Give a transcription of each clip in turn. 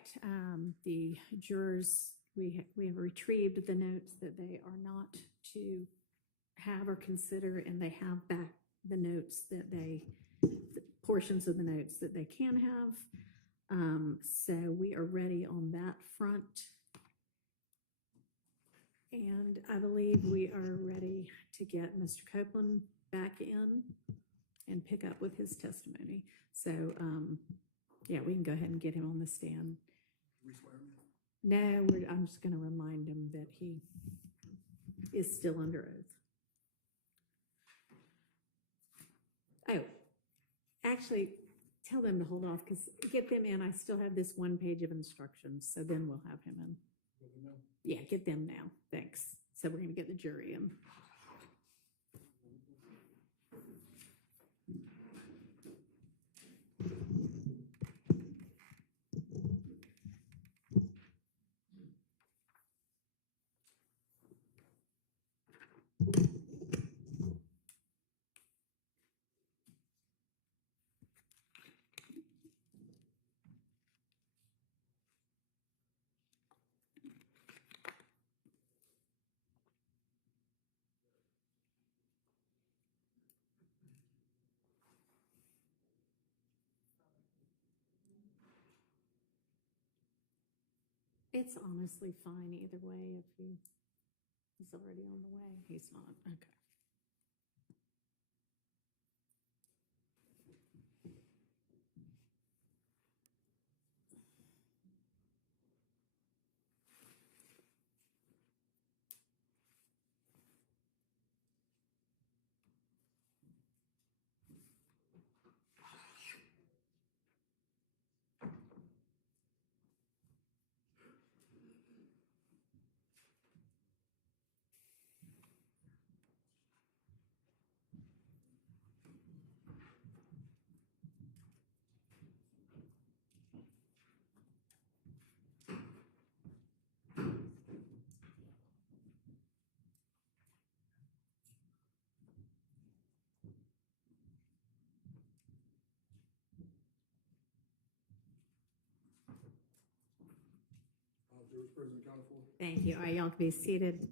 right, the jurors, we have retrieved the notes that they are not to have or consider, and they have back the notes that the portions of the notes that they can have. So we are ready on that front. And I believe we are ready to get Mr. Copeland back in and pick up with his testimony. So, yeah, we can go ahead and get him on the stand. We swear him in? No, I'm just going to remind him that he is still under oath. Oh, actually, tell them to hold off, because get them in. I still have this one page of instructions, so then we'll have him in. Yeah, get them now. Thanks. So we're going to get the jury in. It's honestly fine either way if he's already on the way. He's not. Okay. Jurors present accounted for. Thank you. All right, y'all can be seated.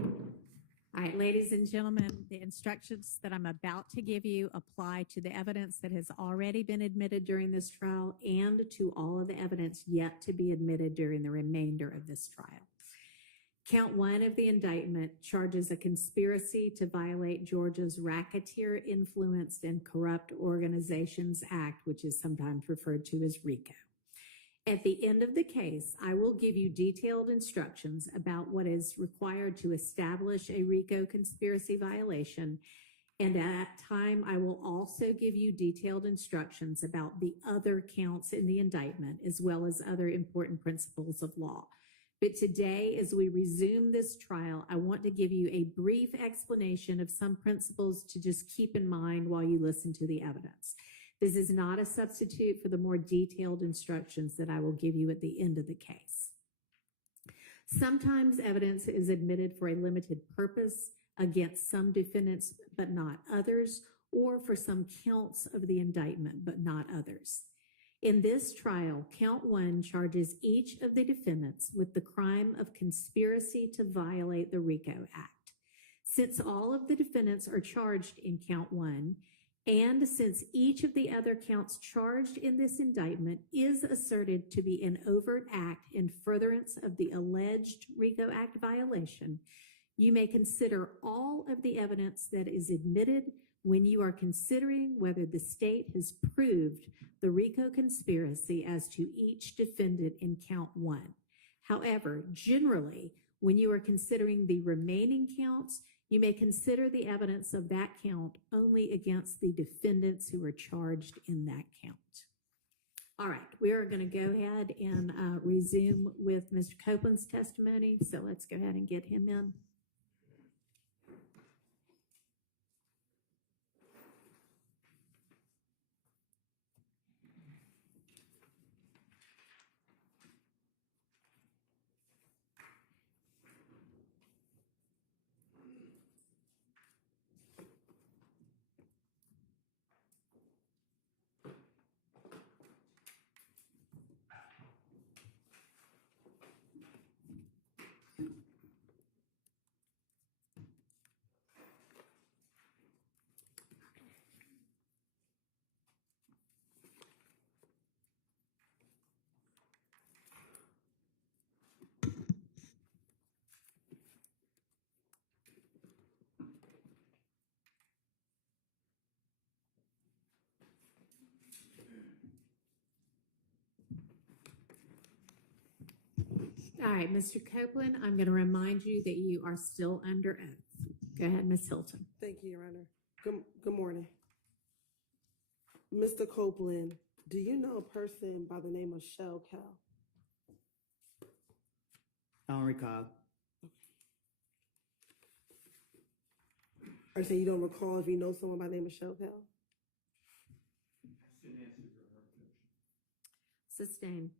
All right, ladies and gentlemen, the instructions that I'm about to give you apply to the evidence that has already been admitted during this trial and to all of the evidence yet to be admitted during the remainder of this trial. Count 1 of the indictment charges a conspiracy to violate Georgia's Racketeer Influenced and Corrupt Organizations Act, which is sometimes referred to as RICO. At the end of the case, I will give you detailed instructions about what is required to establish a RICO conspiracy violation. And at that time, I will also give you detailed instructions about the other counts in the indictment, as well as other important principles of law. But today, as we resume this trial, I want to give you a brief explanation of some principles to just keep in mind while you listen to the evidence. This is not a substitute for the more detailed instructions that I will give you at the end of the case. Sometimes evidence is admitted for a limited purpose against some defendants, but not others, or for some counts of the indictment, but not others. In this trial, count 1 charges each of the defendants with the crime of conspiracy to violate the RICO Act. Since all of the defendants are charged in count 1, and since each of the other counts charged in this indictment is asserted to be an overt act in furtherance of the alleged RICO Act violation, you may consider all of the evidence that is admitted when you are considering whether the state has proved the RICO conspiracy as to each defendant in count 1. However, generally, when you are considering the remaining counts, you may consider the evidence of that count only against the defendants who are charged in that count. All right, we are going to go ahead and resume with Mr. Copeland's testimony. So let's go ahead and get him in. All right, Mr. Copeland, I'm going to remind you that you are still under oath. Go ahead, Ms. Hilton. Thank you, Your Honor. Good morning. Mr. Copeland, do you know a person by the name of Shell Cal? I don't recall. Or say you don't recall if you know someone by the name of Shell Cal? Sustain.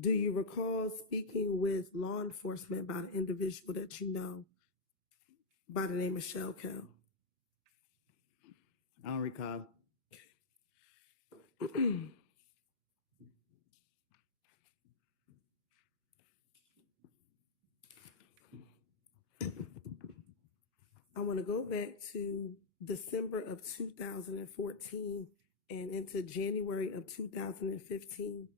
Do you recall speaking with law enforcement about an individual that you know by the name of Shell Cal? I don't recall. I want to go back to December of 2014 and into January of 2015.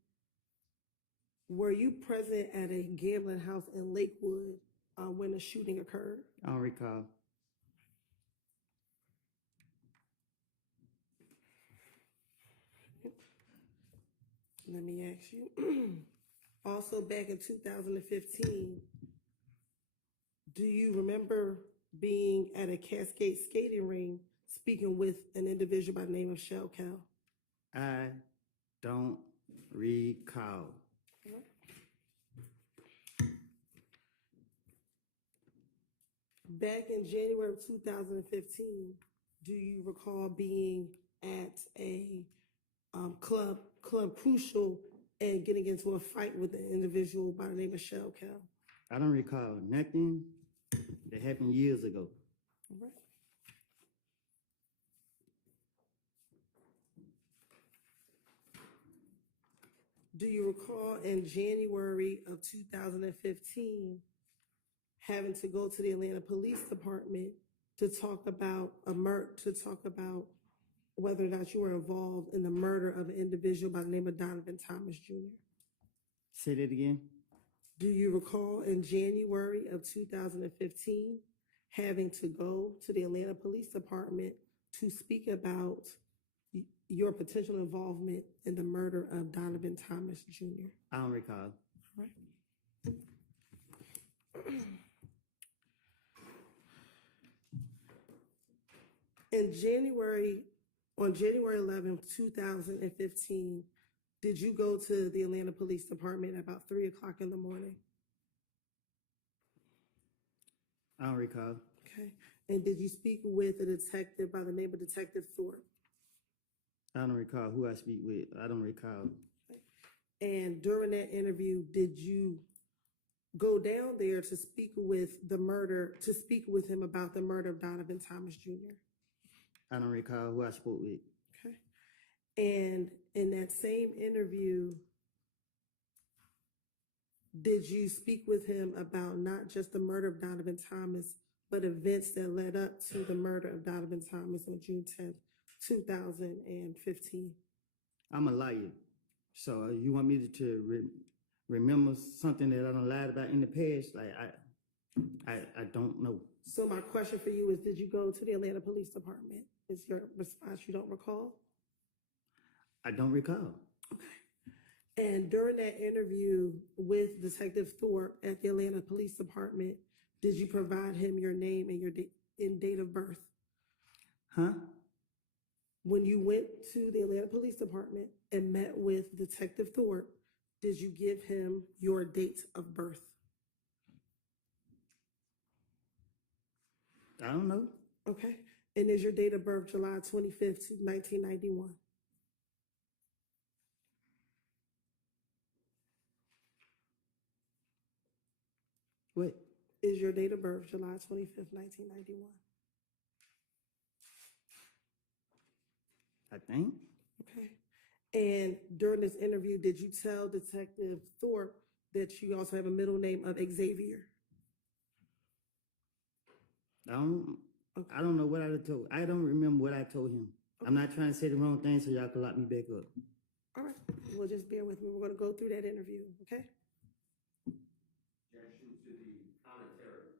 Were you present at a gambling house in Lakewood when the shooting occurred? I don't recall. Let me ask you. Also, back in 2015, do you remember being at a Cascade skating ring speaking with an individual by the name of Shell Cal? I don't recall. Back in January of 2015, do you recall being at a Club Crucial and getting into a fight with an individual by the name of Shell Cal? I don't recall nothing that happened years ago. All right. Do you recall in January of 2015 having to go to the Atlanta Police Department to talk about whether or not you were involved in the murder of an individual by the name of Donovan Thomas Jr.? Say that again. Do you recall in January of 2015 having to go to the Atlanta Police Department to speak about your potential involvement in the murder of Donovan Thomas Jr.? I don't recall. All right. On January 11th, 2015, did you go to the Atlanta Police Department at about 3 o'clock in the morning? I don't recall. Okay. And did you speak with a detective by the name of Detective Thorpe? I don't recall who I speak with. I don't recall. And during that interview, did you go down there to speak with him about the murder of Donovan Thomas Jr.? I don't recall who I spoke with. Okay. And in that same interview, did you speak with him about not just the murder of Donovan Thomas, but events that led up to the murder of Donovan Thomas on June 10th, 2015? I'm a liar. So you want me to remember something that I done lied about in the past? Like I don't know. So my question for you is, did you go to the Atlanta Police Department? Is your response you don't recall? I don't recall. Okay. And during that interview with Detective Thorpe at the Atlanta Police Department, did you provide him your name and your date of birth? Huh? When you went to the Atlanta Police Department and met with Detective Thorpe, did you give him your date of birth? I don't know. Okay. And is your date of birth July 25th, 1991? What? Is your date of birth July 25th, 1991? I think. Okay. And during this interview, did you tell Detective Thorpe that you also have a middle name of Xavier? Okay. I don't know what I told. I don't remember what I told him. Okay. I'm not trying to say the wrong thing so y'all can lock me back up. All right. Well, just bear with me. We're going to go through that interview, okay? Objection to the commentary.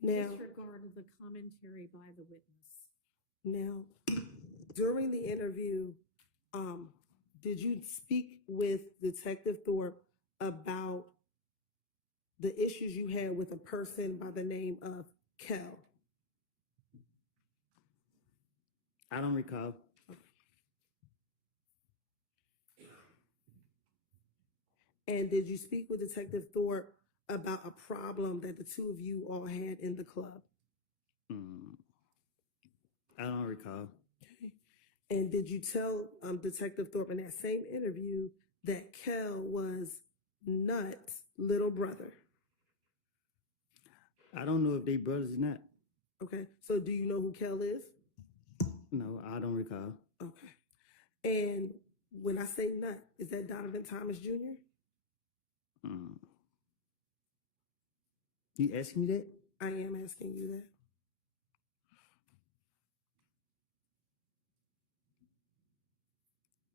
Now, Disregard the commentary by the witness. now, during the interview, Did you speak with Detective Thorpe about the issues you had with a person by the name of Kel? I don't recall. And did you speak with Detective Thorpe about a problem that the two of you all had in the club? I don't recall. Okay. And did you tell Detective Thorpe in that same interview that Kel was Nut's little brother? I don't know if they brothers or not. Okay. So do you know who Kel is? No, I don't recall. Okay. And when I say Nut, is that Donovan Thomas Jr.? You asking me that? I am asking you that.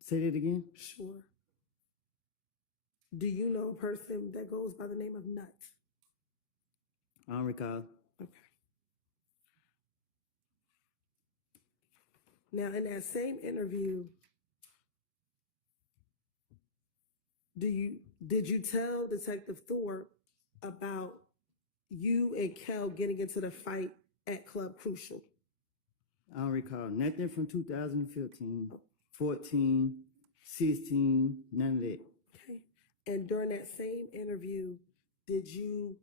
Say that again. Sure. Do you know a person that goes by the name of Nut? I don't recall. Okay. Now, in that same interview, did you tell Detective Thorpe about you and Kel getting into the fight at Club Crucial? I don't recall nothing from 2015, 14, 16, none of that. Okay. And during that same interview, did you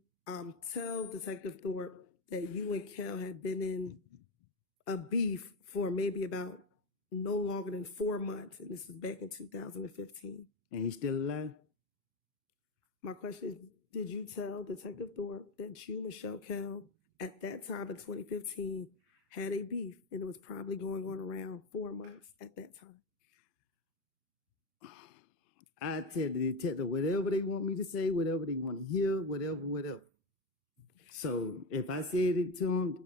tell Detective Thorpe that you and Kel had been in a beef for maybe about no longer than 4 months? And this was back in 2015. And he's still alive? My question is, did you tell Detective Thorpe that you, Michelle Kel, at that time in 2015, had a beef and it was probably going on around 4 months at that time? I tell the detective whatever they want me to say, whatever they want to hear, whatever. So if I said it to him,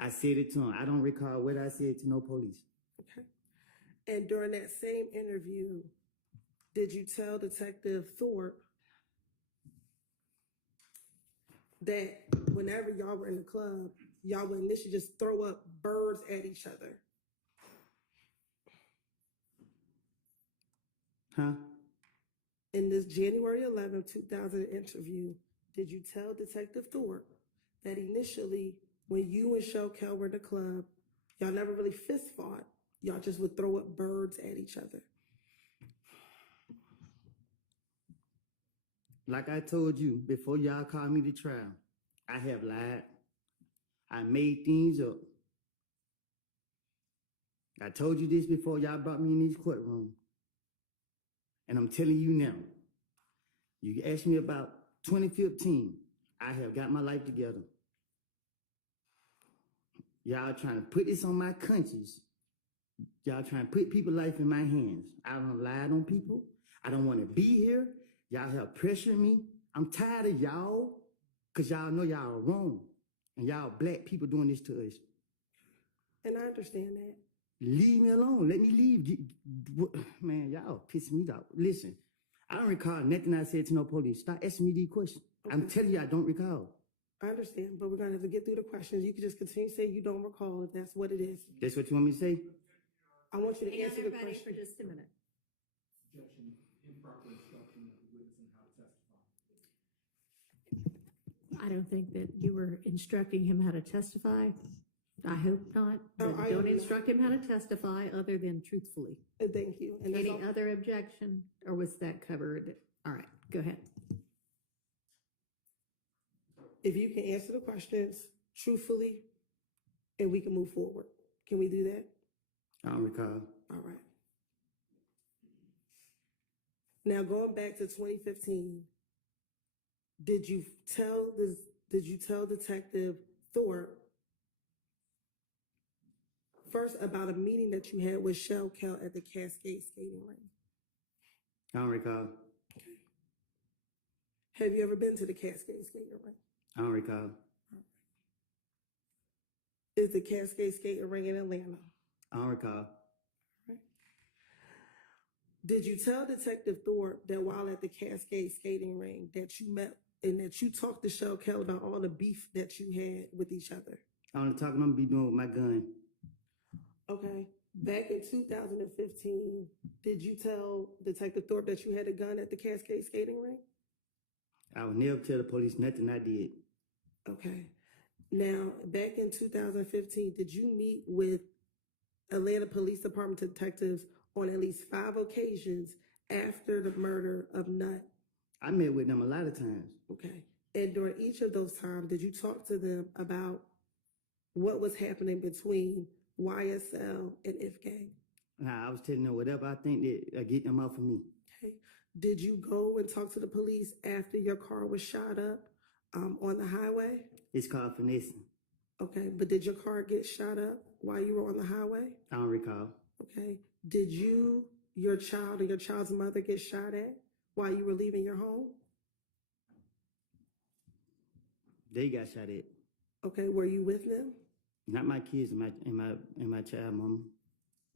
I said it to him. I don't recall what I said to no police. Okay. And during that same interview, did you tell Detective Thorpe that whenever y'all were in the club, y'all would initially just throw up birds at each other? Huh? In this January 11, 2000 interview, did you tell Detective Thorpe that initially, when you and Michelle Kel were in the club, y'all never really fist fought, y'all just would throw up birds at each other? Like I told you, before y'all called me to trial, I have lied. I made things up. I told you this before y'all brought me in this courtroom. And I'm telling you now, you asked me about 2015, I have got my life together. Y'all trying to put this on my conscience. Y'all trying to put people's life in my hands. I don't lie on people. I don't want to be here. Y'all have pressured me. I'm tired of y'all, because y'all know y'all are wrong. And y'all black people doing this to us. And I understand that. Leave me alone. Let me leave. Man, y'all pissing me off. Listen, I don't recall nothing I said to no police. Stop asking me these questions. Okay. I'm telling you, I don't recall. I understand, but we're gonna have to get through the questions. You can just continue to say you don't recall if that's what it is. That's what you want me to say? I want you to Hang on, answer the everybody, for question. just a minute. Objection, improper instruction of the witness on how to testify. I don't think that you were instructing him how to testify. I hope not. No, But I don't am not. instruct him how to testify other than truthfully. Thank you. And that's Any all. other objection, or was that covered? All right, go ahead. If you can answer the questions truthfully, and we can move forward. Can we do that? I don't recall. All right. Now, going back to 2015, did you tell Detective Thorpe first about a meeting that you had with Shell Kel at the Cascade skating rink? I don't recall. Have you ever been to the Cascade skating rink? I don't recall. Is the Cascade skating rink in Atlanta? I don't recall. Did you tell Detective Thorpe that while at the Cascade skating ring that you met and that you talked to Shell Kel about all the beef that you had with each other? I only talking I'm gonna be doing with my gun. Okay. Back in 2015, did you tell Detective Thorpe that you had a gun at the Cascade skating rink? I would never tell the police nothing I did. Okay. Now, back in 2015, did you meet with Atlanta Police Department detectives on at least 5 occasions after the murder of Nutt? I met with them a lot of times. Okay. And during each of those times, did you talk to them about what was happening between YSL and IFGANG? Nah, I was telling them whatever I think that get them off of me. Okay. Did you go and talk to the police after your car was shot up on the highway? It's called finessing. Okay. But did your car get shot up while you were on the highway? I don't recall. Okay. Did you, your child, or your child's mother get shot at while you were leaving your home? They got shot at. Okay. Were you with them? Not my kids and my child, mama.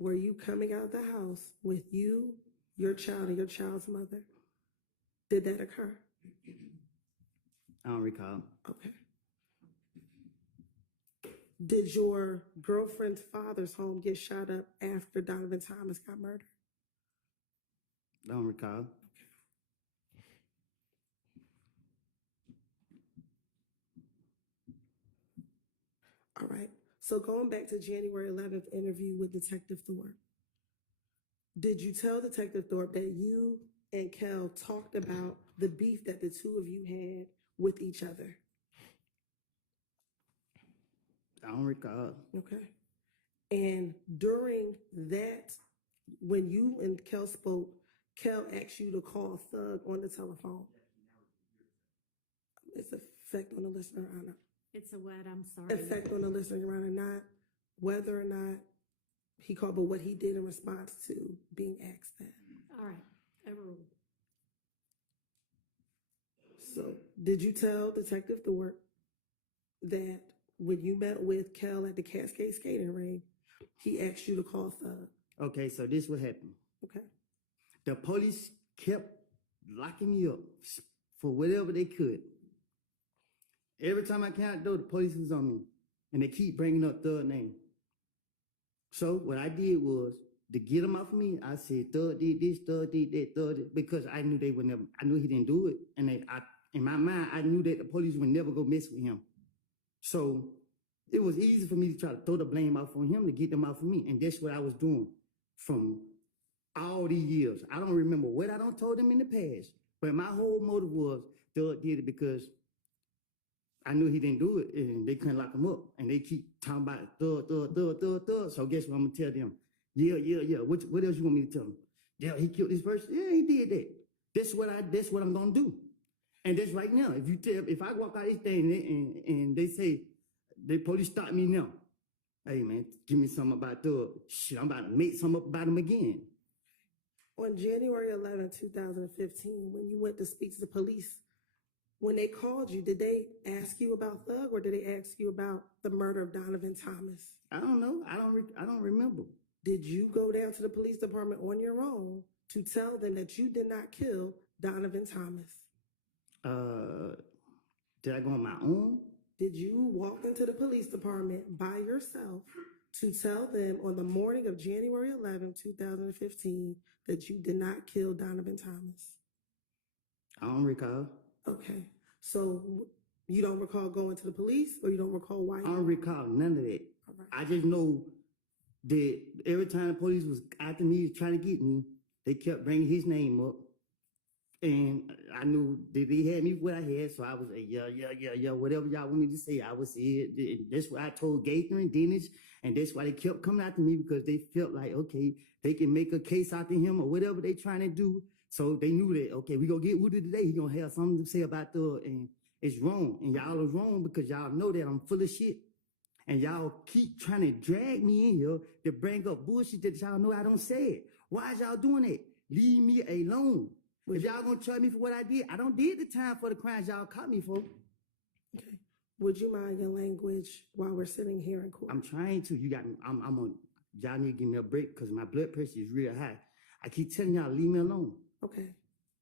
Were you coming out of the house with you, your child, and your child's mother? Did that occur? I don't recall. Okay. Did your girlfriend's father's home get shot up after Donovan Thomas got murdered? I don't recall. All right. So going back to January 11th interview with Detective Thorpe, did you tell Detective Thorpe that you and Kel talked about the beef that the two of you had with each other? I don't recall. Okay. And during that, when you and Kel spoke, Kel asked you to call Thug on the telephone. It's effect on the listener, Anna. It's a what? I'm sorry. Effect on the listener, Your Honor, not whether or not he called, but what he did in response to being asked that. All right. Overruled. So, did you tell Detective Thorpe that when you met with Kel at the Cascade skating ring, he asked you to call Thug? Okay, so this what happened. Okay. The police kept locking me up for whatever they could. Every time I came out the door, the police was on me. And they keep bringing up Thug's name. So what I did was, to get him off of me, I said, Thug did this, Thug did that, Thug did, because I knew they would never, I knew he didn't do it. And in my mind, I knew that the police would never go mess with him. So it was easy for me to try to throw the blame off on him to get them off of me. And that's what I was doing from all these years. I don't remember what I done told them in the past, but my whole motive was Thug did it because I knew he didn't do it, and they couldn't lock him up. And they keep talking about Thug. So guess what I'm gonna tell them? Yeah. What else you want me to tell them? Yeah, he killed this person. Yeah, he did that. That's what I'm gonna do. And that's right now. If I walk out this thing and they say the police stop me now, hey man, give me something about Thug. Shit, I'm about to make something up about him again. On January 11, 2015, when you went to speak to the police, when they called you, did they ask you about Thug, or did they ask you about the murder of Donovan Thomas? I don't know. I don't remember. Did you go down to the police department on your own to tell them that you did not kill Donovan Thomas? Did I go on my own? Did you walk into the police department by yourself to tell them on the morning of January 11, 2015, that you did not kill Donovan Thomas? I don't recall. Okay. So you don't recall going to the police, or you don't recall why? I don't recall none of that. All right. I just know that every time the police was after me, trying to get me, they kept bringing his name up. And I knew that they had me what I had, so I was like, yeah, whatever y'all want me to say, I would say it. And that's what I told Gaither and Dennis, and that's why they kept coming after me, because they felt like, okay, they can make a case out to him or whatever they trying to do. So they knew that, okay, we gonna get Woody today, he gonna have something to say about Thug, and it's wrong. And y'all is wrong because y'all know that I'm full of shit. And y'all keep trying to drag me in here to bring up bullshit that y'all know I don't say it. Why is y'all doing that? Leave me alone. If y'all gonna charge me for what I did, I don't did the time for the crimes y'all caught me for. Okay. Would you mind your language while we're sitting here in court? I'm trying to. I'm on. Y'all need to give me a break because my blood pressure is real high. I keep telling y'all, leave me alone. Okay.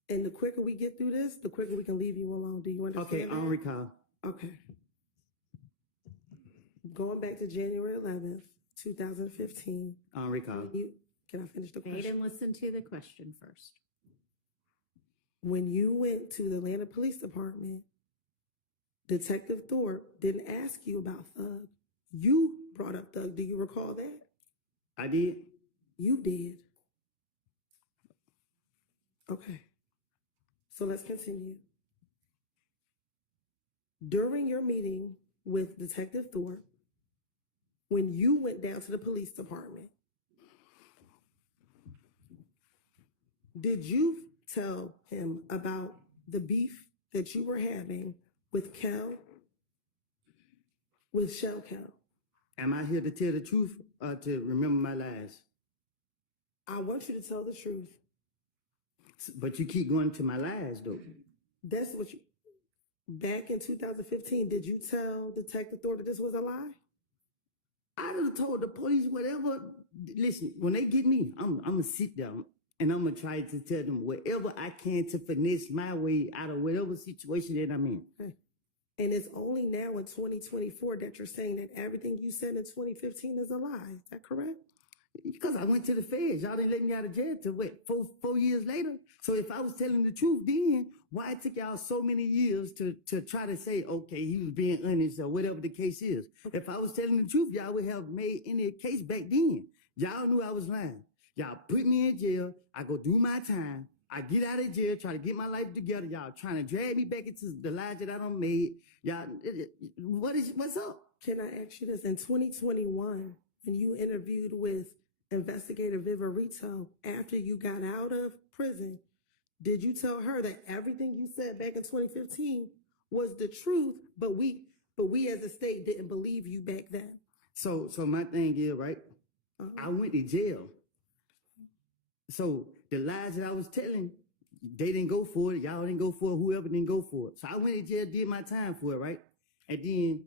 And the quicker we get through this, the quicker we can leave you alone. Do you understand? Okay, I that? don't recall. Okay. Going back to January 11th, 2015. I don't recall. Can I finish the Wait question? and listen to the question first. When you went to the Atlanta Police Department, Detective Thorpe didn't ask you about Thug. You brought up Thug. Do you recall that? I did. You did. Okay. So let's continue. During your meeting with Detective Thorpe, when you went down to the police department, did you tell him about the beef that you were having with Shell Cal? Am I here to tell the truth or to remember my lies? I want you to tell the truth. But you keep going to my lies, though. That's what you, back in 2015, did you tell Detective Thorpe that this was a lie? I done told the police whatever. Listen, when they get me, I'm gonna sit down and I'm gonna try to tell them whatever I can to finesse my way out of whatever situation that I'm in. Okay. And it's only now in 2024 that you're saying that everything you said in 2015 is a lie. Is that correct? Because I went to the feds. Y'all didn't let me out of jail till what, four years later? So if I was telling the truth then, why it took y'all so many years to try to say, okay, he was being honest or whatever the case is? If I was telling the truth, y'all would have made any case back then. Y'all knew I was lying. Y'all put me in jail. I go do my time. I get out of jail, try to get my life together. Y'all trying to drag me back into the lies that I done made. Y'all, what's up? Can I ask you this? In 2021, when you interviewed with Investigator Viverito after you got out of prison, did you tell her that everything you said back in 2015 was the truth, but we as a state didn't believe you back then? So my thing is, right? I went to jail. So the lies that I was telling, they didn't go for it. Y'all didn't go for it. Whoever didn't go for it. So I went to jail, did my time for it, right? And then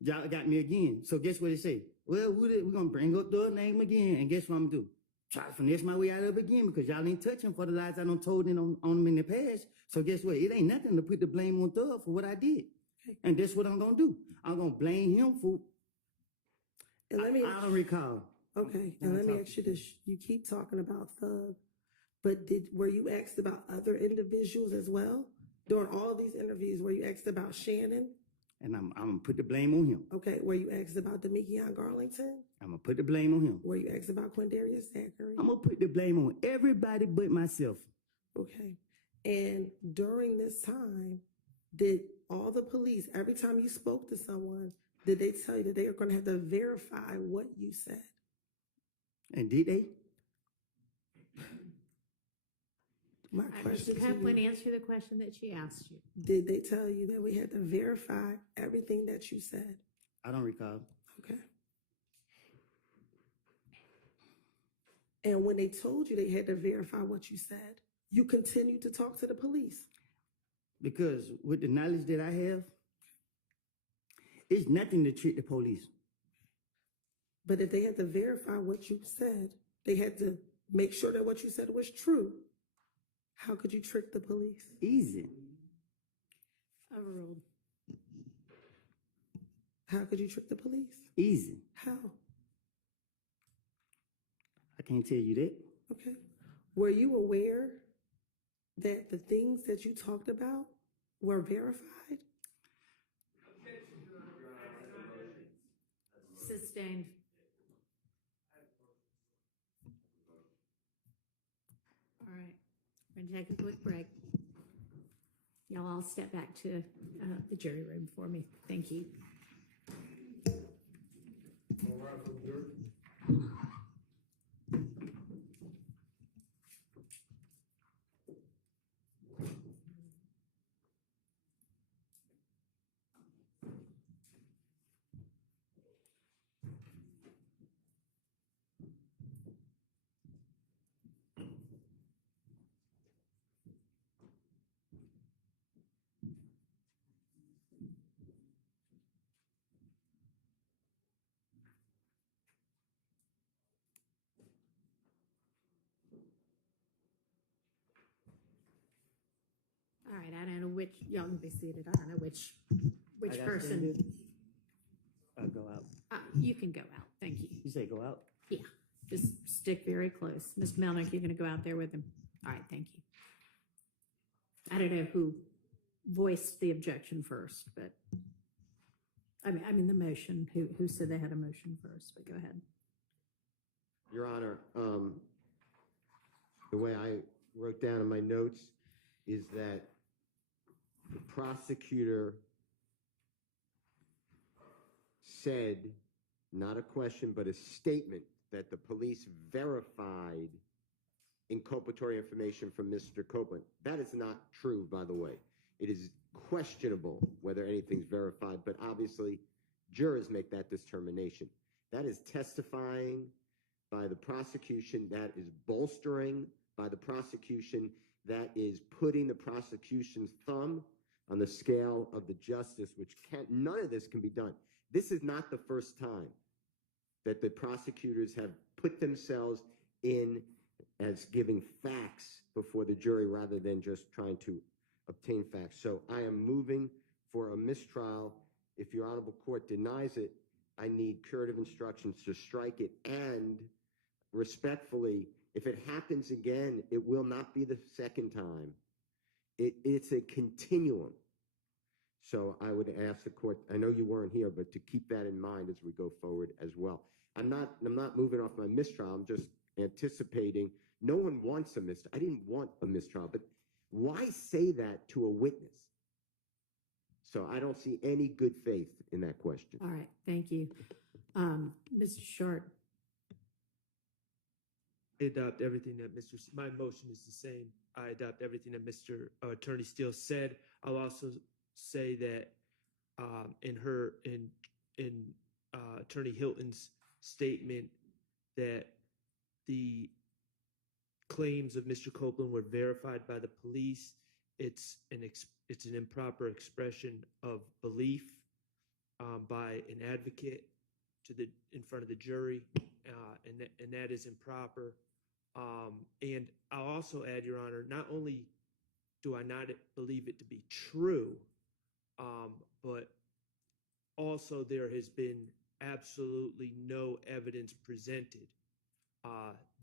y'all got me again. So guess what they say? Well, we're going to bring up the name again. And guess what I'm going to do? Try to finesse my way out of it again because y'all ain't touching for the lies I done told on them in the past. So guess what? It ain't nothing to put the blame on Thug for what I did. And that's what I'm going to do. I'm going to blame him for, And let me I don't recall. Okay, and let me ask you this. You keep talking about Thug, but were you asked about other individuals as well? During all of these interviews, were you asked about Shannon? And I'm going to put the blame on him. Okay, were you asked about Demekion Garlington? I'm going to put the blame on him. Were you asked about Quindarius Zachary? I'm going to put the blame on everybody but myself. Okay, and during this time, did all the police, every time you spoke to someone, did they tell you that they are going to have to verify what you said? And did they? My question to Copeland, you, answer the question that she asked you. did they tell you that we had to verify everything that you said? I don't recall. Okay. And when they told you they had to verify what you said, you continued to talk to the police. Because with the knowledge that I have, it's nothing to trick the police. But if they had to verify what you said, they had to make sure that what you said was true. How could you trick the police? Easy. Overruled. How could you trick the police? Easy. How? I can't tell you that. Okay. Were you aware that the things that you talked about were verified? Sustained. All right, we're gonna take a quick break. Y'all all step back to the jury room for me. Thank you. All right, I don't know which, y'all can be seated. I don't know which I got person. I'll go out. You can go out. Thank you. You say go out? Yeah, just stick very close. Ms. Melnick, you're going to go out there with him? All right, thank you. I don't know who voiced the objection first, but, I mean the motion, who said they had a motion first, but go ahead. Your Honor, the way I wrote down in my notes is that the prosecutor said, not a question, but a statement that the police verified inculpatory information from Mr. Copeland. That is not true, by the way. It is questionable whether anything's verified, but obviously jurors make that determination. That is testifying by the prosecution, that is bolstering by the prosecution, that is putting the prosecution's thumb on the scale of the justice, which none of this can be done. This is not the first time that the prosecutors have put themselves in as giving facts before the jury rather than just trying to obtain facts. So I am moving for a mistrial. If your honorable court denies it, I need curative instructions to strike it, and respectfully, if it happens again, it will not be the second time. It's a continuum. So I would ask the court, I know you weren't here, but to keep that in mind as we go forward as well. I'm not moving off my mistrial. I'm just anticipating. No one wants a mistrial. I didn't want a mistrial, but why say that to a witness? So I don't see any good faith in that question. All right, thank you. Mr. Short. I adopt everything that my motion is the same. I adopt everything that Mr. Attorney Steele said. I'll also say that in Attorney Hilton's statement that the claims of Mr. Copeland were verified by the police, it's an improper expression of belief by an advocate in front of the jury, and that is improper. And I'll also add, Your Honor, not only do I not believe it to be true, but also there has been absolutely no evidence presented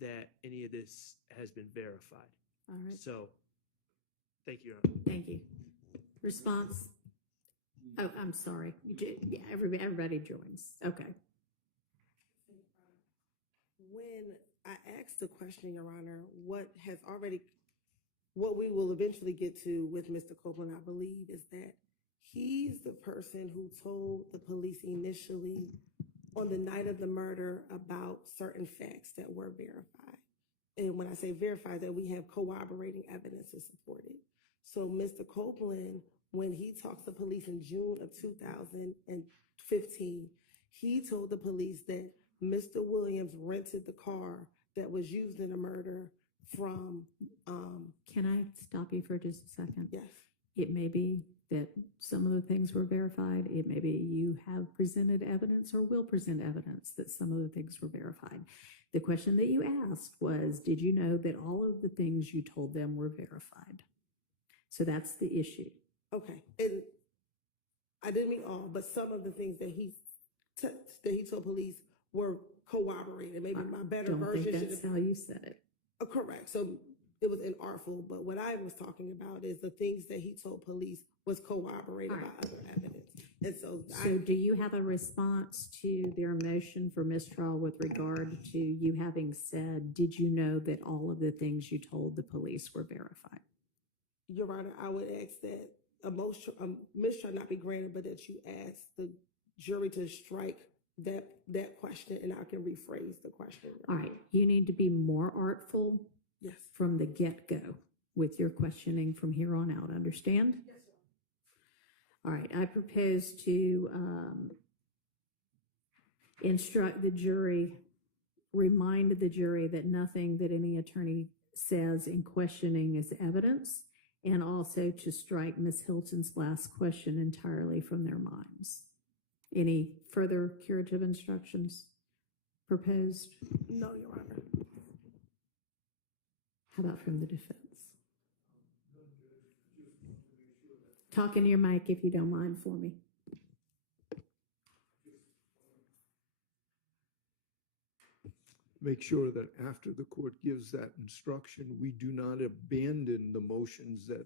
that any of this has been verified. All right, So, thank you, Your Honor. thank you. Response? Oh, I'm sorry. Yeah, everybody joins. Okay. When I asked the question, Your Honor, what we will eventually get to with Mr. Copeland, I believe, is that he's the person who told the police initially on the night of the murder about certain facts that were verified. And when I say verified, that we have corroborating evidence to support it. So Mr. Copeland, when he talked to police in June of 2015, he told the police that Mr. Williams rented the car that was used in the murder from, Can I stop you for just a second? yes. It may be that some of the things were verified. It may be you have presented evidence or will present evidence that some of the things were verified. The question that you asked was, did you know that all of the things you told them were verified? So that's the issue. Okay, and I didn't mean all, but some of the things that he told police were corroborated. Maybe my better Don't version think should that's have how you said it. correct. So it was inartful, but what I was talking about is the things that he told police was corroborated All by right. other evidence. And so So do you have a response to their motion for mistrial with regard to you having said, did you know that all of the things you told the police were verified? Your Honor, I would ask that a mistrial not be granted, but that you ask the jury to strike that question, and I can rephrase the question. All right, you need to be more artful Yes. from the get-go with your questioning from here on out, understand? Yes, sir. All right, I propose to instruct the jury, remind the jury that nothing that any attorney says in questioning is evidence, and also to strike Ms. Hilton's last question entirely from their minds. Any further curative instructions proposed? No, Your Honor. How about from the defense? Talk into your mic if you don't mind for me. make sure that after the court gives that instruction, we do not abandon the motions that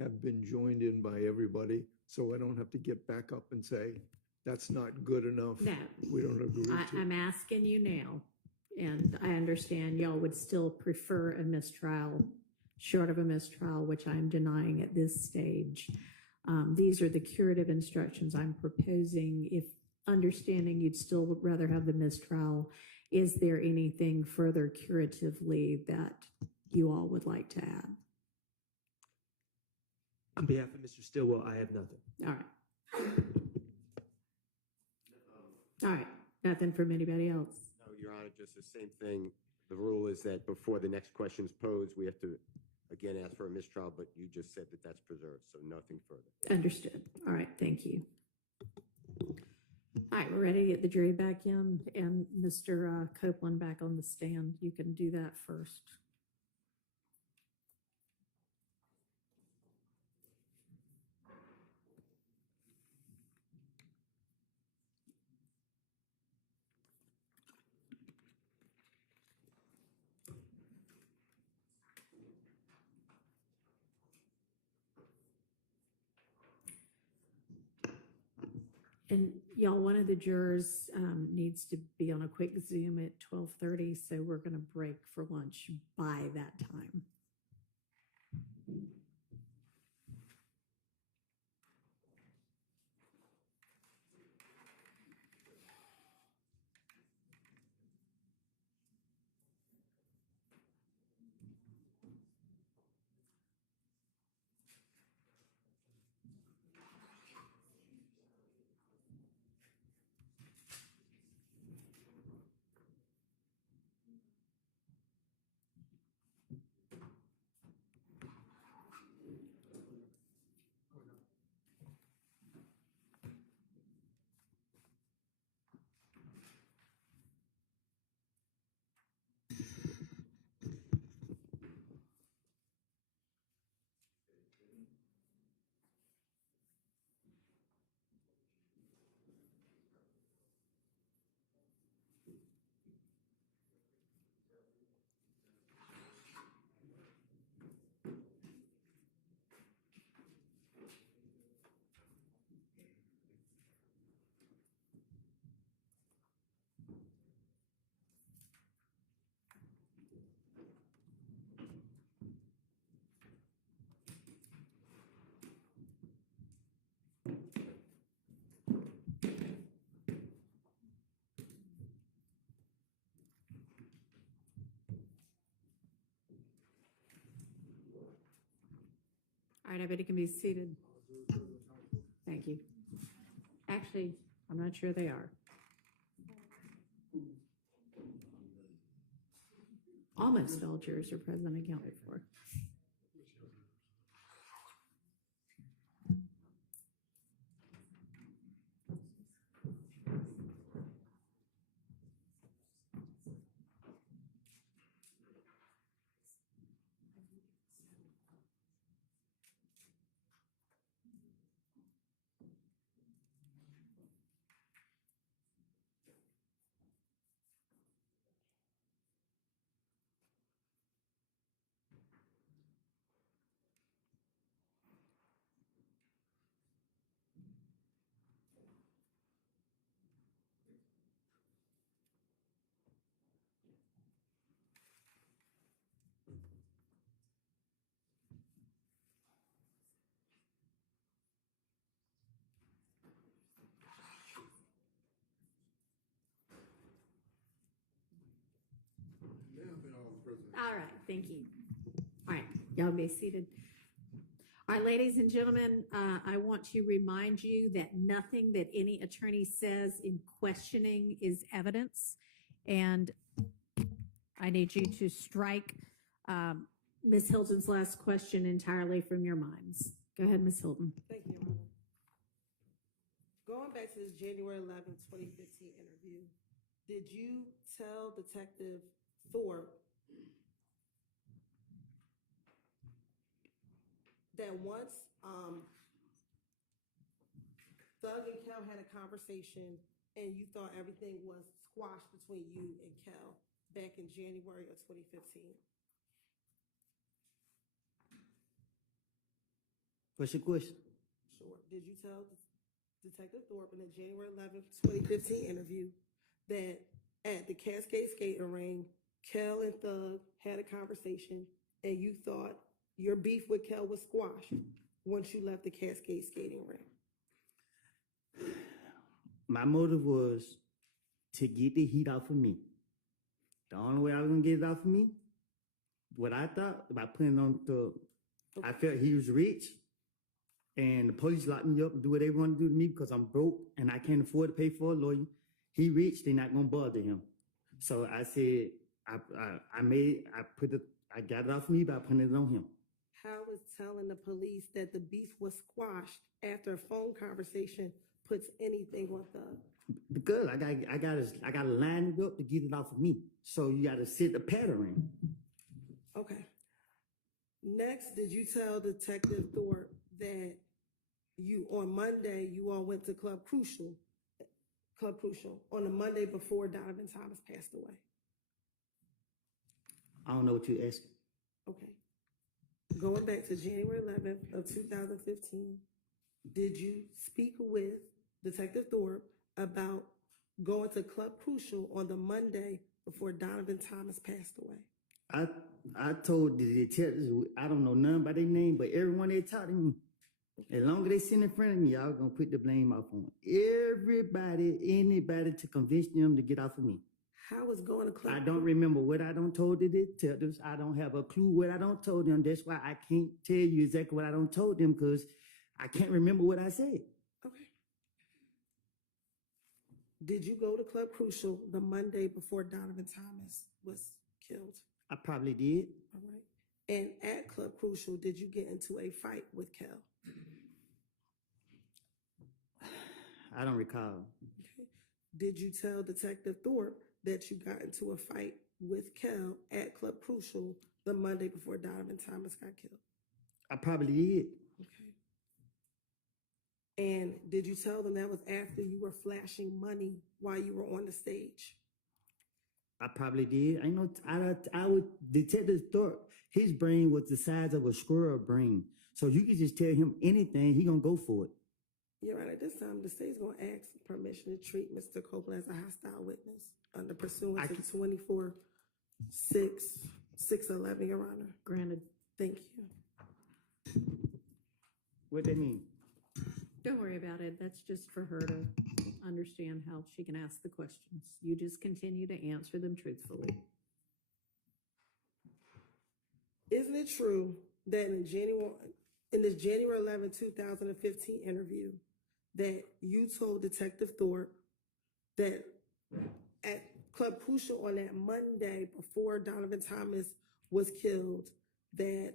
have been joined in by everybody. So I don't have to get back up and say, that's not good enough. No. We don't agree to. I'm asking you now, and I understand y'all would still prefer a mistrial, short of a mistrial, which I'm denying at this stage. These are the curative instructions I'm proposing. If understanding you'd still rather have the mistrial, is there anything further curatively that you all would like to add? On behalf of Mr. Stillwell, I have nothing. All right. All right, nothing from anybody else. No, Your Honor, just the same thing. The rule is that before the next question is posed, we have to, again, ask for a mistrial, but you just said that that's preserved, so nothing further. Understood. All right, thank you. All right, we're ready to get the jury back in, and Mr. Copeland back on the stand. You can do that first. And y'all, one of the jurors needs to be on a quick Zoom at 12:30, so we're going to break for lunch by that time. All right, everybody can be seated. Thank you. Actually, I'm not sure they are. Almost all jurors are present and accounted for. All right, thank you. All right, y'all be seated. All right, ladies and gentlemen, I want to remind you that nothing that any attorney says in questioning is evidence. And I need you to strike Ms. Hilton's last question entirely from your minds. Go ahead, Ms. Hilton. Thank you, Your Honor. Going back to this January 11, 2015 interview, did you tell Detective Thorpe that once Thug and Kel had a conversation and you thought everything was squashed between you and Kel, back in January of 2015? What's your question? Sure. Did you tell Detective Thorpe in the January 11th, 2015 interview that at the Cascade Skating Ring, Kel and Thug had a conversation and you thought your beef with Kel was squashed once you left the Cascade Skating Ring? My motive was to get the heat off of me. The only way I was gonna get it off of me, what I thought, by putting on the, I felt he was rich, and the police locked me up and do what they want to do to me because I'm broke and I can't afford to pay for a lawyer. He rich, they're not gonna bother him. So I said, I got it off me by putting it on him. How is telling the police that the beef was squashed after a phone conversation puts anything on Thug? Because I gotta line it up to get it off of me. So you gotta set the pattern. Okay. Next, did you tell Detective Thorpe that you, on Monday, you all went to Club Crucial on the Monday before Donovan Thomas passed away? I don't know what you're asking. Okay. Going back to January 11th of 2015, did you speak with Detective Thorpe about going to Club Crucial on the Monday before Donovan Thomas passed away? I told the detectives, I don't know none by their name, but everyone they talked to me, as long as they sit in front of me, I was gonna put the blame off on everybody, anybody to convince them to get off of me. How is going to Club? I don't remember what I don't told the detectives. I don't have a clue what I don't told them. That's why I can't tell you exactly what I don't told them, because I can't remember what I said. Okay. Did you go to Club Crucial the Monday before Donovan Thomas was killed? I probably did. All right. And at Club Crucial, did you get into a fight with Kel? I don't recall. Okay. Did you tell Detective Thorpe that you got into a fight with Kel at Club Crucial the Monday before Donovan Thomas got killed? I probably did. Okay. And did you tell them that was after you were flashing money while you were on the stage? I probably did. I know. I would. Detective Thorpe, his brain was the size of a squirrel brain. So you could just tell him anything, he gonna go for it. You're right. At this time, the state's going to ask for permission to treat Mr. Copeland as a hostile witness under pursuant to 24-6-611, Your Honor. Granted. Thank you. What that mean? Don't worry about it. That's just for her to understand how she can ask the questions. You just continue to answer them truthfully. Isn't it true that in this January 11, 2015 interview, that you told Detective Thorpe that at Club Crucial on that Monday before Donovan Thomas was killed, that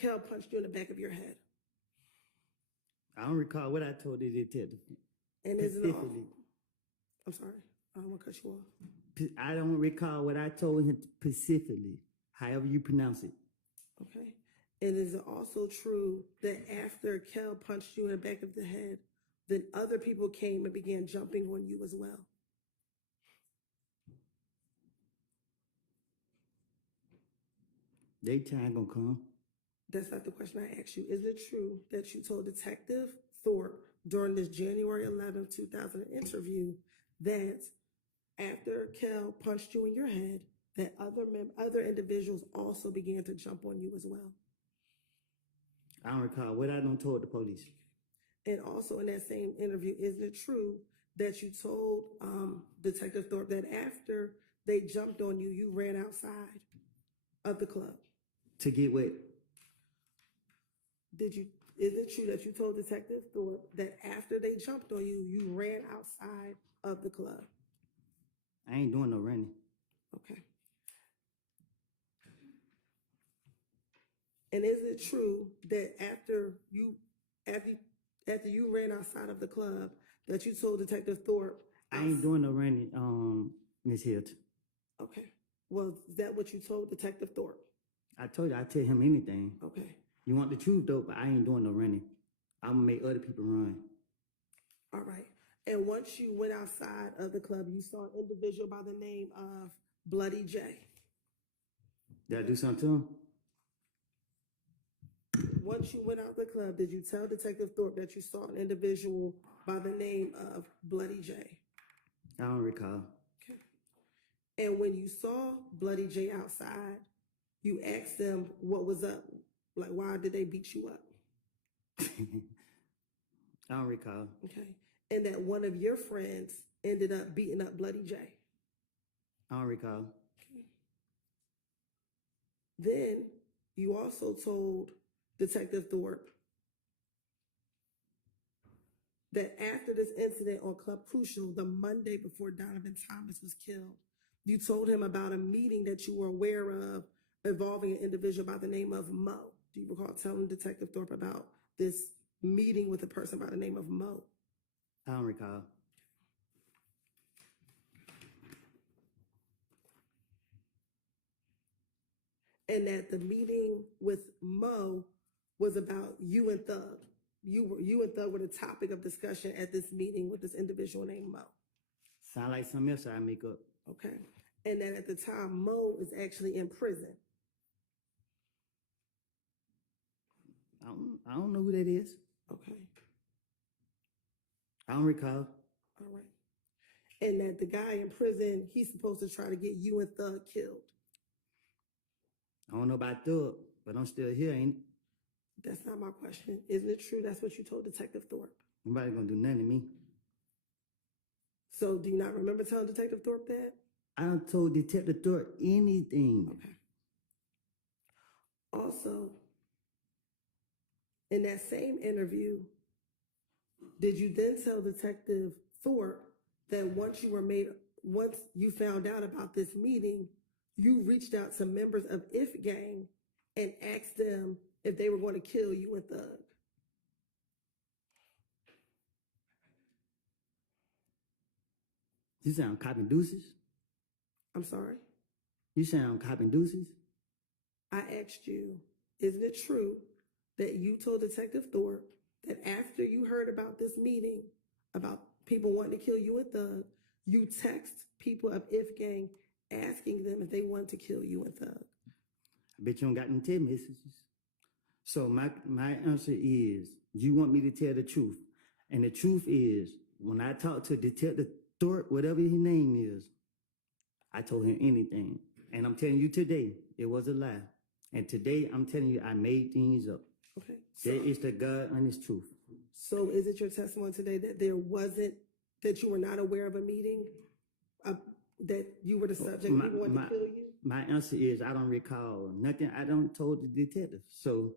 Kel punched you in the back of your head? I don't recall what I told the detective. And isn't it Specifically. I'm sorry, I don't want to cut you off. I don't recall what I told him specifically, however you pronounce it. Okay. And is it also true that after Kel punched you in the back of the head, then other people came and began jumping on you as well? They time gonna come. That's not the question I asked you. Is it true that you told Detective Thorpe during this January 11, 2000 interview that after Kel punched you in your head, that other individuals also began to jump on you as well? I don't recall what I done told the police. And also in that same interview, isn't it true that you told Detective Thorpe that after they jumped on you, you ran outside of the club? To get what? Is it true that you told Detective Thorpe that after they jumped on you, you ran outside of the club? I ain't doing no running. Okay. And is it true that after you ran outside of the club, that you told Detective Thorpe? I ain't doing no running, Miss Hilton. Okay. Well, is that what you told Detective Thorpe? I told you I tell him anything. Okay. You want the truth though, but I ain't doing no running. I'm gonna make other people run. All right. And once you went outside of the club, you saw an individual by the name of Bloody J. Did I do something to him? Once you went out the club, did you tell Detective Thorpe that you saw an individual by the name of Bloody J? I don't recall. Okay. And when you saw Bloody J outside, you asked them what was up. Like, why did they beat you up? I don't recall. Okay. And that one of your friends ended up beating up Bloody J. I don't recall. Then you also told Detective Thorpe that after this incident on Club Crucial, the Monday before Donovan Thomas was killed, you told him about a meeting that you were aware of involving an individual by the name of Mo. Do you recall telling Detective Thorpe about this meeting with a person by the name of Mo? I don't recall. And that the meeting with Mo was about you and Thug. You and Thug were the topic of discussion at this meeting with this individual named Mo. Sound like something else I make up. Okay. And that at the time, Mo is actually in prison. I don't know who that is. Okay. I don't recall. All right. And that the guy in prison, he's supposed to try to get you and Thug killed. I don't know about Thug, but I'm still here, ain't it? That's not my question. Isn't it true that's what you told Detective Thorpe? Nobody gonna do nothing to me. So do you not remember telling Detective Thorpe that? I done told Detective Thorpe anything. Okay. Also, in that same interview, did you then tell Detective Thorpe that once you found out about this meeting, you reached out to members of If Gang and asked them if they were going to kill you and Thug? You sound copping deuces? I'm sorry? You sound copping deuces? I asked you, isn't it true that you told Detective Thorpe that after you heard about this meeting about people wanting to kill you and Thug, you text people of If Gang asking them if they wanted to kill you and Thug? I bet you don't got any text messages. So my answer is, you want me to tell the truth. And the truth is, when I talked to Detective Thorpe, whatever his name is, I told him anything. And I'm telling you today, it was a lie. And today, I'm telling you, I made things up. Okay. That is the God honest truth. So is it your testimony today that that you were not aware of a meeting, that you were the subject, people wanted to kill you? My answer is, I don't recall nothing. I don't told the detective. So,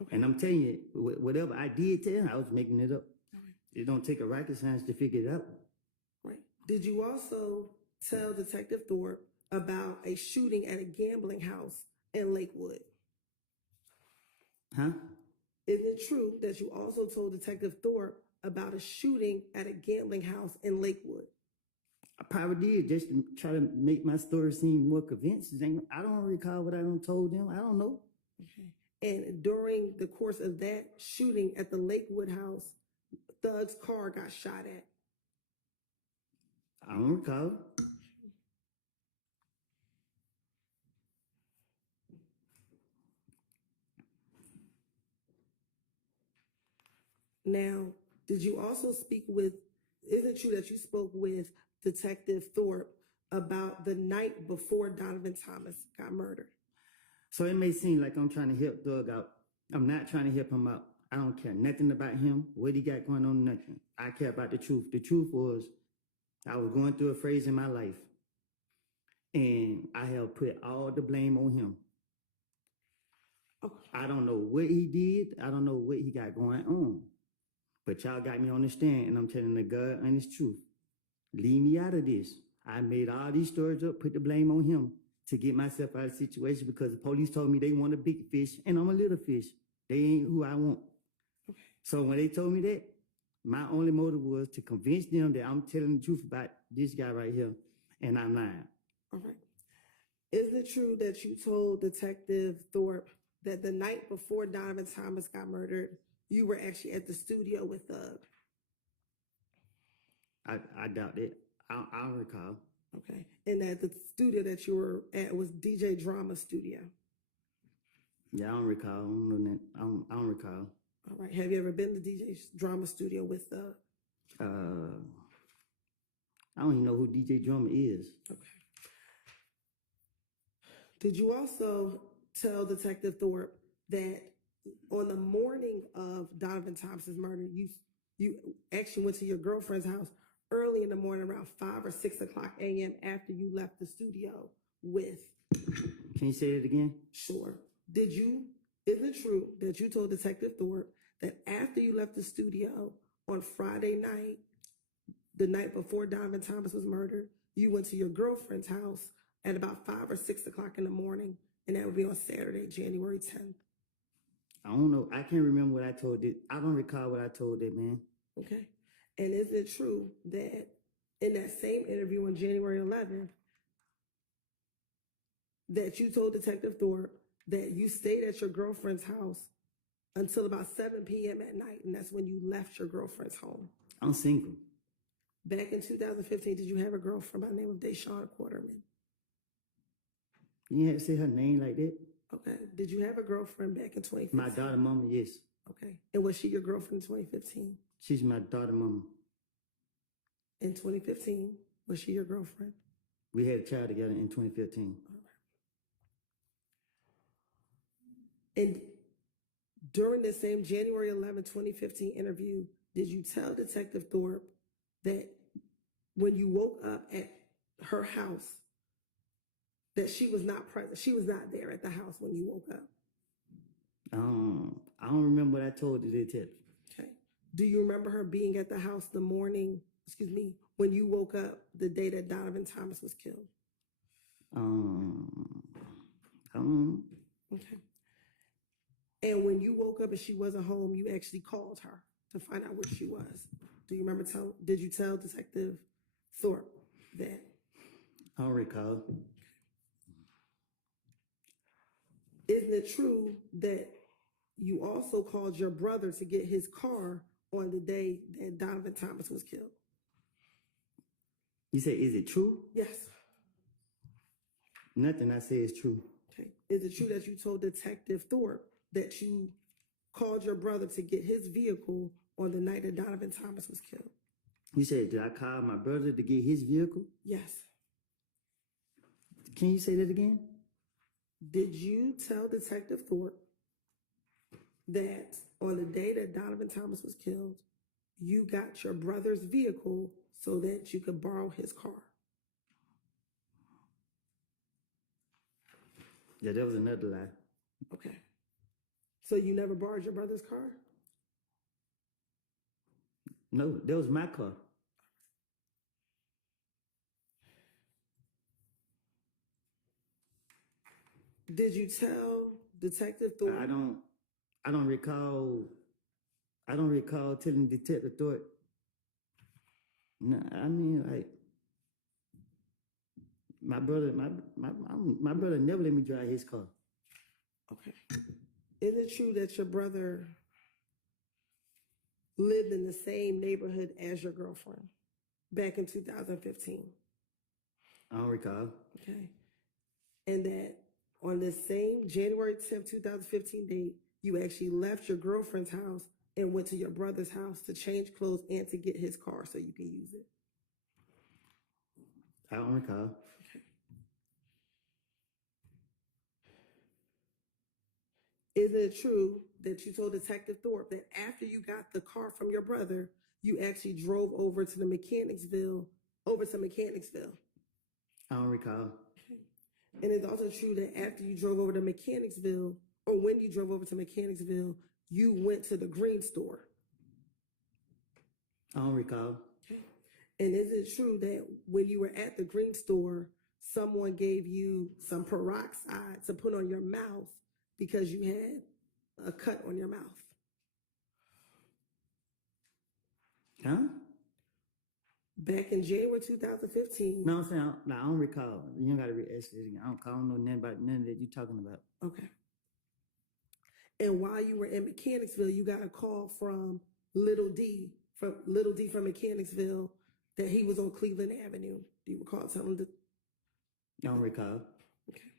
Okay. and I'm telling you, whatever I did tell him, I was making it up. Right. It don't take a rocket science to figure it out. Right. Did you also tell Detective Thorpe about a shooting at a gambling house in Lakewood? Huh? Isn't it true that you also told Detective Thorpe about a shooting at a gambling house in Lakewood? I probably did, just to try to make my story seem more convincing. I don't recall what I done told them. I don't know. Okay. And during the course of that shooting at the Lakewood house, Thug's car got shot at. I don't recall. Now, did you also speak with, isn't it true that you spoke with Detective Thorpe about the night before Donovan Thomas got murdered? So it may seem like I'm trying to help Doug out. I'm not trying to help him out. I don't care nothing about him, what he got going on, nothing. I care about the truth. The truth was, I was going through a phase in my life, and I have put all the blame on him. Okay. I don't know what he did. I don't know what he got going on. But y'all got me on the stand, and I'm telling the God honest truth. Leave me out of this. I made all these stories up, put the blame on him to get myself out of the situation because the police told me they want a big fish, and I'm a little fish. They ain't who I want. Okay. So when they told me that, my only motive was to convince them that I'm telling the truth about this guy right here, and I'm lying. All right. Isn't it true that you told Detective Thorpe that the night before Donovan Thomas got murdered, you were actually at the studio with Thug? I doubt it. I don't recall. Okay. And that the studio that you were at was DJ Drama Studio. Yeah, I don't recall. I don't know that. I don't recall. All right. Have you ever been to DJ Drama Studio with I don't even know who DJ Drummer is. okay. Did you also tell Detective Thorpe that on the morning of Donovan Thompson's murder, you actually went to your girlfriend's house early in the morning around 5 or 6 o'clock a.m. after you left the studio with Can you say it again? Sure. Is it true that you told Detective Thorpe that after you left the studio on Friday night, the night before Donovan Thomas was murdered, you went to your girlfriend's house at about 5 or 6 o'clock in the morning, and that would be on Saturday, January 10th? I don't know. I can't remember what I told it. I don't recall what I told that man. Okay. And is it true that in that same interview on January 11th, that you told Detective Thorpe that you stayed at your girlfriend's house until about 7 p.m. at night, and that's when you left your girlfriend's home? I'm single. Back in 2015, did you have a girlfriend by the name of Deshawn Quarterman? You have to say her name like that? Okay. Did you have a girlfriend back in 2015? My daughter mama, yes. Okay. And was she your girlfriend in 2015? She's my daughter mama. In 2015, was she your girlfriend? We had a child together in 2015. And during the same January 11, 2015 interview, did you tell Detective Thorpe that when you woke up at her house, that she was not present? She was not there at the house when you woke up? I don't remember what I told the detective. Okay. Do you remember her being at the house when you woke up the day that Donovan Thomas was killed? Okay. And when you woke up and she wasn't home, you actually called her to find out where she was. Do you remember did you tell Detective Thorpe that? I don't recall. Isn't it true that you also called your brother to get his car on the day that Donovan Thomas was killed? You say, is it true? Yes. Nothing I say is true. Okay. Is it true that you told Detective Thorpe that you called your brother to get his vehicle on the night that Donovan Thomas was killed? You said, did I call my brother to get his vehicle? Yes. Can you say that again? Did you tell Detective Thorpe that on the day that Donovan Thomas was killed, you got your brother's vehicle so that you could borrow his car? Yeah, that was another lie. Okay. So you never borrowed your brother's car? No, that was my car. Did you tell Detective Thorpe? I don't recall telling Detective Thorpe. No, I mean, like, my brother never let me drive his car. Okay. Is it true that your brother lived in the same neighborhood as your girlfriend back in 2015? I don't recall. Okay. And that on the same January 10th, 2015 date, you actually left your girlfriend's house and went to your brother's house to change clothes and to get his car so you can use it? I don't recall. Is it true that you told Detective Thorpe that after you got the car from your brother, you actually drove over to Mechanicsville? I don't recall. And it's also true that after you drove over to Mechanicsville, or when you drove over to Mechanicsville, you went to the Green store? I don't recall. Okay. And is it true that when you were at the Green store, someone gave you some peroxide to put on your mouth because you had a cut on your mouth? Huh? Back in January 2015. No, I'm saying, I don't recall. You don't got to ask it again. I don't know nothing about none of that you're talking about. Okay. And while you were in Mechanicsville, you got a call from Little D from Mechanicsville that he was on Cleveland Avenue? Do you recall telling the, I don't recall. okay.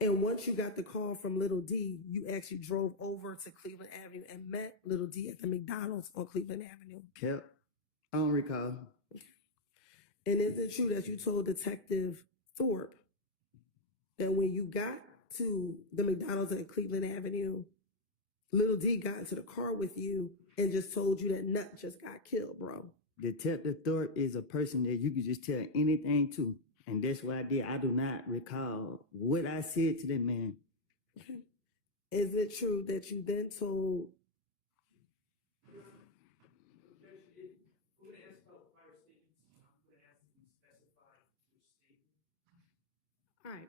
And once you got the call from Little D, you actually drove over to Cleveland Avenue and met Little D at the McDonald's on Cleveland Avenue. Yep. I don't recall. And is it true that you told Detective Thorpe that when you got to the McDonald's at Cleveland Avenue, Little D got into the car with you and just told you that Nut just got killed, bro? Detective Thorpe is a person that you could just tell anything to. And that's what I did. I do not recall what I said to that man. Okay. Is it true that you then told, All right.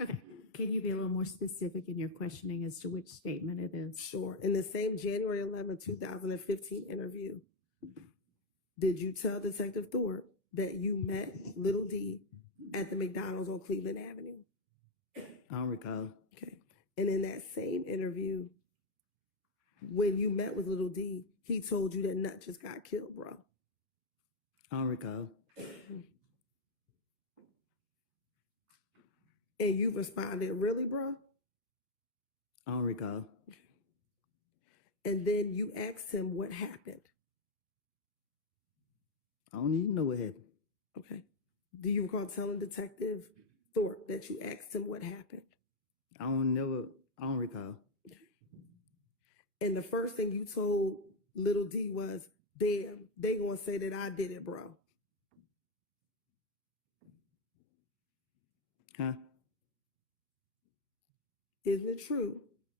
Okay, can you be a little more specific in your questioning as to which statement it is? sure, in the same January 11, 2015 interview, did you tell Detective Thorpe that you met Little D at the McDonald's on Cleveland Avenue? I don't recall. Okay. And in that same interview, when you met with Little D, he told you that Nut just got killed, bro. I don't recall. And you responded, really, bro? I don't recall. And then you asked him what happened. I don't even know what happened. Okay. Do you recall telling Detective Thorpe that you asked him what happened? I don't recall. And the first thing you told Little D was, damn, they gonna say that I did it, bro. Huh? Isn't it true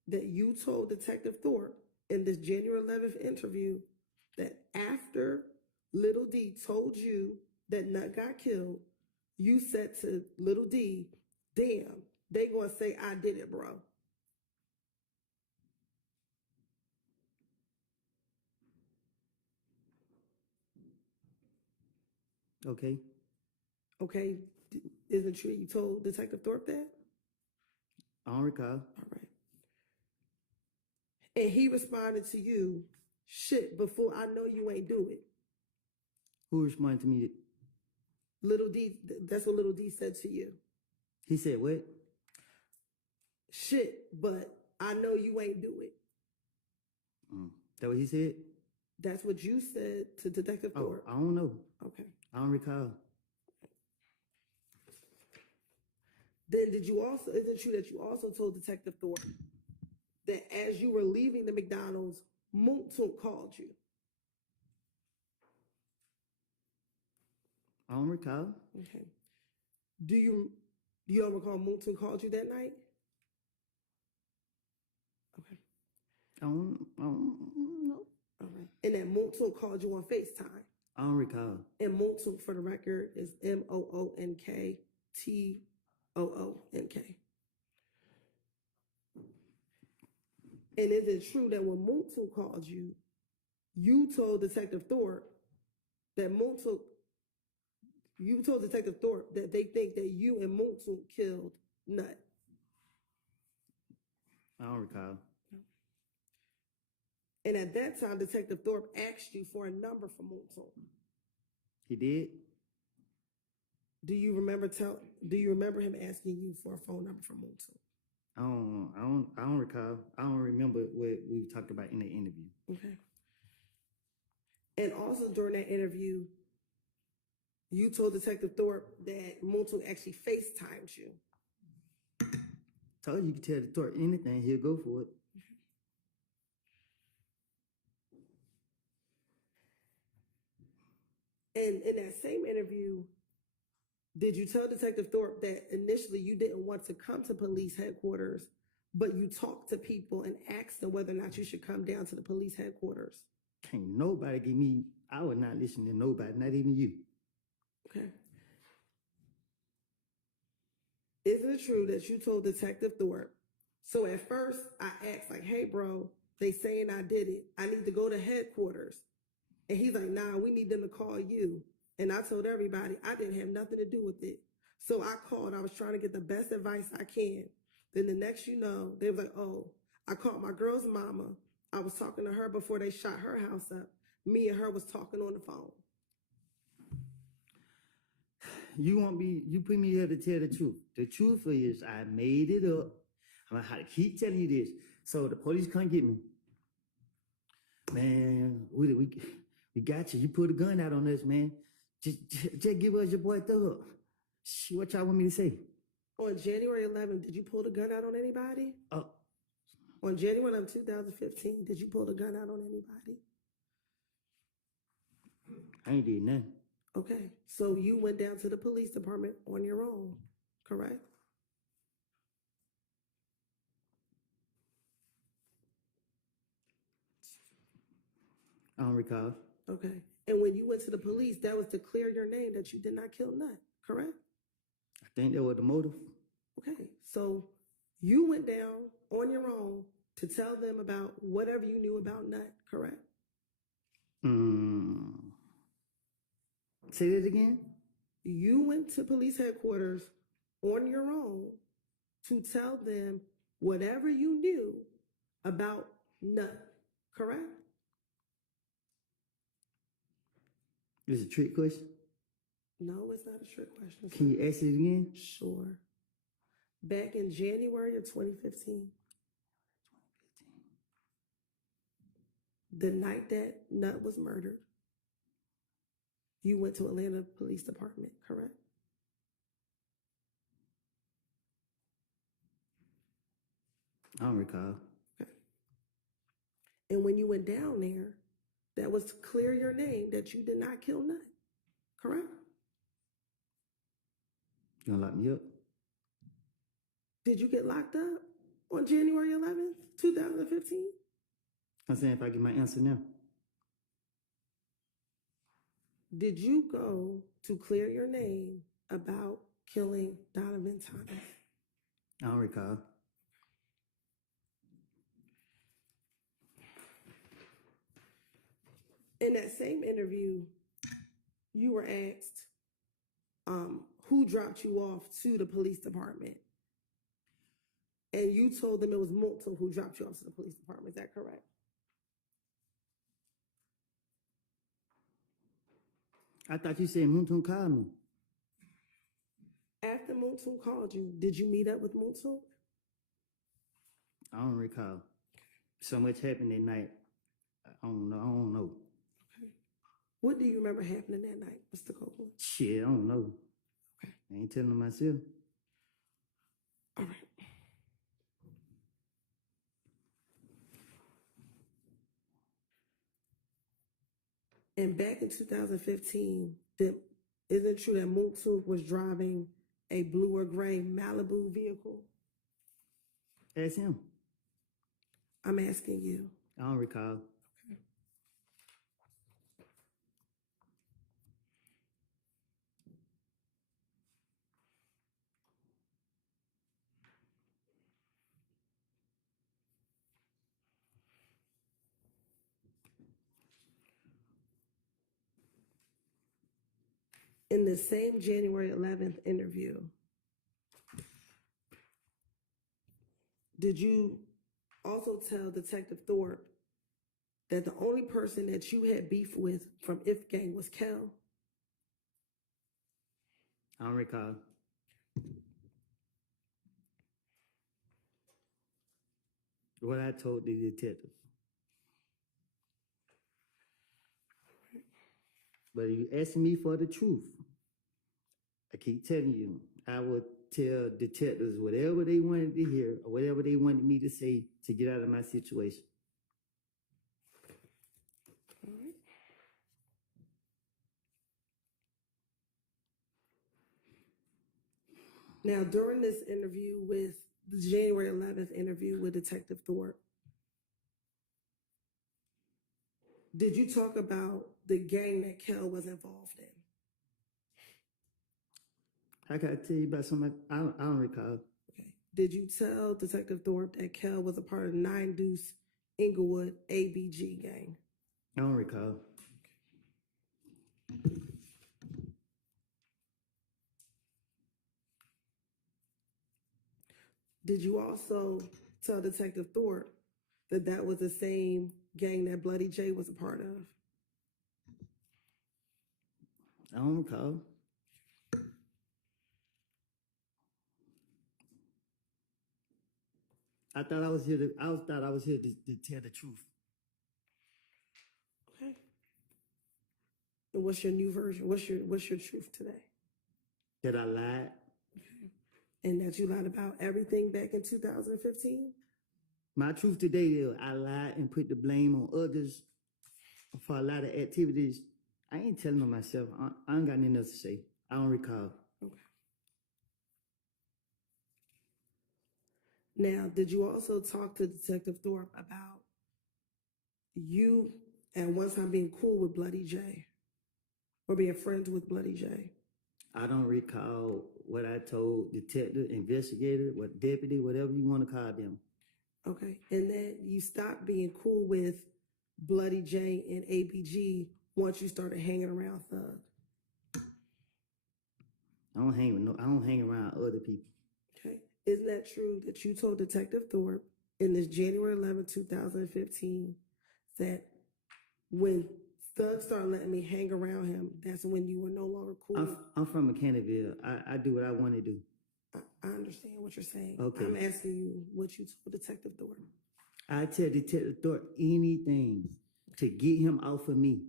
that you told Detective Thorpe in this January 11th interview that after Little D told you that Nut got killed, you said to Little D, damn, they gonna say I did it, bro? Okay. Okay, isn't it true you told Detective Thorpe that? I don't recall. All right. And he responded to you, shit, before I know you ain't do it. Who responded to me? Little D, that's what Little D said to you. He said what? Shit, but I know you ain't do it. That what he said? That's what you said to Detective Oh, Thorpe. I don't know. Okay. I don't recall. Then is it true that you also told Detective Thorpe that as you were leaving the McDonald's, Moontook called you? I don't recall. Okay. Do you ever recall Moontook called you that night? Okay. I don't know. All right. And that Moontook called you on FaceTime. I don't recall. And Moontook, for the record, is MOONKTOONK. And is it true that when Moontook called you, you told Detective Thorpe that you told Detective Thorpe that they think that you and Moontook killed Nut? I don't recall. And at that time, Detective Thorpe asked you for a number for Moontook. He did? Do you remember him asking you for a phone number for Moontook? I don't recall. I don't remember what we talked about in the interview. Okay. And also during that interview, you told Detective Thorpe that Moontook actually FaceTimed you. Told you could tell the Thorpe anything, he'll go for it. And in that same interview, did you tell Detective Thorpe that initially you didn't want to come to police headquarters, but you talked to people and asked them whether or not you should come down to the police headquarters? Can't nobody give me, I would not listen to nobody, not even you. Okay. Isn't it true that you told Detective Thorpe? So at first I asked like, hey bro, they saying I did it. I need to go to headquarters. And he's like, nah, we need them to call you. And I told everybody I didn't have nothing to do with it. So I called, I was trying to get the best advice I can. Then the next you know, they was like, oh, I called my girl's mama I was talking to her before they shot her house up. Me and her was talking on the phone. You put me here to tell the truth. The truth is I made it up. I'm gonna have to keep telling you this. So the police come get me. Man, we got you. You put a gun out on us, man. Just give us your boy Thug. What y'all want me to say? On January 11th, did you pull the gun out on anybody? Oh, On January 11th, 2015, did you pull the gun out on anybody? I ain't did nothing. Okay, so you went down to the police department on your own, correct? I don't recall. Okay, and when you went to the police, that was to clear your name that you did not kill Nut, correct? I think that was the motive. Okay, so you went down on your own to tell them about whatever you knew about Nut, correct? Say that again? You went to police headquarters on your own to tell them whatever you knew about Nut, correct? It's a trick question. No, it's not a trick question. Can you ask it again? Sure. Back in January of 2015, the night that Nut was murdered, you went to Atlanta Police Department, correct? I don't recall. Okay. And when you went down there, that was to clear your name that you did not kill Nut, correct? You gonna lock me up? Did you get locked up on January 11th, 2015? I'm saying if I get my answer now. Did you go to clear your name about killing Donovan Thomas? I don't recall. In that same interview, you were asked who dropped you off to the police department. And you told them it was Multul who dropped you off to the police department. Is that correct? I thought you said Muntun called me. After Multul called you, did you meet up with Multul? I don't recall. So much happened that night. I don't know. Okay. What do you remember happening that night, Mr. Copeland? Shit, I don't know. Okay. I ain't telling myself. All right. And back in 2015, isn't it true that Multul was driving a blue or gray Malibu vehicle? Ask him. I'm asking you. I don't recall. In the same January 11th interview, did you also tell Detective Thorpe that the only person that you had beef with from If Gang was Kel? I don't recall. What I told the detective. But you asking me for the truth. I keep telling you, I would tell detectives whatever they wanted to hear or whatever they wanted me to say to get out of my situation. All right. Now, during this interview with the January 11th interview with Detective Thorpe, did you talk about the gang that Kel was involved in? I gotta tell you about something I don't recall. Okay. Did you tell Detective Thorpe that Kel was a part of 9 Deuce Inglewood ABG gang? I don't recall. Did you also tell Detective Thorpe that that was the same gang that Bloody J was a part of? I don't recall. I thought I was here to tell the truth. Okay. And what's your new version? What's your truth today? That I lied. And that you lied about everything back in 2015? My truth today is I lied and put the blame on others for a lot of activities. I ain't telling on myself. I ain't got nothing else to say. I don't recall. Okay. Now, did you also talk to Detective Thorpe about you at one time being cool with Bloody J or being friends with Bloody J? I don't recall what I told detective, investigator, what deputy, whatever you want to call them. Okay. And then you stopped being cool with Bloody J and ABG once you started hanging around Thug. I don't hang around other people. Okay. Isn't that true that you told Detective Thorpe in this January 11, 2015, that when Thug started letting me hang around him, that's when you were no longer cool? I'm from Mechanicsville. I do what I want to do. I understand what you're saying. Okay. I'm asking you what you told Detective Thorpe. I tell Detective Thorpe anything to get him off of me.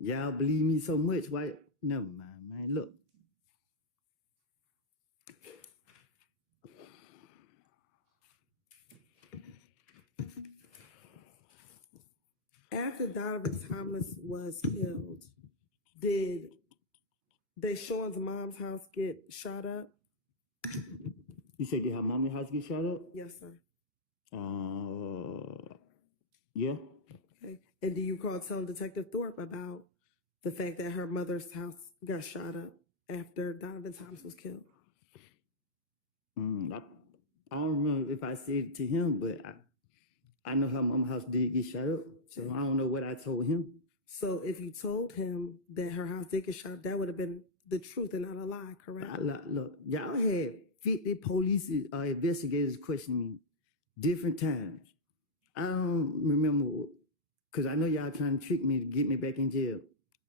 Y'all believe me so much, why? Never mind, man. Look. After Donovan Thomas was killed, did Deshawn's mom's house get shot up? You said did her mommy house get shot up? Yes, sir. Yeah. Okay. And do you recall telling Detective Thorpe about the fact that her mother's house got shot up after Donovan Thomas was killed? I don't remember if I said it to him, but I know her mom's house did get shot up, so I don't know what I told him. So if you told him that her house did get shot up, that would have been the truth and not a lie, correct? Look, y'all had 50 police investigators questioning me different times. I don't remember, because I know y'all trying to trick me to get me back in jail.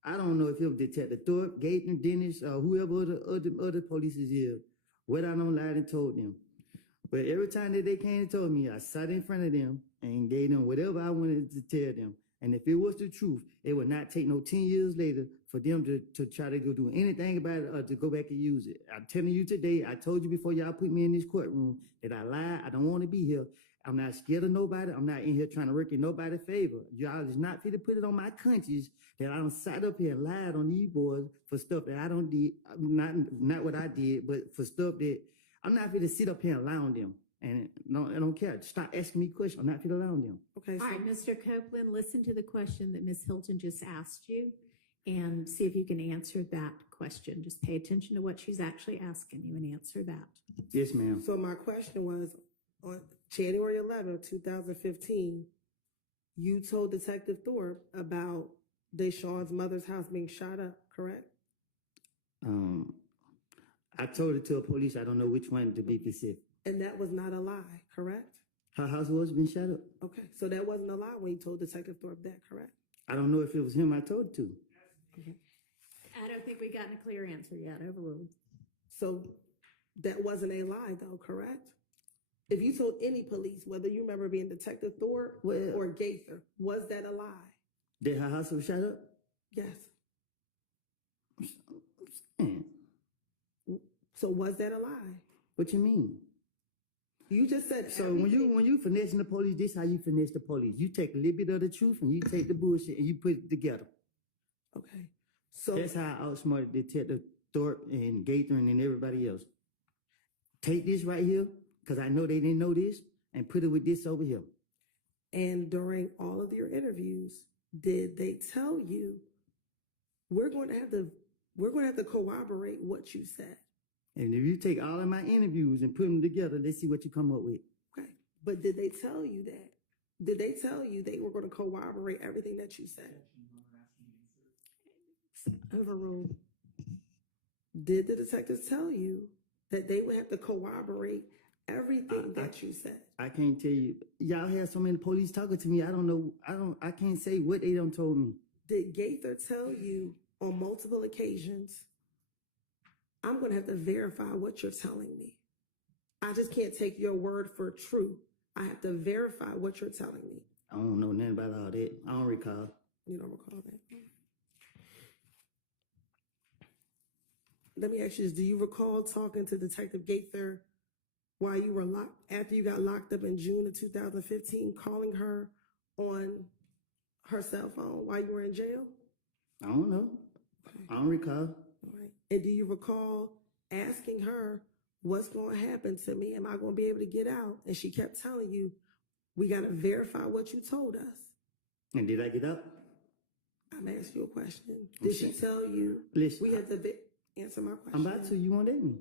I don't know if it was Detective Thorpe, Gaten, Dennis, or whoever other police is here. What I don't lied and told them. But every time that they came and told me, I sat in front of them and gave them whatever I wanted to tell them. And if it was the truth, it would not take no 10 years later for them to try to go do anything about it or to go back and use it. I'm telling you today, I told you before y'all put me in this courtroom that I lied. I don't want to be here. I'm not scared of nobody. I'm not in here trying to work in nobody's favor. Y'all is not fit to put it on my conscience that I done sat up here and lied on these boys for stuff that I don't did. Not what I did, but for stuff that I'm not fit to sit up here and lie on them. And no, I don't care. Stop asking me questions. I'm not fit to lie on them. Okay. All right, Mr. Copeland, listen to the question that Ms. Hilton just asked you and see if you can answer that question. Just pay attention to what she's actually asking you and answer that. Yes, ma'am. So my question was, on January 11, 2015, you told Detective Thorpe about Deshawn's mother's house being shot up, correct? I told it to a police. I don't know which one to be specific. And that was not a lie, correct? Her house was been shut up. Okay, so that wasn't a lie when you told Detective Thorpe that, correct? I don't know if it was him I told it to. I don't think we've gotten a clear answer yet. Overruled. So that wasn't a lie, though, correct? If you told any police, whether you remember being Detective Thorpe Well- or Gaither, was that a lie? That her house was shut up? Yes. Man, So was that a lie? what you mean? You just said So when you finessing the police, this how you finesse the police. You take a little bit of the truth and you take the bullshit and you put it together. Okay. So That's how I outsmarted Detective Thorpe and Gaither and everybody else. Take this right here, because I know they didn't know this, and put it with this over here. and during all of your interviews, did they tell you we're going to have to corroborate what you said? And if you take all of my interviews and put them together, let's see what you come up with. Okay, but did they tell you that? Did they tell you they were going to corroborate everything that you said? Overruled. Did the detectives tell you that they would have to corroborate everything that you said? I can't tell you. Y'all have so many police talking to me. I don't know. I can't say what they done told me. Did Gaither tell you on multiple occasions, I'm going to have to verify what you're telling me? I just can't take your word for true. I have to verify what you're telling me. I don't know nothing about all that. I don't recall. You don't recall that? Let me ask you this. Do you recall talking to Detective Gaither while you were locked, after you got locked up in June of 2015, calling her on her cell phone while you were in jail? I don't know. I don't recall. All right. And do you recall asking her, what's going to happen to me? Am I going to be able to get out? And she kept telling you, we got to verify what you told us. And did I get up? I'm asking you a question. Did she tell you, Listen, we have to answer my question? I'm about to. You won't let me.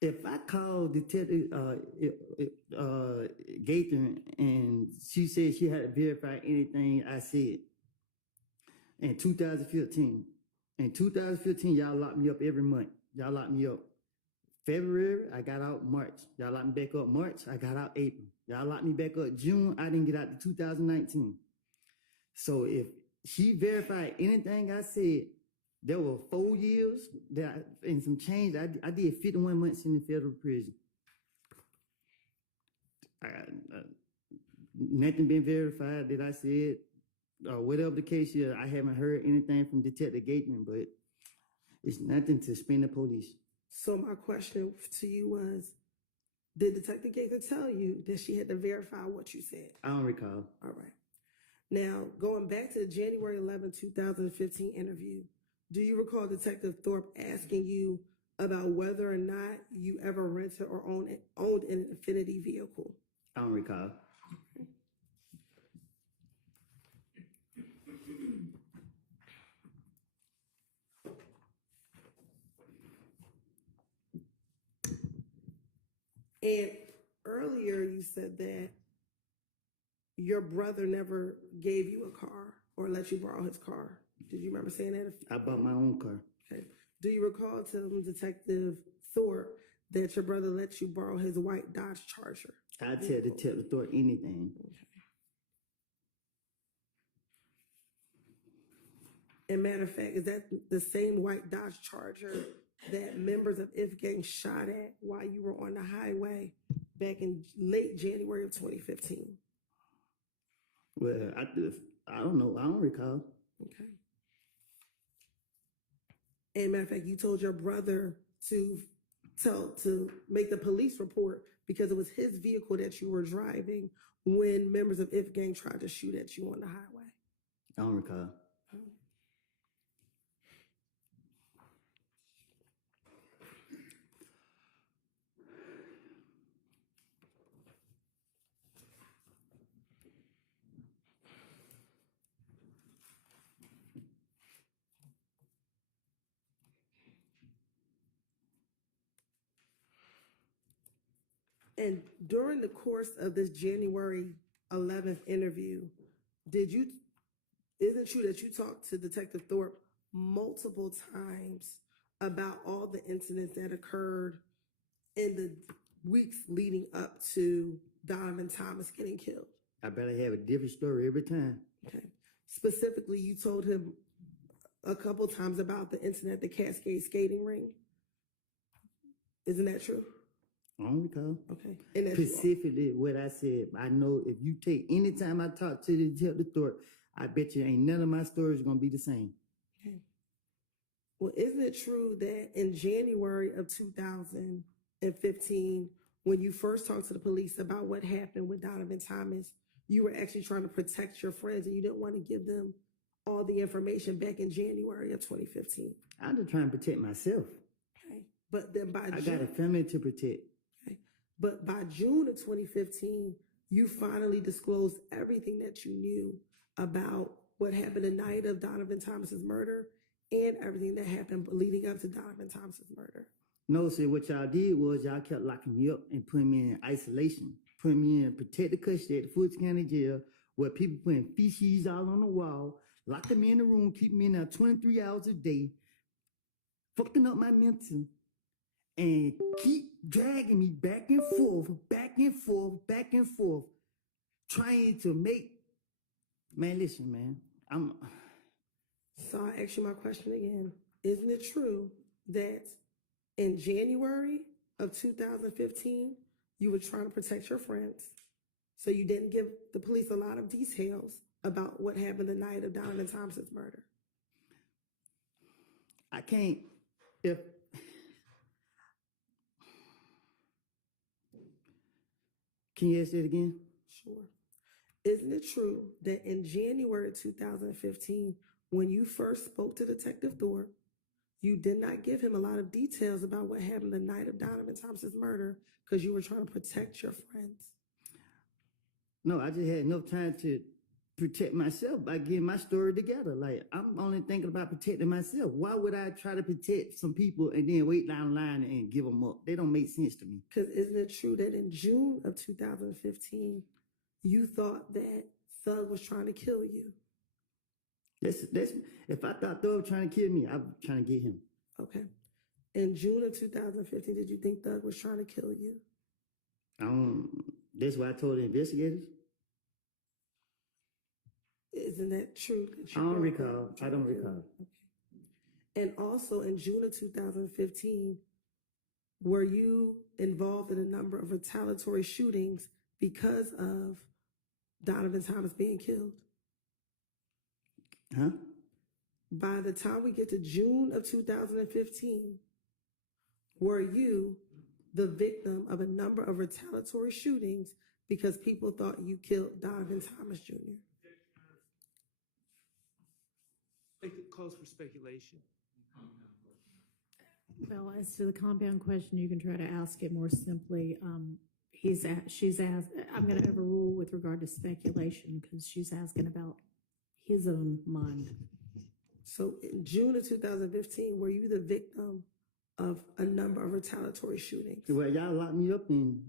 If I call Detective Gaither and she said she had to verify anything I said in 2015. In 2015, y'all locked me up every month. Y'all locked me up. February, I got out March. Y'all locked me back up March. I got out April. Y'all locked me back up June. I didn't get out to 2019. So if she verified anything I said, there were 4 years and some change. I did 51 months in the federal prison. Nothing been verified that I said, whatever the case is. I haven't heard anything from Detective Gateman, but it's nothing to spin the police. So my question to you was, did Detective Gaither tell you that she had to verify what you said? I don't recall. All right. Now, going back to the January 11, 2015 interview, do you recall Detective Thorpe asking you about whether or not you ever rented or owned an Infiniti vehicle? I don't recall. And earlier you said that your brother never gave you a car or let you borrow his car. Did you remember saying that? I bought my own car. Okay. Do you recall telling Detective Thorpe that your brother let you borrow his white Dodge Charger? I tell Detective Thorpe anything. And matter of fact, is that the same white Dodge Charger that members of If Gang shot at while you were on the highway back in late January of 2015? Well, I don't know. I don't recall. Okay. And matter of fact, you told your brother to make the police report because it was his vehicle that you were driving when members of If Gang tried to shoot at you on the highway. I don't recall. And during the course of this January 11th interview, isn't it true that you talked to Detective Thorpe multiple times about all the incidents that occurred in the weeks leading up to Donovan Thomas getting killed? I better have a different story every time. Okay. Specifically, you told him a couple times about the incident at the Cascade skating ring. Isn't that true? I don't recall. Okay. And that's Specifically what I said. I know if you take any time I talk to the Detective Thorpe, I bet you ain't none of my stories gonna be the same. okay. Well, isn't it true that in January of 2015, when you first talked to the police about what happened with Donovan Thomas, you were actually trying to protect your friends and you didn't want to give them all the information back in January of 2015? I'm just trying to protect myself. Okay. But then by I June, got a family to protect. okay. But by June of 2015, you finally disclosed everything that you knew about what happened the night of Donovan Thomas's murder and everything that happened leading up to Donovan Thompson's murder. No, sir, what y'all did was y'all kept locking me up and putting me in isolation, putting me in protected custody at the Fulton County Jail, where people putting feces all on the wall, locking me in the room, keeping me in there 23 hours a day, fucking up my mental, and keep dragging me back and forth, back and forth, back and forth, trying to make, man, listen, man, So I ask you my question again. Isn't it true that in January of 2015, you were trying to protect your friends, so you didn't give the police a lot of details about what happened the night of Donovan Thompson's murder? I can't, if, can you ask that again? Sure. Isn't it true that in January 2015, when you first spoke to Detective Thorpe, you did not give him a lot of details about what happened the night of Donovan Thompson's murder because you were trying to protect your friends? No, I just had enough time to protect myself by getting my story together. Like, I'm only thinking about protecting myself. Why would I try to protect some people and then wait down the line and give them up? They don't make sense to me. Because isn't it true that in June of 2015, you thought that Thug was trying to kill you? That's if I thought Thug was trying to kill me, I was trying to get him. Okay. In June of 2015, did you think Thug was trying to kill you? That's what I told the investigators. Isn't that true? That you I don't thought recall. Thug was I trying don't to kill recall. you? Okay. And also in June of 2015, were you involved in a number of retaliatory shootings because of Donovan Thomas being killed? Huh? By the time we get to June of 2015, were you the victim of a number of retaliatory shootings because people thought you killed Donovan Thomas Jr.? It calls for speculation. Well, as to the compound question, you can try to ask it more simply. She's asked, I'm going to overrule with regard to speculation because she's asking about his own mind. So in June of 2015, were you the victim of a number of retaliatory shootings? Well, y'all locked me up in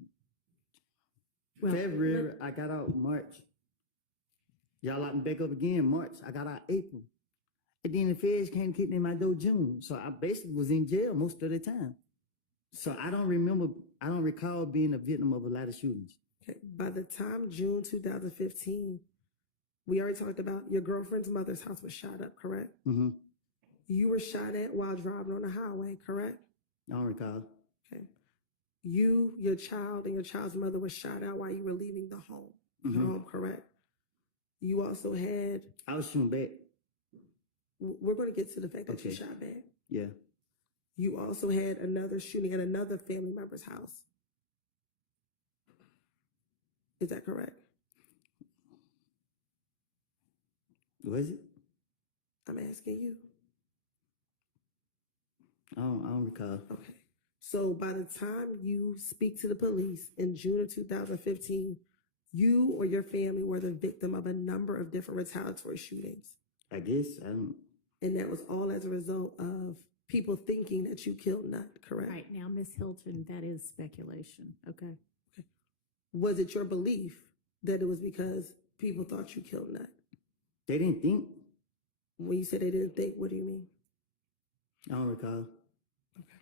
Well, February. I got out March. Y'all locked me back up again March. I got out April. And then the feds came kicked in my door June. So I basically was in jail most of the time. So I don't recall being a victim of a lot of shootings. Okay. By the time June 2015, we already talked about your girlfriend's mother's house was shot up, correct? Mm-hmm. You were shot at while driving on the highway, correct? I don't recall. Okay. You, your child, and your child's mother was shot out while you were leaving the home, your Mhm. home, correct? You also had, I was shooting back. we're going to get to the fact that you Okay. shot back. Yeah. You also had another shooting at another family member's house. Is that correct? Was it? I'm asking you. I don't recall. Okay. So by the time you speak to the police in June of 2015, you or your family were the victim of a number of different retaliatory shootings. I guess. I don't. And that was all as a result of people thinking that you killed Nut, correct? right now, Ms. Hilton, that is speculation. Okay. Was it your belief that it was because people thought you killed Nut? They didn't think. When you said they didn't think, what do you mean? I don't recall. Okay.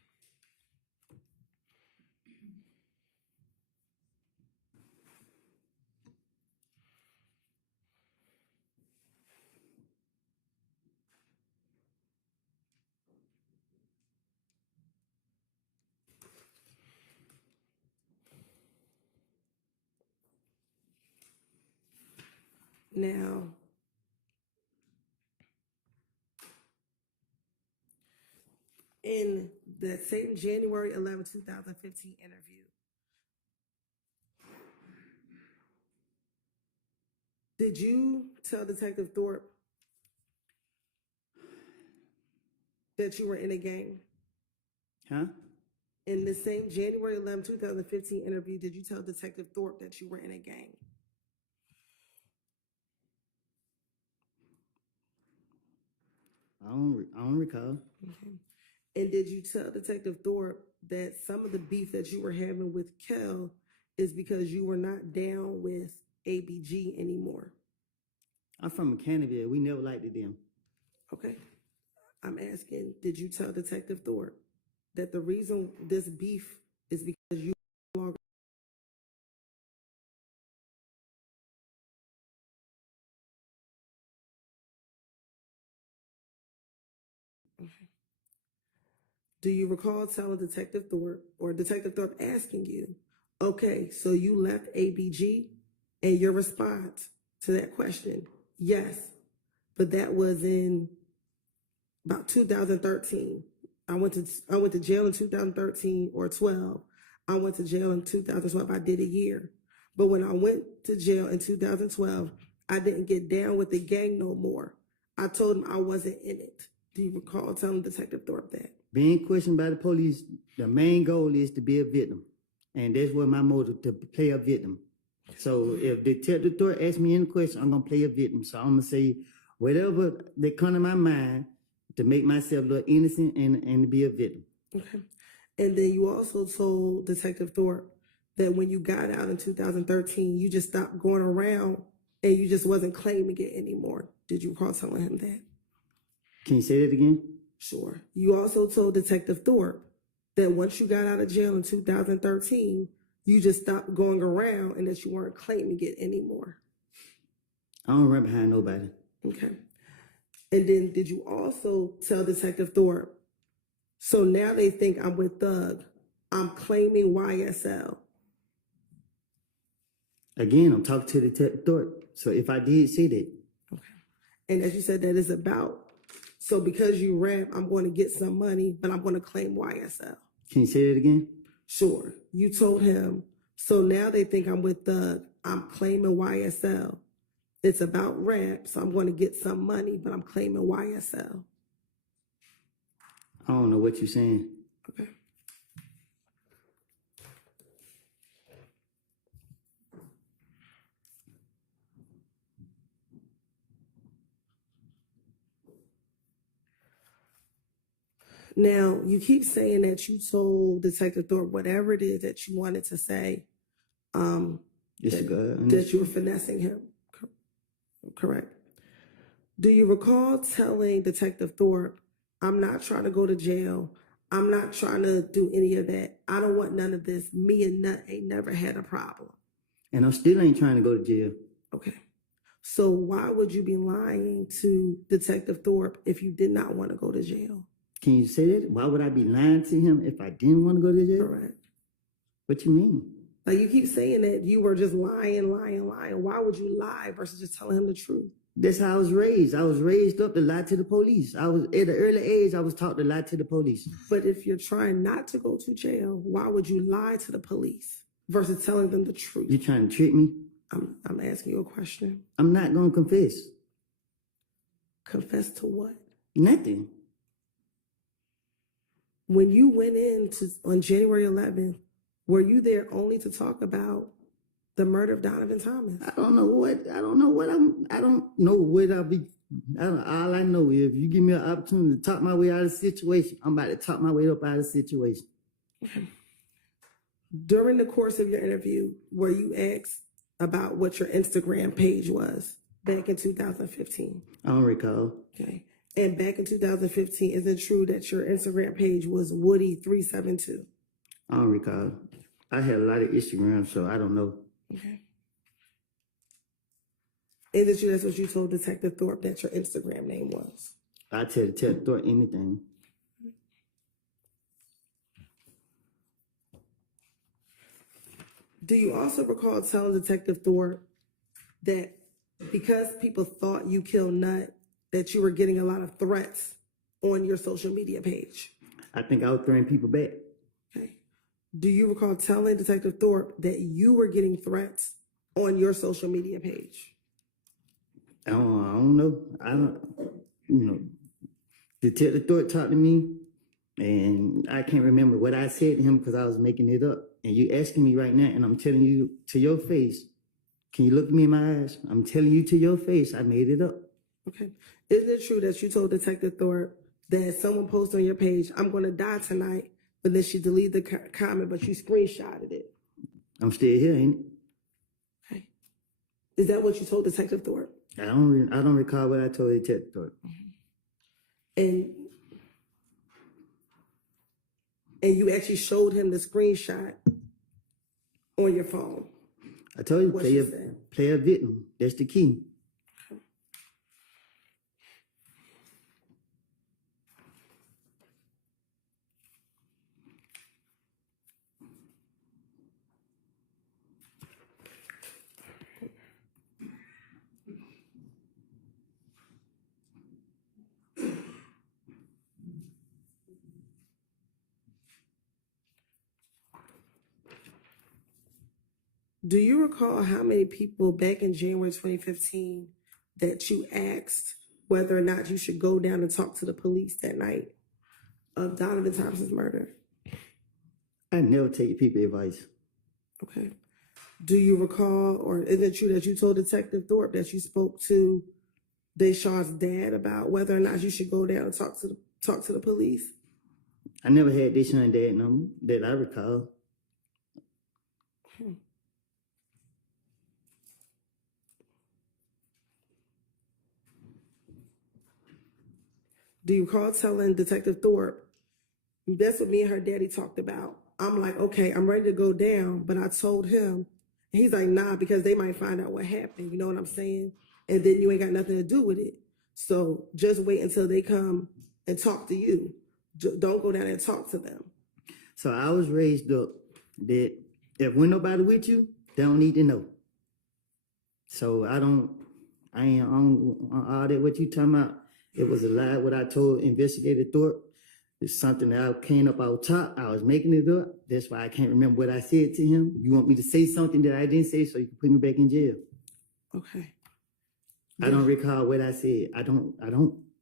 Now, in that same January 11, 2015 interview, did you tell Detective Thorpe that you were in a gang? Huh? In the same January 11, 2015 interview, did you tell Detective Thorpe that you were in a gang? I don't recall. Okay. And did you tell Detective Thorpe that some of the beef that you were having with Kel is because you were not down with ABG anymore? I'm from Mechanicsville. We never liked them. Okay. I'm asking, did you tell Detective Thorpe that the reason this beef is because you no longer? Okay. Do you recall telling Detective Thorpe or Detective Thorpe asking you, okay, so you left ABG, and your response to that question, yes, but that was in about 2013. I went to jail in 2013 or 12. I went to jail in 2012. I did a year. But when I went to jail in 2012, I didn't get down with the gang no more. I told him I wasn't in it. Do you recall telling Detective Thorpe that? Being questioned by the police, the main goal is to be a victim. And that's what my motive, to play a victim. So if Detective Thorpe asks me any question, I'm going to play a victim. So I'm going to say whatever that come to my mind to make myself look innocent and to be a victim. Okay. And then you also told Detective Thorpe that when you got out in 2013, you just stopped going around and you just wasn't claiming it anymore. Did you recall telling him that? Can you say that again? Sure. You also told Detective Thorpe that once you got out of jail in 2013, you just stopped going around and that you weren't claiming it anymore. I don't run behind nobody. Okay. And then did you also tell Detective Thorpe, so now they think I'm with Thug, I'm claiming YSL? Again, I'm talking to Detective Thorpe. So if I did say that, Okay. And as you said, that is about, so because you rap, I'm going to get some money, but I'm going to claim YSL. can you say that again? Sure. You told him, so now they think I'm with Thug, I'm claiming YSL. It's about rap, so I'm going to get some money, but I'm claiming YSL. I don't know what you're saying. Okay. Now, you keep saying that you told Detective Thorpe whatever it is that you wanted to say, Yes, God. that you were finessing him. Correct. Do you recall telling Detective Thorpe, I'm not trying to go to jail. I'm not trying to do any of that. I don't want none of this. Me and Nut ain't never had a problem. And I still ain't trying to go to jail. Okay. So why would you be lying to Detective Thorpe if you did not want to go to jail? Can you say that? Why would I be lying to him if I didn't want to go to jail? Correct. What you mean? Like you keep saying that you were just lying. Why would you lie versus just telling him the truth? That's how I was raised. I was raised up to lie to the police. I was at an early age, I was taught to lie to the police. But if you're trying not to go to jail, why would you lie to the police versus telling them the truth? You trying to trick me? I'm asking you a question. I'm not going to confess. Confess to what? Nothing. When you went in on January 11th, were you there only to talk about the murder of Donovan Thomas? I don't know what I'll be. All I know is if you give me an opportunity to talk my way out of the situation, I'm about to talk my way up out of the situation. Okay. During the course of your interview, were you asked about what your Instagram page was back in 2015? I don't recall. Okay. And back in 2015, is it true that your Instagram page was Woody372? I don't recall. I had a lot of Instagram, so I don't know. Okay. Is it true that's what you told Detective Thorpe that your Instagram name was? I tell Thorpe anything. Do you also recall telling Detective Thorpe that because people thought you killed Nut, that you were getting a lot of threats on your social media page? I think I was throwing people back. Okay. Do you recall telling Detective Thorpe that you were getting threats on your social media page? I don't know. Detective Thorpe talked to me, and I can't remember what I said to him because I was making it up. And you asking me right now, and I'm telling you to your face. Can you look me in my eyes? I'm telling you to your face, I made it up. Okay. Isn't it true that you told Detective Thorpe that someone posted on your page, "I'm gonna die tonight," but then she deleted the comment, but you screenshotted it? I'm still here, ain't it? Okay. Is that what you told Detective Thorpe? I don't recall what I told you, Ted Thorpe. And you actually showed him the screenshot on your phone? I told you, What play she a, said. play a victim. That's the key. Do you recall how many people back in January 2015 that you asked whether or not you should go down and talk to the police that night of Donovan Thompson's murder? I never take people advice. Okay. Do you recall, or is it true that you told Detective Thorpe that you spoke to Deshaun's dad about whether or not you should go down and talk to the police? I never had this son dad number that I recall. Do you recall telling Detective Thorpe, that's what me and her daddy talked about? I'm like, okay, I'm ready to go down, but I told him, and he's like, nah, because they might find out what happened. You know what I'm saying? And then you ain't got nothing to do with it. So just wait until they come and talk to you. Don't go down and talk to them. So I was raised up that if when nobody with you, they don't need to know. So I ain't on all that what you talking about. It was a lie what I told Investigator Thorpe. It's something that I came up out top. I was making it up. That's why I can't remember what I said to him. You want me to say something that I didn't say so you can put me back in jail? Okay. I don't recall what I said. I don't.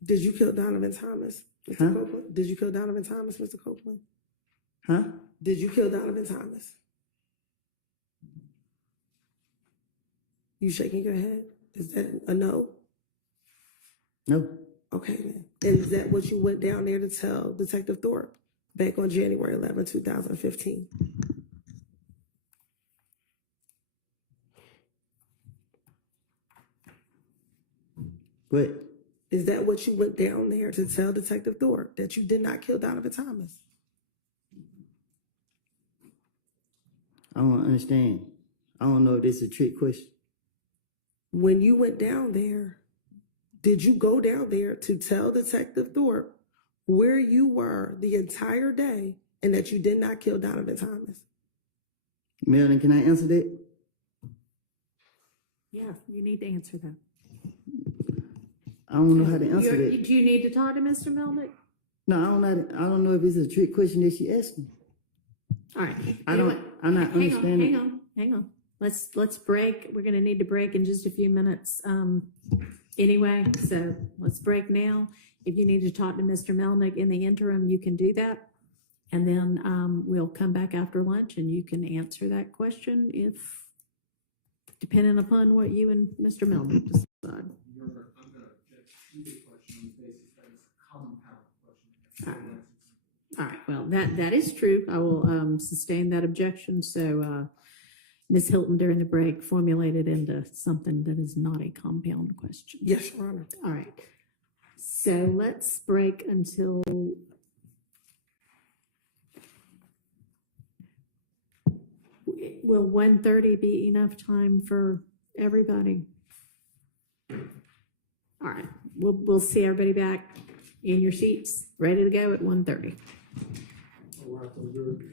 Did you kill Donovan Thomas, Mr. Huh? Copeland? Did you kill Donovan Thomas, Mr. Copeland? Huh? Did you kill Donovan Thomas? You shaking your head? Is that a no? No. Okay, then. And is that what you went down there to tell Detective Thorpe back on January 11, 2015? What? Is that what you went down there to tell Detective Thorpe, that you did not kill Donovan Thomas? I don't understand. I don't know if this is a trick question. When you went down there, did you go down there to tell Detective Thorpe where you were the entire day and that you did not kill Donovan Thomas? Melanie, can I answer that? Yeah, you need to answer that. I don't know how to answer Do that. you need to talk to Mr. Melnick? No, I don't know if it's a trick question that she asked me. All right. I'm not understanding. Hang on. Let's break. We're gonna need to break in just a few minutes. Anyway, so let's break now. If you need to talk to Mr. Melnick in the interim, you can do that. And then, we'll come back after lunch and you can answer that question depending upon what you and Mr. Melnick decide. I'm gonna object to the question on the basis that it's a common power question. All right. All right, well, that is true. I will sustain that objection. So Ms. Hilton, during the break, formulated into something that is not a compound question. Yes, Your Honor. All right. So let's break until will 1:30 be enough time for everybody? All right, we'll see everybody back in your seats, ready to go at 1:30. We'll have to adjourn.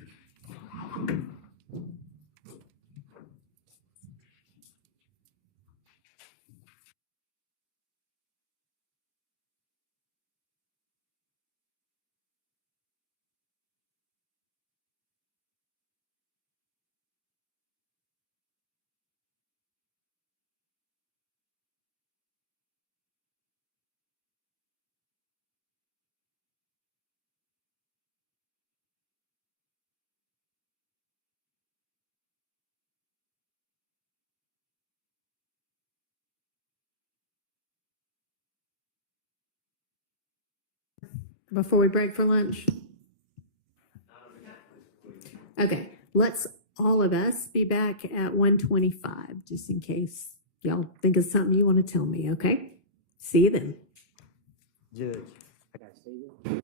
before we break for lunch? Okay, let's all of us be back at 1:25, just in case y'all think of something you want to tell me, okay? See you then. Judge, I gotta say this.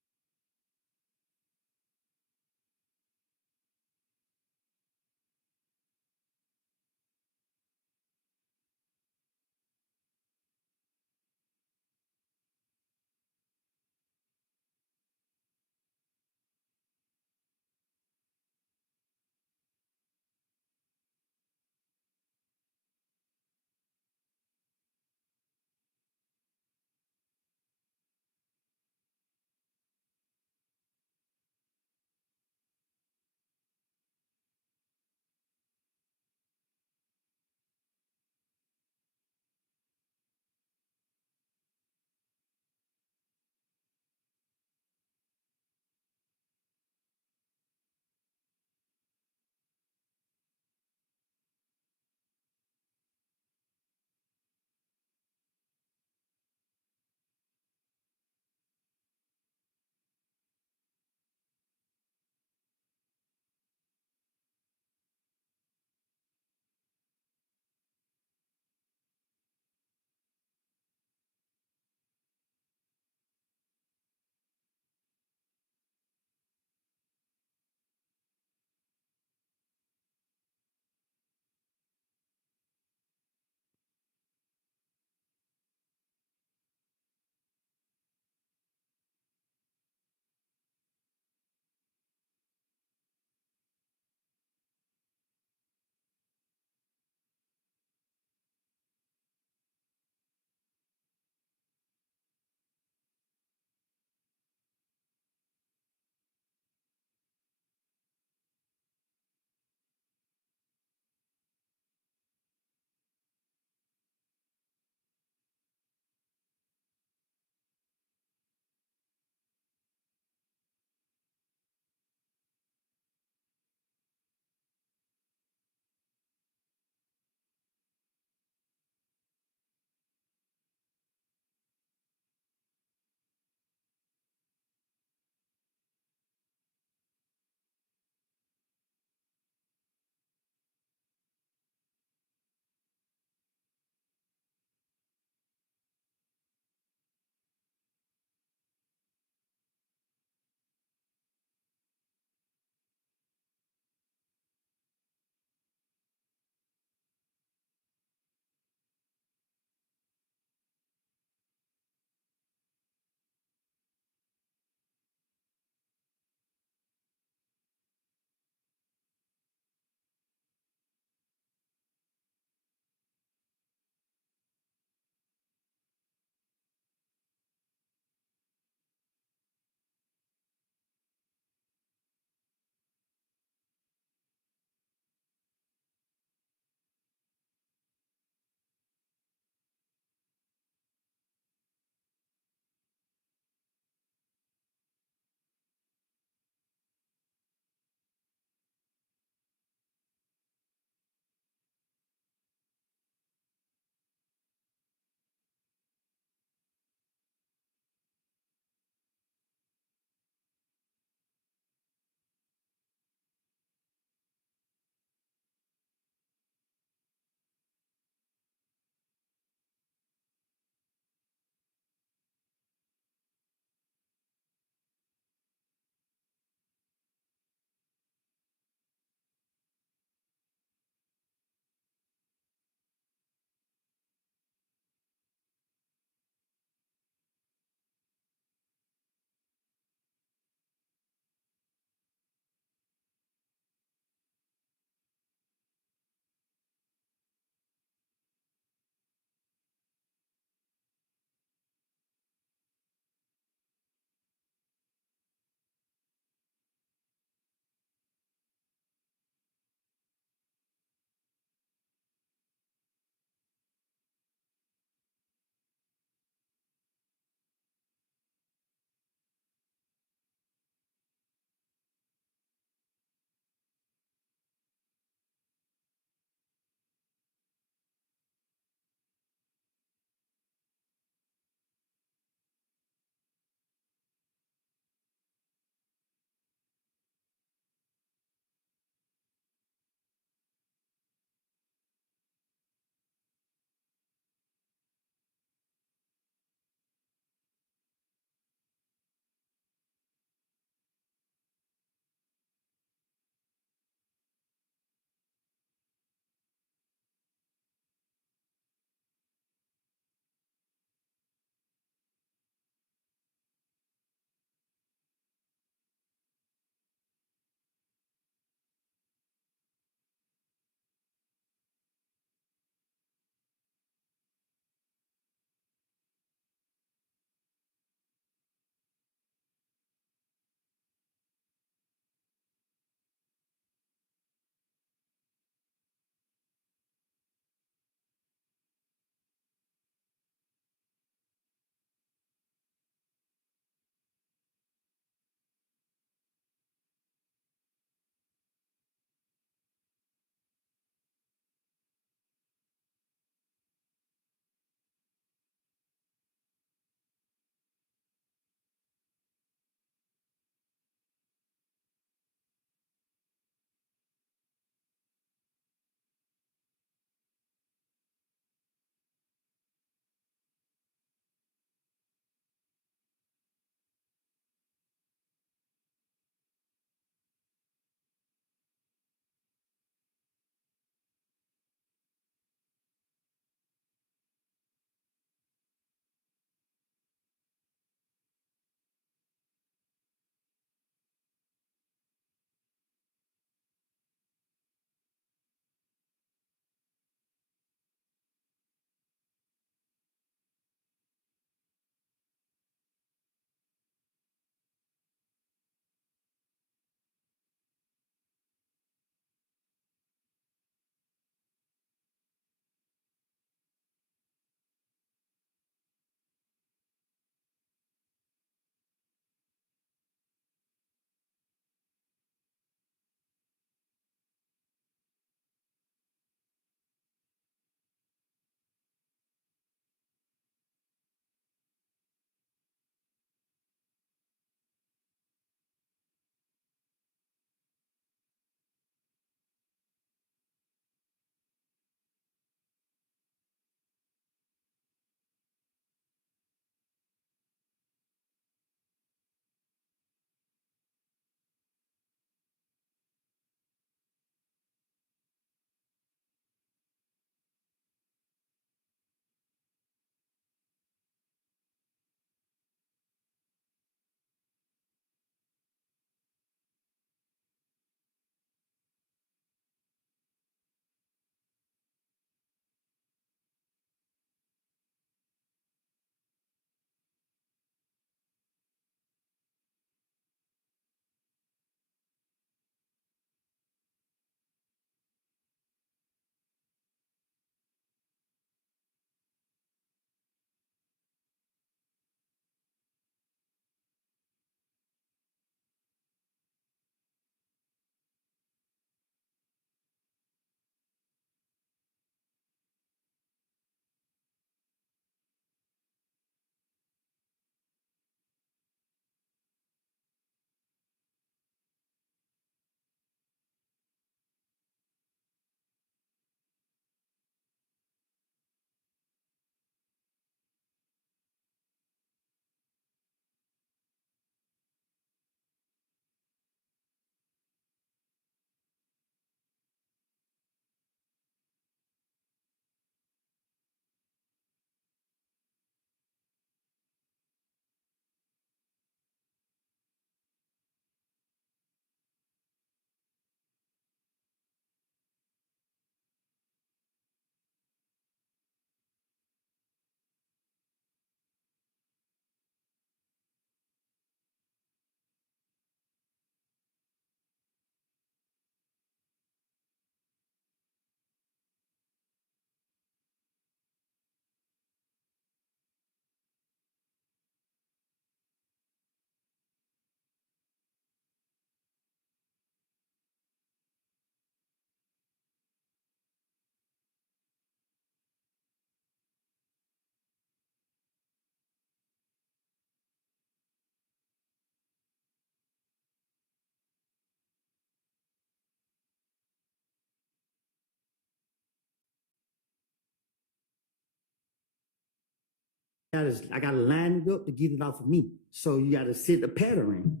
I gotta line it up to get it off of me. So you gotta set the pattern.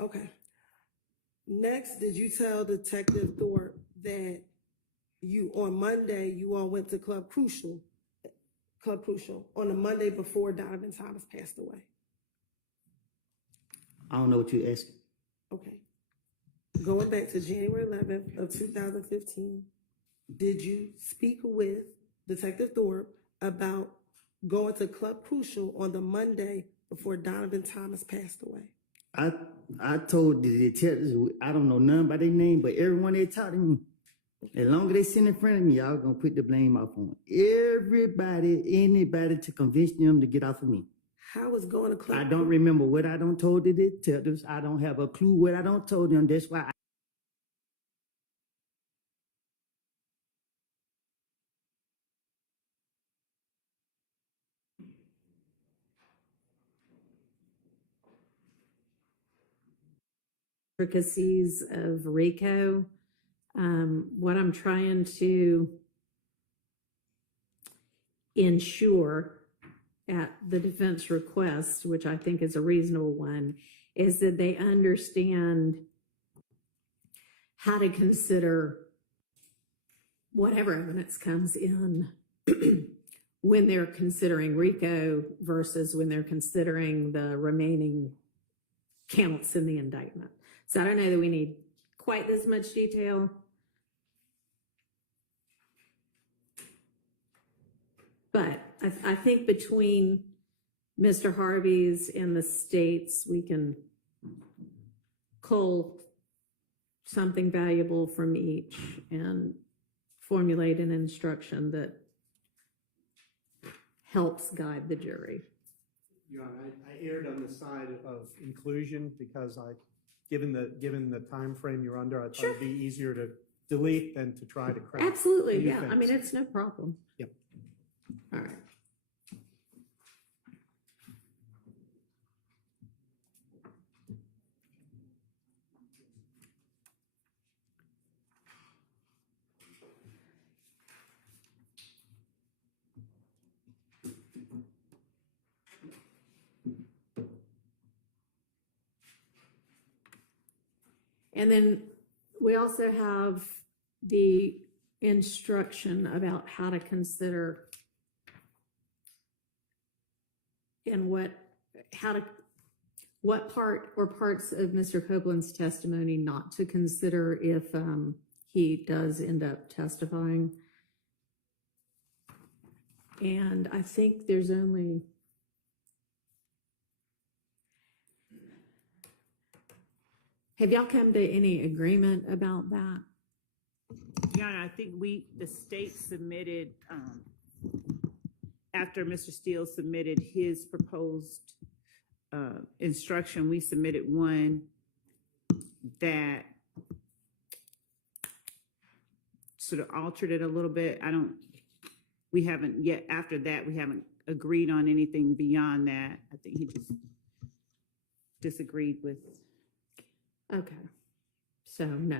Okay. Next, did you tell Detective Thorpe that on Monday, you all went to Club Crucial on the Monday before Donovan Thomas passed away? I don't know what you're asking. Okay. Going back to January 11th of 2015, did you speak with Detective Thorpe about going to Club Crucial on the Monday before Donovan Thomas passed away? I told the detectives, I don't know none by their name, but everyone they talked to me, as long as they sit in front of me, y'all gonna put the blame off on anybody to convince them to get off of me. How is going to Club I don't remember what I don't told the detectives. I don't have a clue what I don't told them. That's why Intricacies of RICO. What I'm trying to ensure at the defense request, which I think is a reasonable one, is that they understand how to consider whatever evidence comes in when they're considering RICO versus when they're considering the remaining counts in the indictment. So I don't know that we need quite this much detail. But I think between Mr. Harvey's and the states, we can cull something valuable from each and formulate an instruction that helps guide the jury. Your Honor, I erred on the side of inclusion because given the time frame you're under, I thought it'd be easier to delete than to try to craft. Absolutely, new yeah. I things. mean, it's no problem. Yep. All right. And then we also have the instruction about how to consider and what part or parts of Mr. Copeland's testimony not to consider if he does end up testifying. And I think there's only have y'all come to any agreement about that? Your Honor, I think the state submitted, after Mr. Steele submitted his proposed instruction, we submitted one that sort of altered it a little bit. We haven't yet, after that, we haven't agreed on anything beyond that. I think he just disagreed with. Okay, so no.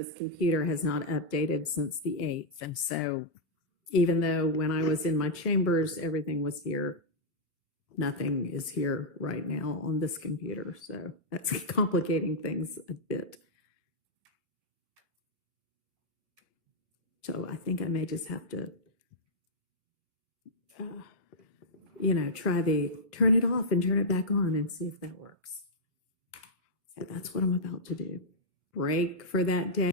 This computer has not updated since the 8th. And so even though when I was in my chambers, everything was here, nothing is here right now on this computer. So that's complicating things a bit. So I think I may just have to, turn it off and turn it back on and see if that works. So that's what I'm about to do. Break for that day.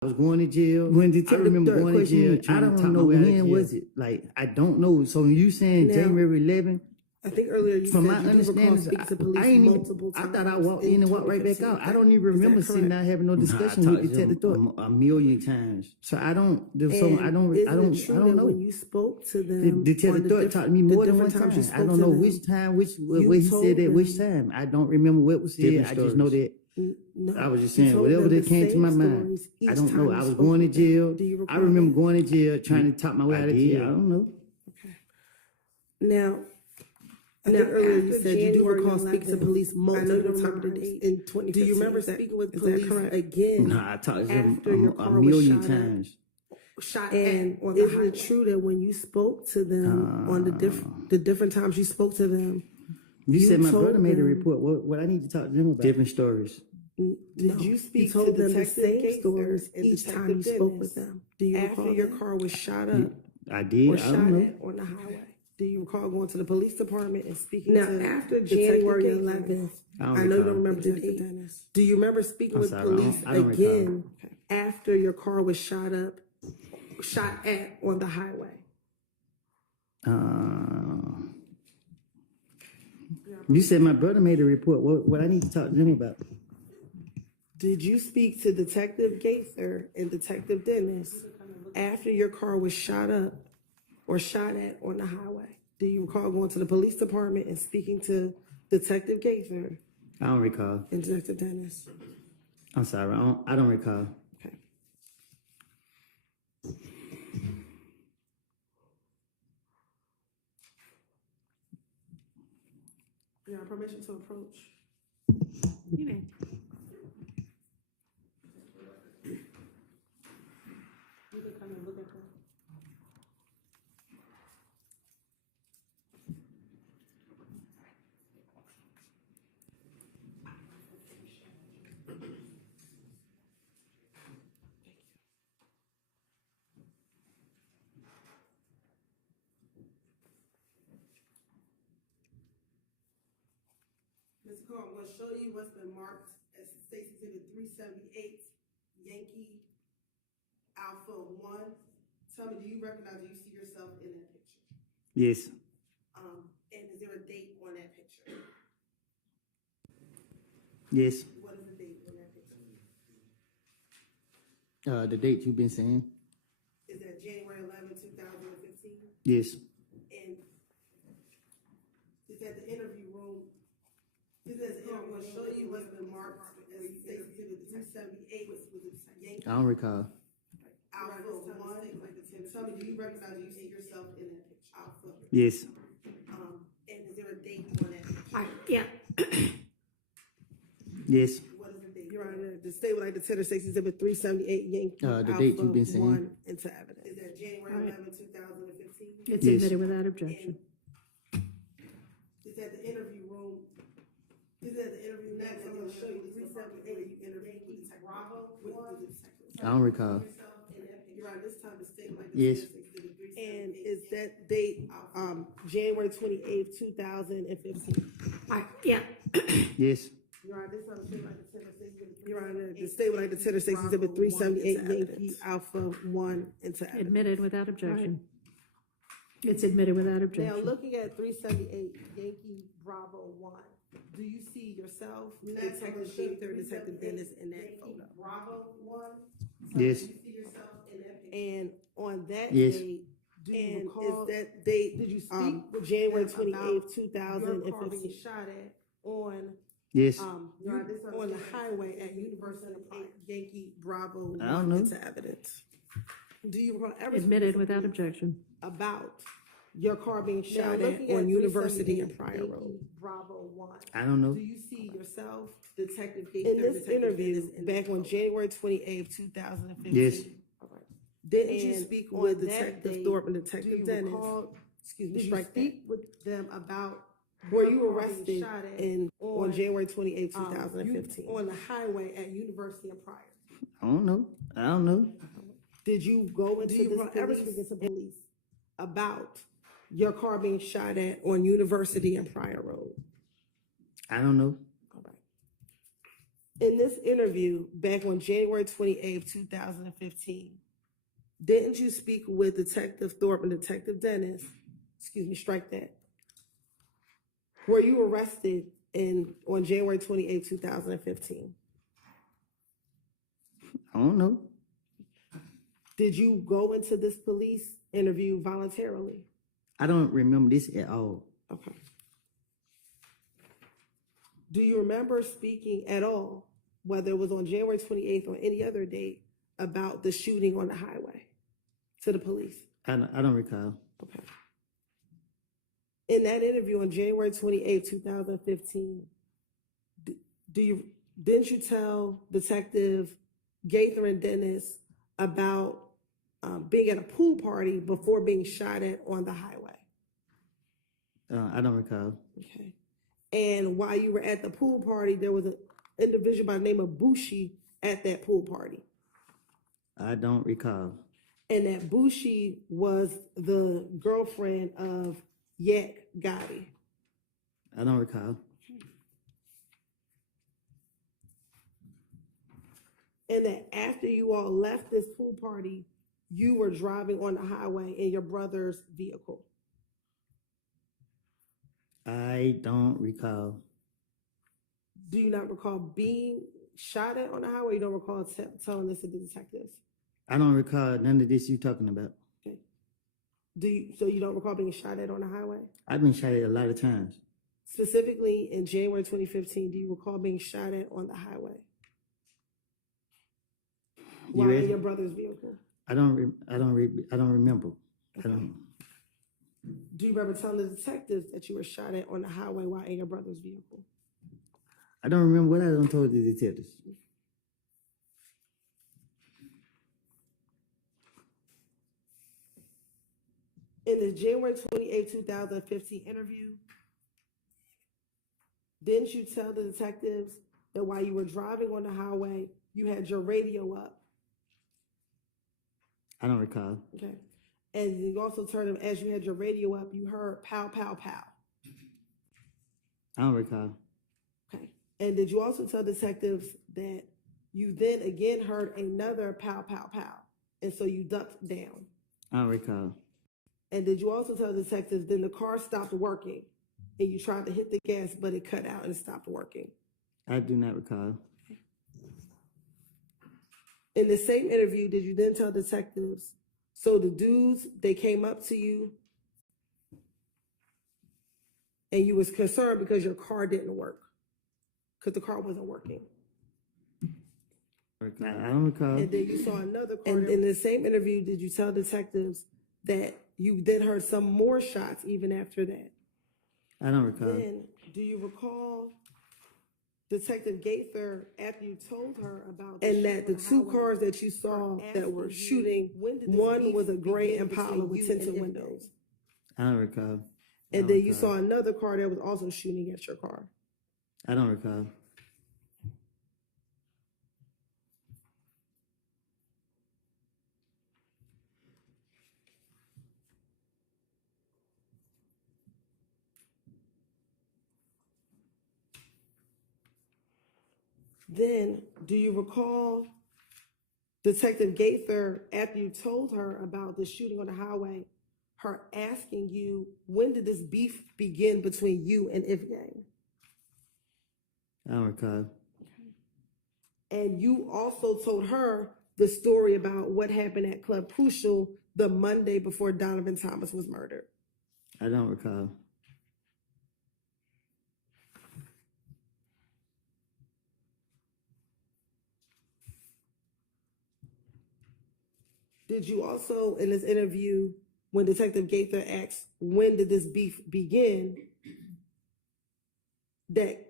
I was going to jail. When I Detective remember Third going to question jail. you, I trying to don't talk my know way out of when jail. was it. Like I don't know. So when you saying Now- January 11th, I think earlier you from said my you do recall understanding, speaking to police I ain't even. multiple I times. thought I walked in and walked right back 2015. out. I don't even Is that remember sitting correct? down having no discussion Nah, I with talked to Detective him Thorpe a million times. So I don't. So And I don't. isn't I don't. it true I don't that know. when you spoke to them, The on Detective the Thorpe diff- talked to me the more than one different time. times you I spoke don't to know them, which time, what you he told said at which them- time. I don't remember what was said. Different I just know stories. that No, I was just you saying told whatever them that the came to same my mind. stories I each don't time know. you I was spoke going to with them. jail. Do you I recall remember that? going to jail, trying to talk my way I out of did. jail. I don't know. Now, I think earlier you said you do recall speaking to police multiple times in 2015. Do you remember speaking with police again Nah, I talked to him after your a car was million shot at? times. And isn't it true that when you spoke to them on the different times you spoke to them, You said my told brother made a them- report. What I need to talk to them about? Different stories. did you speak to them the same stories each time you spoke with them? Do you after your car was shot up I did. or I shot don't know. at on the highway? Do you recall going to the police department and speaking to after January 11th? I don't I know you don't recall. remember the date. Do you remember speaking I'm with sorry, I don't- police I don't recall. again after your car was shot at on the highway? You said my brother made a report. What I need to talk to them about? Did you speak to Detective Gaither and Detective Dennis after your car was shot up or shot at on the highway? Do you recall going to the police department and speaking to Detective Gaither I don't recall. and Detective Dennis? I'm sorry. I don't recall. Okay. You have permission to approach? You may. You can come and look at them. Mr. Cole, I'm gonna show you what's been marked as State's Exhibit 378, Yankee Alpha 1. Tell me, do you recognize, do you see yourself in that picture? Yes. And is there a date on that picture? Yes. What is the date on that picture? The date you've been saying? Is that January 11, 2015? Yes. And is that the interview room? I'm gonna show you what's been marked as State's Exhibit 378 was it Yankee I don't recall. Alpha 1? Tell me, do you recognize, do you see yourself in that picture? Alpha. Yes. And is there a date on that picture? Yeah. Yes. What is the date? Your Honor, the state would like to tender State's Exhibit 378 Yankee The Alpha date you've been saying. 1 into evidence. Is that January All right. 11, 2015? It's Yes. admitted without objection. Is that the interview room? Is that the interview next? I'm gonna show you the 378 where you interviewed with Detective Bravo. I don't recall. Your Honor, this time the state would like to Yes. tender State's Exhibit 378. And is that date, January 28th, 2015? Yeah. Yes. Your Honor, this time the state would like to tender State's Exhibit. Your Honor, the state would like to tender State's Exhibit 378 Yankee Alpha 1 into evidence. Admitted without objection. It's admitted without Now, objection. looking at 378 Yankee Bravo 1, do you see yourself, Detective Gaither, Detective Dennis in that photo? Bravo 1? Yes. Do you see yourself in that picture? And on that Yes. date, do you recall? Is that date, did you speak with January 28th, 2015? Shot at on, Yes. on the highway at University of Yankee Bravo I don't 1 know. into evidence. Do you recall ever Admitted speaking without objection. about your car being shot at on University and Pryor Road? Bravo 1. I don't know. Do you see yourself, Detective Gaither? In this interview, back on January 28th, 2015. Yes. Didn't you speak with Detective Thorpe and Detective Dennis? Excuse me, strike that. Did you speak with them about were you arrested on January 28th, 2015? On the highway at University and Pryor. I don't know. I don't know. Did you go into this police about your car being shot at on University and Pryor Road? I don't know. All right. In this interview, back on January 28th, 2015, didn't you speak with Detective Thorpe and Detective Dennis? Excuse me, strike that. Were you arrested on January 28th, 2015? I don't know. Did you go into this police interview voluntarily? I don't remember this at all. Okay. Do you remember speaking at all, whether it was on January 28th or any other date, about the shooting on the highway to the police? I don't recall. Okay. In that interview on January 28th, 2015, didn't you tell Detective Gaither and Dennis about being at a pool party before being shot at on the highway? I don't recall. Okay. And while you were at the pool party, there was an individual by the name of Bushi at that pool party. I don't recall. And that Bushi was the girlfriend of Yak Gotti. I don't recall. And that after you all left this pool party, you were driving on the highway in your brother's vehicle. I don't recall. Do you not recall being shot at on the highway? You don't recall telling this to the detectives? I don't recall none of this you talking about. Okay. So you don't recall being shot at on the highway? I've been shot at a lot of times. Specifically in January 2015, do you recall being shot at on the highway? While in your brother's vehicle? I don't remember. I don't. Do you remember telling the detectives that you were shot at on the highway while in your brother's vehicle? I don't remember what I done told the detectives. In the January 28, 2015 interview, didn't you tell the detectives that while you were driving on the highway, you had your radio up? I don't recall. Okay. And you also told them as you had your radio up, you heard pow, pow, pow. I don't recall. Okay. And did you also tell detectives that you then again heard another pow, pow, pow, and so you ducked down? I don't recall. And did you also tell detectives then the car stopped working and you tried to hit the gas, but it cut out and stopped working? I do not recall. In the same interview, did you then tell detectives, so the dudes, they came up to you and you was concerned because your car didn't work, because the car wasn't working? I don't recall. And then you saw another car. And in the same interview, did you tell detectives that you then heard some more shots even after that? I don't recall. Then, do you recall Detective Gaither, after you told her about and that the two cars that you saw that were shooting, one was a gray Impala with tinted windows, I don't recall. and then you saw another car that was also shooting at your car? I don't recall. Then, do you recall Detective Gaither, after you told her about the shooting on the highway, her asking you, when did this beef begin between you and Ifgang? I don't recall. And you also told her the story about what happened at Club Crucial the Monday before Donovan Thomas was murdered. I don't recall. Did you also, in this interview, when Detective Gaither asked, when did this beef begin, that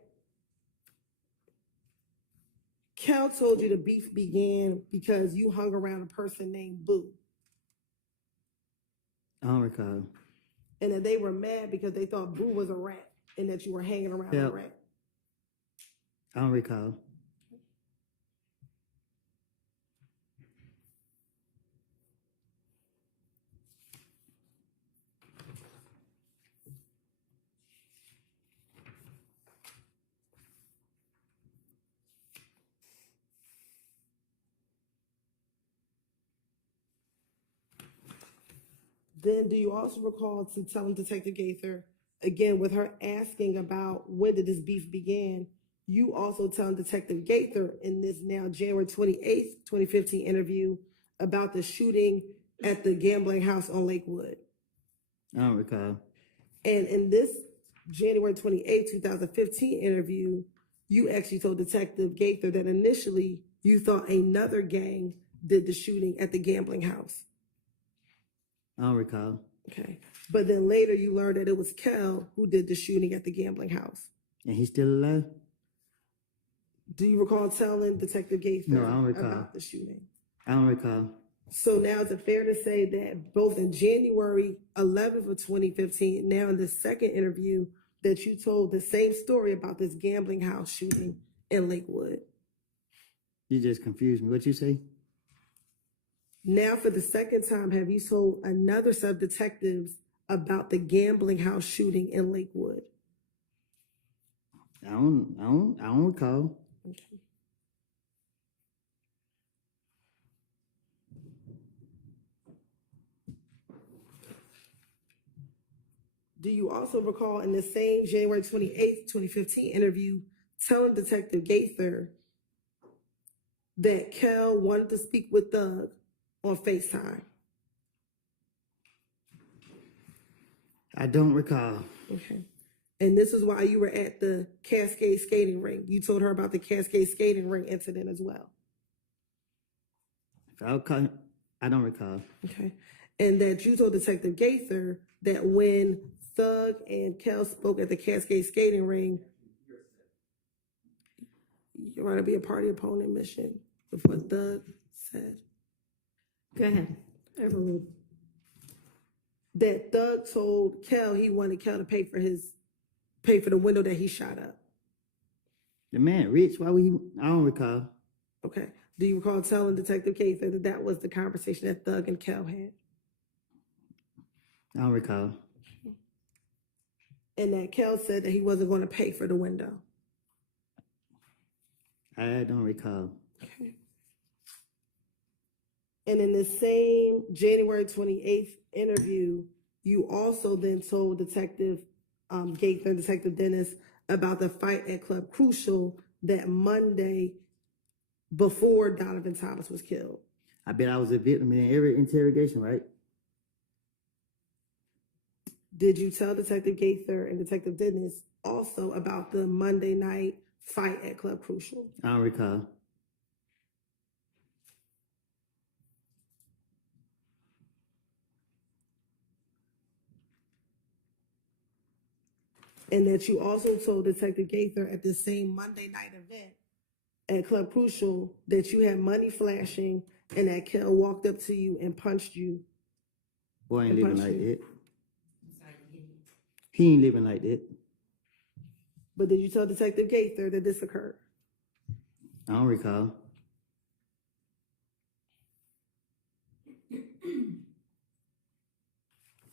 Cal told you the beef began because you hung around a person named Boo, I don't recall. and that they were mad because they thought Boo was a rat and that you were hanging around a Yep. rat? I don't recall. Then do you also recall to telling Detective Gaither, again, with her asking about when did this beef begin, you also telling Detective Gaither in this now January 28th, 2015 interview about the shooting at the gambling house on Lakewood. I don't recall. And in this January 28th, 2015 interview, you actually told Detective Gaither that initially you thought another gang did the shooting at the gambling house. I don't recall. Okay. But then later you learned that it was Kel who did the shooting at the gambling house. And he's still alive? Do you recall telling Detective Gaither No, I don't recall. about the shooting? I don't recall. So now is it fair to say that both in January 11th of 2015, now in the second interview, that you told the same story about this gambling house shooting in Lakewood? You just confused me. What you say? Now for the second time, have you told another set of detectives about the gambling house shooting in Lakewood? I don't recall. Okay. Do you also recall in the same January 28th, 2015 interview telling Detective Gaither that Kel wanted to speak with Doug on FaceTime? I don't recall. Okay. And this is why you were at the Cascade skating ring. You told her about the Cascade skating ring incident as well. I don't recall. Okay. And that you told Detective Gaither that when Thug and Kel spoke at the Cascade skating ring, you're going to be a party opponent mission with what Thug said. Go ahead. Overruled. That Thug told Kel he wanted Kel to pay for the window that he shot up. The man rich. Why would he? I don't recall. Okay. Do you recall telling Detective Gaither that that was the conversation that Thug and Kel had? I don't recall. And that Kel said that he wasn't going to pay for the window. I don't recall. Okay. And in the same January 28th interview, you also then told Detective Gaither and Detective Dennis about the fight at Club Crucial that Monday before Donovan Thomas was killed. I bet I was a victim in every interrogation, right? Did you tell Detective Gaither and Detective Dennis also about the Monday night fight at Club Crucial? I don't recall. And that you also told Detective Gaither at the same Monday night event at Club Crucial that you had money flashing and that Kel walked up to you and punched you. Boy ain't And living punched like you. that. He ain't living like that. But did you tell Detective Gaither that this occurred? I don't recall.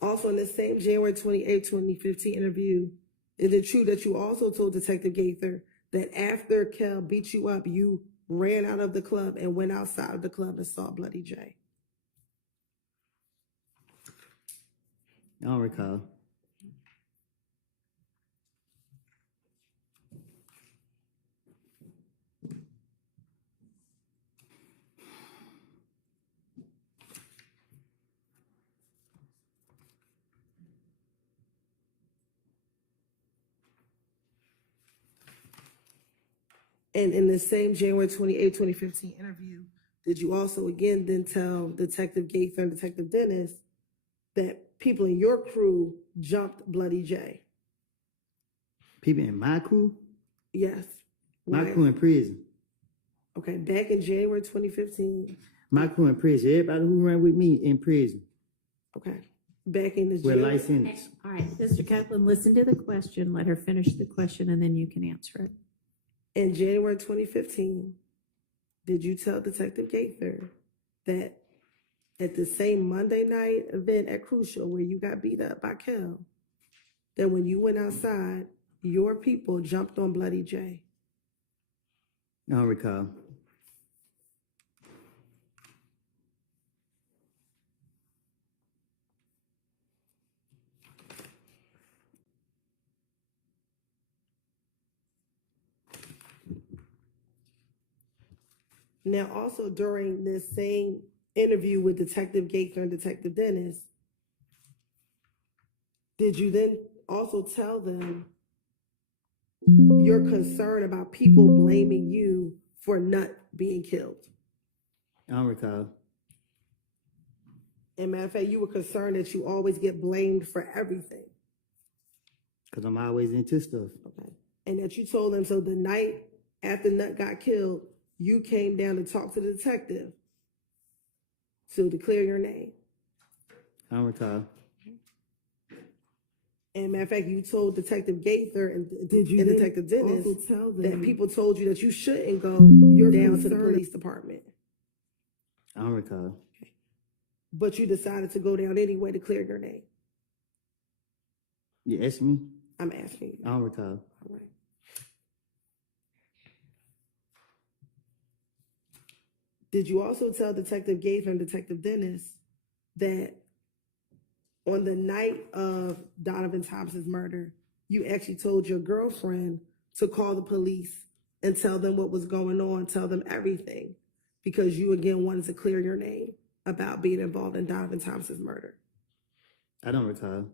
Also in the same January 28, 2015 interview, is it true that you also told Detective Gaither that after Kel beat you up, you ran out of the club and went outside of the club and saw Bloody J? I don't recall. And in the same January 28, 2015 interview, did you also again then tell Detective Gaither and Detective Dennis that people in your crew jumped Bloody J? People in my crew? Yes. My Why? crew in prison. Okay, back in January 2015. My crew in prison. Everybody who ran with me in prison. Okay, back in the With January. life sentence. All right, Mr. Kaplan, listen to the question. Let her finish the question and then you can answer it. In January 2015, did you tell Detective Gaither that at the same Monday night event at Crucial where you got beat up by Kel, that when you went outside, your people jumped on Bloody J? I don't recall. Now, also during this same interview with Detective Gaither and Detective Dennis, did you then also tell them your concern about people blaming you for Nut being killed? I don't recall. And matter of fact, you were concerned that you always get blamed for everything. Because I'm always into stuff. Okay. And that you told them, so the night after Nut got killed, you came down to talk to the detective to declare your name. I don't recall. And matter of fact, you told Detective Gaither and Did you and then Detective Dennis also tell that them people told you that you shouldn't go You're down to the concerned- police department. I don't recall. But you decided to go down anyway to clear your name. You asked me? I'm asking you. I don't recall. All right. Did you also tell Detective Gaither and Detective Dennis that on the night of Donovan Thompson's murder, you actually told your girlfriend to call the police and tell them what was going on, tell them everything, because you again wanted to clear your name about being involved in Donovan Thompson's murder? I don't recall.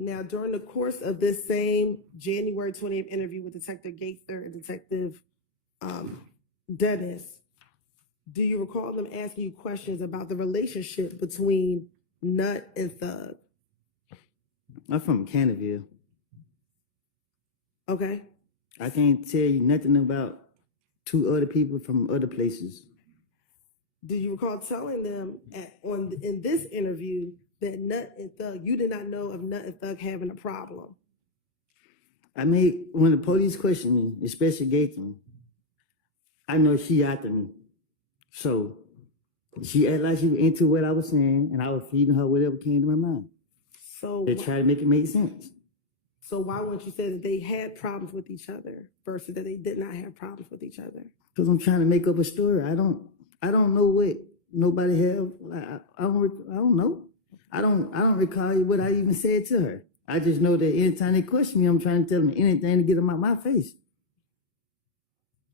Now, during the course of this same January 20th interview with Detective Gaither and Detective Dennis, do you recall them asking you questions about the relationship between Nut and Thug? I'm from Canterville. Okay. I can't tell you nothing about two other people from other places. Do you recall telling them in this interview that Nut and Thug, you did not know of Nut and Thug having a problem? I mean, when the police question me, especially Gaither, I know she after me. So she acted like she was into what I was saying, and I was feeding her whatever came to my mind. So They tried to make it make sense. So why wouldn't you say that they had problems with each other versus that they did not have problems with each other? Because I'm trying to make up a story. I don't know what nobody have. I don't know. I don't recall what I even said to her. I just know that anytime they question me, I'm trying to tell them anything to get them out my face.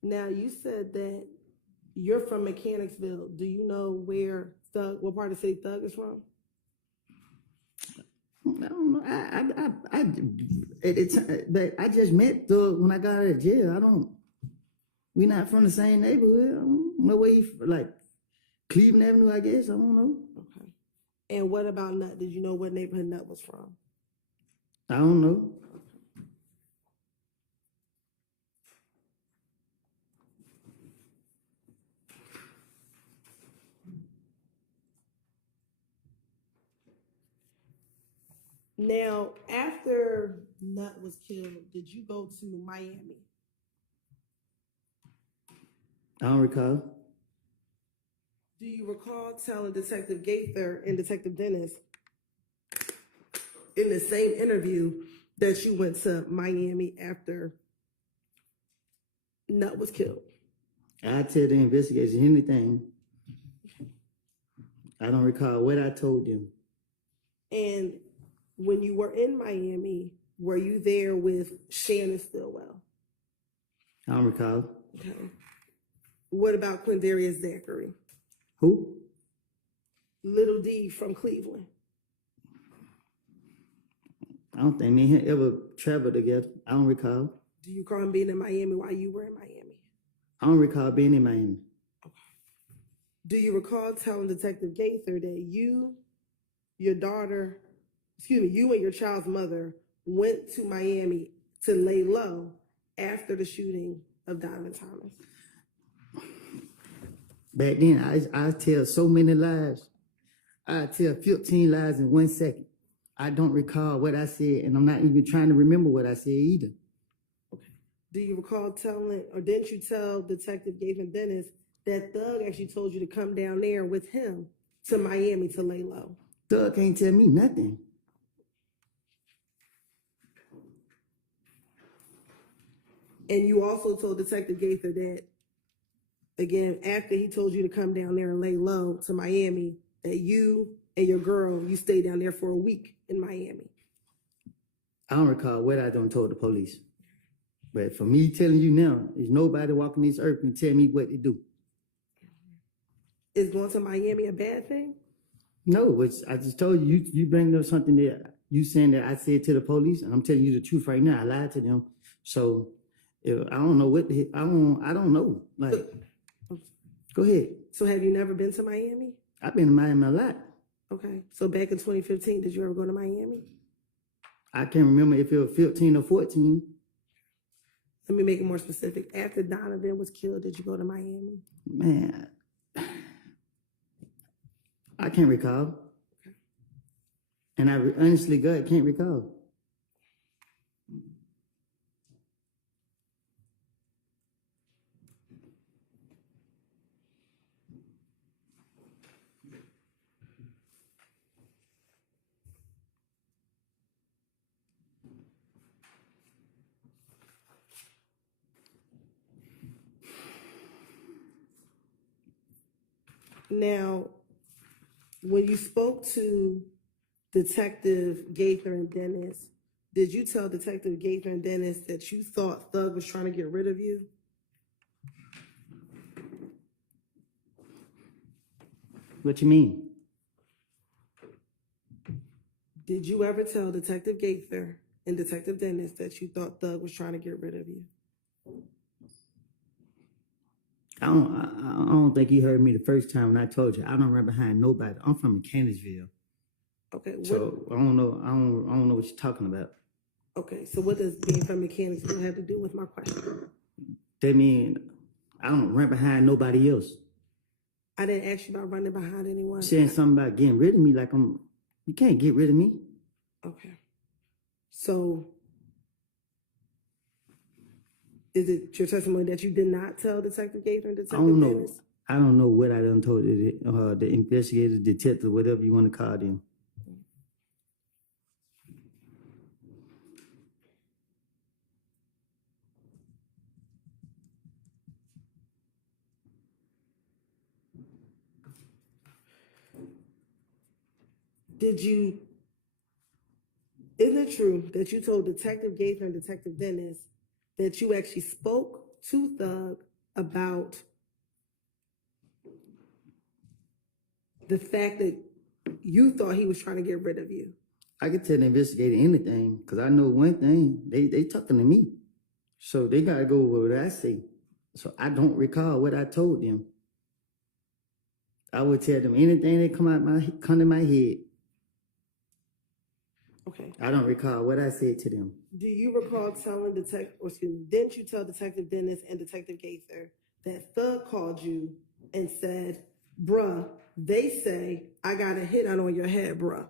Now, you said that you're from Mechanicsville. Do you know where Thug, what part of the city Thug is from? I don't know. But I just met Thug when I got out of jail. We not from the same neighborhood. I don't know where he, like, Cleveland Avenue, I guess. I don't know. Okay. And what about Nut? Did you know what neighborhood Nut was from? I don't know. Now, after Nut was killed, did you go to Miami? I don't recall. Do you recall telling Detective Gaither and Detective Dennis in the same interview that you went to Miami after Nut was killed? I tell the investigators anything. I don't recall what I told them. And when you were in Miami, were you there with Shannon Stillwell? I don't recall. Okay. What about Quindarius Zachary? Who? Little D from Cleveland. I don't think me and him ever traveled together. I don't recall. Do you recall him being in Miami while you were in Miami? I don't recall being in Miami. Do you recall telling Detective Gaither that you and your child's mother went to Miami to lay low after the shooting of Donovan Thomas? Back then, I tell so many lies. I tell 15 lies in 1 second. I don't recall what I said, and I'm not even trying to remember what I said either. Do you recall telling, or didn't you tell Detective Gaither Dennis that Thug actually told you to come down there with him to Miami to lay low? Thug can't tell me nothing. And you also told Detective Gaither that, again, after he told you to come down there and lay low to Miami, that you and your girl, you stayed down there for a week in Miami. I don't recall what I done told the police. But for me telling you now, there's nobody walking this earth can tell me what to do. Is going to Miami a bad thing? No, I just told you, you bring up something that you saying that I said to the police, and I'm telling you the truth right now. I lied to them. So I don't know what the, I don't know. Like, go ahead. So have you never been to Miami? I've been to Miami a lot. Okay. So back in 2015, did you ever go to Miami? I can't remember if it was 15 or 14. Let me make it more specific. After Donovan was killed, did you go to Miami? Man, I can't recall. And I honestly, God, can't recall. Now, when you spoke to Detective Gaither and Dennis, did you tell Detective Gaither and Dennis that you thought Thug was trying to get rid of you? What you mean? Did you ever tell Detective Gaither and Detective Dennis that you thought Thug was trying to get rid of you? I don't think you heard me the first time when I told you I don't run behind nobody. I'm from Mechanicsville. Okay. So I don't know. I don't know what you're talking about. Okay, so what does being from Mechanicsville have to do with my question? That mean I don't run behind nobody else. I didn't ask you about running behind anyone. Saying something about getting rid of me, like you can't get rid of me. Okay. So is it your testimony that you did not tell Detective Gaither and I Detective don't know. Dennis? I don't know what I done told the investigator, detective, whatever you want to call them. Isn't it true that you told Detective Gaither and Detective Dennis that you actually spoke to Thug about the fact that you thought he was trying to get rid of you? I can tell the investigator anything because I know one thing. They talking to me, so they gotta go with what I say. So I don't recall what I told them. I would tell them anything that come to my head. Okay. I don't recall what I said to them. Do you recall telling didn't you tell Detective Dennis and Detective Gaither that Thug called you and said, bruh, they say I got a hit out on your head, bruh?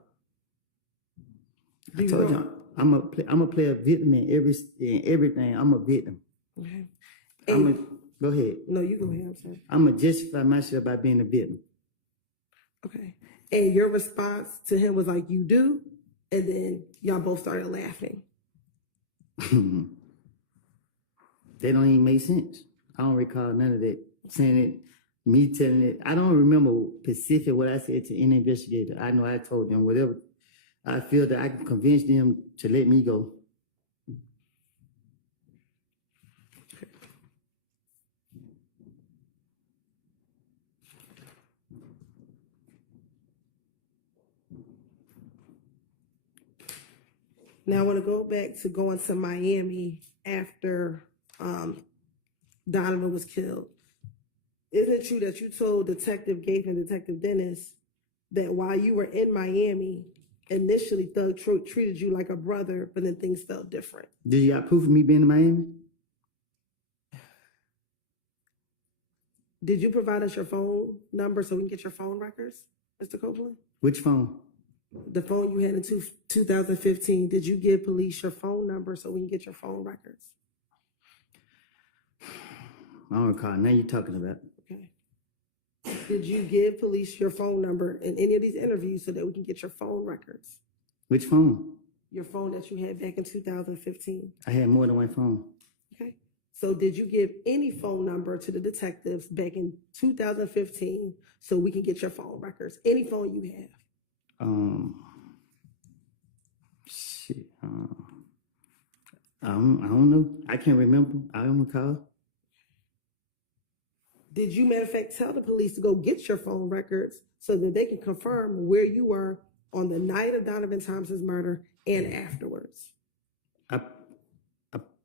I told you I'm a play a victim in everything. I'm a victim. Okay. Go ahead. No, you go ahead. I'm sorry. I'm gonna justify myself by being a victim. Okay. And your response to him was like, you do? And then y'all both started laughing. They don't even make sense. I don't recall none of that. Saying it, me telling it. I don't remember specific what I said to any investigator. I know I told them whatever. I feel that I can convince them to let me go. Now I want to go back to going to Miami after Donovan was killed. Isn't it true that you told Detective Gaither and Detective Dennis that while you were in Miami, initially Thug treated you like a brother, but then things felt different? Did you got proof of me being in Miami? Did you provide us your phone number so we can get your phone records, Mr. Copeland? Which phone? The phone you had in 2015, did you give police your phone number so we can get your phone records? I don't recall. Now you're talking about. Okay. Did you give police your phone number in any of these interviews so that we can get your phone records? Which phone? Your phone that you had back in 2015. I had more than one phone. Okay. So did you give any phone number to the detectives back in 2015 so we can get your phone records? Any phone you have? Shit. I don't know. I can't remember. I don't recall. Did you, matter of fact, tell the police to go get your phone records so that they can confirm where you were on the night of Donovan Thompson's murder and afterwards? I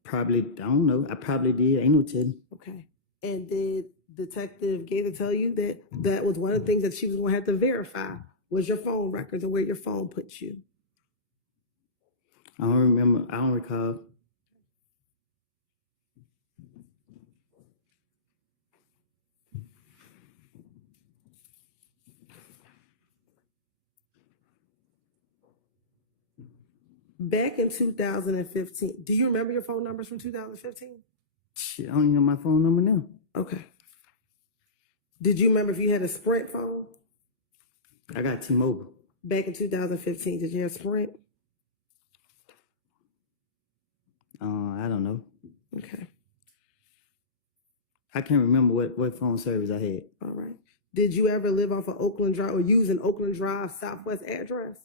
probably, I don't know. I probably did. Ain't no telling. Okay. And did Detective Gator tell you that that was one of the things that she was going to have to verify was your phone records and where your phone put you? I don't remember. I don't recall. Back in 2015, do you remember your phone numbers from 2015? Shit, I don't even know my phone number now. Okay. Did you remember if you had a Sprint phone? I got T-Mobile. Back in 2015, did you have Sprint? I don't know. Okay. I can't remember what phone service I had. All right. Did you ever live off of Oakland Drive or use an Oakland Drive Southwest address?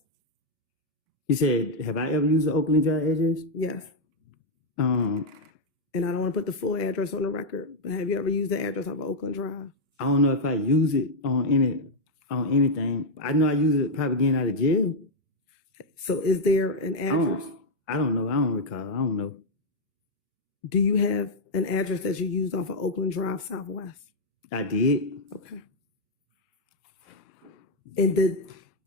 You said, have I ever used the Oakland Drive address? Yes. Um, And I don't want to put the full address on the record, but have you ever used the address of Oakland Drive? I don't know if I use it on anything. I know I use it probably getting out of jail. So is there an address? I don't know. I don't recall. I don't know. Do you have an address that you used off of Oakland Drive Southwest? I did. Okay. And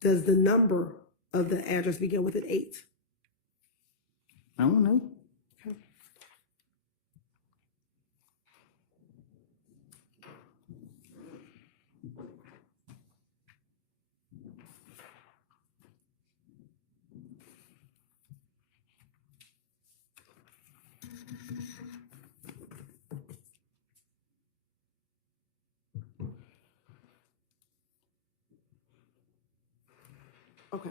does the number of the address begin with an 8? I don't know. Okay. Okay.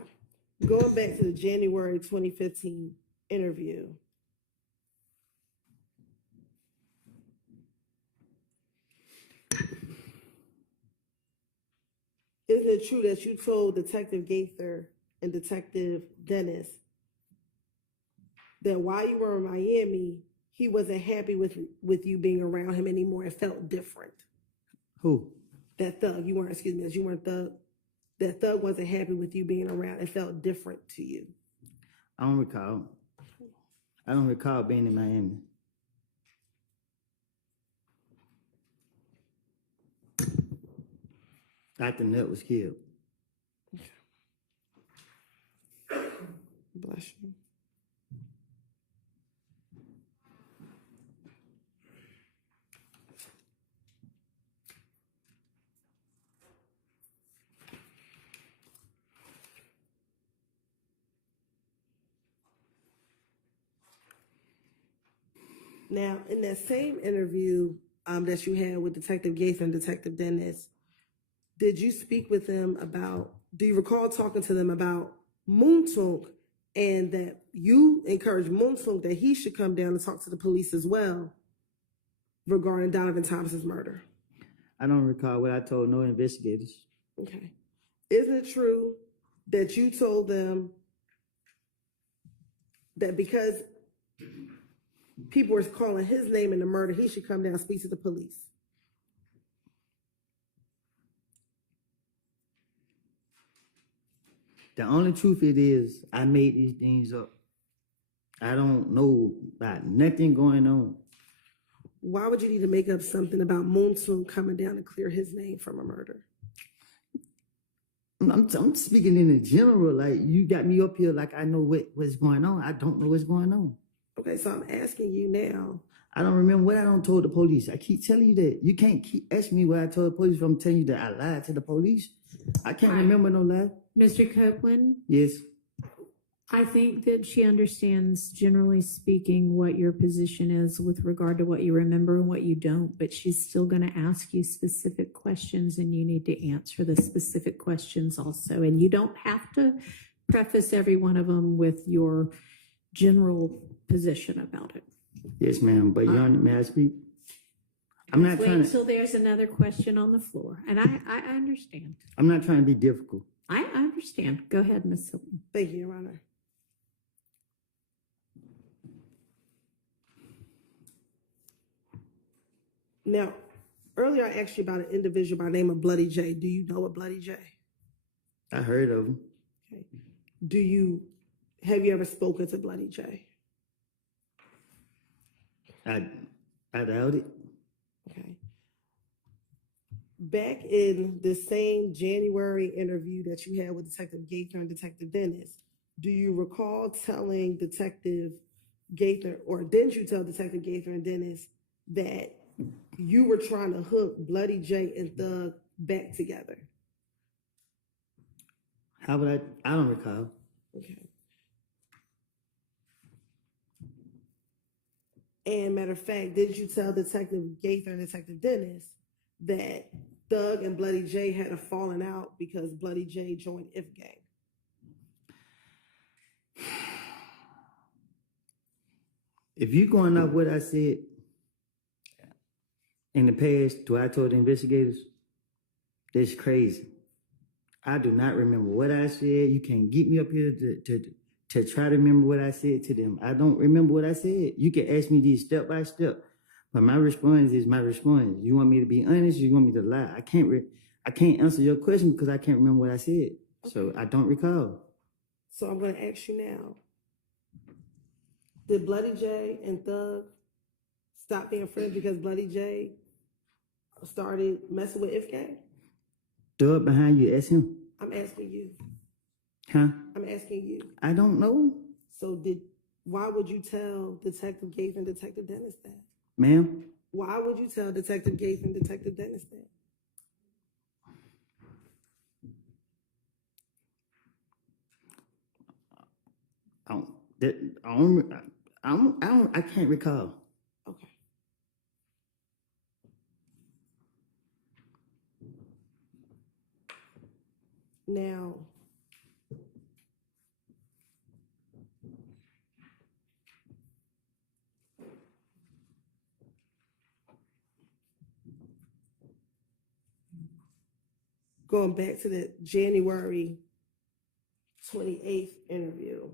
Going back to the January 2015 interview. Isn't it true that you told Detective Gaither and Detective Dennis that while you were in Miami, he wasn't happy with you being around him anymore? It felt different. Who? That Thug, you weren't Thug. That Thug wasn't happy with you being around. It felt different to you. I don't recall. I don't recall being in Miami. Dr. Nutt was killed. Bless you. Now, in that same interview that you had with Detective Gaither and Detective Dennis, did you speak with them about, do you recall talking to them about Moontunk and that you encouraged Moontunk that he should come down and talk to the police as well regarding Donovan Thompson's murder? I don't recall what I told no investigators. Okay. Isn't it true that you told them that because people were calling his name in the murder, he should come down and speak to the police? The only truth it is, I made these things up. I don't know about nothing going on. Why would you need to make up something about Moonsoon coming down and clear his name from a murder? I'm speaking in general, like you got me up here like I know what's going on. I don't know what's going on. Okay, so I'm asking you now. I don't remember what I don't told the police. I keep telling you that. You can't keep asking me what I told the police if I'm telling you that I lied to the police. I can't remember no lie. Mr. Copeland, Yes. I think that she understands, generally speaking, what your position is with regard to what you remember and what you don't, but she's still going to ask you specific questions and you need to answer the specific questions also. And you don't have to preface every one of them with your general position about it. Yes, ma'am. But may I speak? I'm not Wait trying until there's another question on the floor. And I understand. I'm not trying to be difficult. I understand. Go ahead, Ms. Hilton. Thank you, Your Honor. Now, earlier I asked you about an individual by the name of Bloody J. Do you know a Bloody J? I heard of him. Okay. Have you ever spoken to Bloody J? I doubt it. Okay. Back in the same January interview that you had with Detective Gaither and Detective Dennis, do you recall telling Detective Gaither, or didn't you tell Detective Gaither and Dennis that you were trying to hook Bloody J and Thug back together? How would I don't recall. Okay. And matter of fact, did you tell Detective Gaither and Detective Dennis that Thug and Bloody J had a falling out because Bloody J joined If Gang? If you going off what I said in the past, to I told the investigators, that's crazy. I do not remember what I said. You can't get me up here to try to remember what I said to them. I don't remember what I said. You can ask me these step by step, but my response is my response. You want me to be honest? You want me to lie? I can't answer your question because I can't remember what I said. So I don't recall. So I'm going to ask you now. Did Bloody J and Thug stop being friends because Bloody J started messing with If Gang? Thug behind you, ask him. I'm asking you. Huh? I'm asking you. I don't know. So why would you tell Detective Gaither and Detective Dennis that? Ma'am? Why would you tell Detective Gaither and Detective Dennis that? I can't recall. Okay. Now, going back to the January 28th interview.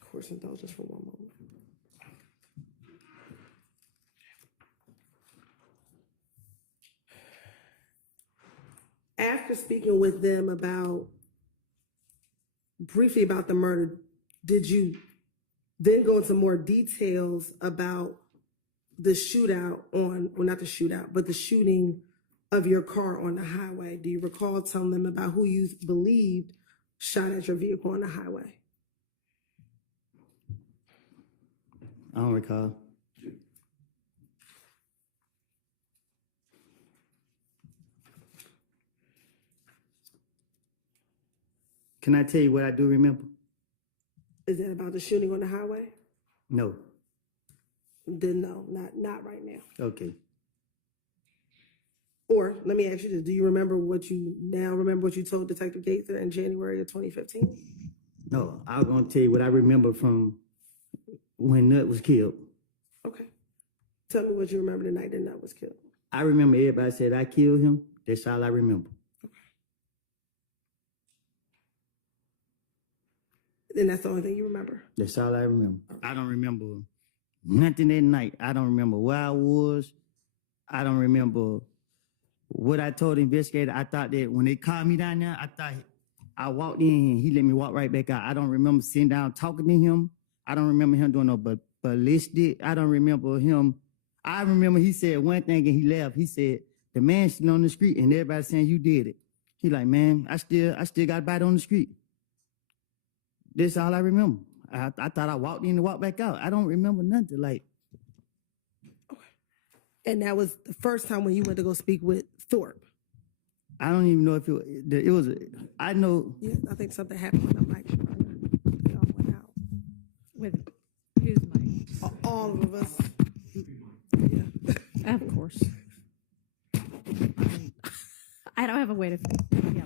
Of course, indulgence for one moment. After speaking with them briefly about the murder, did you then go into more details about the shootout not the shootout, but the shooting of your car on the highway? Do you recall telling them about who you believed shot at your vehicle on the highway? I don't recall. Can I tell you what I do remember? Is that about the shooting on the highway? No. Then no, not right now. Okay. Or let me ask you this: do you remember what you told Detective Gaither in January of 2015? No, I was gonna tell you what I remember from when Nut was killed. Okay. Tell me what you remember the night that Nut was killed. I remember everybody said I killed him. That's all I remember. Then that's the only thing you remember? That's all I remember. I don't remember nothing that night. I don't remember where I was. I don't remember what I told the investigator. I thought that when they called me down there, I thought I walked in and he let me walk right back out. I don't remember sitting down talking to him. I don't remember him doing no ballistic. I don't remember him. I remember he said one thing and he left. He said, the man sitting on the street and everybody saying you did it. He like, man, I still got a body on the street. That's all I remember. I thought I walked in and walked back out. I don't remember nothing. Like, Okay. And that was the first time when you went to go speak with Thorpe? I don't even know if it was, I know. Yeah, I think something happened with the mic. They all went out. With whose mic? All of us. Yeah. Of course. I don't have a way to. Yeah.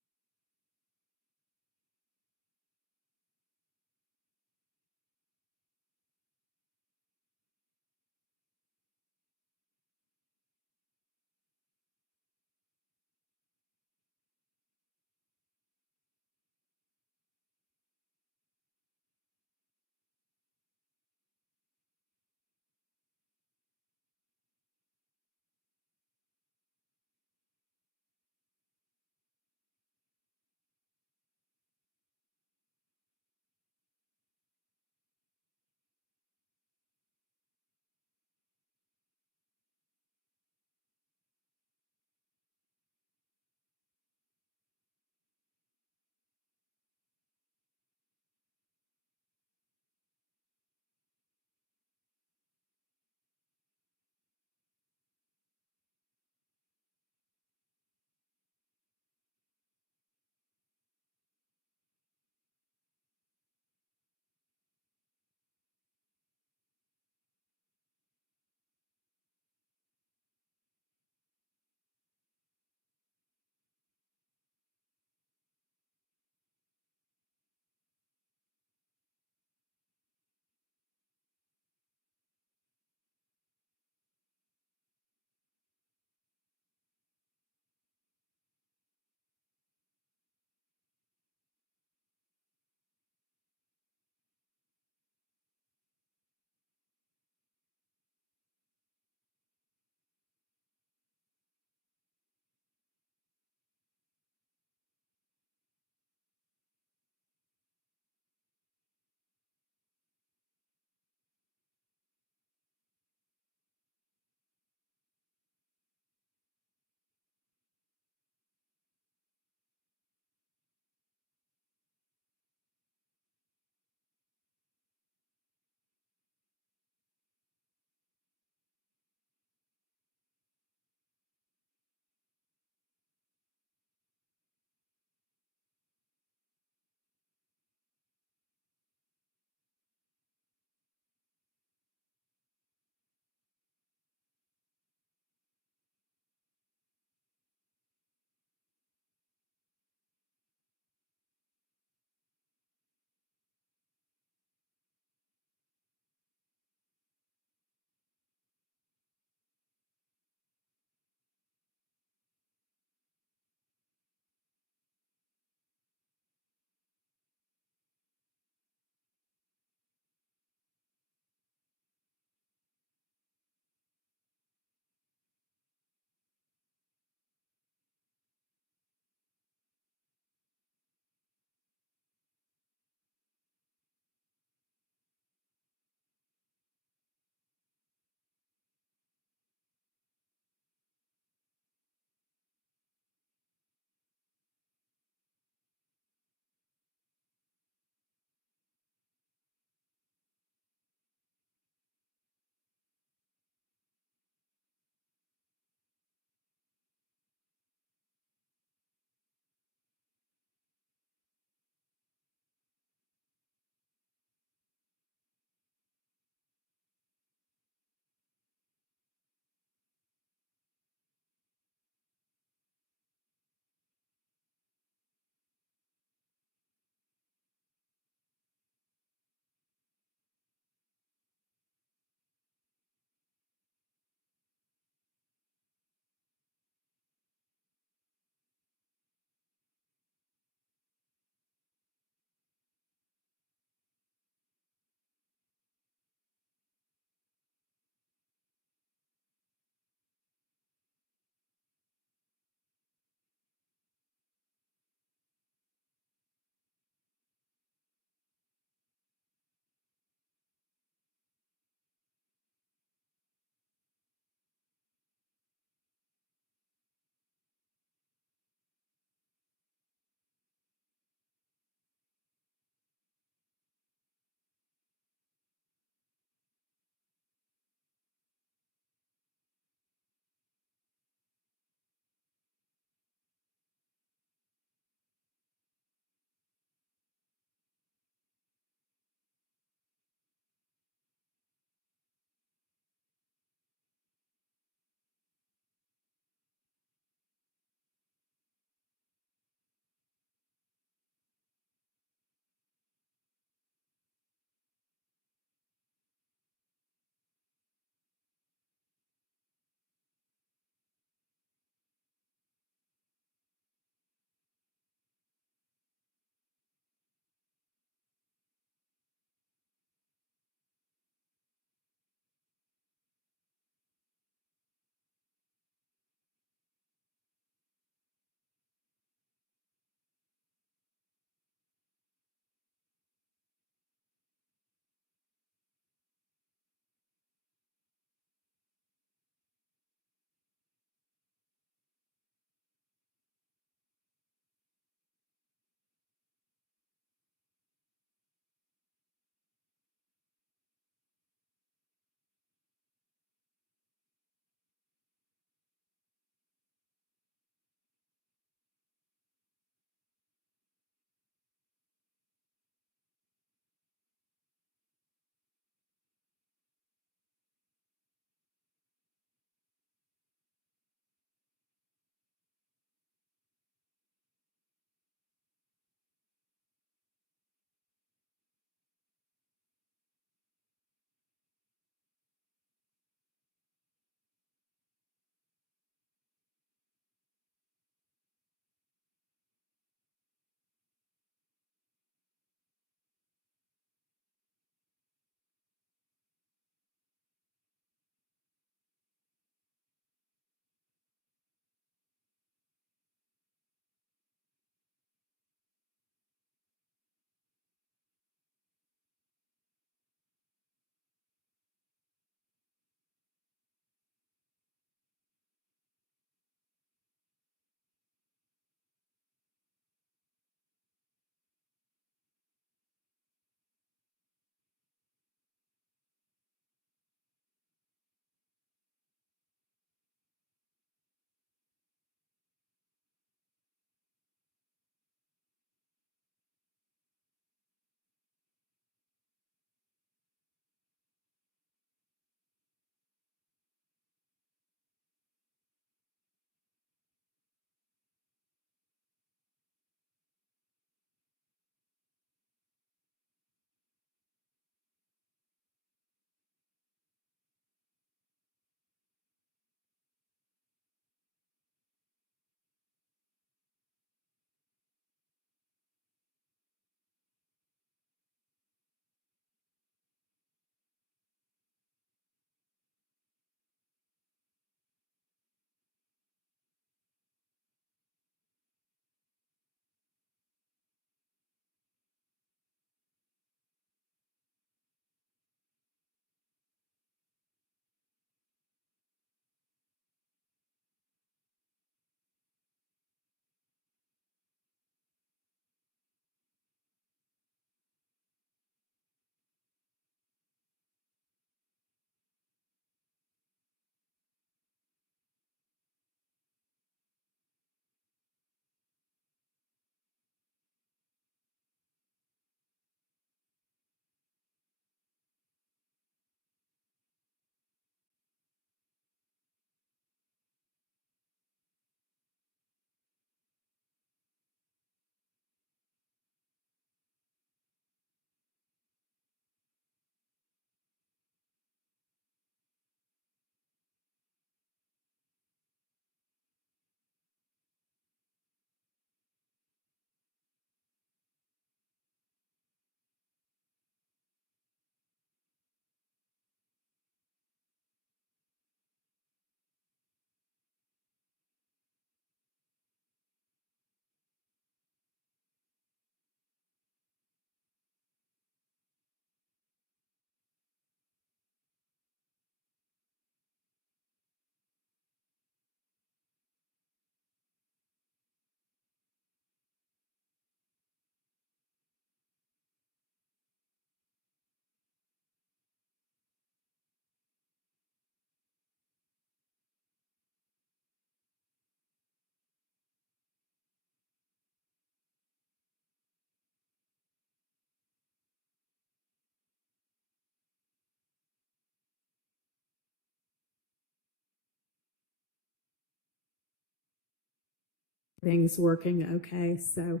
things working okay. So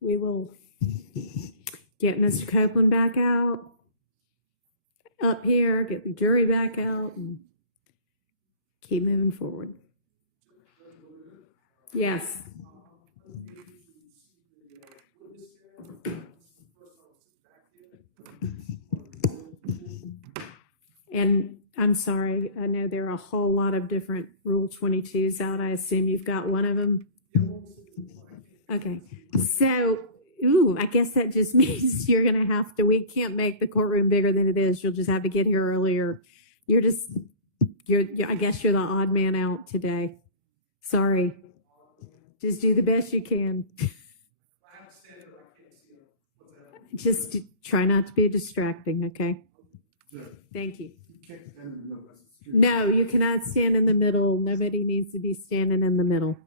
we will get Mr. Copeland back out up here, get the jury back out, and keep moving forward. Yes. And I'm sorry, I know there are a whole lot of different Rule 22s out. I assume you've got one of them? Okay, so, I guess that just means you're gonna have to, we can't make the courtroom bigger than it is. You'll just have to get here earlier. I guess you're the odd man out today. Sorry. Just do the best you can. Just try not to be distracting, okay? Thank you. No, you cannot stand in the middle. Nobody needs to be standing in the middle.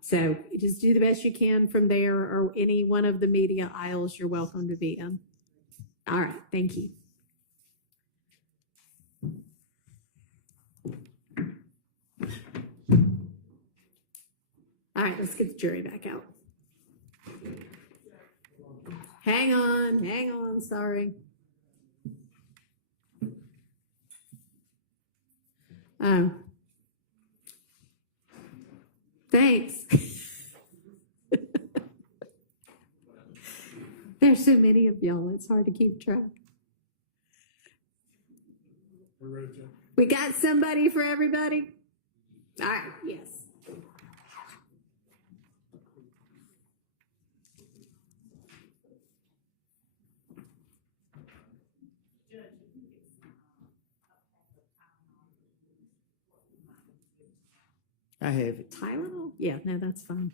So just do the best you can from there, or any one of the media aisles you're welcome to be in. All right, thank you. All right, let's get the jury back out. Hang on, sorry. Thanks. There's so many of y'all, it's hard to keep track. We got somebody for everybody? All right, yes. I have it. Tylenol? Yeah, no, that's fine.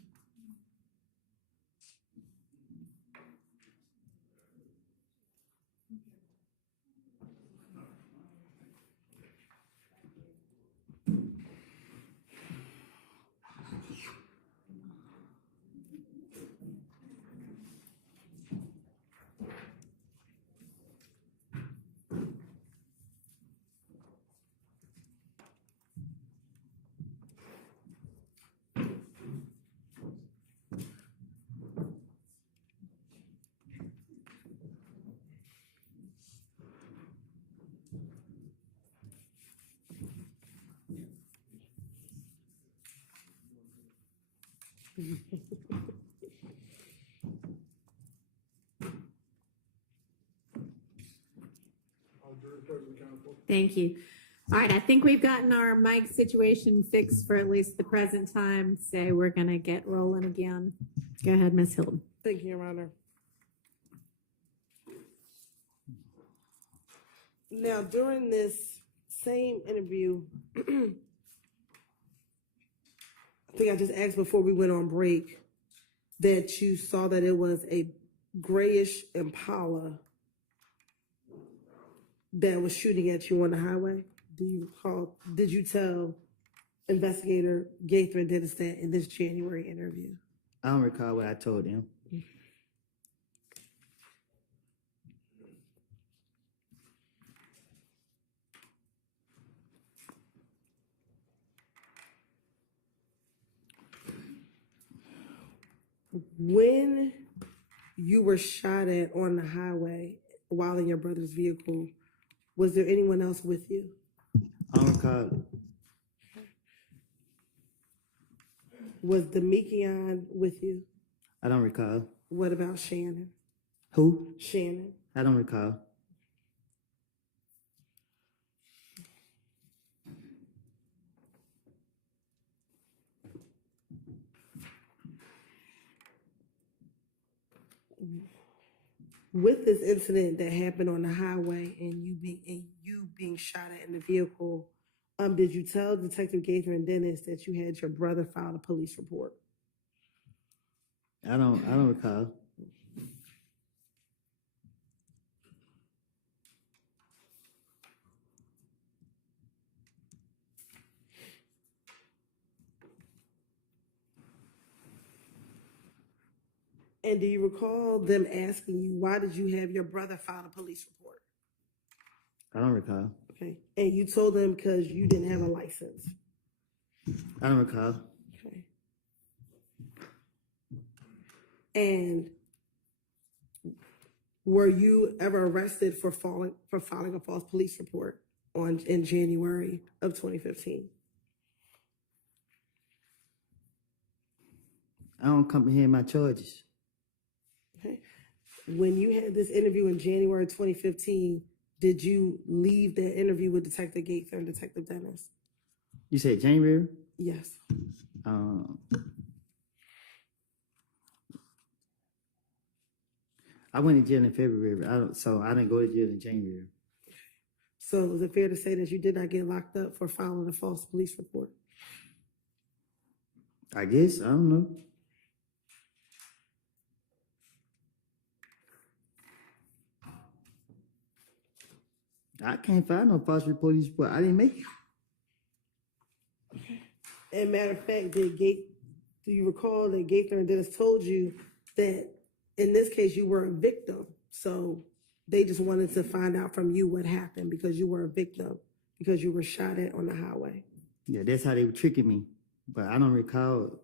Thank you. All right, I think we've gotten our mic situation fixed for at least the present time, so we're going to get rolling again. Go ahead, Ms. Hilton. Thank you, Your Honor. Now, during this same interview, I think I just asked before we went on break that you saw that it was a grayish Impala that was shooting at you on the highway. Do you recall? Did you tell investigator Gaither and Dennis that in this January interview? I don't recall what I told him. When you were shot at on the highway while in your brother's vehicle, was there anyone else with you? I don't recall. Was Demekion with you? I don't recall. What about Shannon? Who? Shannon. I don't recall. With this incident that happened on the highway and you being shot at in the vehicle, did you tell Detective Gaither and Dennis that you had your brother file a police report? I don't recall. And do you recall them asking you, why did you have your brother file a police report? I don't recall. Okay. And you told them because you didn't have a license. I don't recall. Okay. And were you ever arrested for filing a false police report in January of 2015? I don't comprehend my charges. Okay. When you had this interview in January 2015, did you leave that interview with Detective Gaither and Detective Dennis? You said January? Yes. I went to jail in February. So I didn't go to jail in January. So is it fair to say that you did not get locked up for filing a false police report? I guess, I don't know. I can't find no false police report. I didn't make it. And matter of fact, do you recall that Gaither and Dennis told you that in this case you were a victim? So they just wanted to find out from you what happened because you were a victim, because you were shot at on the highway. Yeah, that's how they were tricking me. But I don't recall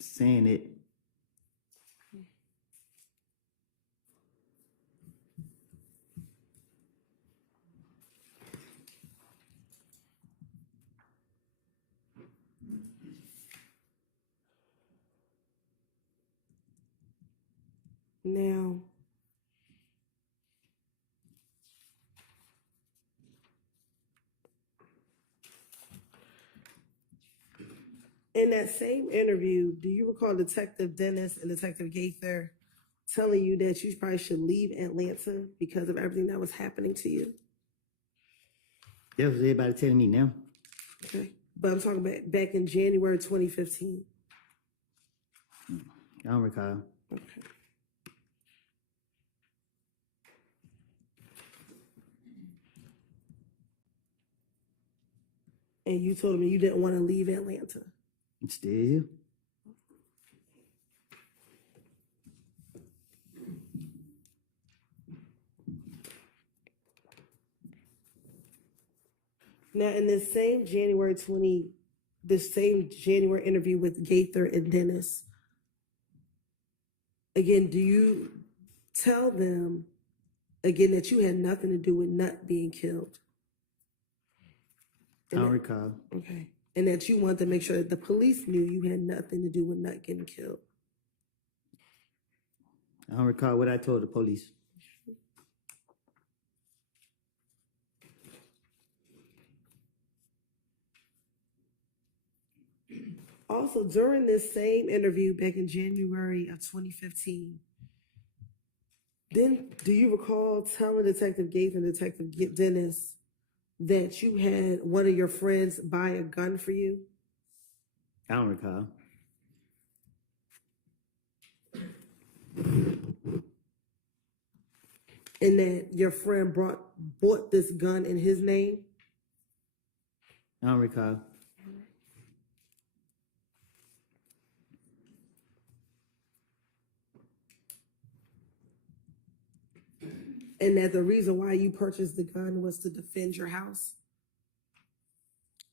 saying it. Now, in that same interview, do you recall Detective Dennis and Detective Gaither telling you that you probably should leave Atlanta because of everything that was happening to you? That was everybody telling me now. Okay. But I'm talking about back in January 2015. I don't recall. Okay. And you told me you didn't want to leave Atlanta. I'm still here. Now, in this same January interview with Gaither and Dennis, again, do you tell them again that you had nothing to do with Nut being killed? I don't recall. Okay. And that you wanted to make sure that the police knew you had nothing to do with Nut getting killed? I don't recall what I told the police. Also, during this same interview back in January of 2015, then do you recall telling Detective Gates and Detective Dennis that you had one of your friends buy a gun for you? I don't recall. And that your friend bought this gun in his name? I don't recall. And that the reason why you purchased the gun was to defend your house?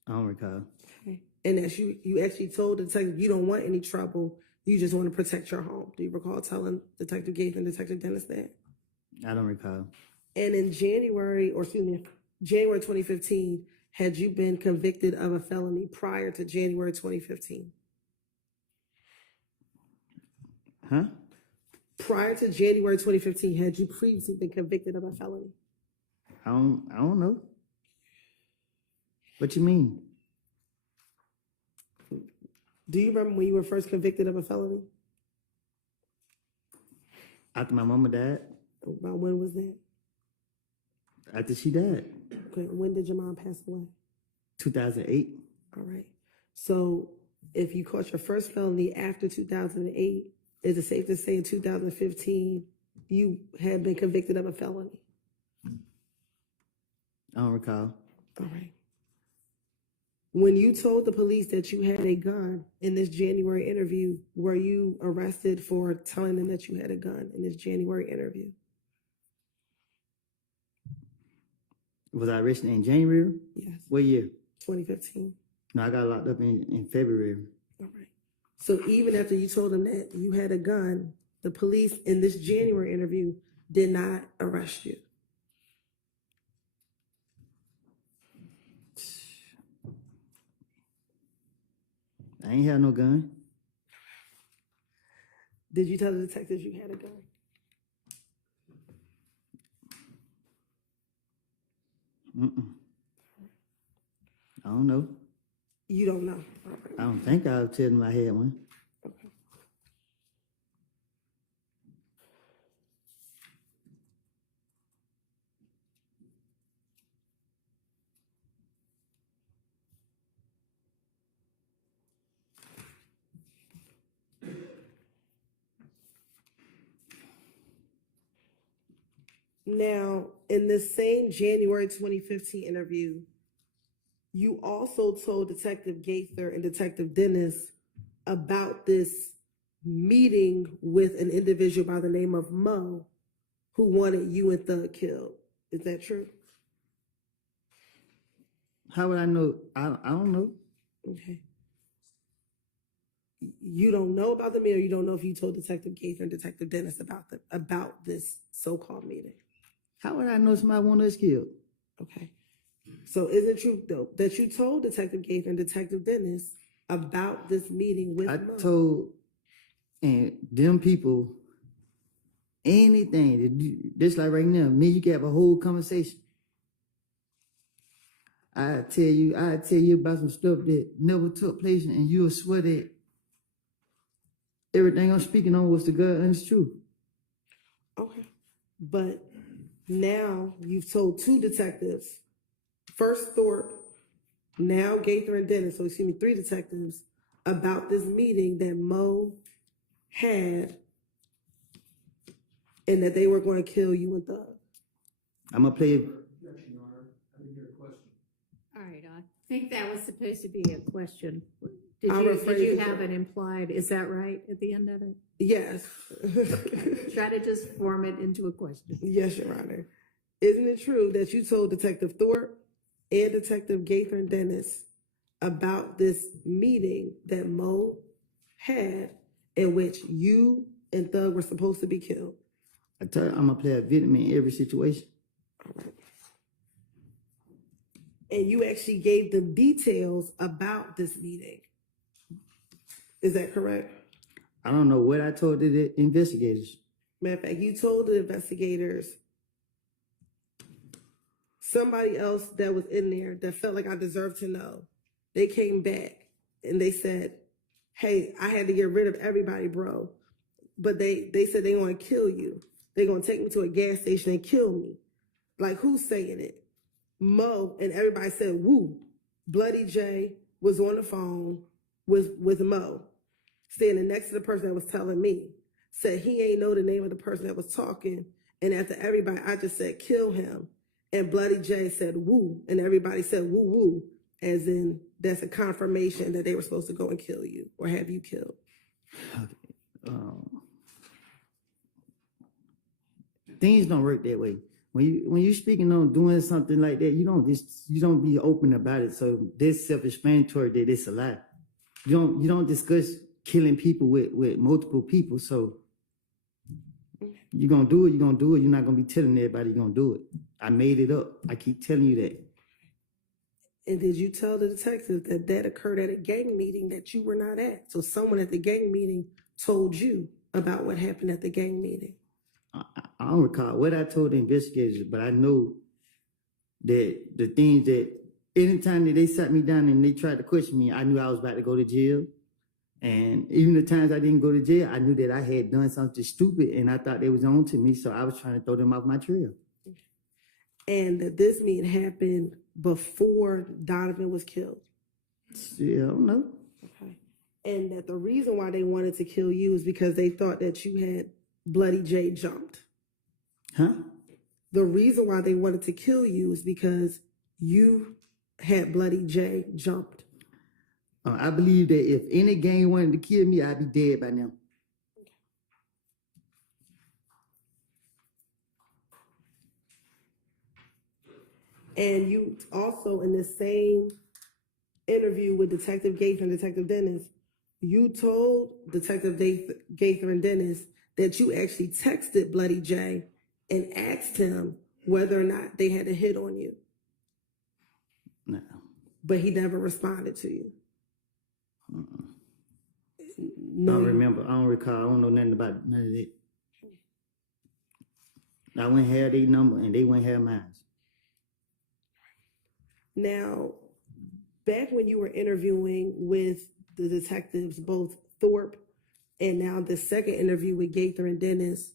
I don't recall. Okay. And that you actually told the detective you don't want any trouble, you just want to protect your home. Do you recall telling Detective Gates and Detective Dennis that? I don't recall. And in January 2015, had you been convicted of a felony prior to January 2015? Huh? Prior to January 2015, had you previously been convicted of a felony? I don't know. What you mean? Do you remember when you were first convicted of a felony? After my mama died? About when was that? After she died. Okay, when did your mom pass away? 2008. All right. So if you caught your first felony after 2008, is it safe to say in 2015 you had been convicted of a felony? I don't recall. All right. When you told the police that you had a gun in this January interview, were you arrested for telling them that you had a gun in this January interview? Was I arrested in January? Yes. What year? 2015. No, I got locked up in February. All right. So even after you told them that you had a gun, the police in this January interview did not arrest you. I ain't have no gun. Did you tell the detectives you had a gun? Mm-mm. I don't know. You don't know. All right. I don't think I'll tell them I had one. Okay. Now, in the same January 2015 interview, you also told Detective Gaither and Detective Dennis about this meeting with an individual by the name of Mo who wanted you and Thug killed. Is that true? How would I know? I don't know. Okay. You don't know about the meeting, or you don't know if you told Detective Gaither and Detective Dennis about this so-called meeting? How would I know somebody want us killed? Okay. So is it true, though, that you told Detective Gaither and Detective Dennis about this meeting with I Mo? told and them people anything. Just like right now, me, you can have a whole conversation. I tell you about some stuff that never took place, and you'll swear that everything I'm speaking on was the God and it's true. Okay. But now you've told two detectives, first Thorpe, now Gaither and Dennis, so excuse me, three detectives, about this meeting that Mo had and that they were going to kill you and Thug. I'm gonna play. Objection, Your Honor. I didn't hear a question. All right, I think that was supposed to be a question. Did I'll you rephrase it. have an implied, is that right, at the end of it? Yes. Try to just form it into a question. Yes, Your Honor. Isn't it true that you told Detective Thorpe and Detective Gaither and Dennis about this meeting that Mo had in which you and Thug were supposed to be killed? I tell you, I'm gonna play a victim in every situation. All right. And you actually gave them details about this meeting. Is that correct? I don't know what I told the investigators. Matter of fact, you told the investigators somebody else that was in there that felt like I deserved to know. They came back and they said, hey, I had to get rid of everybody, bro. But they said they're going to kill you. They're going to take me to a gas station and kill me. Like, who's saying it? Mo, and everybody said, woo. Bloody J was on the phone with Mo, standing next to the person that was telling me. Said he ain't know the name of the person that was talking. And after everybody, I just said, kill him. And Bloody J said, woo. And everybody said, woo, woo. As in, that's a confirmation that they were supposed to go and kill you or have you killed. Things don't work that way. When you speaking on doing something like that, you don't be open about it. So this self-explanatory that it's a lie. You don't discuss killing people with multiple people. So you're gonna do it, you're gonna do it. You're not gonna be telling everybody you're gonna do it. I made it up. I keep telling you that. And did you tell the detective that that occurred at a gang meeting that you were not at? So someone at the gang meeting told you about what happened at the gang meeting. I don't recall what I told the investigators, but I know that the things that anytime that they sat me down and they tried to question me, I knew I was about to go to jail. And even the times I didn't go to jail, I knew that I had done something stupid and I thought they was on to me. So I was trying to throw them off my trail. And that this meeting happened before Donovan was killed. Yeah, I don't know. Okay. And that the reason why they wanted to kill you is because they thought that you had Bloody J jumped. Huh? The reason why they wanted to kill you is because you had Bloody J jumped. I believe that if any gang wanted to kill me, I'd be dead by now. And you also, in the same interview with Detective Gates and Detective Dennis, you told Detective Gaither and Dennis that you actually texted Bloody J and asked him whether or not they had a hit on you, No. but he never responded to you. I don't remember. I don't recall. I don't know nothing about none of it. I wouldn't have their number and they wouldn't have mine. Now, back when you were interviewing with the detectives, both Thorpe and now the second interview with Gaither and Dennis,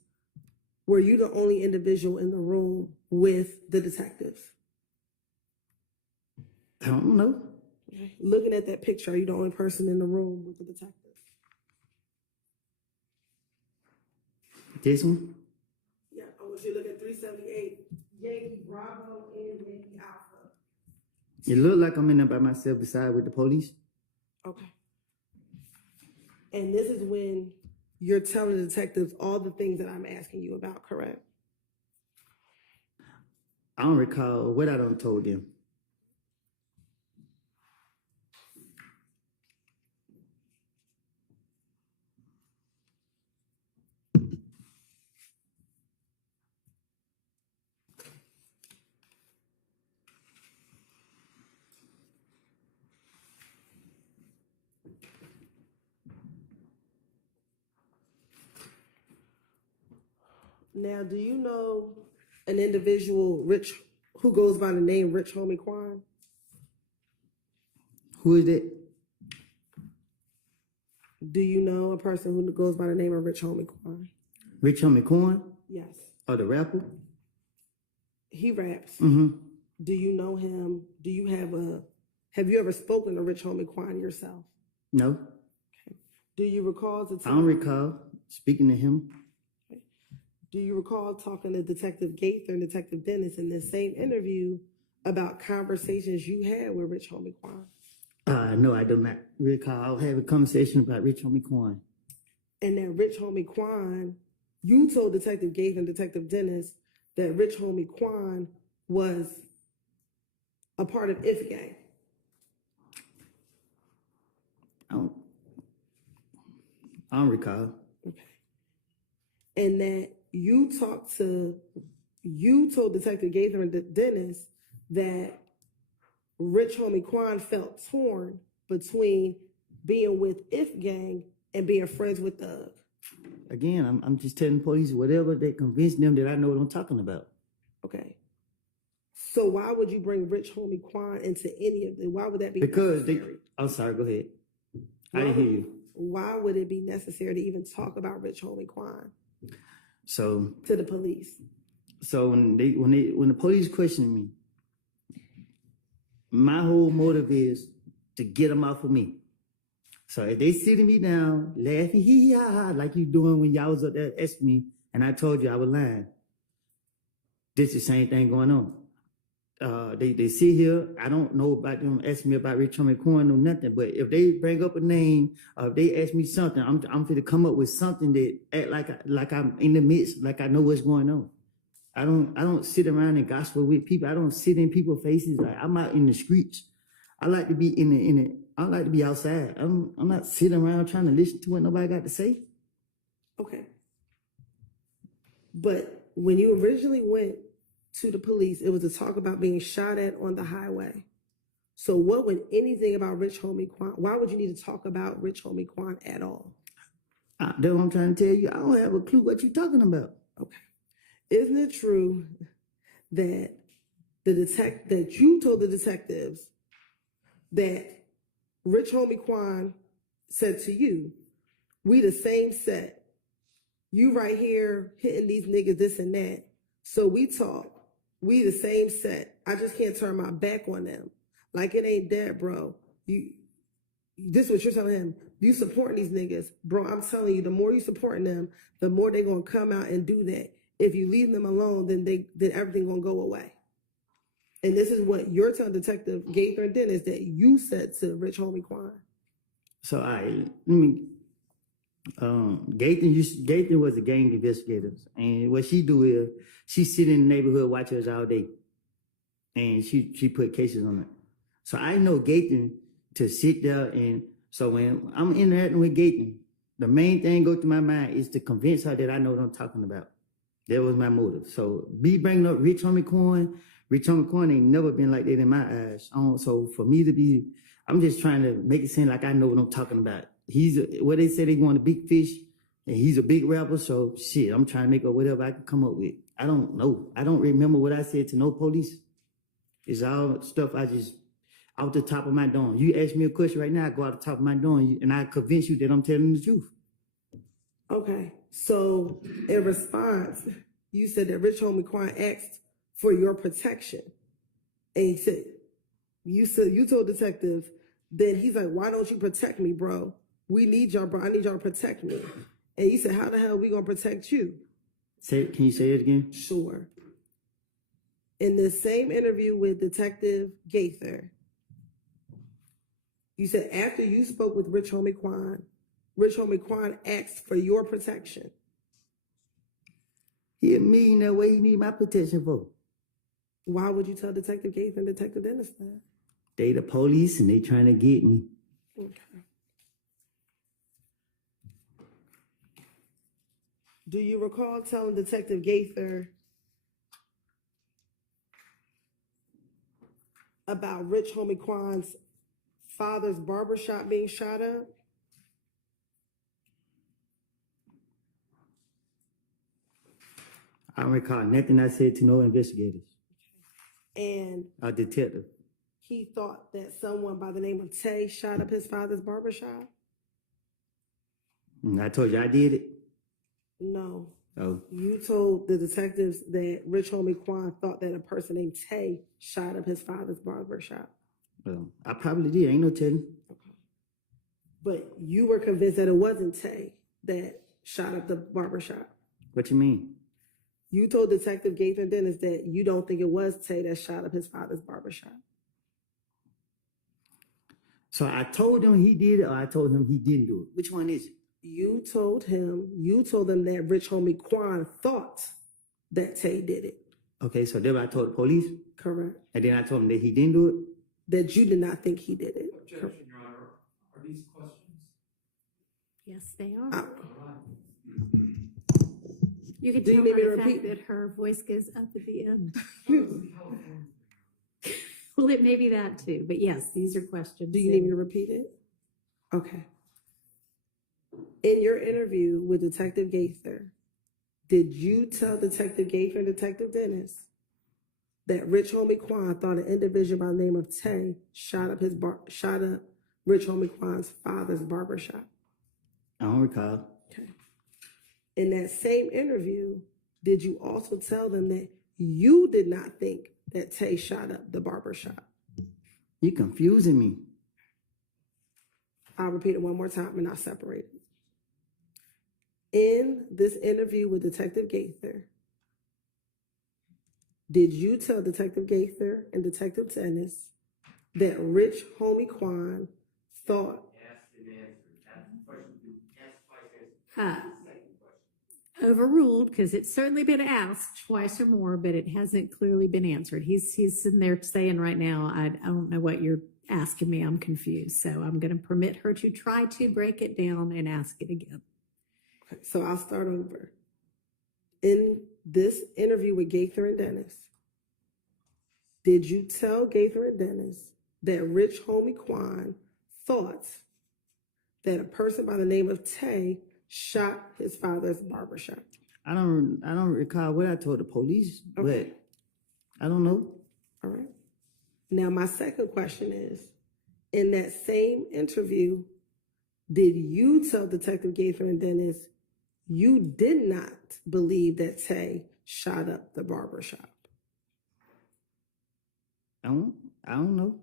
were you the only individual in the room with the detectives? I don't know. Looking at that picture, are you the only person in the room with the detectives? This one? Yeah, I want you to look at 378, Yankee Bravo and Yankee Alpha. It looked like I'm in there by myself beside with the police. Okay. And this is when you're telling the detectives all the things that I'm asking you about, correct? I don't recall what I done told them. Now, do you know an individual, Rich, who goes by the name Rich Homie Quan? Who is that? Do you know a person who goes by the name of Rich Homie Quan? Rich Homie Corn? Yes. Or the rapper? He raps. Mm-hmm. Do you know him? Have you ever spoken to Rich Homie Quan yourself? No. Do you recall I don't recall speaking to him. Do you recall talking to Detective Gaither and Detective Dennis in this same interview about conversations you had with Rich Homie Quan? No, I do not recall having a conversation about Rich Homie Quan. And that Rich Homie Quan, you told Detective Gaither and Detective Dennis that Rich Homie Quan was a part of If Gang. I don't recall. Okay. And that you told Detective Gaither and Dennis that Rich Homie Quan felt torn between being with If Gang and being friends with Thug. Again, I'm just telling police whatever that convinced them that I know what I'm talking about. Okay. So why would you bring Rich Homie Quan into any of them? Why would that be Because necessary? I'm sorry, go ahead. I didn't hear you. Why would it be necessary to even talk about Rich Homie Quan So to the police? So when the police questioned me, my whole motive is to get them off of me. So if they sitting me down, laughing, hee ha ha, like you doing when y'all was up there asking me, and I told you I was lying, this is the same thing going on. They sit here, I don't know about them asking me about Rich Homie Quan or nothing, but if they bring up a name, or if they ask me something, I'm going to come up with something that act like I'm in the midst, like I know what's going on. I don't sit around and gossip with people. I don't sit in people's faces. Like I'm out in the streets. I like to be I like to be outside. I'm not sitting around trying to listen to what nobody got to say. Okay. But when you originally went to the police, it was to talk about being shot at on the highway. So what would anything about Rich Homie Quan, why would you need to talk about Rich Homie Quan at all? That's what I'm trying to tell you. I don't have a clue what you're talking about. Okay. Isn't it true that that you told the detectives that Rich Homie Quan said to you, we the same set. You right here hitting these niggas this and that. So we talk. We the same set. I just can't turn my back on them. Like it ain't that, bro. This is what you're telling him. You supporting these niggas. Bro, I'm telling you, the more you supporting them, the more they gonna come out and do that. If you leave them alone, then everything gonna go away. And this is what you're telling Detective Gaither and Dennis that you said to Rich Homie Quan. So Gaither was a gang investigator, and what she do is she sit in the neighborhood, watch us all day, and she put cases on it. So I know Gaither to sit there, and So when I'm interacting with Gaten, the main thing go through my mind is to convince her that I know what I'm talking about. That was my motive. So be bringing up Rich Homie Coin ain't never been like that in my eyes. So for me to be, I'm just trying to make it seem like I know what I'm talking about. What they say they want a big fish, and he's a big rapper. So shit, I'm trying to make up whatever I can come up with. I don't know. I don't remember what I said to no police. It's all stuff I just out the top of my dome. You ask me a question right now, I go out the top of my dome, and I convince you that I'm telling the truth. Okay, so in response, you said that Rich Homie Quan asked for your protection. And he said, you told detective that he's like, why don't you protect me, bro? We need y'all, bro. I need y'all to protect me. And you said, how the hell are we gonna protect you? Can you say it again? Sure. In the same interview with Detective Gaither, you said after you spoke with Rich Homie Quan asked for your protection. He a millionaire. What he need my protection for? Why would you tell Detective Gaither and Detective Dennis that? They the police and they trying to get me. Okay. Do you recall telling Detective Gaither about Rich Homie Quan's father's barbershop being shot up? I don't recall nothing I said to no investigators And or detective. he thought that someone by the name of Tay shot up his father's barbershop? I told you I did it. No. Oh, You told the detectives that Rich Homie Quan thought that a person named Tay shot up his father's barbershop. well, I probably did. Ain't no telling. But you were convinced that it wasn't Tay that shot up the barbershop. What you mean? You told Detective Gaither Dennis that you don't think it was Tay that shot up his father's barbershop. So I told him he did it, or I told him he didn't do it. Which one is it? You told them that Rich Homie Quan thought that Tay did it. Okay, so then I told the police, Correct. and then I told him that he didn't do it. That you did not think he did it. Objection, Your Honor. Are these questions? Yes, they are. Uh, You can Do you tell need by me to the fact repeat? that her voice goes up at the end. Well, it may be that too, but yes, these are questions. Do you need me to repeat it? Okay. In your interview with Detective Gaither, did you tell Detective Gaither and Detective Dennis that Rich Homie Quan thought an individual by the name of Tay shot up Rich Homie Quan's father's barbershop? I don't recall. Okay. In that same interview, did you also tell them that you did not think that Tay shot up the barbershop? You confusing me. I'll repeat it one more time and I'll separate it. In this interview with Detective Gaither, did you tell Detective Gaither and Detective Dennis that Rich Homie Quan thought Overruled, because it's certainly been asked twice or more, but it hasn't clearly been answered. He's sitting there saying right now, I don't know what you're asking me. I'm confused. So I'm going to permit her to try to break it down and ask it again. Okay, so I'll start over. In this interview with Gaither and Dennis, did you tell Gaither and Dennis that Rich Homie Quan thought that a person by the name of Tay shot his father's barbershop? I don't recall what I told the police, Okay. but I don't know. All right. Now, my second question is, in that same interview, did you tell Detective Gaither and Dennis you did not believe that Tay shot up the barbershop? I don't know.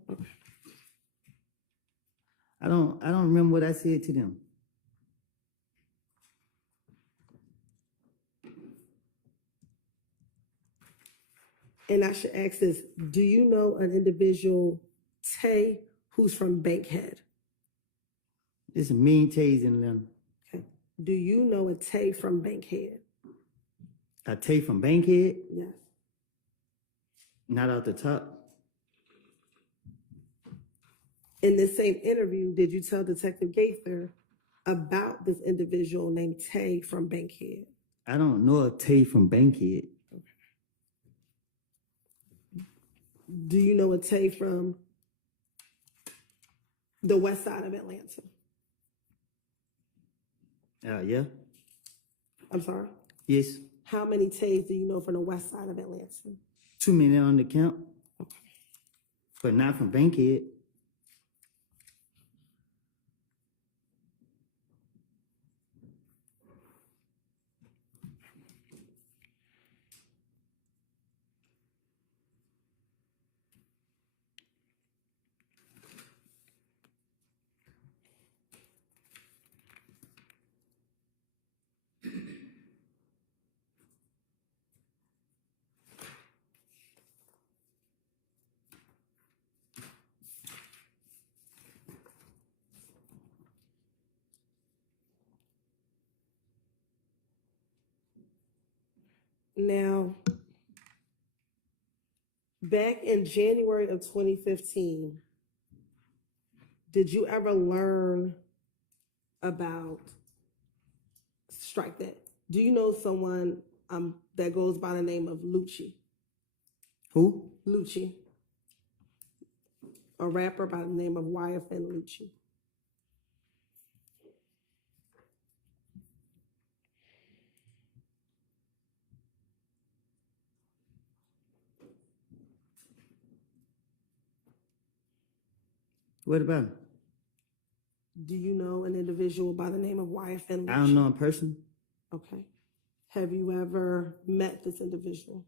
I don't remember what I said to them. And I should ask this, do you know an individual, Tay, who's from Bankhead? There's a mean Tays in them. Okay. Do you know a Tay from Bankhead? A Tay from Bankhead, Yes. not out the top. In this same interview, did you tell Detective Gaither about this individual named Tay from Bankhead? I don't know a Tay from Bankhead. Do you know a Tay from the west side of Atlanta? Yeah. I'm sorry? Yes. How many Tays do you know from the west side of Atlanta? Too many on the count. But not from Bankhead. Now, back in January of 2015, did you ever learn about, strike that, do you know someone that goes by the name of Lucci? Who? Lucci. A rapper by the name of YFN Lucci. What about him? Do you know an individual by the name of YFN Lucci? I don't know in person. Okay. Have you ever met this individual?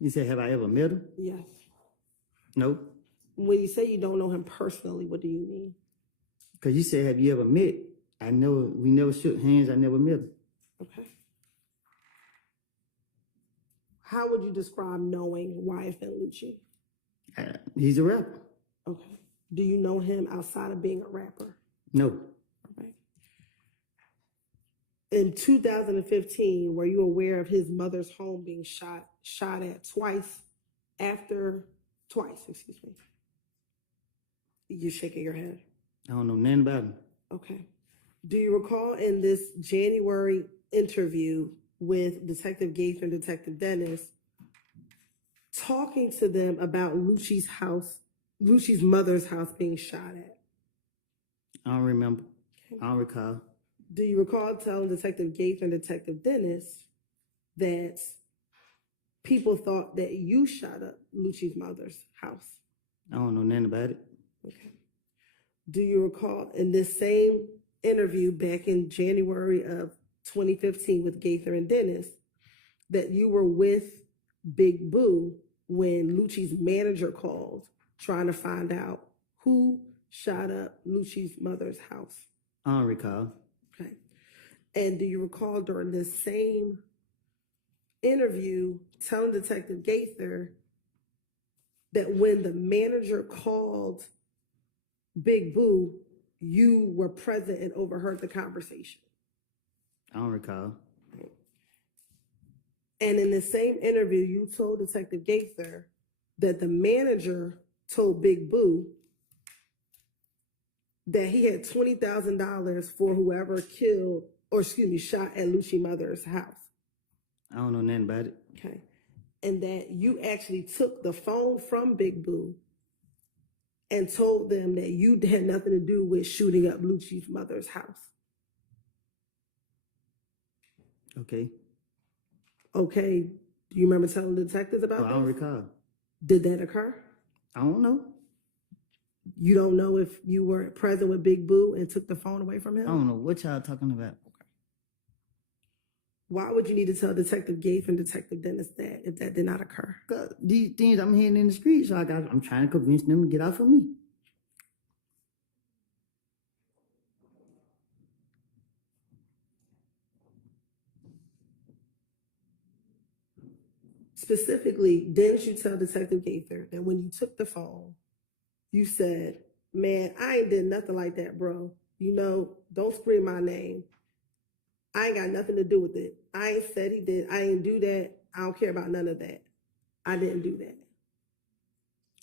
You said, have I ever met him? Yes. No. When you say you don't know him personally, what do you mean? Because you said, have you ever met? We never shook hands. I never met him. Okay. How would you describe knowing YFN Lucci? He's a rapper. Okay. Do you know him outside of being a rapper? No. Okay. In 2015, were you aware of his mother's home being shot at twice? Excuse me. You're shaking your head. I don't know nothing about him. Okay. Do you recall in this January interview with Detective Gaither and Detective Dennis talking to them about Lucci's mother's house being shot at? I don't remember. I don't recall. Do you recall telling Detective Gaither and Detective Dennis that people thought that you shot up Lucci's mother's house? I don't know nothing about it. Okay. Do you recall in this same interview back in January of 2015 with Gaither and Dennis that you were with Big Boo when Lucci's manager called trying to find out who shot up Lucci's mother's house? I don't recall. Okay. And do you recall during this same interview telling Detective Gaither that when the manager called Big Boo, you were present and overheard the conversation? I don't recall. And in the same interview, you told Detective Gaither that the manager told Big Boo that he had $20,000 for whoever shot at Lucci's mother's house. I don't know nothing about it. Okay. And that you actually took the phone from Big Boo and told them that you had nothing to do with shooting up Lucci's mother's house. Okay. Okay. Do you remember telling the detectives about I don't this? recall. Did that occur? I don't know. You don't know if you were present with Big Boo and took the phone away from him? I don't know what y'all talking about. Why would you need to tell Detective Gaither and Detective Dennis that if that did not occur? 'Cause these things I'm hearing in the street, so I'm trying to convince them to get off of me. Specifically, didn't you tell Detective Gaither that when you took the phone, you said, man, I ain't did nothing like that, bro. You know, don't scream my name. I ain't got nothing to do with it. I ain't said he did. I ain't do that. I don't care about none of that. I didn't do that.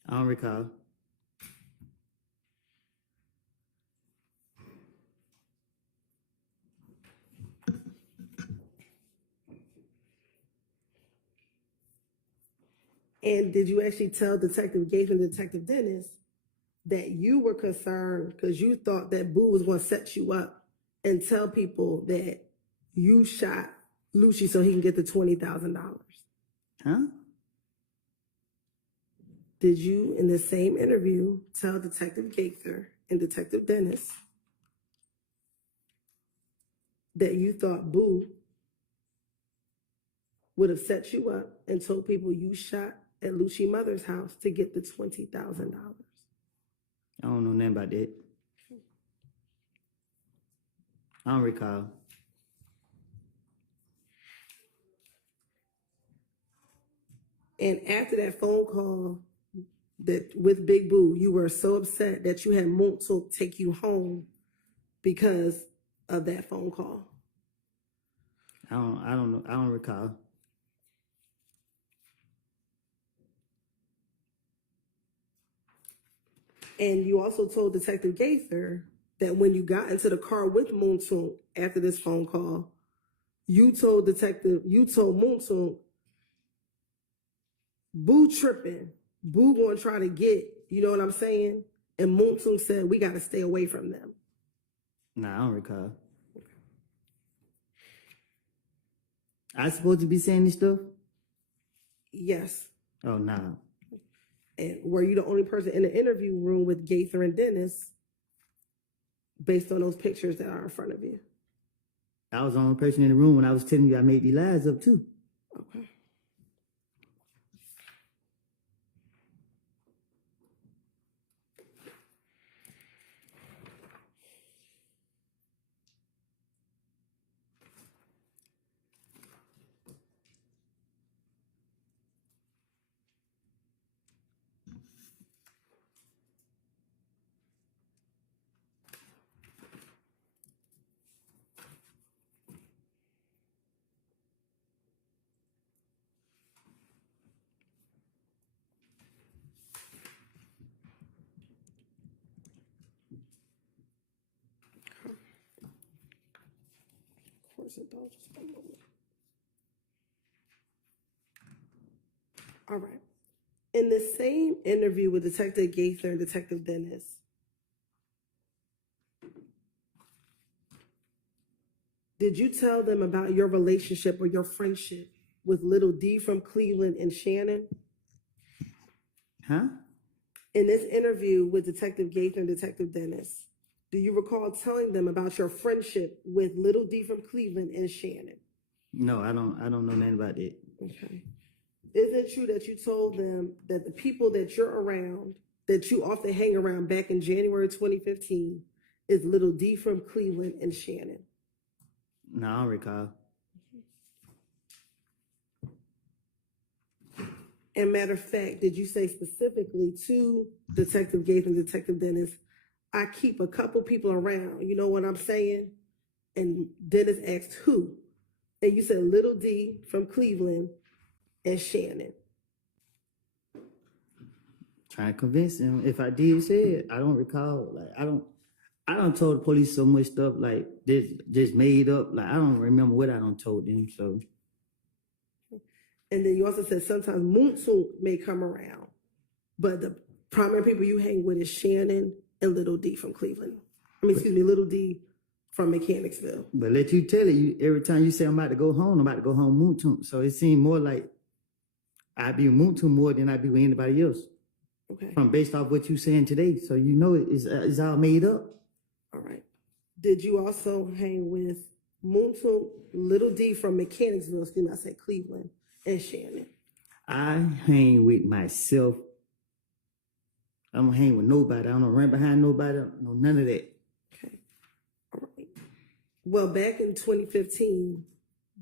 I don't recall. And did you actually tell Detective Gaither and Detective Dennis that you were concerned because you thought that Boo was going to set you up and tell people that you shot Lucci so he can get the $20,000? Huh? Did you, in the same interview, tell Detective Gaither and Detective Dennis that you thought Boo would have set you up and told people you shot at Lucci mother's house to get the $20,000? I don't know nothing about that. I don't recall. And after that phone call that with Big Boo, you were so upset that you had Montauk take you home because of that phone call. I don't know. I don't recall. And you also told Detective Gaither that when you got into the car with Montauk after this phone call, you told Montauk, Boo tripping. Boo gonna try to get, you know what I'm saying? And Montauk said, we gotta stay away from them. Nah, I don't recall. I supposed to be saying this stuff? Yes. Oh, nah. And were you the only person in the interview room with Gaither and Dennis based on those pictures that are in front of you? I was the only person in the room when I was telling you I made these lies up too. Okay. Of course it does. Just one moment. All right. In the same interview with Detective Gaither and Detective Dennis, did you tell them about your relationship or your friendship with Little D from Cleveland and Shannon? Huh? In this interview with Detective Gaither and Detective Dennis, do you recall telling them about your friendship with Little D from Cleveland and Shannon? No, I don't know nothing about that. Okay. Is it true that you told them that the people that you're around, that you often hang around back in January 2015, is Little D from Cleveland and Shannon? No, I don't recall. And matter of fact, did you say specifically to Detective Gaither and Detective Dennis, I keep a couple people around, you know what I'm saying? And Dennis asked who? And you said Little D from Cleveland and Shannon. Trying to convince him. If I did say it, I don't recall. Like I don't told the police so much stuff like this just made up. Like I don't remember what I done told them. So And then you also said sometimes Montauk may come around, but the primary people you hang with is Shannon and Little D from Cleveland. Little D from Mechanicsville. but let you tell it, you every time you say I'm about to go home Moontoon. So it seemed more like I be with Moontoon more than I be with anybody else. Okay. From based off what you saying today. So you know it's all made up. All right. Did you also hang with Moontoon, Little D from Mechanicsville, excuse me, I said Cleveland, and Shannon? I hang with myself. I don't hang with nobody. I don't run behind nobody. I don't know none of that. Okay. All right. Well, back in 2015,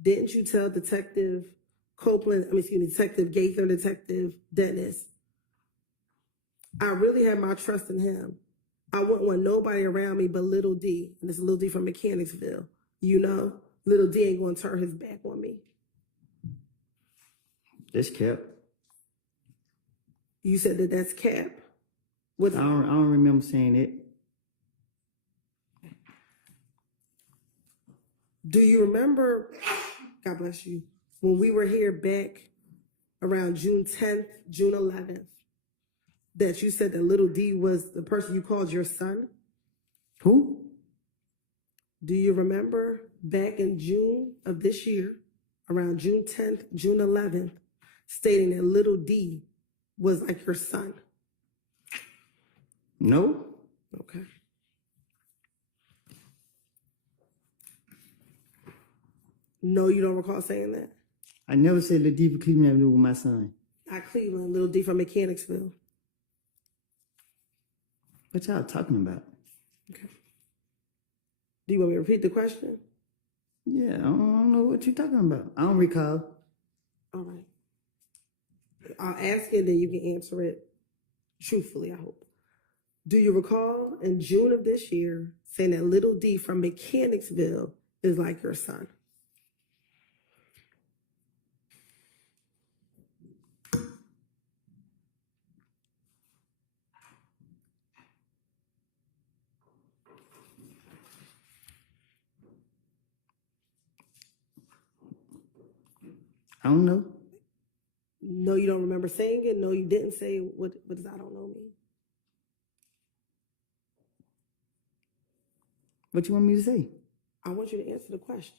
didn't you tell Detective Detective Gaither and Detective Dennis, I really have my trust in him. I wouldn't want nobody around me but Little D. And this is Little D from Mechanicsville. You know, Little D ain't going to turn his back on me. That's cap. You said that that's cap. I don't remember saying it. Do you remember, God bless you, when we were here back around June 10th, June 11th, that you said that little D was the person you called your son? Who? Do you remember back in June of this year, around June 10th, June 11th, stating that little D was like your son? No. Okay. No, you don't recall saying that? I never said the deeper Cleveland Avenue with my son. Not Cleveland, little D from Mechanicsville. What y'all talking about? Okay. Do you want me to repeat the question? Yeah, I don't know what you're talking about. I don't recall. All right. I'll ask it, then you can answer it truthfully, I hope. Do you recall in June of this year saying that little D from Mechanicsville is like your son? I don't know. No, you don't remember saying it? No, you didn't say it. What does I don't know mean? What you want me to say? I want you to answer the question.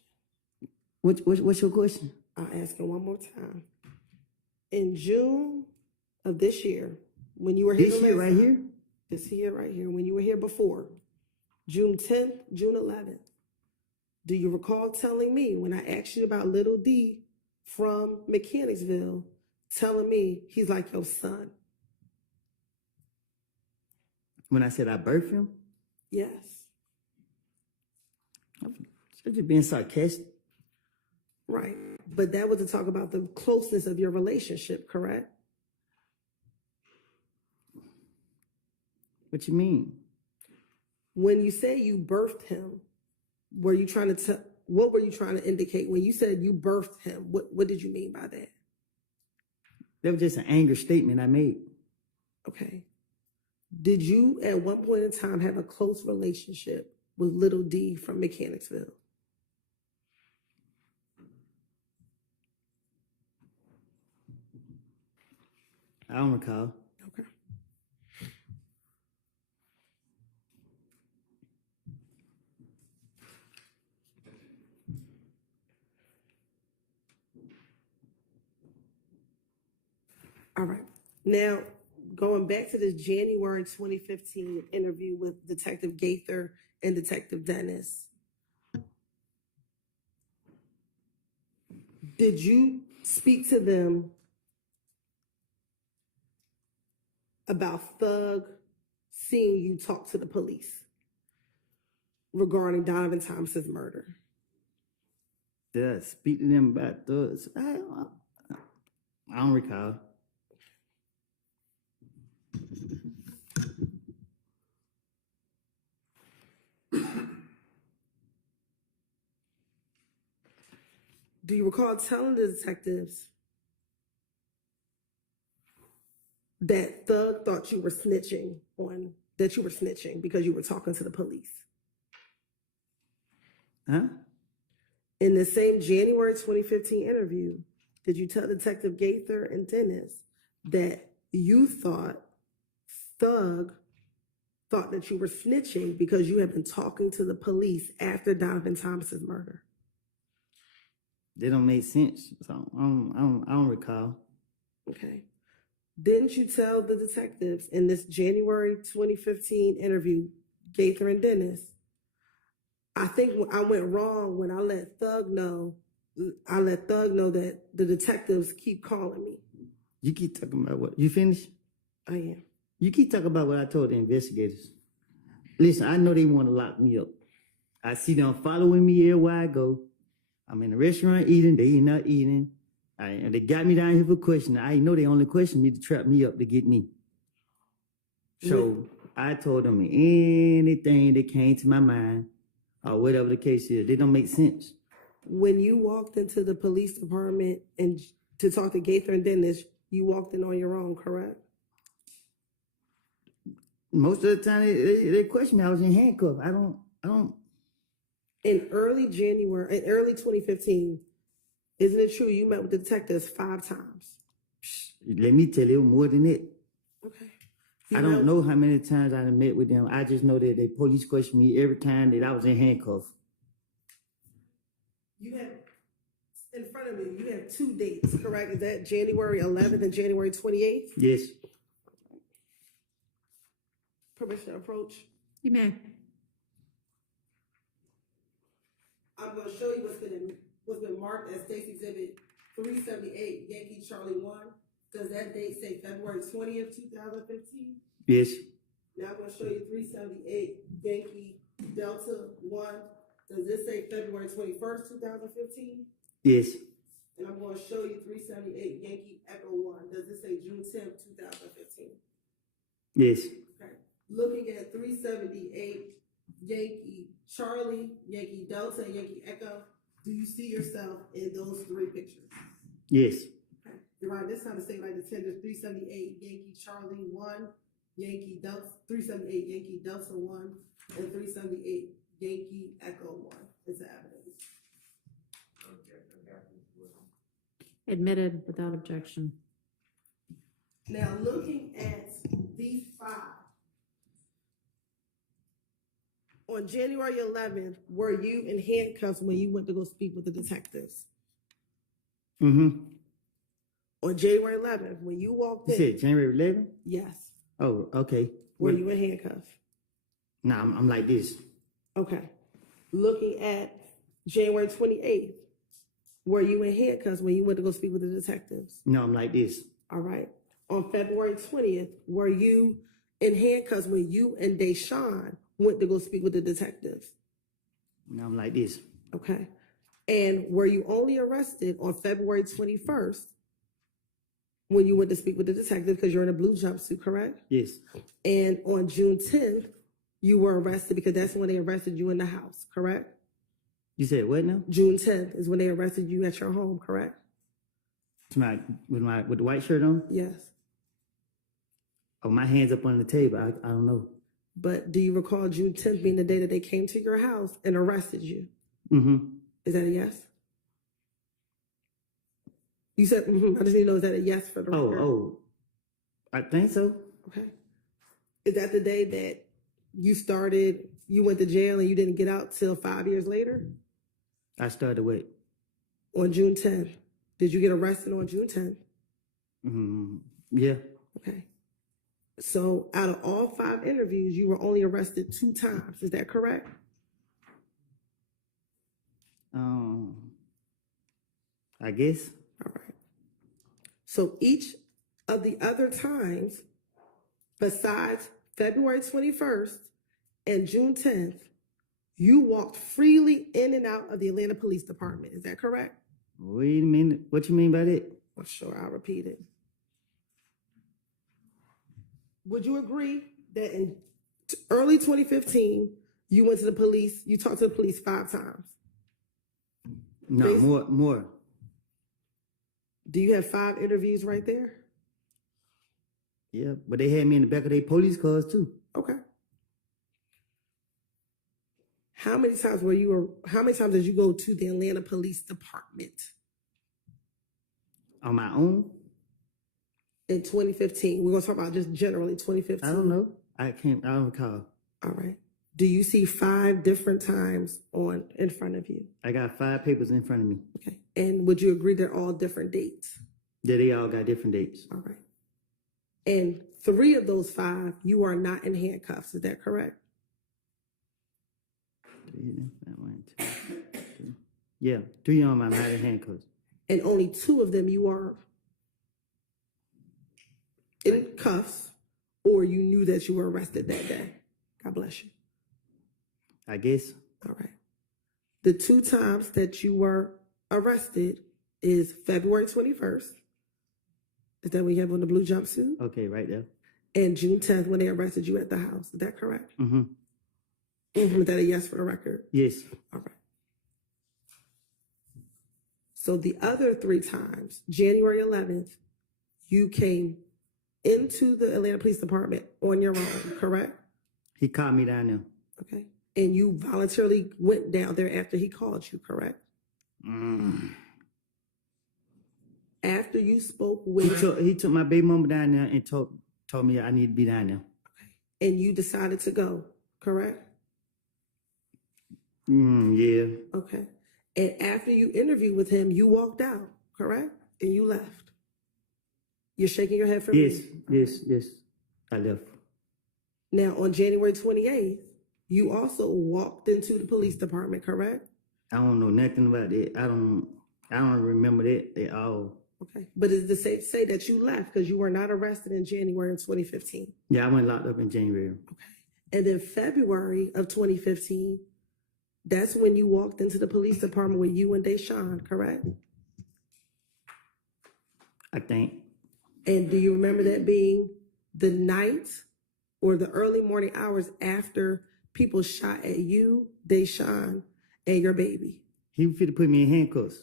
What's your question? I'll ask it one more time. In June of this year, when you were here, This year right here? This year right here, when you were here before, June 10th, June 11th, do you recall telling me when I asked you about little D from Mechanicsville, telling me he's like your son? When I said I birthed him? Yes. I'm just being sarcastic. Right. But that was to talk about the closeness of your relationship, correct? What you mean? When you say you birthed him, were you trying to what were you trying to indicate when you said you birthed him? What did you mean by that? That was just an anger statement I made. Okay. Did you at one point in time have a close relationship with little D from Mechanicsville? I don't recall. Okay. All right. Now, going back to this January 2015 interview with Detective Gaither and Detective Dennis, did you speak to them about Thug seeing you talk to the police regarding Donovan Thomas's murder? Did I speak to them about those? I don't recall. Do you recall telling the detectives that Thug thought you were snitching because you were talking to the police? Huh? In the same January 2015 interview, did you tell Detective Gaither and Dennis that you thought Thug thought that you were snitching because you had been talking to the police after Donovan Thomas's murder? They don't make sense. So I don't recall. Okay. Didn't you tell the detectives in this January 2015 interview, Gaither and Dennis, I think I went wrong when I let Thug know that the detectives keep calling me. You keep talking about what? You finished? I am. You keep talking about what I told the investigators. Listen, I know they want to lock me up. I see them following me everywhere I go. I'm in the restaurant eating, they not eating. And they got me down here for questioning. I know they only question me to trap me up to get me. So I told them anything that came to my mind or whatever the case is. They don't make sense. When you walked into the police department and to talk to Gaither and Dennis, you walked in on your own, correct? Most of the time they question me. I was in handcuffs. I don't. In early 2015, isn't it true you met with the detectives 5 times? Let me tell you more than that. Okay. I don't know how many times I done met with them. I just know that they police questioned me every time that I was in handcuffs. You have, in front of me, you have 2 dates, correct? Is that January 11th and January 28th? Yes. Permission to approach? You may. I'm gonna show you what's been marked as State's Exhibit 378, Yankee Charlie 1. Does that date say February 20th, 2015? Yes. Now I'm gonna show you 378, Yankee Delta 1. Does this say February 21st, 2015? Yes. And I'm gonna show you 378, Yankee Echo 1. Does this say June 10th, 2015? Yes. Okay. Looking at 378, Yankee Charlie, Yankee Delta, Yankee Echo, do you see yourself in those 3 pictures? Yes. Okay. You're right, this time the state like the tender 378, Yankee Charlie 1, Yankee Delta, 378, Yankee Delta 1, and 378, Yankee Echo 1 is the evidence. Admitted without objection. Now, looking at these 5, on January 11th, were you in handcuffs when you went to go speak with the detectives? Mm-hmm. On January 11th, when you walked You in, said January 11th? yes, Oh, okay. were you in handcuffs? Nah, I'm like this. Okay. Looking at January 28th, were you in handcuffs when you went to go speak with the detectives? No, I'm like this. All right. On February 20th, were you in handcuffs when you and Deshaun went to go speak with the detectives? No, I'm like this. Okay. And were you only arrested on February 21st when you went to speak with the detective because you're in a blue jumpsuit, correct? Yes. And on June 10th, you were arrested because that's when they arrested you in the house, correct? You said what now? June 10th is when they arrested you at your home, correct? With the white shirt on? Yes. Oh, my hands up on the table. I don't know. But do you recall June 10th being the day that they came to your house and arrested you? Mm-hmm. Is that a yes? You said, I just need to know, is that a yes for the record? Oh, I think so. Okay. Is that the day that you went to jail and you didn't get out till 5 years later? I started with. On June 10th. Did you get arrested on June 10th? Yeah. Okay. So out of all 5 interviews, you were only arrested 2 times. Is that correct? I guess. All right. So each of the other times, besides February 21st and June 10th, you walked freely in and out of the Atlanta Police Department. Is that correct? Wait a minute. What you mean by that? Well, sure, I'll repeat it. Would you agree that in early 2015, you went to the police, you talked to the police 5 times? No, Basically- more. Do you have 5 interviews right there? Yeah, but they had me in the back of their police cars too. Okay. How many times did you go to the Atlanta Police Department? On my own? In 2015, we're gonna talk about just generally 2015. I don't know. I don't recall. All right. Do you see 5 different times in front of you? I got 5 papers in front of me. Okay. And would you agree they're all different dates? Yeah, they all got different dates. All right. And 3 of those 5, you are not in handcuffs. Is that correct? Yeah, 3 on my not in handcuffs. And only 2 of them you are in cuffs, or you knew that you were arrested that day. God bless you. I guess. All right. The 2 times that you were arrested is February 21st. Is that when you have on the blue jumpsuit? Okay, right there. And June 10th when they arrested you at the house. Is that correct? Mm-hmm. Is that a yes for the record? Yes. All right. So the other 3 times, January 11th, you came into the Atlanta Police Department on your own, correct? He called me down there. Okay. And you voluntarily went down there after he called you, correct? After you spoke He with, took my baby mama down there and told me I need to be down there. and you decided to go, correct? Yeah. Okay. And after you interviewed with him, you walked out, correct? And you left. You're shaking your head for Yes, me. yes. I left. Now, on January 28th, you also walked into the police department, correct? I don't know nothing about it. I don't remember that at all. Okay. But is it safe to say that you left because you were not arrested in January of 2015? Yeah, I went locked up in January. And then February of 2015, that's when you walked into the police department with you and Deshaun, correct? I think. And do you remember that being the night or the early morning hours after people shot at you, Deshaun, and your baby? He was fit to put me in handcuffs.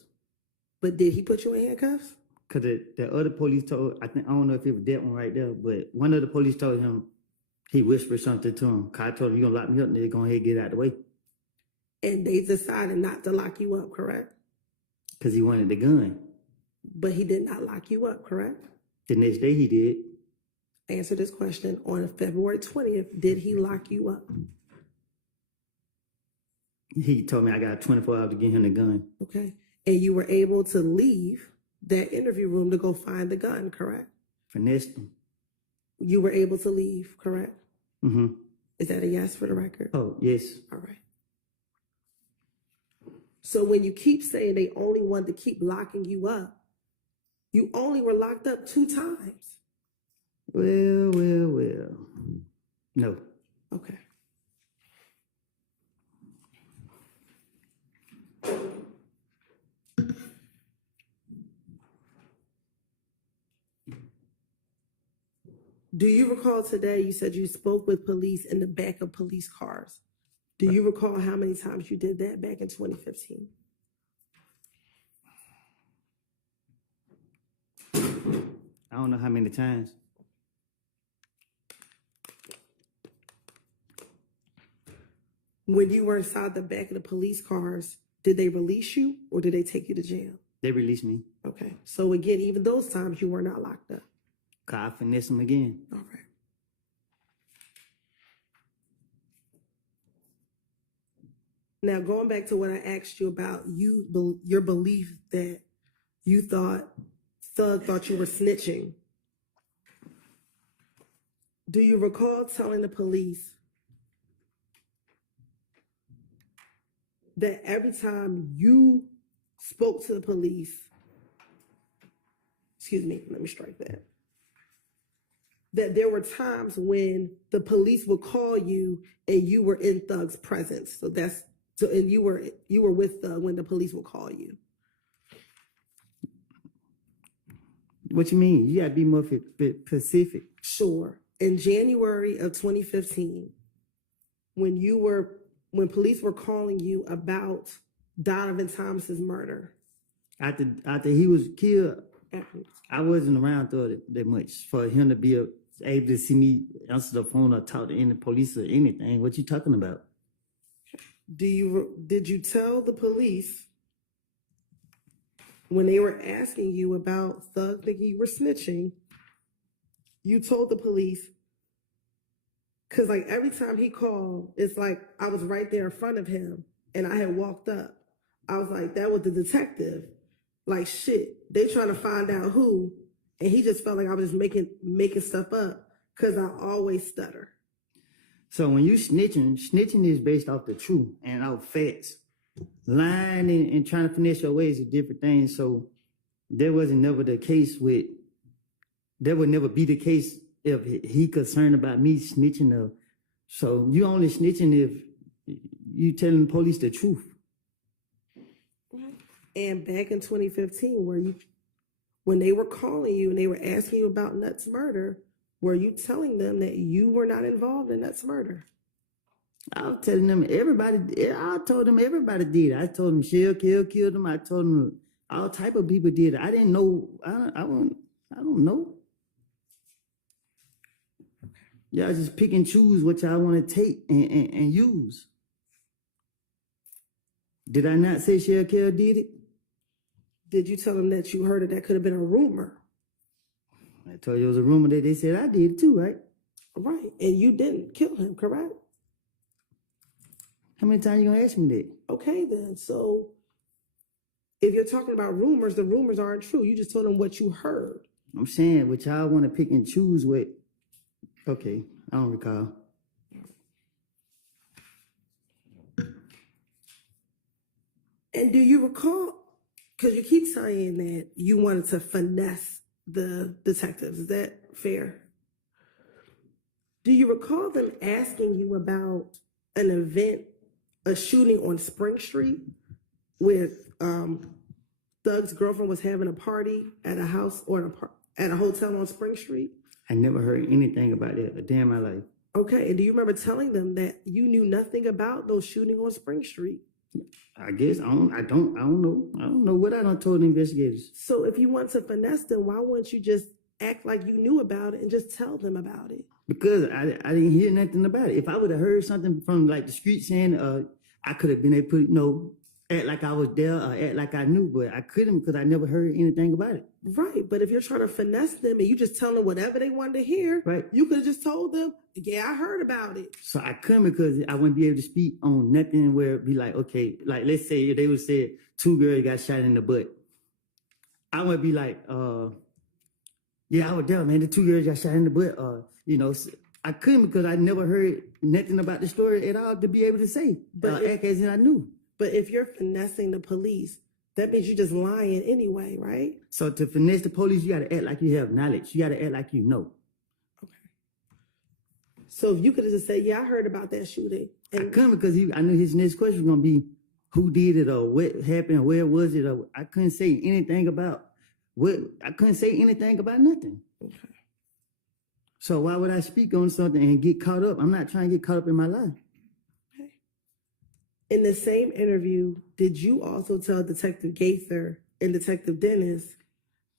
But did he put you in handcuffs? Cause the other police told, I don't know if it was that one right there, but one of the police told him, he whispered something to him. Cause I told him, you gonna lock me up, nigga, go ahead and get out of the way. And they decided not to lock you up, correct? Cause he wanted the gun. But he did not lock you up, correct? The next day he did. Answer this question. On February 20th, did he lock you up? He told me I got 24 hours to get him the gun. Okay. And you were able to leave that interview room to go find the gun, correct? Finessed him. You were able to leave, correct? Mm-hmm. Is that a yes for the record? Oh, yes. All right. So when you keep saying they only wanted to keep locking you up, you only were locked up 2 times. Well. No. Okay. Do you recall today you said you spoke with police in the back of police cars? Do you recall how many times you did that back in 2015? I don't know how many times. When you were inside the back of the police cars, did they release you or did they take you to jail? They released me. Okay. So again, even those times you were not locked up. Cause I finessed him again. All right. Now, going back to what I asked you about, your belief that you thought Thug thought you were snitching. Do you recall telling the police that every time you spoke to the police, excuse me, let me strike that, that there were times when the police would call you and you were in Thug's presence? And you were with Thug when the police would call you. What you mean? You gotta be more specific. Sure. In January of 2015, when police were calling you about Donovan Thomas's murder. After he was killed, I wasn't around that much for him to be able to see me answer the phone or talk to any police or anything. What you talking about? Did you tell the police when they were asking you about Thug thinking you were snitching, you told the police, because like every time he called, it's like I was right there in front of him and I had walked up. I was like, that was the detective. Like, shit, they trying to find out who. And he just felt like I was just making stuff up because I always stutter. So when you snitching is based off the truth and off facts. Lying and trying to finesse your ways is different things. So there would never be the case if he concerned about me snitching. So you only snitching if you telling the police the truth. And back in 2015, when they were calling you and they were asking you about Nuts' murder, were you telling them that you were not involved in Nuts' murder? I was telling them I told them everybody did. I told them Shell killed them. I told them all type of people did it. I didn't know. I don't know. Y'all just pick and choose what y'all want to take and use. Did I not say Shell did it? Did you tell him that you heard that could have been a rumor? I told you it was a rumor that they said I did it too, right? Right, and you didn't kill him, correct? How many times you gonna ask me that? Okay, then. So if you're talking about rumors, the rumors aren't true. You just told them what you heard. I'm saying what y'all want to pick and choose with. Okay, I don't recall. And do you recall, because you keep saying that you wanted to finesse the detectives, is that fair? Do you recall them asking you about an event, a shooting on Spring Street where Thug's girlfriend was having a party at a house or at a hotel on Spring Street? I never heard anything about that a day in my life. Okay, and do you remember telling them that you knew nothing about those shooting on Spring Street? I guess I don't know. I don't know what I done told the investigators. So if you want to finesse them, why wouldn't you just act like you knew about it and just tell them about it? Because I didn't hear nothing about it. If I would have heard something from like the street saying, I could have been able to, act like I was there or act like I knew, but I couldn't because I never heard anything about it. Right, but if you're trying to finesse them and you just tell them whatever they wanted to hear, Right. you could have just told them, yeah, I heard about it. So I couldn't because I wouldn't be able to speak on nothing where it'd be like, okay, like let's say they would say 2 girls got shot in the butt. I would be like, yeah, I was there, man. The 2 girls got shot in the butt. I couldn't because I never heard nothing about the story at all to be able to say, But act as if I knew. But if you're finessing the police, that means you're just lying anyway, right? So to finesse the police, you got to act like you have knowledge. You got to act like you know. Okay. So if you could have just said, yeah, I heard about that shooting. I And couldn't because I knew his next question was going to be who did it or what happened, where was it, or I couldn't say anything about nothing. Okay. So why would I speak on something and get caught up? I'm not trying to get caught up in my life. In the same interview, did you also tell Detective Gaither and Detective Dennis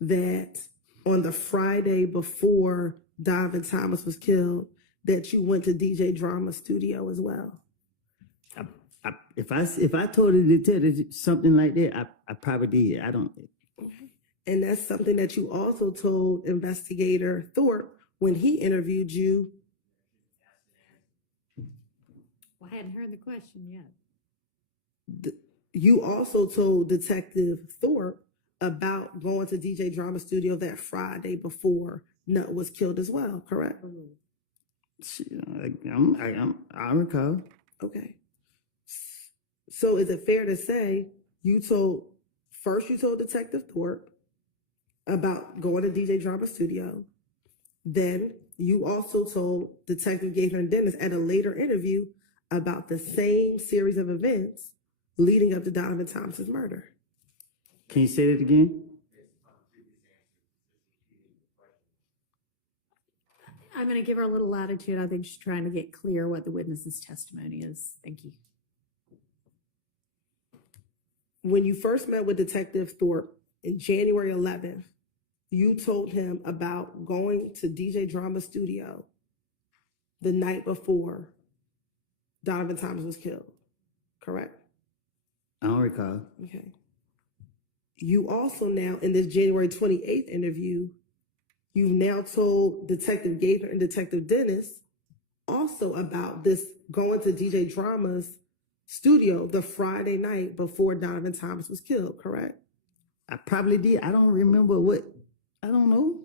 that on the Friday before Donovan Thomas was killed, that you went to DJ Drama studio as well? If I told the detective something like that, I probably did. I don't. And that's something that you also told Investigator Thorpe when he interviewed you. Well, I hadn't heard the question yet. You also told Detective Thorpe about going to DJ Drama Studio that Friday before Nut was killed as well, correct? I recall. Okay. So is it fair to say you told Detective Thorpe about going to DJ Drama Studio, then you also told Detective Gaither and Dennis at a later interview about the same series of events leading up to Donovan Thomas's murder? Can you say that again? I'm going to give her a little latitude. I think she's trying to get clear what the witness's testimony is. Thank you. When you first met with Detective Thorpe in January 11th, you told him about going to DJ Drama Studio the night before Donovan Thomas was killed, correct? I don't recall. Okay. You also now, in this January 28th interview, you've now told Detective Gaither and Detective Dennis also about this going to DJ Drama's studio the Friday night before Donovan Thomas was killed, correct? I probably did. I don't remember what. I don't know.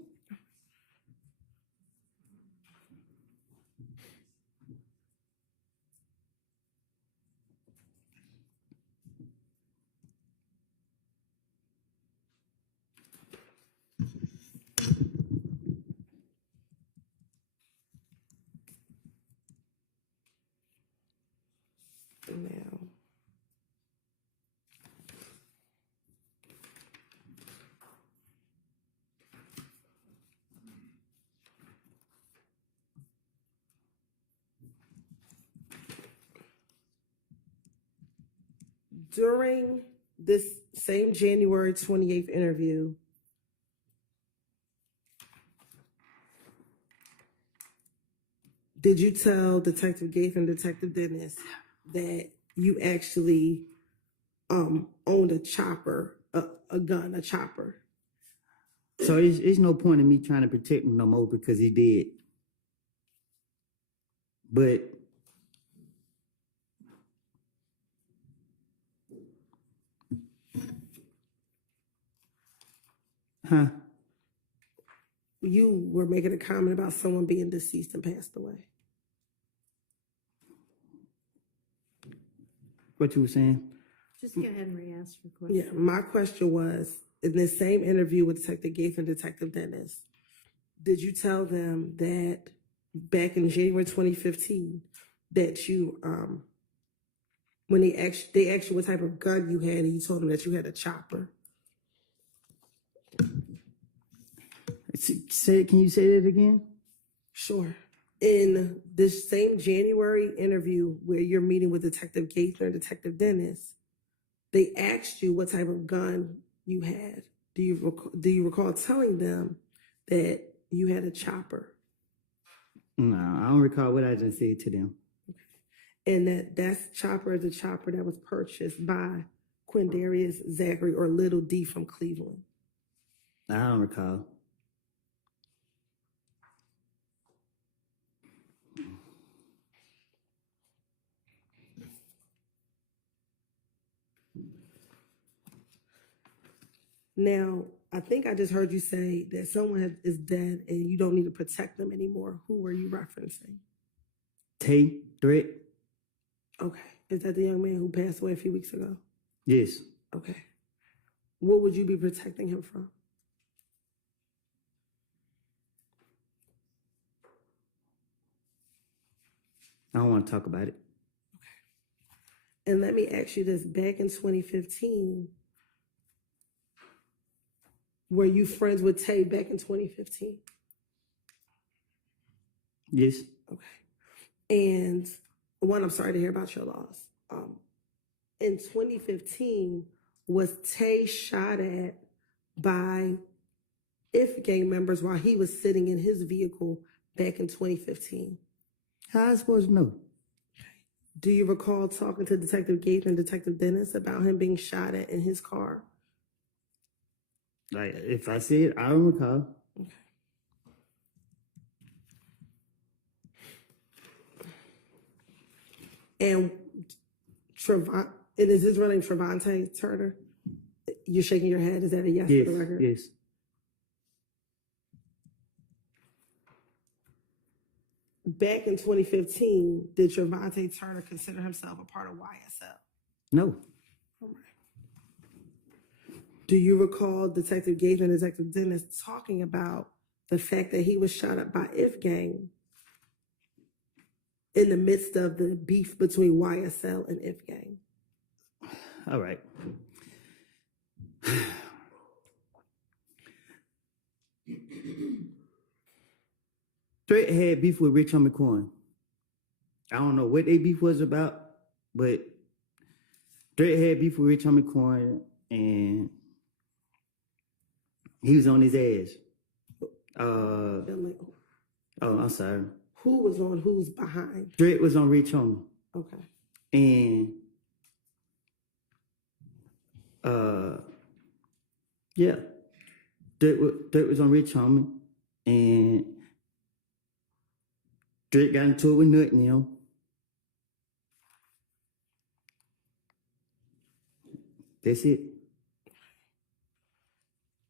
Now, during this same January 28th interview, did you tell Detective Gaither and Detective Dennis that you actually owned a chopper a gun, a chopper. So it's no point in me trying to protect him no more because he did. But huh? You were making a comment about someone being deceased and passed away. What you were saying? Just go ahead and re-ask your Yeah, question. my question was, in this same interview with Detective Gates and Detective Dennis, did you tell them that back in January 2015 that you, when they asked you what type of gun you had, and you told them that you had a chopper? Can you say that again? Sure. In this same January interview where you're meeting with Detective Gates and Detective Dennis, they asked you what type of gun you had. Do you recall telling them that you had a chopper? No, I don't recall what I just said to them. And that chopper is a chopper that was purchased by Quindarius Zachary or Little D from Cleveland. I don't recall. Now, I think I just heard you say that someone is dead and you don't need to protect them anymore. Who were you referencing? Tay Threat? Okay. Is that the young man who passed away a few weeks ago? Yes. Okay. What would you be protecting him from? I don't want to talk about it. And let me ask you this, back in 2015, were you friends with Tay back in 2015? Yes. Okay. And one, I'm sorry to hear about your loss. In 2015, was Tay shot at by IF gang members while he was sitting in his vehicle back in 2015? How I supposed to know? Do you recall talking to Detective Gates and Detective Dennis about him being shot at in his car? Like, if I see it, I don't recall. Okay. And is his real name Trevante Turner? You're shaking your head. Is that a yes Yes, for the record? yes. Back in 2015, did Trevante Turner consider himself a part of YSL? No. All right. Do you recall Detective Gates and Detective Dennis talking about the fact that he was shot up by IF gang in the midst of the beef between YSL and IF gang? All right. Threat had beef with Rich Homie Quan. I don't know what they beef was about, but Threat had beef with Rich Homie Quan, and he was on his ass. Oh, I'm sorry. Who was on who's behind? Threat was on Rich Homie. Okay. And yeah, Threat was on Rich Homie, and Threat got into it with Nut and him. That's it.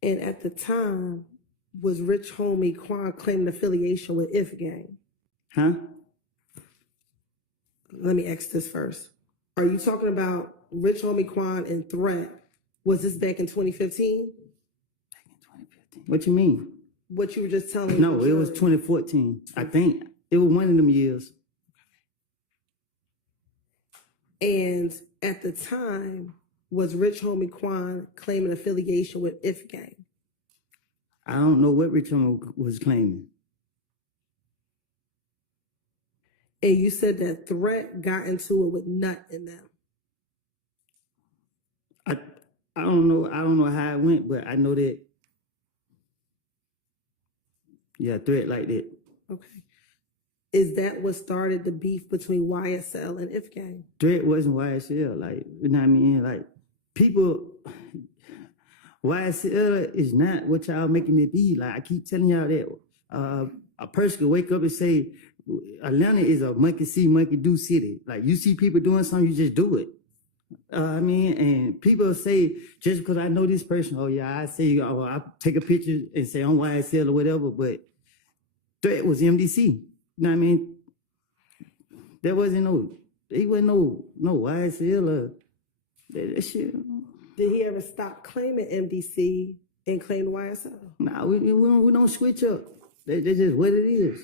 And at the time, was Rich Homie Quan claiming affiliation with IF gang? Huh? Let me ask this first. Are you talking about Rich Homie Quan and Threat? Was this back in 2015? Back in 2015. What you mean? What you were just telling me? No, it was 2014. I think it was one of them years. And at the time, was Rich Homie Quan claiming affiliation with IF gang? I don't know what Rich Homie was claiming. And you said that Threat got into it with Nut in them. I don't know how it went, but I know that. Yeah, Threat like that. Okay. Is that what started the beef between YSL and IF gang? Threat wasn't YSL, like, you know what I mean? Like, people, YSL is not what y'all making it be. Like I keep telling y'all that a person could wake up and say Atlanta is a monkey see, monkey do city. Like you see people doing something, you just do it. I mean, and people say just because I know this person, oh yeah, I say, oh, I take a picture and say I'm YSL or whatever, but threat was MDC. You know what I mean? There wasn't no YSL or that shit. Did he ever stop claiming MDC and claim YSL? Nah, we don't switch up. That's just what it is.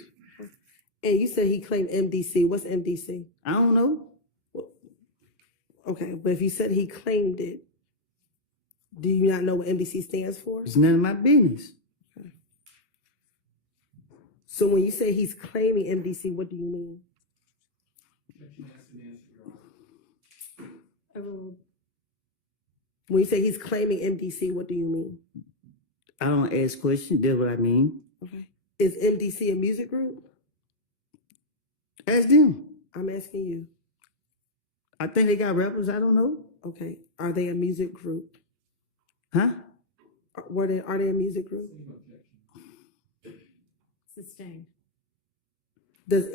And you said he claimed MDC. What's MDC? I don't know. Okay, but if you said he claimed it, do you not know what MDC stands for? It's none of my business. So when you say he's claiming MDC, what do you mean? Objection asked and answered, Your Honor. Overruled. When you say he's claiming MDC, what do you mean? I don't ask questions. That's what I mean. Okay. Is MDC a music group? Ask them. I'm asking you. I think they got rappers. I don't know. Okay. Are they a music group? Huh? Are they a music group? Same objection. Sustained. Does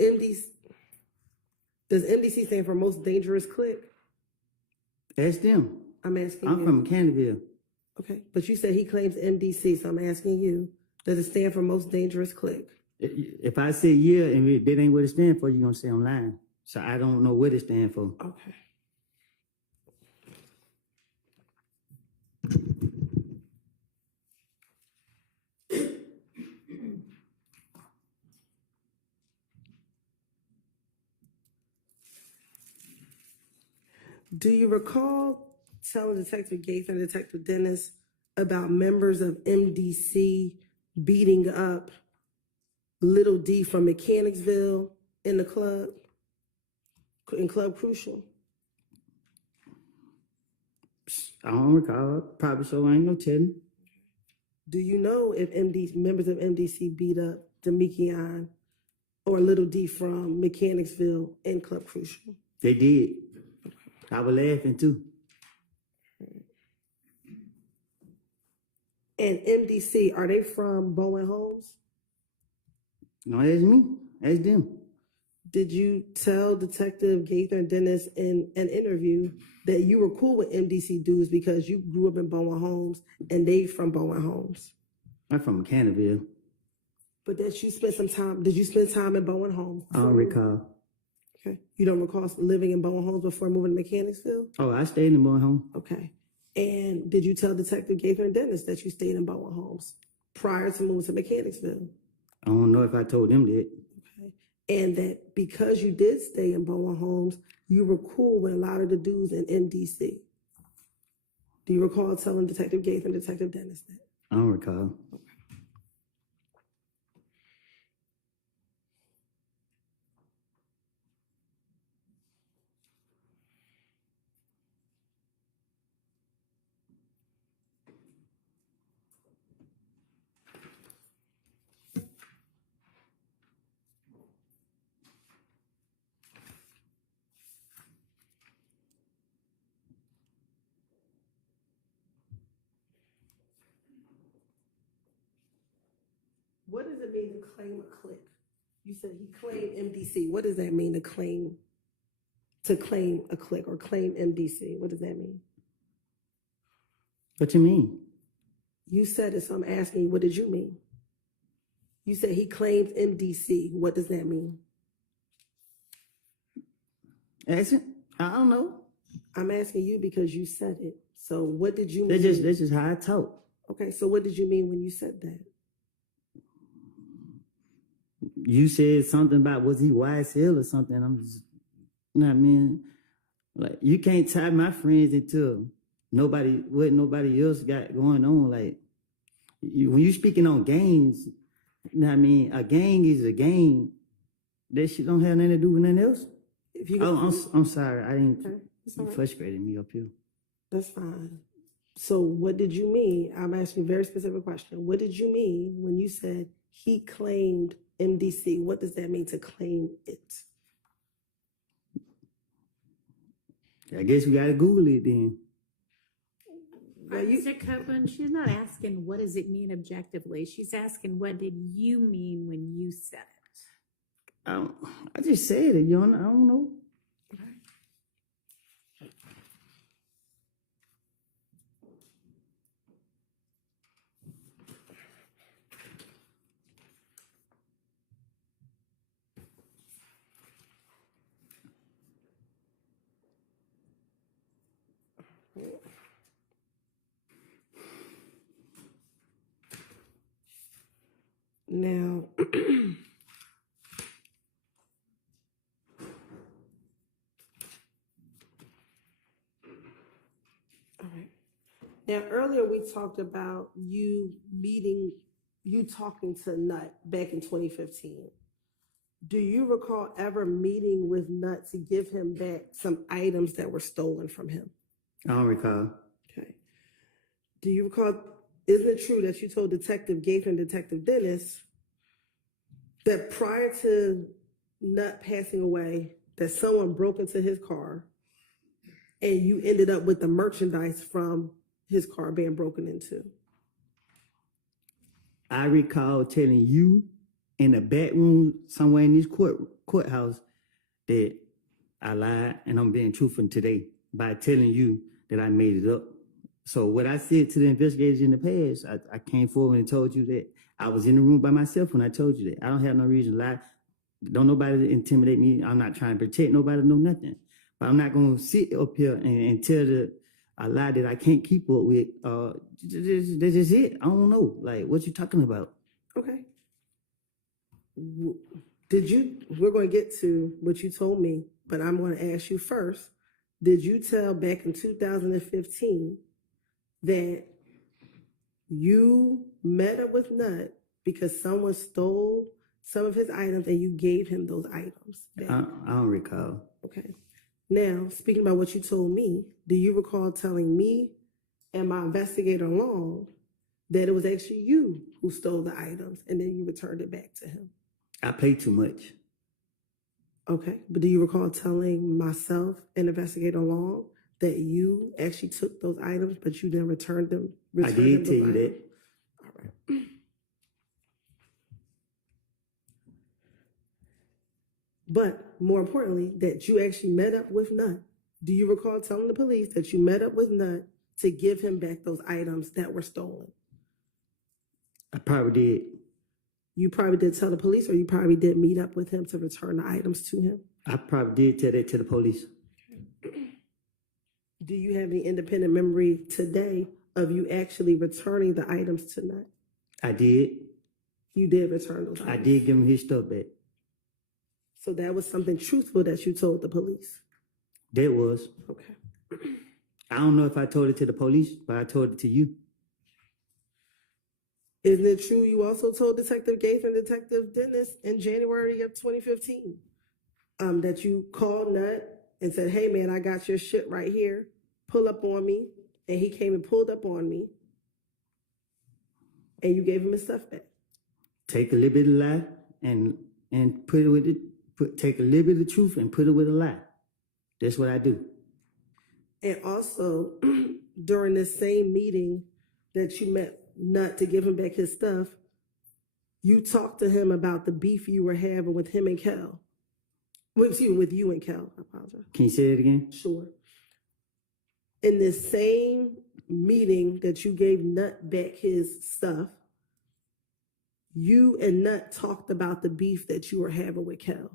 MDC stand for most dangerous clique? Ask them. I'm asking I'm you. from Canterville. Okay. But you said he claims MDC, so I'm asking you. Does it stand for most dangerous clique? If I say yeah and that ain't what it stands for, you're going to say I'm lying. So I don't know what it stands for. Okay. Do you recall telling Detective Gates and Detective Dennis about members of MDC beating up Little D from Mechanicsville in the club, in Club Crucial? I don't recall. Probably so. I ain't no telling. Do you know if members of MDC beat up Demekion or Little D from Mechanicsville in Club Crucial? They did. I was laughing too. And MDC, are they from Bowen Homes? No, ask me. Ask them. Did you tell Detective Gaither and Dennis in an interview that you were cool with MDC dudes because you grew up in Bowen Homes and they from Bowen Homes? I'm from Canterville. But that you spent some time, did you spend time in Bowen Homes? I don't recall. Okay. You don't recall living in Bowen Homes before moving to Mechanicsville? Oh, I stayed in Bowen Home. Okay. And did you tell Detective Gaither and Dennis that you stayed in Bowen Homes prior to moving to Mechanicsville? I don't know if I told them that. Okay. And that because you did stay in Bowen Homes, you were cool with a lot of the dudes in MDC. Do you recall telling Detective Gaither and Detective Dennis that? I don't recall. What does it mean to claim a clique? You said he claimed MDC. What does that mean to claim a clique or claim MDC? What does that mean? What you mean? You said it, so I'm asking you, what did you mean? You said he claims MDC. What does that mean? Ask it. I don't know. I'm asking you because you said it. So what did you mean? That's just how I talk. Okay, so what did you mean when you said that? You said something about was he YSL or something. I'm just, you know what I mean? Like, you can't tie my friends into what nobody else got going on. Like, when you speaking on gangs, you know what I mean? A gang is a gang. That shit don't have nothing to do with nothing else. If you I'm sorry. I didn't. Okay, that's all You right. frustrated me up here. That's fine. So what did you mean? I'm asking a very specific question. What did you mean when you said he claimed MDC? What does that mean to claim it? I guess we gotta Google it then. Well, you- Mr. Copeland, she's not asking what does it mean objectively. She's asking what did you mean when you said it? I just said it, Your Honor. I don't know. Now, all right. Now, earlier we talked about you talking to Nut back in 2015. Do you recall ever meeting with Nut to give him back some items that were stolen from him? I don't recall. Okay. Do you recall, isn't it true that you told Detective Gaither and Detective Dennis that prior to Nut passing away, that someone broke into his car and you ended up with the merchandise from his car being broken into? I recall telling you in the back room somewhere in this courthouse that I lied, and I'm being truthful today by telling you that I made it up. So what I said to the investigators in the past, I came forward and told you that I was in the room by myself when I told you that. I don't have no reason to lie. Don't nobody intimidate me. I'm not trying to protect nobody, no nothing. But I'm not going to sit up here and tell a lie that I can't keep up with. That's just it. I don't know. Like, what you talking about? Okay. We're going to get to what you told me, but I'm going to ask you first. Did you tell back in 2015 that you met up with Nut because someone stole some of his items and you gave him those items back? I don't recall. Okay. Now, speaking about what you told me, do you recall telling me and my investigator Long that it was actually you who stole the items and then you returned it back to him? I play too much. Okay. But do you recall telling myself and investigator Long that you actually took those items, but you didn't return them? I did tell you that. All right. But more importantly, that you actually met up with Nut. Do you recall telling the police that you met up with Nut to give him back those items that were stolen? I probably did. You probably did tell the police, or you probably did meet up with him to return the items to him? I probably did tell that to the police. Do you have any independent memory today of you actually returning the items to Nut? I did. You did return those items? I did give him his stuff back. So that was something truthful that you told the police? That was. Okay. I don't know if I told it to the police, but I told it to you. Isn't it true you also told Detective Gaither and Detective Dennis in January of 2015 that you called Nut and said, hey man, I got your shit right here, pull up on me, and he came and pulled up on me, and you gave him his stuff back? Take a little bit of lie and put it with it. Take a little bit of truth and put it with a lie. That's what I do. And also, during this same meeting that you met Nut to give him back his stuff, you talked to him about the beef you were having with him and Kel. Well, excuse me, with you and Kel. I apologize. Can you say it again? Sure. In this same meeting that you gave Nut back his stuff, you and Nut talked about the beef that you were having with Kel.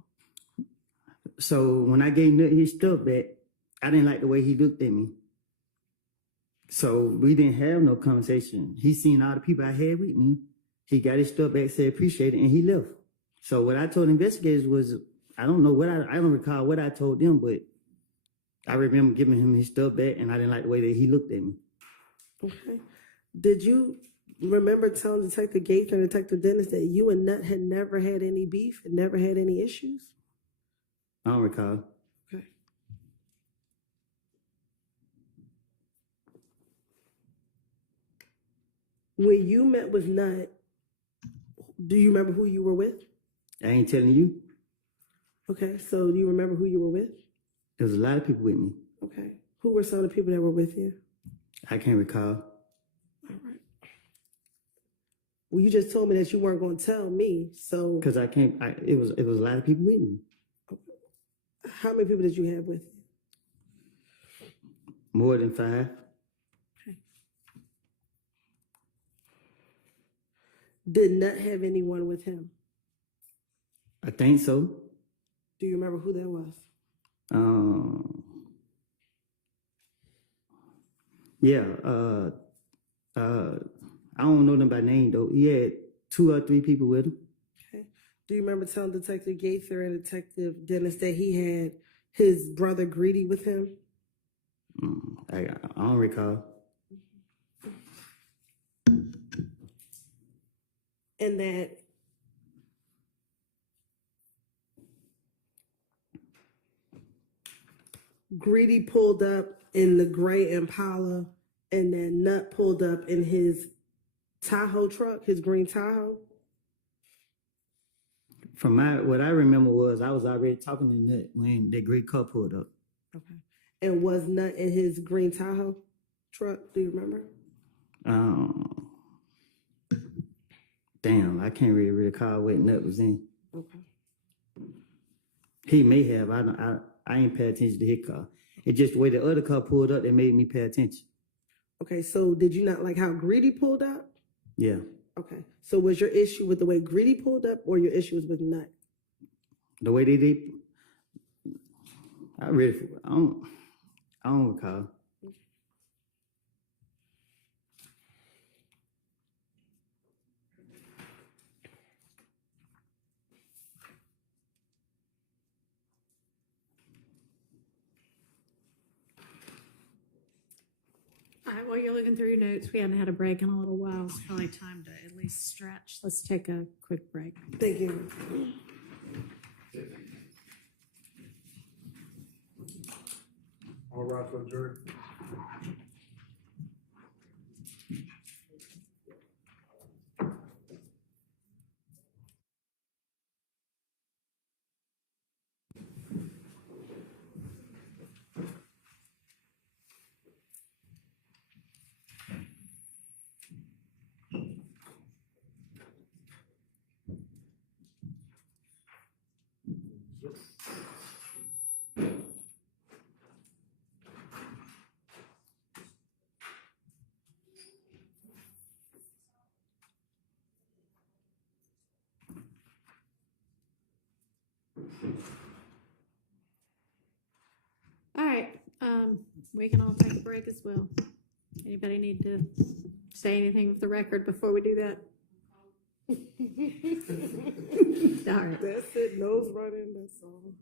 So when I gave Nut his stuff back, I didn't like the way he looked at me. So we didn't have no conversation. He seen all the people I had with me. He got his stuff back, said appreciate it, and he left. So what I told investigators was, I don't know what I don't recall what I told them, but I remember giving him his stuff back, and I didn't like the way that he looked at me. Okay. Did you remember telling Detective Gaither and Detective Dennis that you and Nut had never had any beef and never had any issues? I don't recall. Okay. When you met with Nut, do you remember who you were with? I ain't telling you. Okay, so do you remember who you were with? There was a lot of people with me. Okay. Who were some of the people that were with you? I can't recall. All right. Well, you just told me that you weren't going to tell me, so Cause I can't, it was a lot of people with me. how many people did you have with you? More than 5. Did Nut have anyone with him? I think so. Do you remember who that was? Yeah, I don't know them by name though. He had 2 or 3 people with him. Okay. Do you remember telling Detective Gaither and Detective Dennis that he had his brother Greedy with him? I don't recall. And that Greedy pulled up in the gray Impala and then Nut pulled up in his Tahoe truck, his green Tahoe? From what I remember was I was already talking to Nut when that great car pulled up. Okay. And was Nut in his green Tahoe truck? Do you remember? Damn, I can't really recall what Nut was in. Okay. He may have. I ain't pay attention to his car. It's just the way the other car pulled up that made me pay attention. Okay, so did you not like how Greedy pulled up? Yeah. Okay. So was your issue with the way Greedy pulled up or your issue was with Nut? The way they did, I don't recall. All right, while you're looking through your notes, we haven't had a break in a little while. It's probably time to at least stretch. Let's take a quick break. Thank you. All right, to adjourn. All right, we can all take a break as well. Anybody need to say anything with the record before we do that? All right. That's it. Nose running. That's all.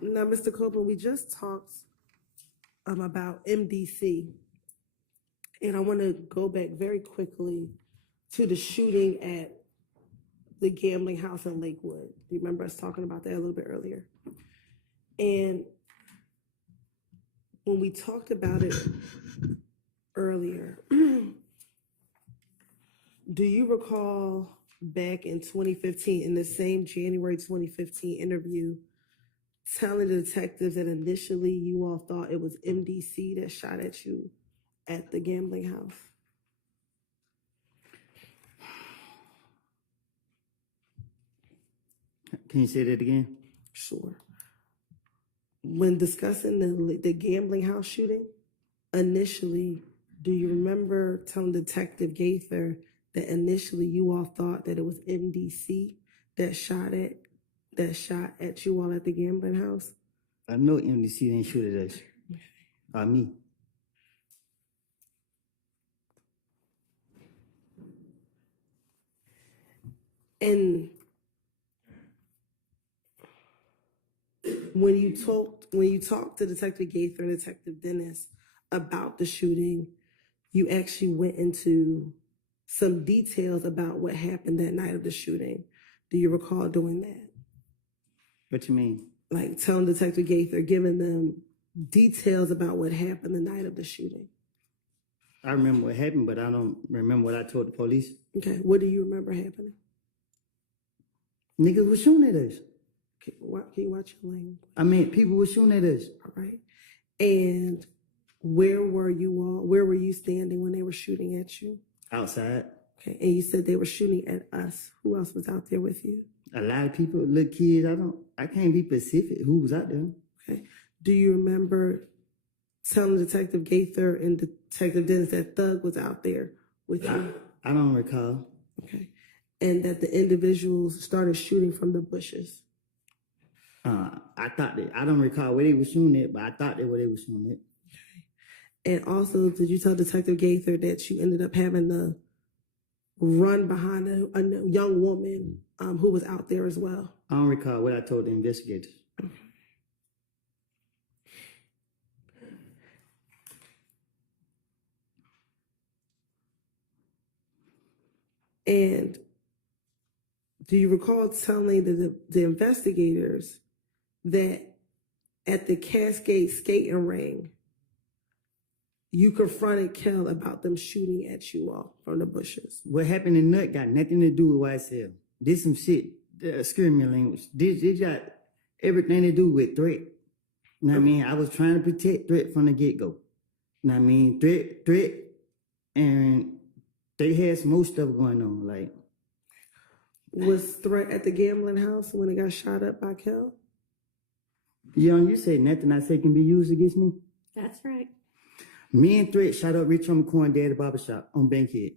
Now, Mr. Copeland, we just talked about MDC. And I want to go back very quickly to the shooting at the gambling house in Lakewood. Do you remember us talking about that a little bit earlier? And when we talked about it earlier, do you recall back in 2015, in the same January 2015 interview, telling the detectives that initially you all thought it was MDC that shot at you at the gambling house? Can you say that again? Sure. When discussing the gambling house shooting, initially, do you remember telling Detective Gaither that initially you all thought that it was MDC that shot at you all at the gambling house? I know MDC didn't shoot at us. Me. And when you talked to Detective Gaither and Detective Dennis about the shooting, you actually went into some details about what happened that night of the shooting. Do you recall doing that? What you mean? Like telling Detective Gaither, giving them details about what happened the night of the shooting. I remember what happened, but I don't remember what I told the police. Okay, what do you remember happening? Niggas was shooting at us. Can you watch your language? I mean, people were shooting at us. All right. And where were you standing when they were shooting at you? Outside. Okay, and you said they were shooting at us. Who else was out there with you? A lot of people, little kids, I can't be specific who was out there. Okay. Do you remember telling Detective Gaither and Detective Dennis that Thug was out there with you? I don't recall. Okay. And that the individuals started shooting from the bushes? I don't recall where they were shooting at, but I thought they were shooting at. And also, did you tell Detective Gaither that you ended up having to run behind a young woman who was out there as well? I don't recall what I told the investigators. And do you recall telling the investigators that at the Cascade skating ring, you confronted Kel about them shooting at you all from the bushes? What happened in Nut got nothing to do with YSL. This some shit, excuse me language. This got everything to do with threat. You know what I mean? I was trying to protect Threat from the get-go. You know what I mean? Threat, and they had some more stuff going on. Like, was Threat at the gambling house when it got shot up by Kel? you said nothing I say can be used against me? That's right. Me and Threat shot up Rich Homie Coin Daddy Barbershop on Bankhead.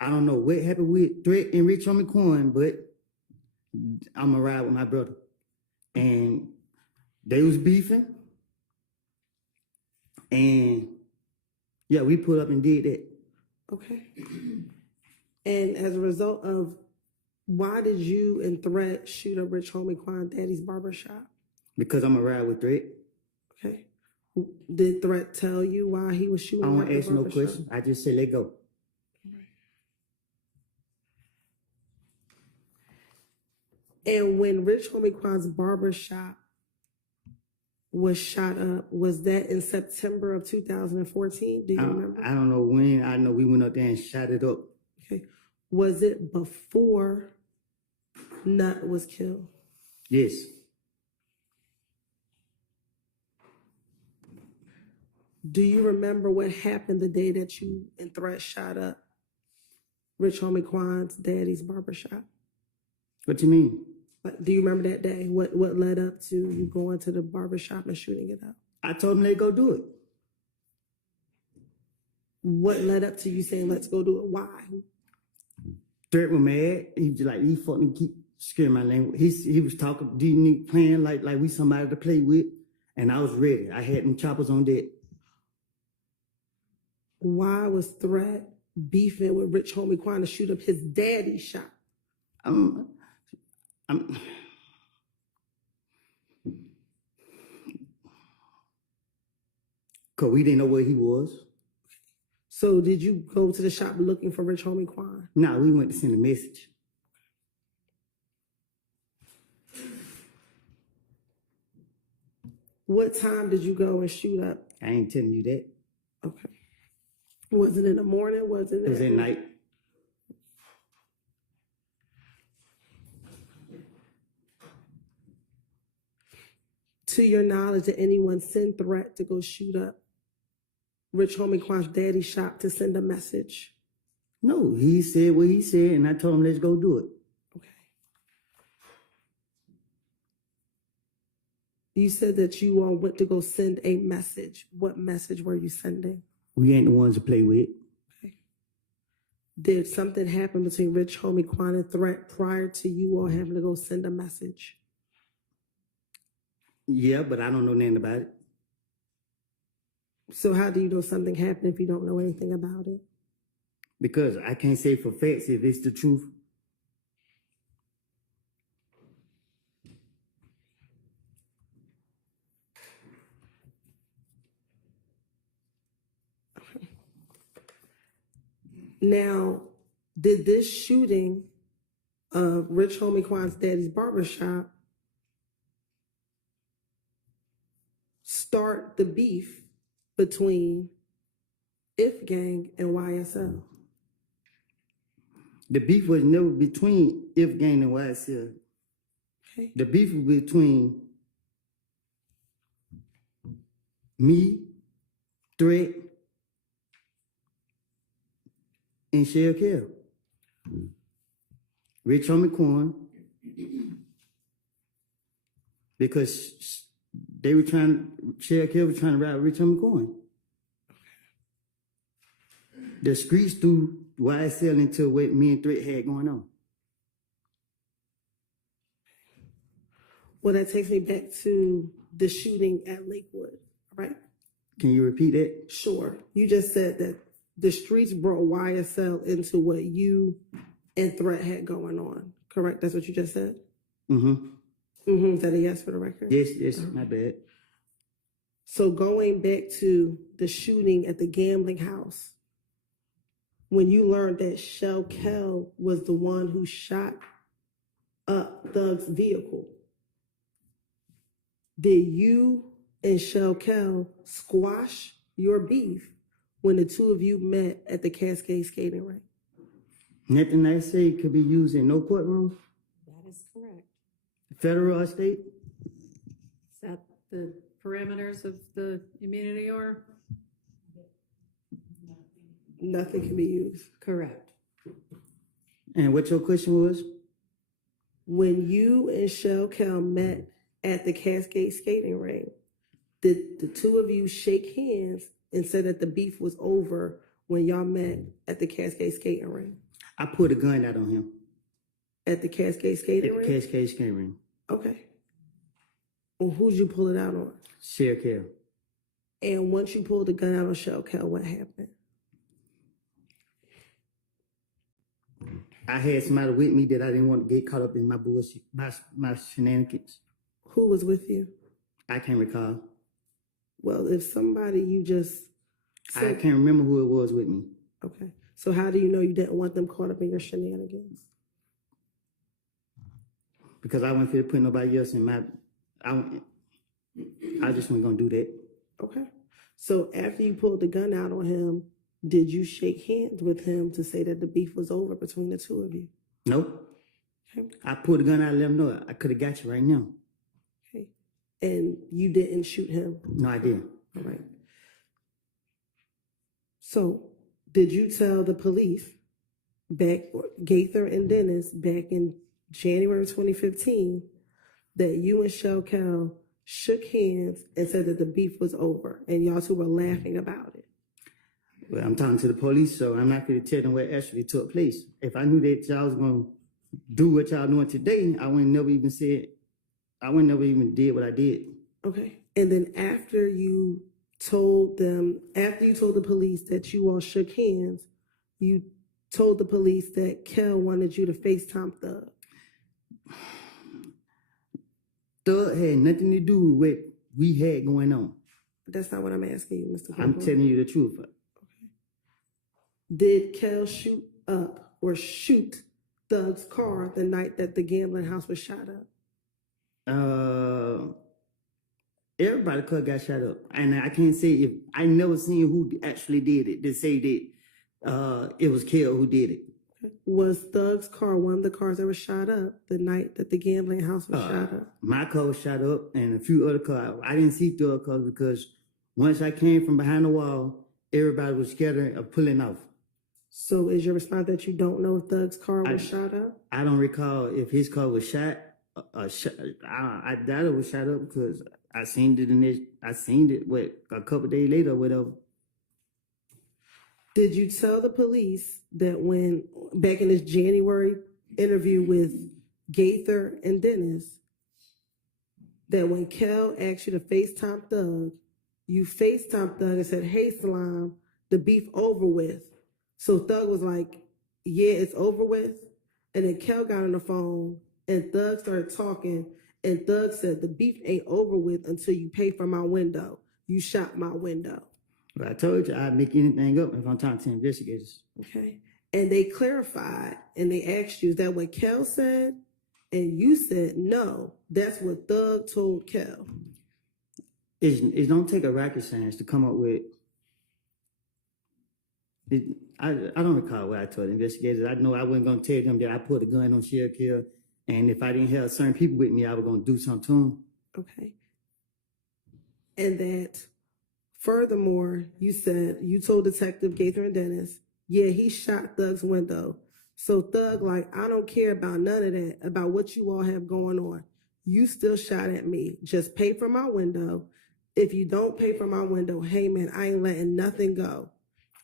I don't know what happened with Threat and Rich Homie Coin, but I'm a ride with my brother. And they was beefing. And yeah, we put up and did that. Okay. And as a result of, why did you and Threat shoot up Rich Homie Quan Daddy's barbershop? Because I'm a ride with Threat. Okay. Did Threat tell you why he was shooting I at don't the ask no barbershop? questions. I just say let go. And when Rich Homie Quan's barbershop was shot up, was that in September of 2014? Do you remember? I don't know when. I know we went up there and shot it up. Okay. Was it before Nut was killed? Yes. Do you remember what happened the day that you and Threat shot up Rich Homie Quan's daddy's barbershop? What you mean? Like, do you remember that day? What led up to you going to the barbershop and shooting it up? I told them they go do it. What led up to you saying, let's go do it? Why? Threat was mad. He was like, he fucking keep scaring my language. He was talking, playing like we somebody to play with. And I was ready. I had them choppers on deck. Why was Threat beefing with Rich Homie Quan to shoot up his daddy's shop? Cause we didn't know where he was. So did you go to the shop looking for Rich Homie Quan? Nah, we went to send a message. What time did you go and shoot up? I ain't telling you that. Okay. Was it in the morning? Was it? It was at night. To your knowledge, did anyone send threat to go shoot up Rich Homie Quan's daddy's shop to send a message? No, he said what he said, and I told him, let's go do it. Okay. You said that you all went to go send a message. What message were you sending? We ain't the ones to play with. Did something happen between Rich Homie Quan and Threat prior to you all having to go send a message? Yeah, but I don't know nothing about it. So how do you know something happened if you don't know anything about it? Because I can't say for facts if it's the truth. Now, did this shooting of Rich Homie Quan's daddy's barbershop start the beef between If Gang and YSL? The beef was never between If Gang and YSL. Okay. The beef was between me, Threat, and Shell Kell. Rich Homie Quan. Because they were Shell Kell was trying to rob Rich Homie Quan. The streets threw YSL into what me and Threat had going on. Well, that takes me back to the shooting at Lakewood, right? Can you repeat that? Sure. You just said that the streets brought YSL into what you and Threat had going on, correct? That's what you just said? Mm-hmm. Mm-hmm. Is that a yes for the record? Yes, my bad. So going back to the shooting at the gambling house, when you learned that Shell Kell was the one who shot up Thug's vehicle, did you and Shell Kell squash your beef when the two of you met at the Cascade skating rink? Nothing I say could be used in no courtroom, That is correct. federal or state. Is that the parameters of the immunity or? Nothing can be used. Correct. And what your question was? When you and Shell Kell met at the Cascade skating rink, did the two of you shake hands and say that the beef was over when y'all met at the Cascade skating rink? I pulled a gun out on him At the Cascade at skating the rink? Cascade skating ring. Okay. Well, who'd you pull it out on? Shell Kell. And once you pulled the gun out on Shell Kell, what happened? I had somebody with me that I didn't want to get caught up in my bullshit, my shenanigans. Who was with you? I can't recall. Well, if somebody you just I said, can't remember who it was with me. okay. So how do you know you didn't want them caught up in your shenanigans? Because I wasn't fit to put nobody else in my. I just wasn't gonna do that. Okay. So after you pulled the gun out on him, did you shake hands with him to say that the beef was over between the two of you? Nope. Okay. I pulled the gun out and let him know I could have got you right now. Okay. And you didn't shoot him? No, I didn't. All right. So did you tell the police Gaither and Dennis back in January 2015 that you and Shell Kell shook hands and said that the beef was over and y'all two were laughing about it? Well, I'm talking to the police, so I'm not going to tell them what actually took place. If I knew that y'all was going to do what y'all doing today, I wouldn't never even did what I did. Okay. And then after you told the police that you all shook hands, you told the police that Kell wanted you to FaceTime Thug. Thug had nothing to do with what we had going on. That's not what I'm asking you, Mr. I'm Corporal. telling you the truth. Did Kel shoot up or shoot Thug's car the night that the gambling house was shot up? Everybody could got shot up, and I can't say if I never seen who actually did it. They say that it was Kel who did it. Was Thug's car one of the cars that was shot up the night that the gambling house was shot up? My car was shot up, and a few other cars. I didn't see Thug cars because once I came from behind the wall, everybody was scattering or pulling off. So is your response that you don't know if Thug's car was shot up? I don't recall if his car was shot. I doubt it was shot up because I seen it a couple days later or whatever. Did you tell the police that when, back in this January interview with Gaither and Dennis, that when Kel asked you to FaceTime Thug, you FaceTime Thug and said, "Hey, Salam, the beef over with." So Thug was like, "Yeah, it's over with." And then Kel got on the phone and Thug started talking, and Thug said, "The beef ain't over with until you pay for my window. You shot my window." But I told you I'd make anything up if I'm talking to investigators. Okay. And they clarified and they asked you, is that what Kel said? And you said, no, that's what Thug told Kel. It don't take a rocket science to come up with it. I don't recall what I told investigators. I know I wasn't going to tell them that I put a gun on Sheriff Kel, and if I didn't have certain people with me, I was going to do something to them. Okay. And that, furthermore, you said, you told Detective Gaither and Dennis, yeah, he shot Thug's window. So Thug, like, I don't care about none of that, about what you all have going on. You still shot at me. Just pay for my window. If you don't pay for my window, hey man, I ain't letting nothing go.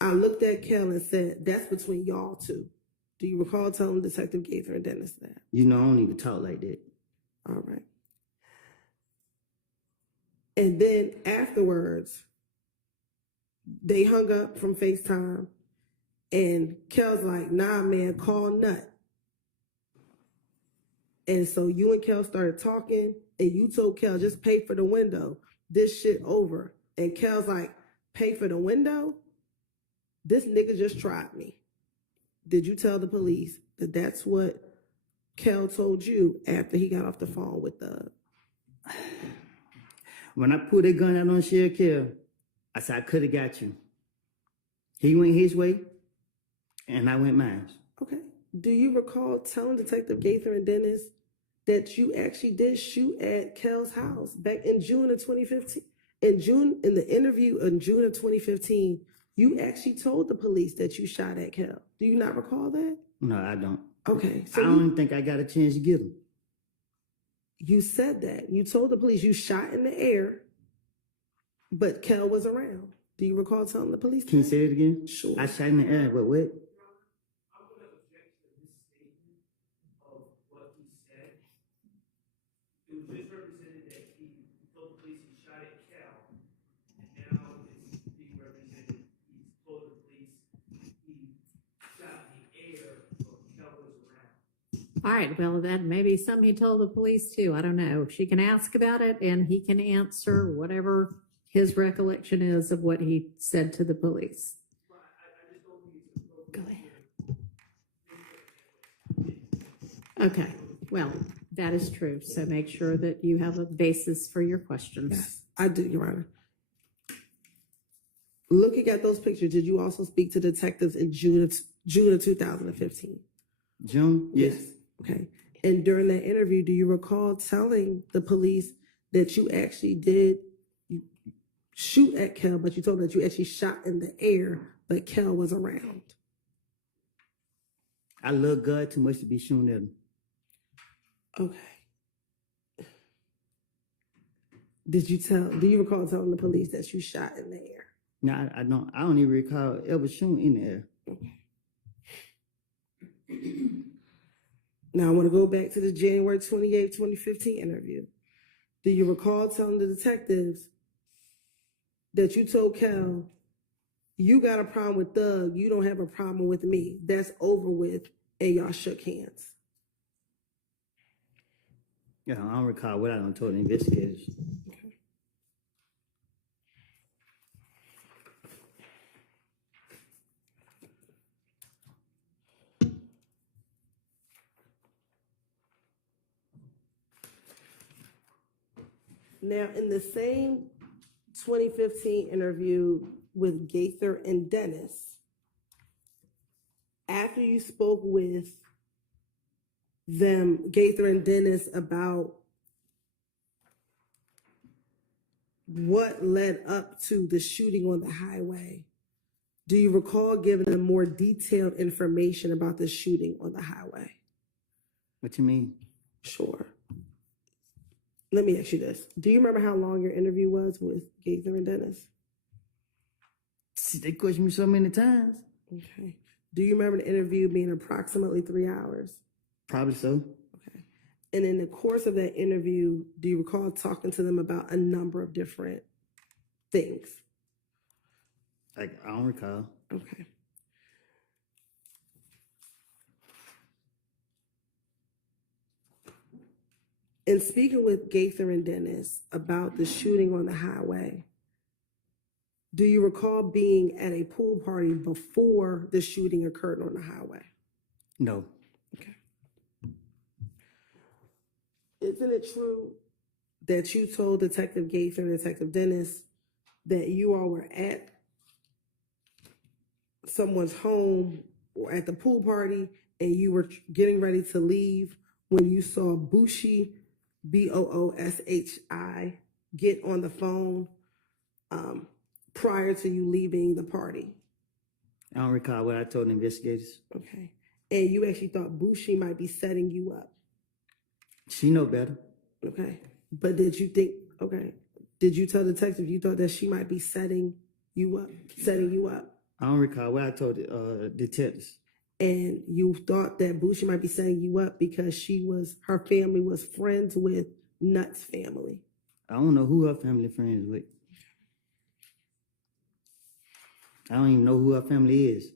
I looked at Kel and said, that's between y'all two. Do you recall telling Detective Gaither and Dennis that? You know, I don't need to talk like that. All right. And then afterwards, they hung up from FaceTime, and Kel's like, nah, man, call Nut. And so you and Kel started talking, and you told Kel, just pay for the window. This shit over. And Kel's like, pay for the window? This nigga just tried me. Did you tell the police that that's what Kel told you after he got off the phone with Thug? When I pulled that gun out on Sheriff Kel, I said, I could have got you. He went his way, and I went mine. Okay. Do you recall telling Detective Gaither and Dennis that you actually did shoot at Kel's house back in June of 2015? In the interview in June of 2015, you actually told the police that you shot at Kel. Do you not recall that? No, I don't. Okay. I don't think I got a chance to get him. You said that. You told the police you shot in the air, but Kel was around. Do you recall telling the police Can you that? say it again? Sure. I shot in the air, but what? I'm going to object to this statement of what he said. It was just represented that he told the police he shot at Kel, and now it's being represented, he told the police he shot in the air, but Kel was around. All right, well, that may be something he told the police too. I don't know. She can ask about it and he can answer whatever his recollection is of what he said to the police. Go ahead. Okay, well, that is true. So make sure that you have a basis for your questions. Yes, I do, Your Honor. Looking at those pictures, did you also speak to detectives in June of 2015? June? Yes. Okay. And during that interview, do you recall telling the police that you actually did shoot at Kel, but you told them that you actually shot in the air, but Kel was around? I love God too much to be shooting at him. Okay. Do you recall telling the police that you shot in the air? No, I don't even recall ever shooting in the air. Okay. Now I want to go back to the January 28th, 2015 interview. Do you recall telling the detectives that you told Kel, you got a problem with Thug, you don't have a problem with me. That's over with, and y'all shook hands? Yeah, I don't recall what I done told the investigators. Now, in the same 2015 interview with Gaither and Dennis, after you spoke with them, Gaither and Dennis, about what led up to the shooting on the highway, do you recall giving them more detailed information about the shooting on the highway? What you mean? Sure. Let me ask you this. Do you remember how long your interview was with Gaither and Dennis? See, they questioned me so many times. Okay. Do you remember the interview being approximately 3 hours? Probably so. Okay. And in the course of that interview, do you recall talking to them about a number of different things? Like, I don't recall. Okay. In speaking with Gaither and Dennis about the shooting on the highway, do you recall being at a pool party before the shooting occurred on the highway? No. Okay. Isn't it true that you told Detective Gaither and Detective Dennis that you all were at someone's home or at the pool party and you were getting ready to leave when you saw Booshi, Booshi, get on the phone prior to you leaving the party? I don't recall what I told the investigators. Okay. And you actually thought Booshi might be setting you up? She know better. Okay. But did you think, okay, did you tell the detective you thought that she might be setting you up? I don't recall what I told the detectives. And you thought that Booshi might be setting you up because her family was friends with Nutt's family. I don't know who her family friends with. I don't even know who her family is.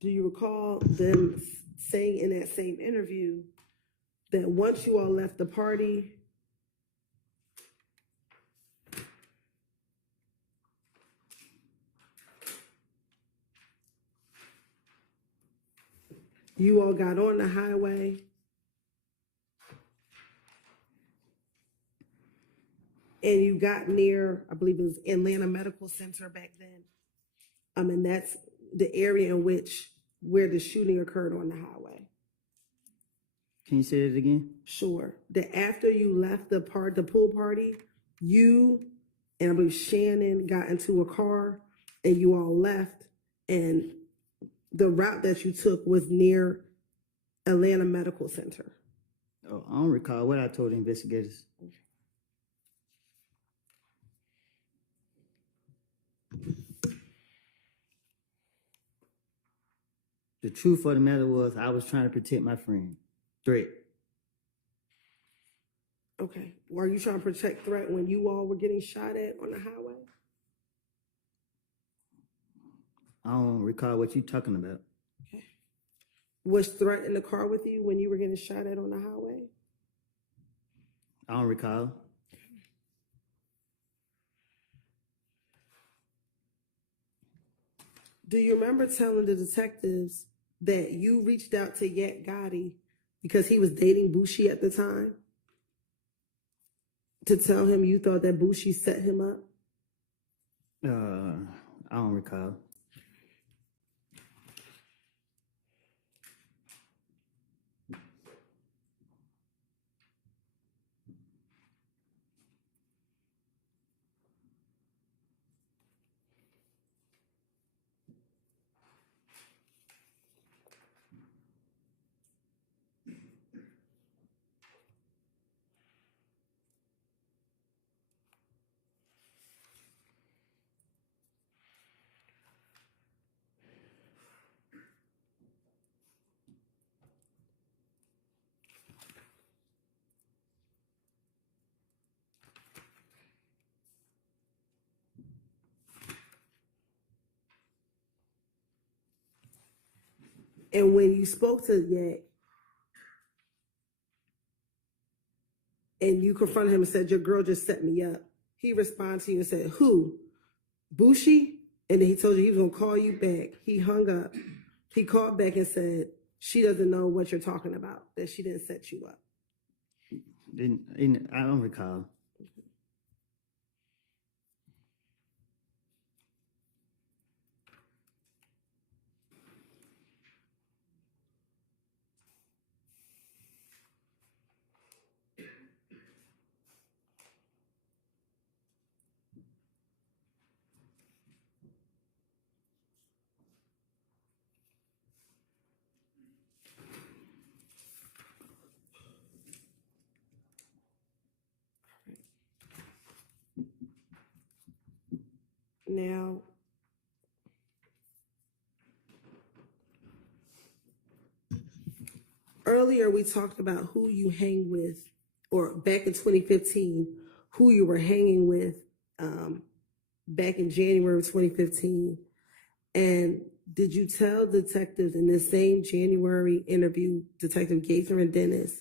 Do you recall them saying in that same interview that once you all left the party, you all got on the highway and you got near, I believe it was Atlanta Medical Center back then? And that's the area in where the shooting occurred on the highway. Can you say that again? Sure. That after you left the pool party, you and I believe Shannon got into a car and you all left, and the route that you took was near Atlanta Medical Center. Oh, I don't recall what I told the investigators. The truth of the matter was I was trying to protect my friend. Threat. Okay. Were you trying to protect Threat when you all were getting shot at on the highway? I don't recall what you talking about. Okay. Was Threat in the car with you when you were getting shot at on the highway? I don't recall. Do you remember telling the detectives that you reached out to Yak Gotti because he was dating Booshi at the time, to tell him you thought that Booshi set him up? I don't recall. And when you spoke to Yak and you confronted him and said, your girl just set me up, he responded to you and said, who? Booshi? And then he told you he was gonna call you back. He hung up. He called back and said, she doesn't know what you're talking about, that she didn't set you up. I don't recall. Now, earlier we talked about who you hang with, or back in 2015, who you were hanging with back in January of 2015. And did you tell detectives in this same January interview, Detective Gaither and Dennis,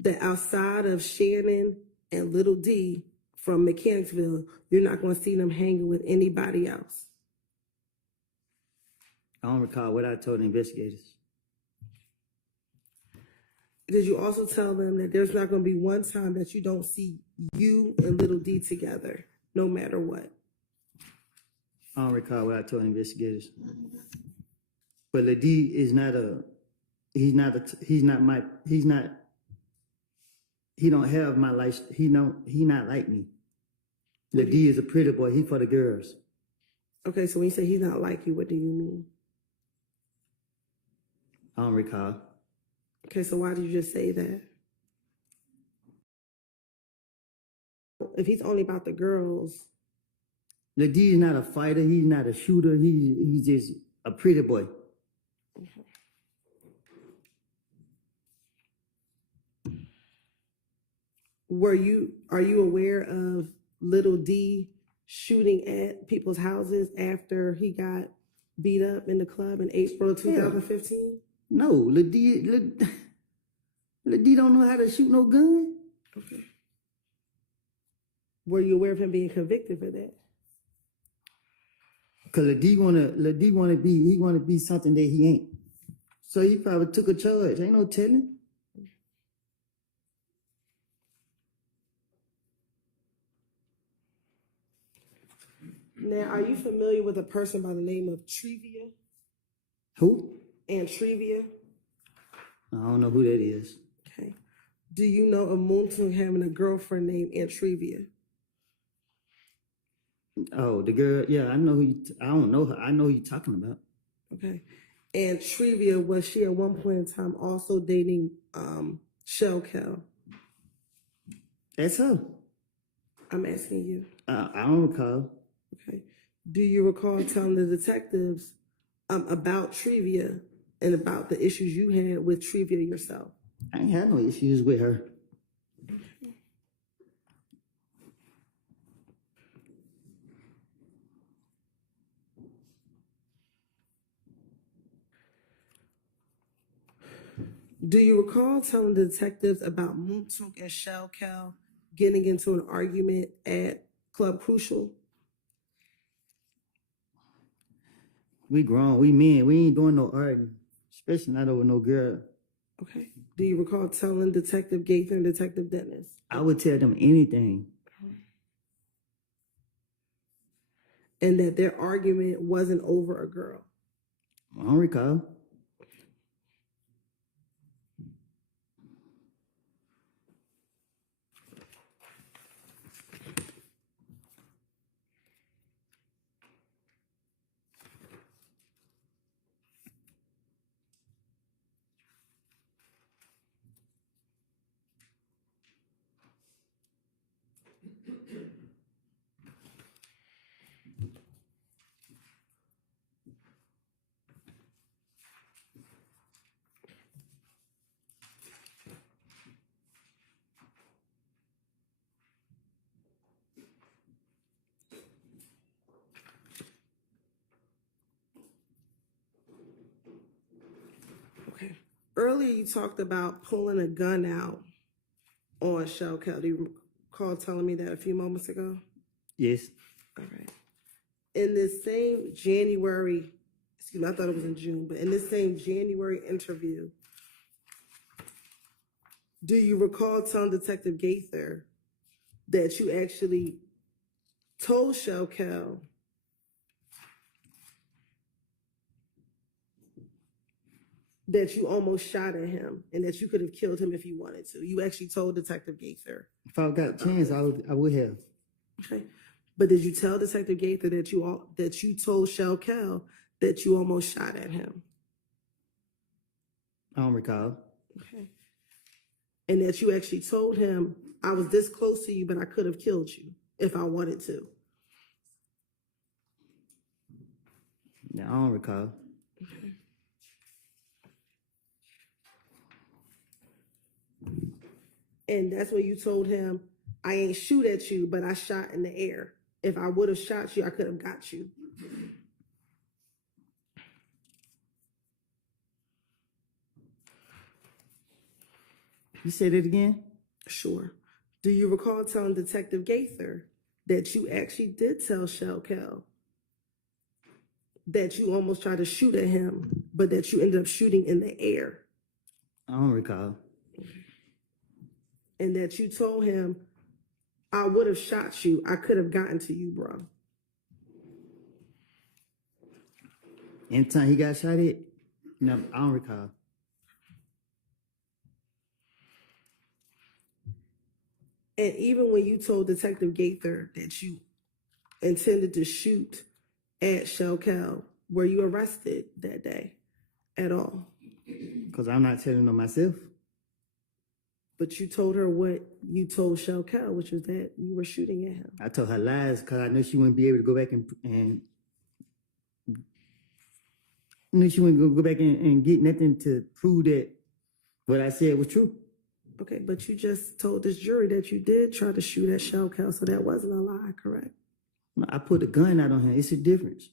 that outside of Shannon and Little D from Mechanicsville, you're not going to see them hanging with anybody else? I don't recall what I told the investigators. Did you also tell them that there's not going to be one time that you don't see you and Little D together, no matter what? I don't recall what I told the investigators. But Lady is not he don't have my life, he not like me. Lady is a pretty boy, he for the girls. Okay, so when you say he's not like you, what do you mean? I don't recall. Okay, so why did you just say that? If he's only about the girls. Lady is not a fighter, he's not a shooter, he's just a pretty boy. Okay. Are you aware of Little D shooting at people's houses after he got beat up in the club in April of 2015? No, Lady don't know how to shoot no gun. Okay. Were you aware of him being convicted for that? Cause Lady wanna be something that he ain't. So he probably took a charge. Ain't no telling. Now, are you familiar with a person by the name of Trevia? Who? Antrevia? I don't know who that is. Okay. Do you know of Moontung having a girlfriend named Antrevia? Oh, the girl. Yeah, I know who. I don't know her. I know who you're talking about. Okay. And Trevia, was she at one point in time also dating Shell Cal? That's her. I'm asking you. I don't recall. Okay. Do you recall telling the detectives about Trevia and about the issues you had with Trevia yourself? I ain't had no issues with her. Do you recall telling the detectives about Moontuk and Shell Cal getting into an argument at Club Crucial? We grown, we men, we ain't doing no arguing, especially not over no girl. Okay. Do you recall telling Detective Gaither and Detective Dennis? I would tell them anything. And that their argument wasn't over a girl? I don't recall. Okay. Earlier you talked about pulling a gun out on Shell Cal. Do you recall telling me that a few moments ago? Yes. All right. in this same January, excuse me, I thought it was in June, but in this same January interview, do you recall telling Detective Gaither that you actually told Shelkel that you almost shot at him and that you could have killed him if you wanted to? You actually told Detective Gaither. If I got a chance, I would have. Okay. But did you tell Detective Gaither that you told Shelkel that you almost shot at him? I don't recall. Okay. And that you actually told him, I was this close to you, but I could have killed you if I wanted to. Yeah, I don't recall. Okay. And that's when you told him, I ain't shoot at you, but I shot in the air. If I would have shot you, I could have got you. You said it again? Sure. Do you recall telling Detective Gaither that you actually did tell Shelkel that you almost tried to shoot at him, but that you ended up shooting in the air? I don't recall. And that you told him, I would have shot you. I could have gotten to you, bro. Anytime he got shot at? No, I don't recall. And even when you told Detective Gaither that you intended to shoot at Shelkel, were you arrested that day at all? Because I'm not telling on myself. But you told her what you told Shelkel, which was that you were shooting at him. I told her lies because I knew she wouldn't be able to go back and knew she wouldn't go back and get nothing to prove that what I said was true. Okay, but you just told this jury that you did try to shoot at Shelkel, so that wasn't a lie, correct? No, I put a gun out on him. It's a difference.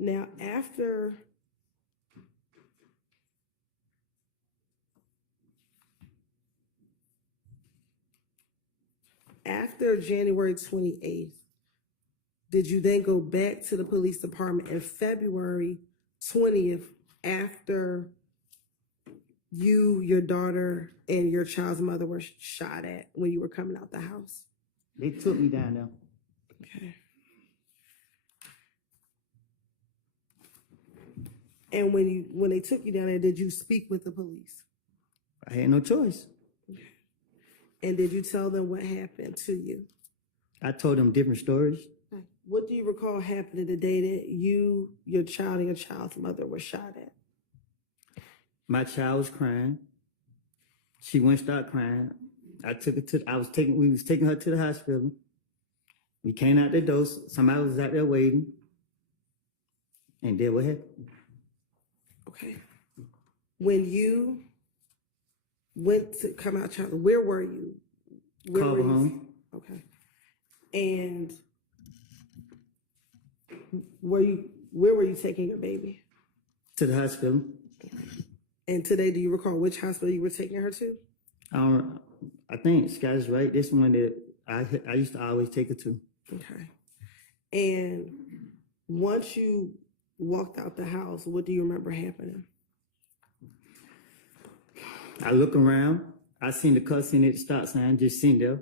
Now, after January 28th, did you then go back to the police department in February 20th after you, your daughter, and your child's mother were shot at when you were coming out the house? They took me down there. Okay. And when they took you down there, did you speak with the police? I had no choice. And did you tell them what happened to you? I told them different stories. What do you recall happening the day that you, your child, and your child's mother were shot at? My child was crying. She wouldn't stop crying. We was taking her to the hospital. We came out the door. Somebody was out there waiting. And then what happened? Okay. When you went to come out, child, where were you? Carver home. Okay. And where were you taking your baby? To the hospital. And today, do you recall which hospital you were taking her to? I think Scott's right. This one that I used to always take her to. Okay. And once you walked out the house, what do you remember happening? I look around. I seen the car sitting at the stop sign, just sitting there.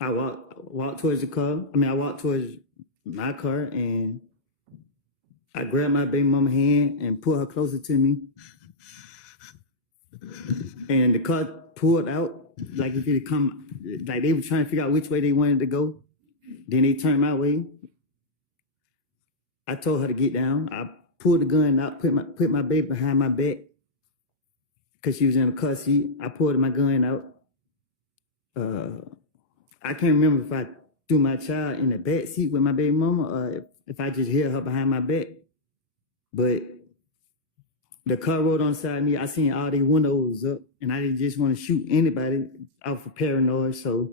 I walked towards the car. I walked towards my car, and I grabbed my baby mama's hand and pulled her closer to me. And the car pulled out like if it come, like they were trying to figure out which way they wanted to go. Then they turned my way. I told her to get down. I pulled the gun out, put my baby behind my back because she was in a car seat. I pulled my gun out. I can't remember if I threw my child in the back seat with my baby mama or if I just held her behind my back. But the car rolled on side of me. I seen all their windows up, and I didn't just want to shoot anybody off of paranoia. So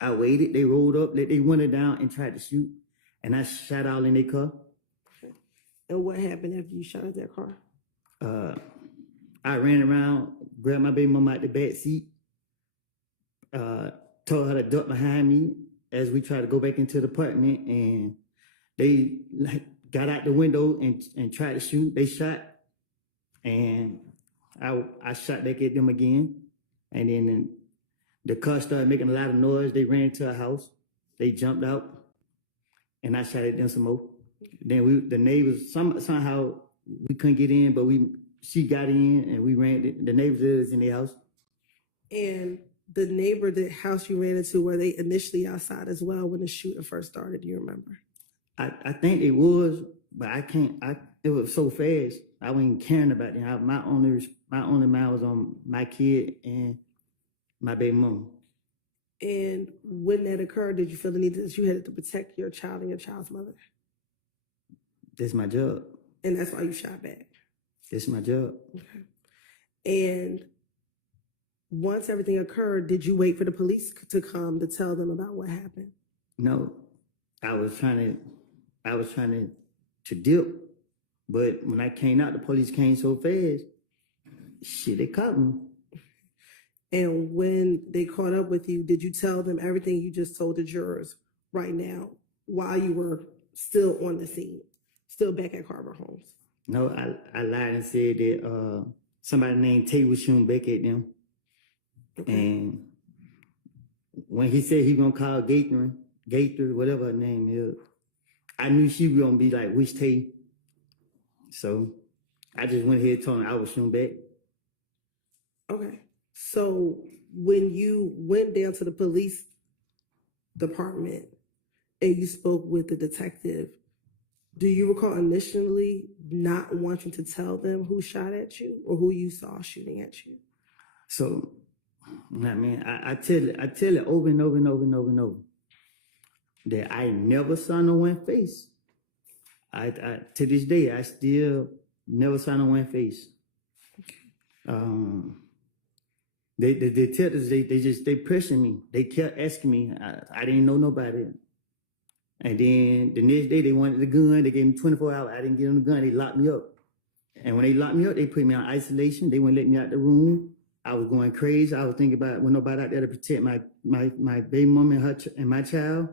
I waited. They rolled up, let their window down, and tried to shoot. And I shot all in their car. And what happened after you shot at their car? I ran around, grabbed my baby mama out the back seat, told her to duck behind me as we tried to go back into the apartment, and they got out the window and tried to shoot. They shot, and I shot back at them again, and then the car started making a lot of noise. They ran to a house. They jumped out, and I shot at them some more. Then the neighbors, somehow we couldn't get in, but she got in, and we ran. The neighbors was in their house. And the neighbor, the house you ran into, were they initially outside as well when the shooting first started? Do you remember? I think it was, but I can't. It was so fast. I wasn't caring about them. My only mind was on my kid and my baby mom. And when that occurred, did you feel the need that you had to protect your child and your child's mother? That's my job. And that's why you shot back. That's my job. Okay. And once everything occurred, did you wait for the police to come to tell them about what happened? No, I was trying to dip, but when I came out, the police came so fast. Shit, they caught me. And when they caught up with you, did you tell them everything you just told the jurors right now while you were still on the scene, still back at Carver Homes? No, I lied and said that somebody named Tay was shooting back at them. Okay. And when he said he gonna call Gator, whatever her name is, I knew she was gonna be like, which Tay? So I just went ahead and told him I was shooting back. Okay. So when you went down to the police department and you spoke with the detective, do you recall initially not wanting to tell them who shot at you or who you saw shooting at you? So, I mean, I tell it over and over and over and over and over that I never saw no one face. I to this day, I still never saw no one face. The detectives, they pressured me. They kept asking me. I didn't know nobody. And then the next day they wanted the gun. They gave me 24 hours. I didn't get them the gun. They locked me up. And when they locked me up, they put me on isolation. They wouldn't let me out the room. I was going crazy. I was thinking about when nobody out there to protect my baby mom and my child.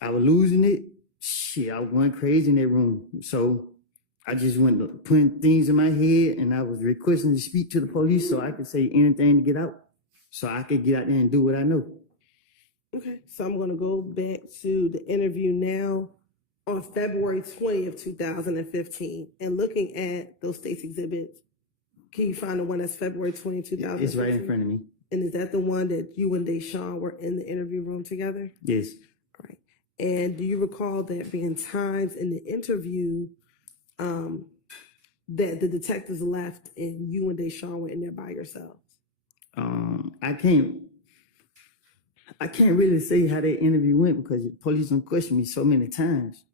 I was losing it. Shit, I was going crazy in that room. So I just went putting things in my head, and I was requesting to speak to the police so I could say anything to get out, so I could get out there and do what I know. Okay, so I'm going to go back to the interview now on February 20th, 2015, and looking at those state's exhibits. Can you find the one that's February 20, 2015? It's right in front of me. And is that the one that you and Deshaun were in the interview room together? Yes. All right. And do you recall there being times in the interview that the detectives left and you and Deshaun were in there by yourselves? I can't really say how that interview went because the police don't question me so many times.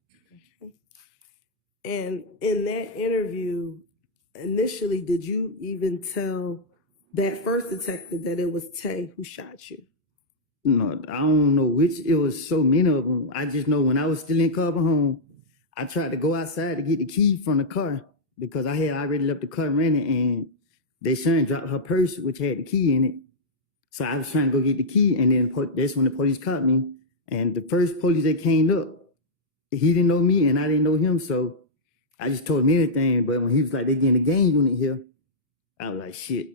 And in that interview, initially, did you even tell that first detective that it was Tay who shot you? No, I don't know which. It was so many of them. I just know when I was still in Carver Home, I tried to go outside to get the key from the car because I had already left the car running, and Deshaun dropped her purse, which had the key in it. So I was trying to go get the key, and then that's when the police caught me. And the first police that came up, he didn't know me, and I didn't know him, so I just told him anything. But when he was like, they getting the gang unit here, I was like, shit,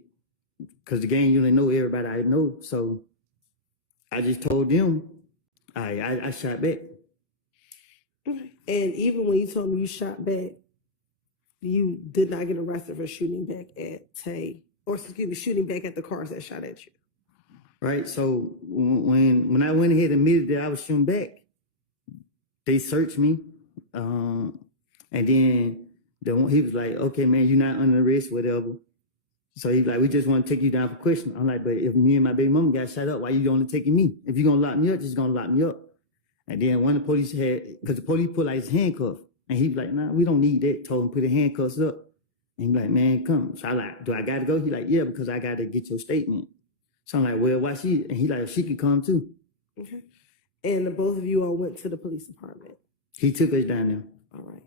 because the gang unit know everybody I know. So I just told them, I shot back. Okay. And even when you told me you shot back, you did not get arrested for shooting back at Tay, or excuse me, shooting back at the cars that shot at you. Right. So when I went ahead and admitted that I was shooting back, they searched me. And then he was like, okay, man, you're not under arrest, whatever. So he's like, we just want to take you down for questioning. I'm like, but if me and my baby mama got shot up, why you only taking me? If you're going to lock me up, just going to lock me up. And then one of the police because the police put like his handcuff, And he be like, nah, we don't need that. Told him put the handcuffs up. And he be like, man, come. So I like, do I gotta go? He like, yeah, because I gotta get your statement. So I'm like, well, why she? And he like, she could come too. Okay. And the both of you all went to the police department. He took us down there. All right.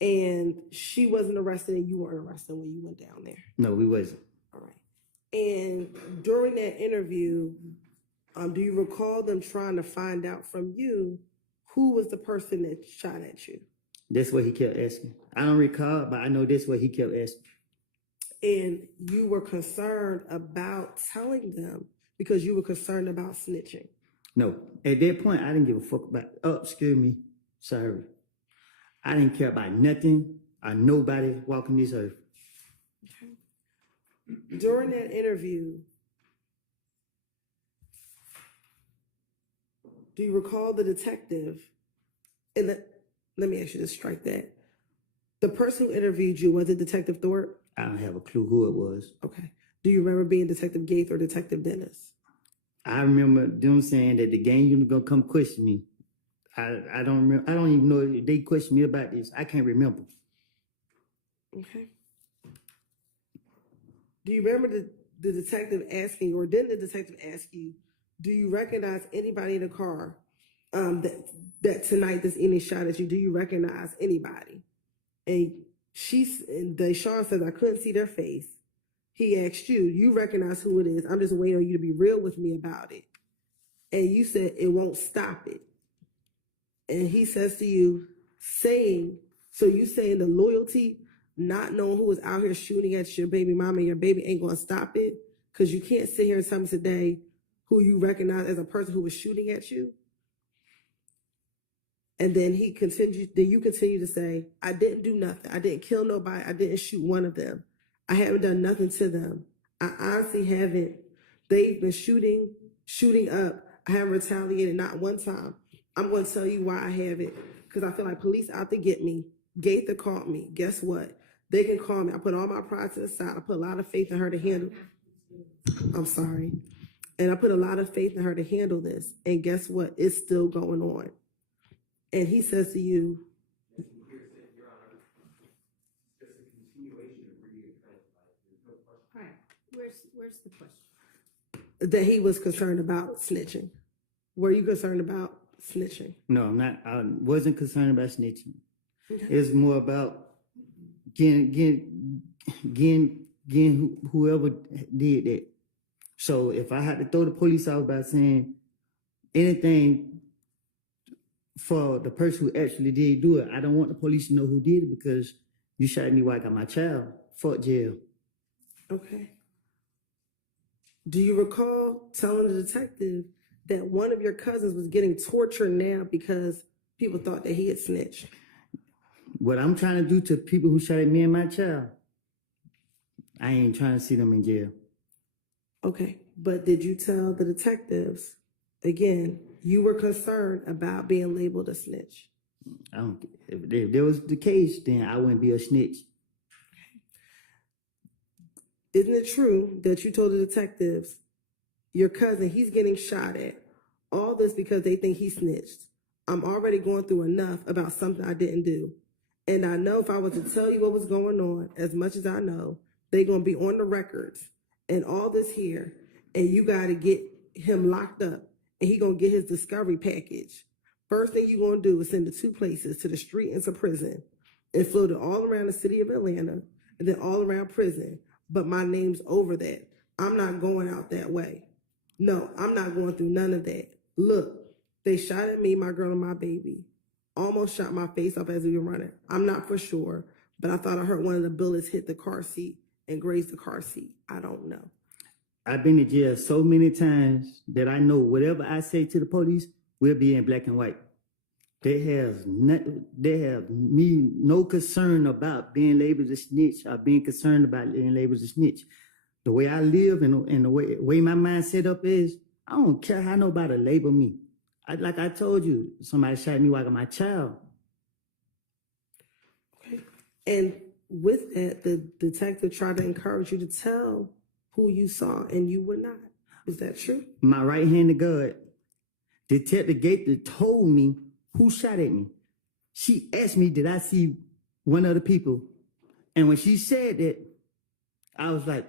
And she wasn't arrested and you weren't arrested when you went down there. No, we wasn't. All right. And during that interview, do you recall them trying to find out from you who was the person that shot at you? That's what he kept asking. I don't recall, but I know that's what he kept asking. And you were concerned about telling them because you were concerned about snitching. No, at that point, I didn't give a fuck about, oh, excuse me, sorry. I didn't care about nothing or nobody walking this earth. Okay. During that interview, do you recall the detective? And let me actually just strike that. The person who interviewed you, was it Detective Thorpe? I don't have a clue who it was. Okay. Do you remember being Detective Gaith or Detective Dennis? I remember them saying that the gang unit gonna come question me. I don't remember. I don't even know if they questioned me about this. I can't remember. Okay. Do you remember the detective asking, or didn't the detective ask you, do you recognize anybody in the car that tonight this evening shot at you? Do you recognize anybody? And Deshaun says, I couldn't see their face. He asked you, you recognize who it is. I'm just waiting on you to be real with me about it. And you said, it won't stop it. And he says to you, so you saying the loyalty, not knowing who was out here shooting at your baby mama and your baby ain't going to stop it? Because you can't sit here and tell me today who you recognize as a person who was shooting at you. And then you continue to say, I didn't do nothing. I didn't kill nobody. I didn't shoot one of them. I haven't done nothing to them. I honestly haven't. They've been shooting up. I haven't retaliated not one time. I'm going to tell you why I haven't. Because I feel like police out to get me. Gaither called me. Guess what? They can call me. I put all my pride to the side. I put a lot of faith in her to handle. I'm sorry. And I put a lot of faith in her to handle this. And guess what? It's still going on. And he says to you, All right, where's the question? that he was concerned about snitching. Were you concerned about snitching? No, I'm not. I wasn't concerned about snitching. Okay. It's more about getting whoever did that. So if I had to throw the police out by saying anything for the person who actually did do it, I don't want the police to know who did it because you shot me while I got my child. Fuck jail. Okay. Do you recall telling the detective that one of your cousins was getting tortured now because people thought that he had snitched? What I'm trying to do to people who shot at me and my child, I ain't trying to see them in jail. Okay, but did you tell the detectives, again, you were concerned about being labeled a snitch? I don't. If that was the case, then I wouldn't be a snitch. Isn't it true that you told the detectives, your cousin, he's getting shot at, all this because they think he snitched? I'm already going through enough about something I didn't do. And I know if I was to tell you what was going on, as much as I know, they're going to be on the records and all this here, and you got to get him locked up, and he going to get his discovery package. First thing you're going to do is send to two places, to the street and to prison, and float it all around the city of Atlanta, and then all around prison. But my name's over that. I'm not going out that way. No, I'm not going through none of that. Look, they shot at me, my girl, and my baby. Almost shot my face off as we were running. I'm not for sure, but I thought I heard one of the bullets hit the car seat and grazed the car seat. I don't know. I've been to jail so many times that I know whatever I say to the police will be in black and white. They have me no concern about being labeled a snitch or being concerned about being labeled a snitch. The way I live and the way my mind set up is, I don't care how nobody label me. Like I told you, somebody shot me while I got my child. Okay. And with that, the detective tried to encourage you to tell who you saw, and you would not. Is that true? My right-handed guard, Detective Gaither, told me who shot at me. she asked me, did I see one of the people? And when she said that, I was like,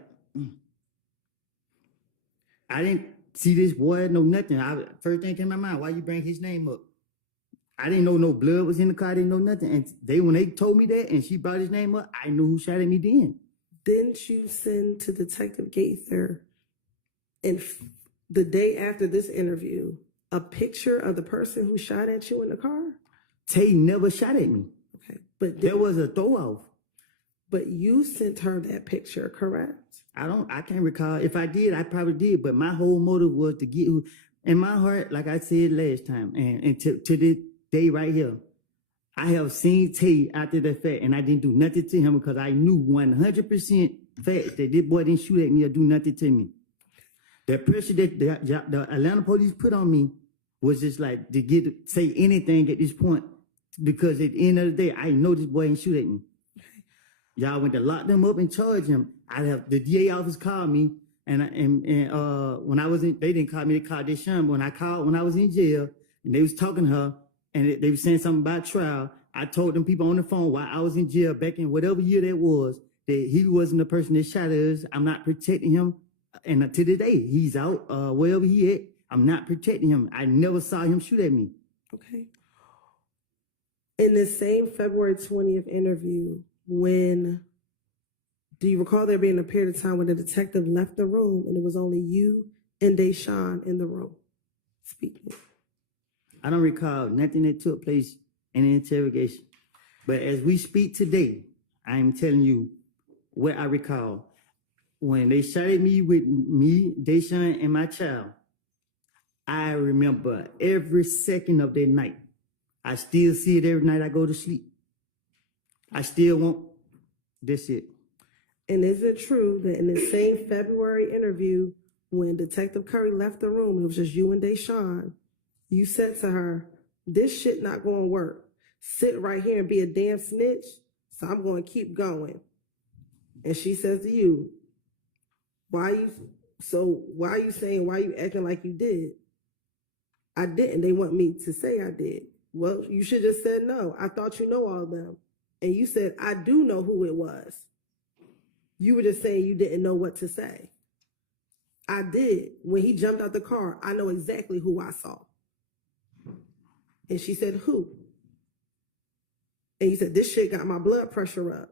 I didn't see this boy, no nothing. First thing came to my mind, why you bring his name up? I didn't know no blood was in the car. I didn't know nothing. And when they told me that and she brought his name up, I knew who shot at me then. Didn't you send to Detective Gaither and the day after this interview a picture of the person who shot at you in the car? Tay never shot at me. Okay, but There was a throw off. but you sent her that picture, correct? I can't recall. If I did, I probably did. But my whole motive was to get who, in my heart, like I said last time, and to this day right here, I have seen Tay after the fact, and I didn't do nothing to him because I knew 100% fact that this boy didn't shoot at me or do nothing to me. The pressure that the Atlanta police put on me was just like to say anything at this point, because at the end of the day, I know this boy ain't shoot at me. Y'all went to lock them up and charge him. The DA office called me, and when I was in, they didn't call me, they called Deshaun. But when I was in jail, and they was talking to her, and they were saying something about trial, I told them people on the phone while I was in jail back in whatever year that was, that he wasn't the person that shot us. I'm not protecting him. And to this day, he's out wherever he at. I'm not protecting him. I never saw him shoot at me. Okay. In the same February 20th interview, do you recall there being a period of time when the detective left the room and it was only you and Deshaun in the room speaking? I don't recall nothing that took place in the interrogation. But as we speak today, I am telling you what I recall. When they shot at me with me, Deshaun, and my child, I remember every second of that night. I still see it every night I go to sleep. I still want this it. And is it true that in the same February interview, when Detective Curry left the room, it was just you and Deshaun, you said to her, this shit not going to work. Sit right here and be a damn snitch, so I'm going to keep going. And she says to you, why are you acting like you did? I didn't. They want me to say I did. Well, you should just said no. I thought you know all of them. And you said, I do know who it was. You were just saying you didn't know what to say. I did. When he jumped out the car, I know exactly who I saw. And she said, who? And you said, this shit got my blood pressure up.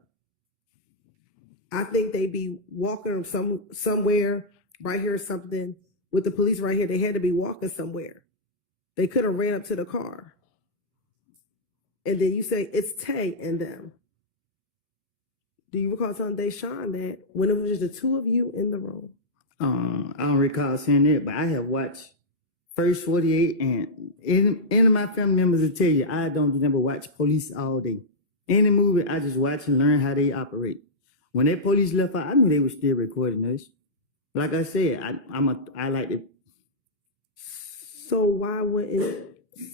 I think they be walking somewhere right here or something with the police right here. They had to be walking somewhere. They could have ran up to the car. And then you say, it's Tay and them. Do you recall telling Deshaun that when it was just the two of you in the room? I don't recall saying that, but I have watched First 48, and any of my family members will tell you, I don't never watch police all day. Any movie, I just watch and learn how they operate. When that police left out, I knew they were still recording us. Like I said, I like it. So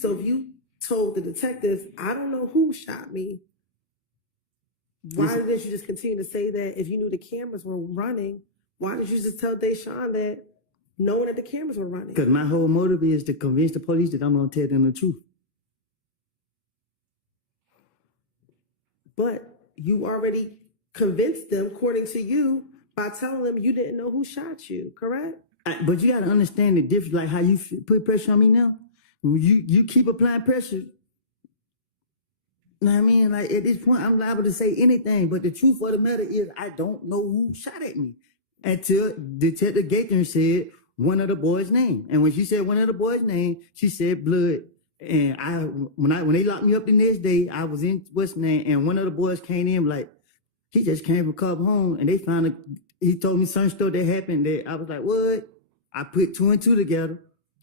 if you told the detectives, I don't know who shot me, why didn't you just continue to say that if you knew the cameras were running? Why didn't you just tell Deshaun that knowing that the cameras were running? Because my whole motive is to convince the police that I'm going to tell them the truth. But you already convinced them, according to you, by telling them you didn't know who shot you, correct? But you got to understand the difference, like how you put pressure on me now. You keep applying pressure. You know what I mean? Like at this point, I'm liable to say anything. But the truth of the matter is, I don't know who shot at me until Detective Gaither said one of the boys' name. And when she said one of the boys' name, she said blood. And when they locked me up the next day, I was in what's name, and one of the boys came in like, he just came from Cub home, and they found he told me some stuff that happened that I was like, what? I put two and two together,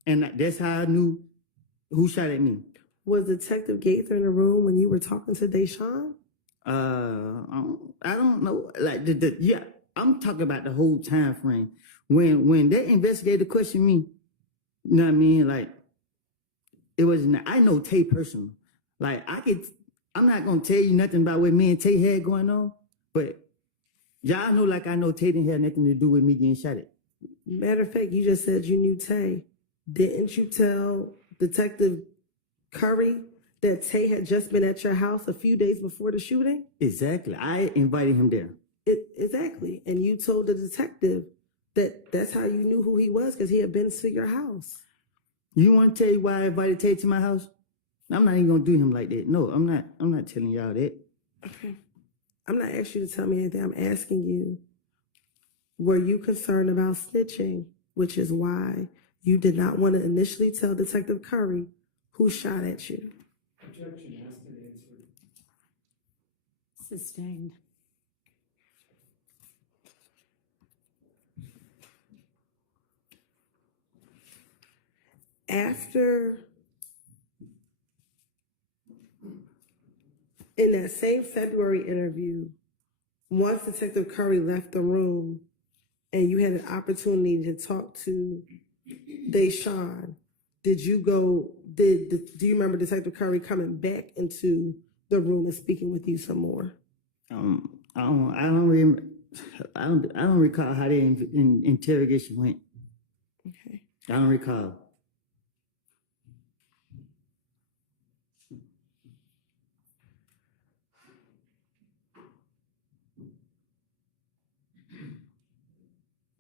and that's how I knew who shot at me. Was Detective Gaither in the room when you were talking to Deshaun? I don't know. Like yeah, I'm talking about the whole time frame. When that investigator questioned me, you know what I mean? Like, it wasn't, I know Tay personally. Like, I'm not gonna tell you nothing about what me and Tay had going on, but y'all know like I know Tay didn't have nothing to do with me getting shot at. Matter of fact, you just said you knew Tay. Didn't you tell Detective Curry that Tay had just been at your house a few days before the shooting? Exactly. I invited him there. Exactly. And you told the detective that that's how you knew who he was because he had been to your house. You want to tell you why I invited Tate to my house? I'm not even gonna do him like that. No, I'm not. I'm not telling y'all that. Okay. I'm not asking you to tell me anything. I'm asking you, were you concerned about snitching, which is why you did not want to initially tell Detective Curry who shot at you? Objection, asked and answered. Sustained. After, in that same February interview, once Detective Curry left the room and you had an opportunity to talk to Deshaun, do you remember Detective Curry coming back into the room and speaking with you some more? I don't recall how the interrogation went. Okay. I don't recall.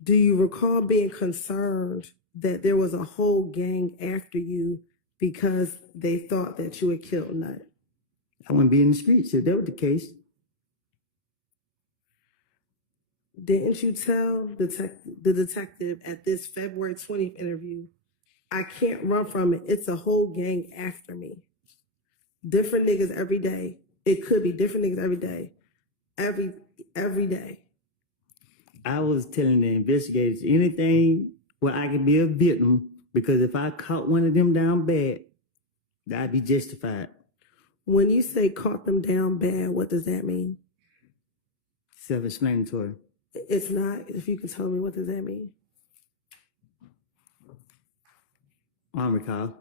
Do you recall being concerned that there was a whole gang after you because they thought that you had killed Nut? I wouldn't be in the streets if that was the case. Didn't you tell the detective at this February 20th interview, I can't run from it. It's a whole gang after me. Different niggas every day. It could be different niggas every day. Every day. I was telling the investigators anything where I could be a victim, because if I caught one of them down bad, I'd be justified. When you say caught them down bad, what does that mean? Self-explanatory. It's not. If you can tell me, what does that mean? I don't recall.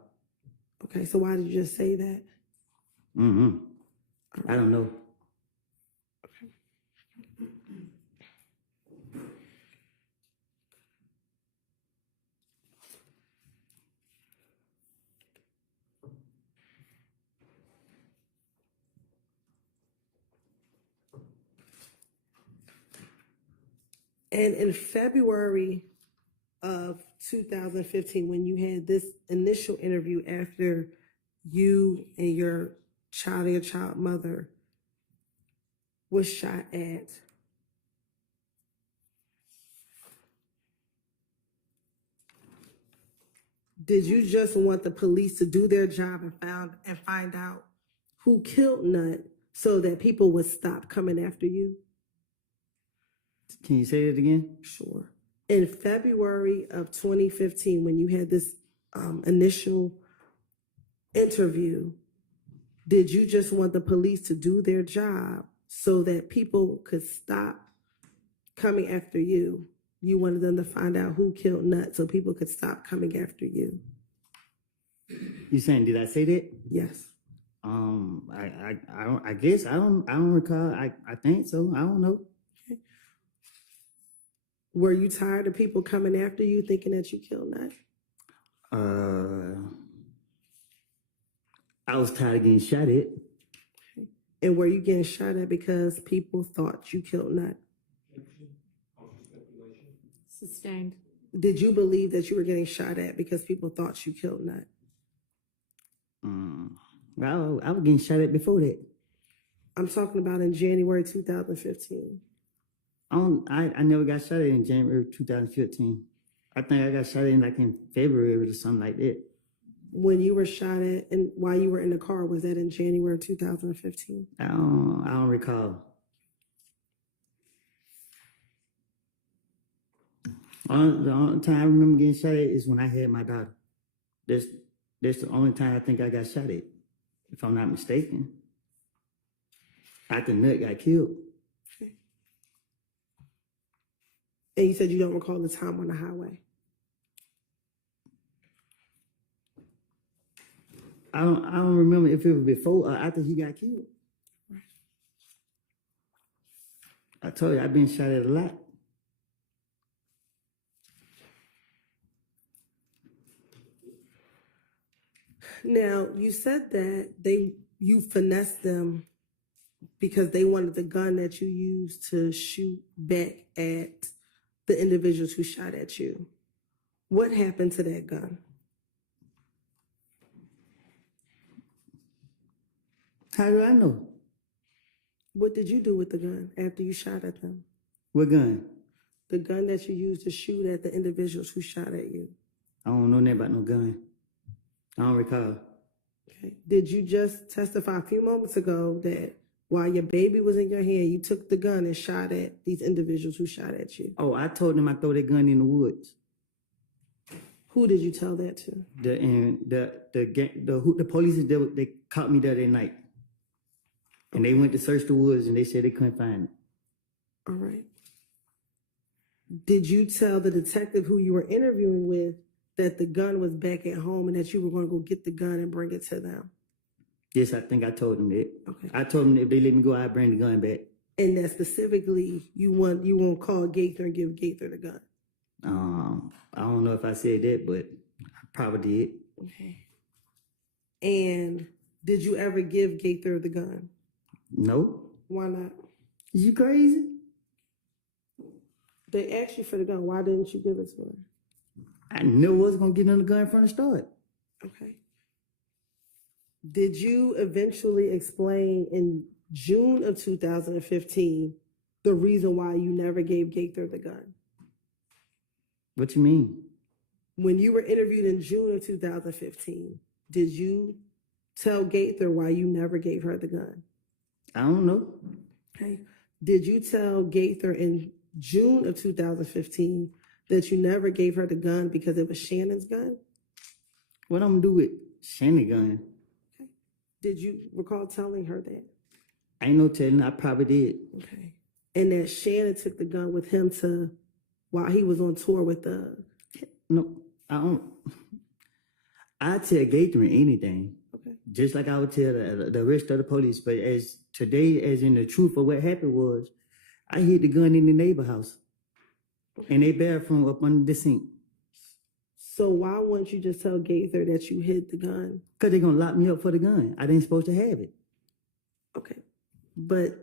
Okay, so why did you just say that? I don't know. And in February of 2015, when you had this initial interview after you and your child mother was shot at, did you just want the police to do their job and find out who killed Nut so that people would stop coming after you? Can you say it again? Sure. In February of 2015, when you had this initial interview, did you just want the police to do their job so that people could stop coming after you? You wanted them to find out who killed Nut so people could stop coming after you. You saying, did I say that? Yes. I guess I don't recall. I think so. I don't know. Were you tired of people coming after you thinking that you killed Nut? I was tired of getting shot at. And were you getting shot at because people thought you killed Nut? Sustained. Did you believe that you were getting shot at because people thought you killed Nut? Well, I was getting shot at before that. I'm talking about in January 2015. I never got shot at in January 2015. I think I got shot at in February or something like that. When you were shot at and while you were in the car, was that in January 2015? I don't recall. The only time I remember getting shot at is when I had my daughter. That's the only time I think I got shot at, if I'm not mistaken. After Nut got killed. And you said you don't recall the time on the highway. I don't remember if it was before or after he got killed. I told you I've been shot at a lot. Now, you said that you finessed them because they wanted the gun that you used to shoot back at the individuals who shot at you. What happened to that gun? How do I know? What did you do with the gun after you shot at them? What gun? The gun that you used to shoot at the individuals who shot at you. I don't know nothing about no gun. I don't recall. Okay. Did you just testify a few moments ago that while your baby was in your hand, you took the gun and shot at these individuals who shot at you? Oh, I told them I throw that gun in the woods. Who did you tell that to? The police they caught me there that night, and they went to search the woods and they said they couldn't find it. All right. Did you tell the detective who you were interviewing with that the gun was back at home and that you were going to go get the gun and bring it to them? Yes, I think I told them that. Okay. I told them if they let me go, I'd bring the gun back. And that specifically you won't call Gaither and give Gaither the gun. I don't know if I said that, but I probably did. Okay. And did you ever give Gaither the gun? No. Why not? You crazy? They asked you for the gun. Why didn't you give it to her? I knew I was gonna get in the gun from the start. Okay. Did you eventually explain in June of 2015 the reason why you never gave Gaither the gun? What you mean? When you were interviewed in June of 2015, did you tell Gaither why you never gave her the gun? I don't know. Okay. Did you tell Gaither in June of 2015 that you never gave her the gun because it was Shannon's gun? What I'm gonna do with Shannon gun? Did you recall telling her that? Ain't no telling. I probably did. Okay. And that Shannon took the gun with him while he was on tour with the... No, I don't. I tell Gaither anything. Okay. Just like I would tell the rest of the police. But as today, as in the truth of what happened was, I hid the gun in the neighbor house. In their bathroom up under the sink. So why wouldn't you just tell Gaither that you hid the gun? Because they're going to lock me up for the gun. I didn't supposed to have it. Okay. But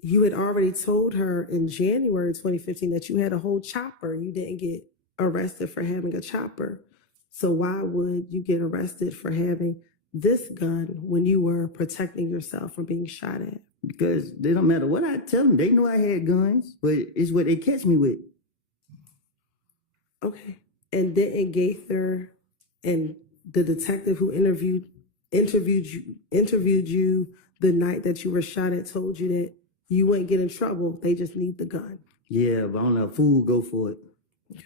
you had already told her in January 2015 that you had a whole chopper. You didn't get arrested for having a chopper. So why would you get arrested for having this gun when you were protecting yourself from being shot at? Because they don't matter what I tell them. They know I had guns, but it's what they catch me with. Okay. And didn't Gaither and the detective who interviewed you the night that you were shot at told you that you wouldn't get in trouble, they just need the gun? Yeah, but I don't know. Fool go for it. Okay.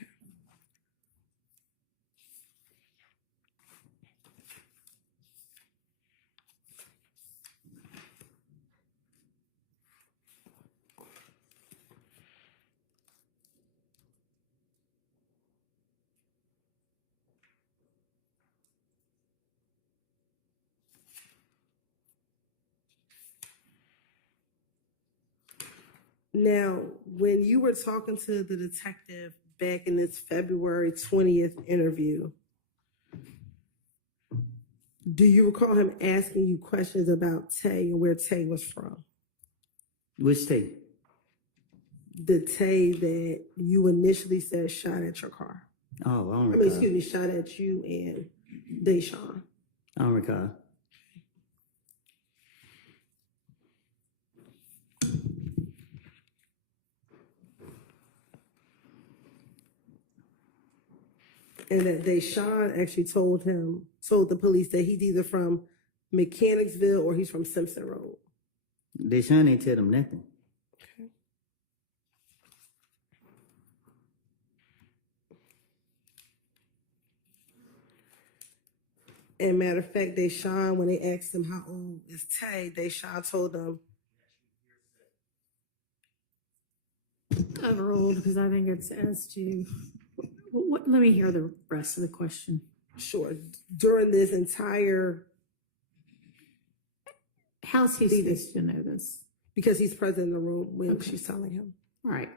Now, when you were talking to the detective back in this February 20th interview, do you recall him asking you questions about Tay and where Tay was from? Which state? The Tay that you initially said shot at your car. Oh, I don't I recall. mean, excuse me, shot at you and Deshaun. I don't recall. And that Deshaun actually told the police that he's either from Mechanicsville or he's from Simpson Road. Deshaun ain't tell them nothing. Okay. And matter of fact, Deshaun, when they asked him how old is Tay, Deshaun told them Overruled, because I think it's as to, let me hear the rest of the question. sure, during this entire, How's he supposed to know this? because he's present in the room when she's telling him. All right.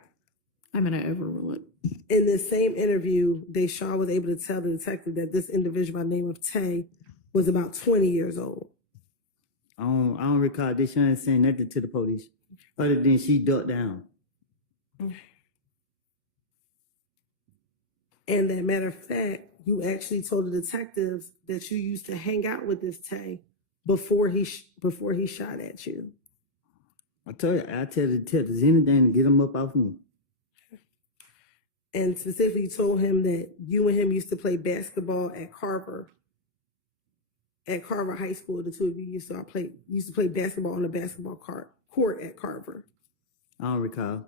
I'm going to overrule it. In this same interview, Deshaun was able to tell the detective that this individual by the name of Tay was about 20 years old. I don't recall Deshaun saying nothing to the police other than she ducked down. And that matter of fact, you actually told the detectives that you used to hang out with this Tay before he shot at you. I tell the detectives anything to get them up off me. And specifically told him that you and him used to play basketball at Carver High School. The two of you used to play basketball on the basketball court at Carver. I don't recall.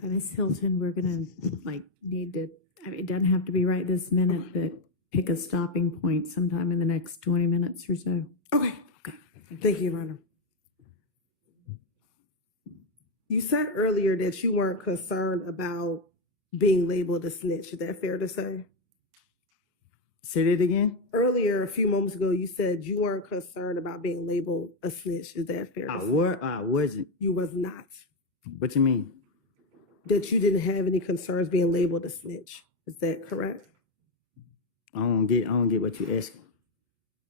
Ms. Hilton, we're gonna need to, I mean, it doesn't have to be right this minute, but pick a stopping point sometime in the next 20 minutes or so. Okay. Thank you, Your Honor. You said earlier that you weren't concerned about being labeled a snitch. Is that fair to say? Say that again? Earlier, a few moments ago, you said you weren't concerned about being labeled a snitch. Is that fair to say? I wasn't. You was not. What you mean? That you didn't have any concerns being labeled a snitch. Is that correct? I don't get what you're asking.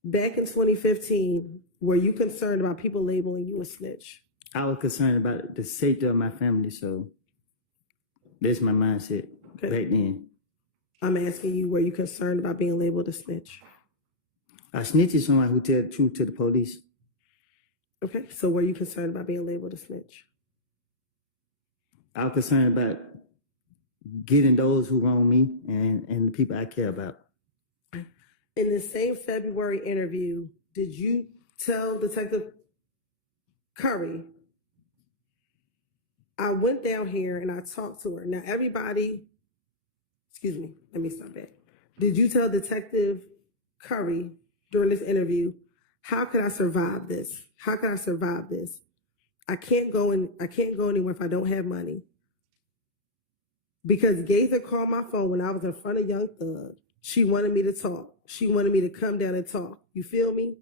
Back in 2015, were you concerned about people labeling you a snitch? I was concerned about the safety of my family, so that's my mindset back then. I'm asking you, were you concerned about being labeled a snitch? A snitch is someone who tell the truth to the police. Okay, so were you concerned about being labeled a snitch? I was concerned about getting those who wrong me and the people I care about. In the same February interview, did you tell Detective Curry, I went down here and I talked to her. Now everybody, excuse me, let me start back. Did you tell Detective Curry during this interview, how can I survive this? How can I survive this? I can't go anywhere if I don't have money. Because Gaither called my phone when I was in front of Young Thug. She wanted me to talk. She wanted me to come down and talk. You feel me?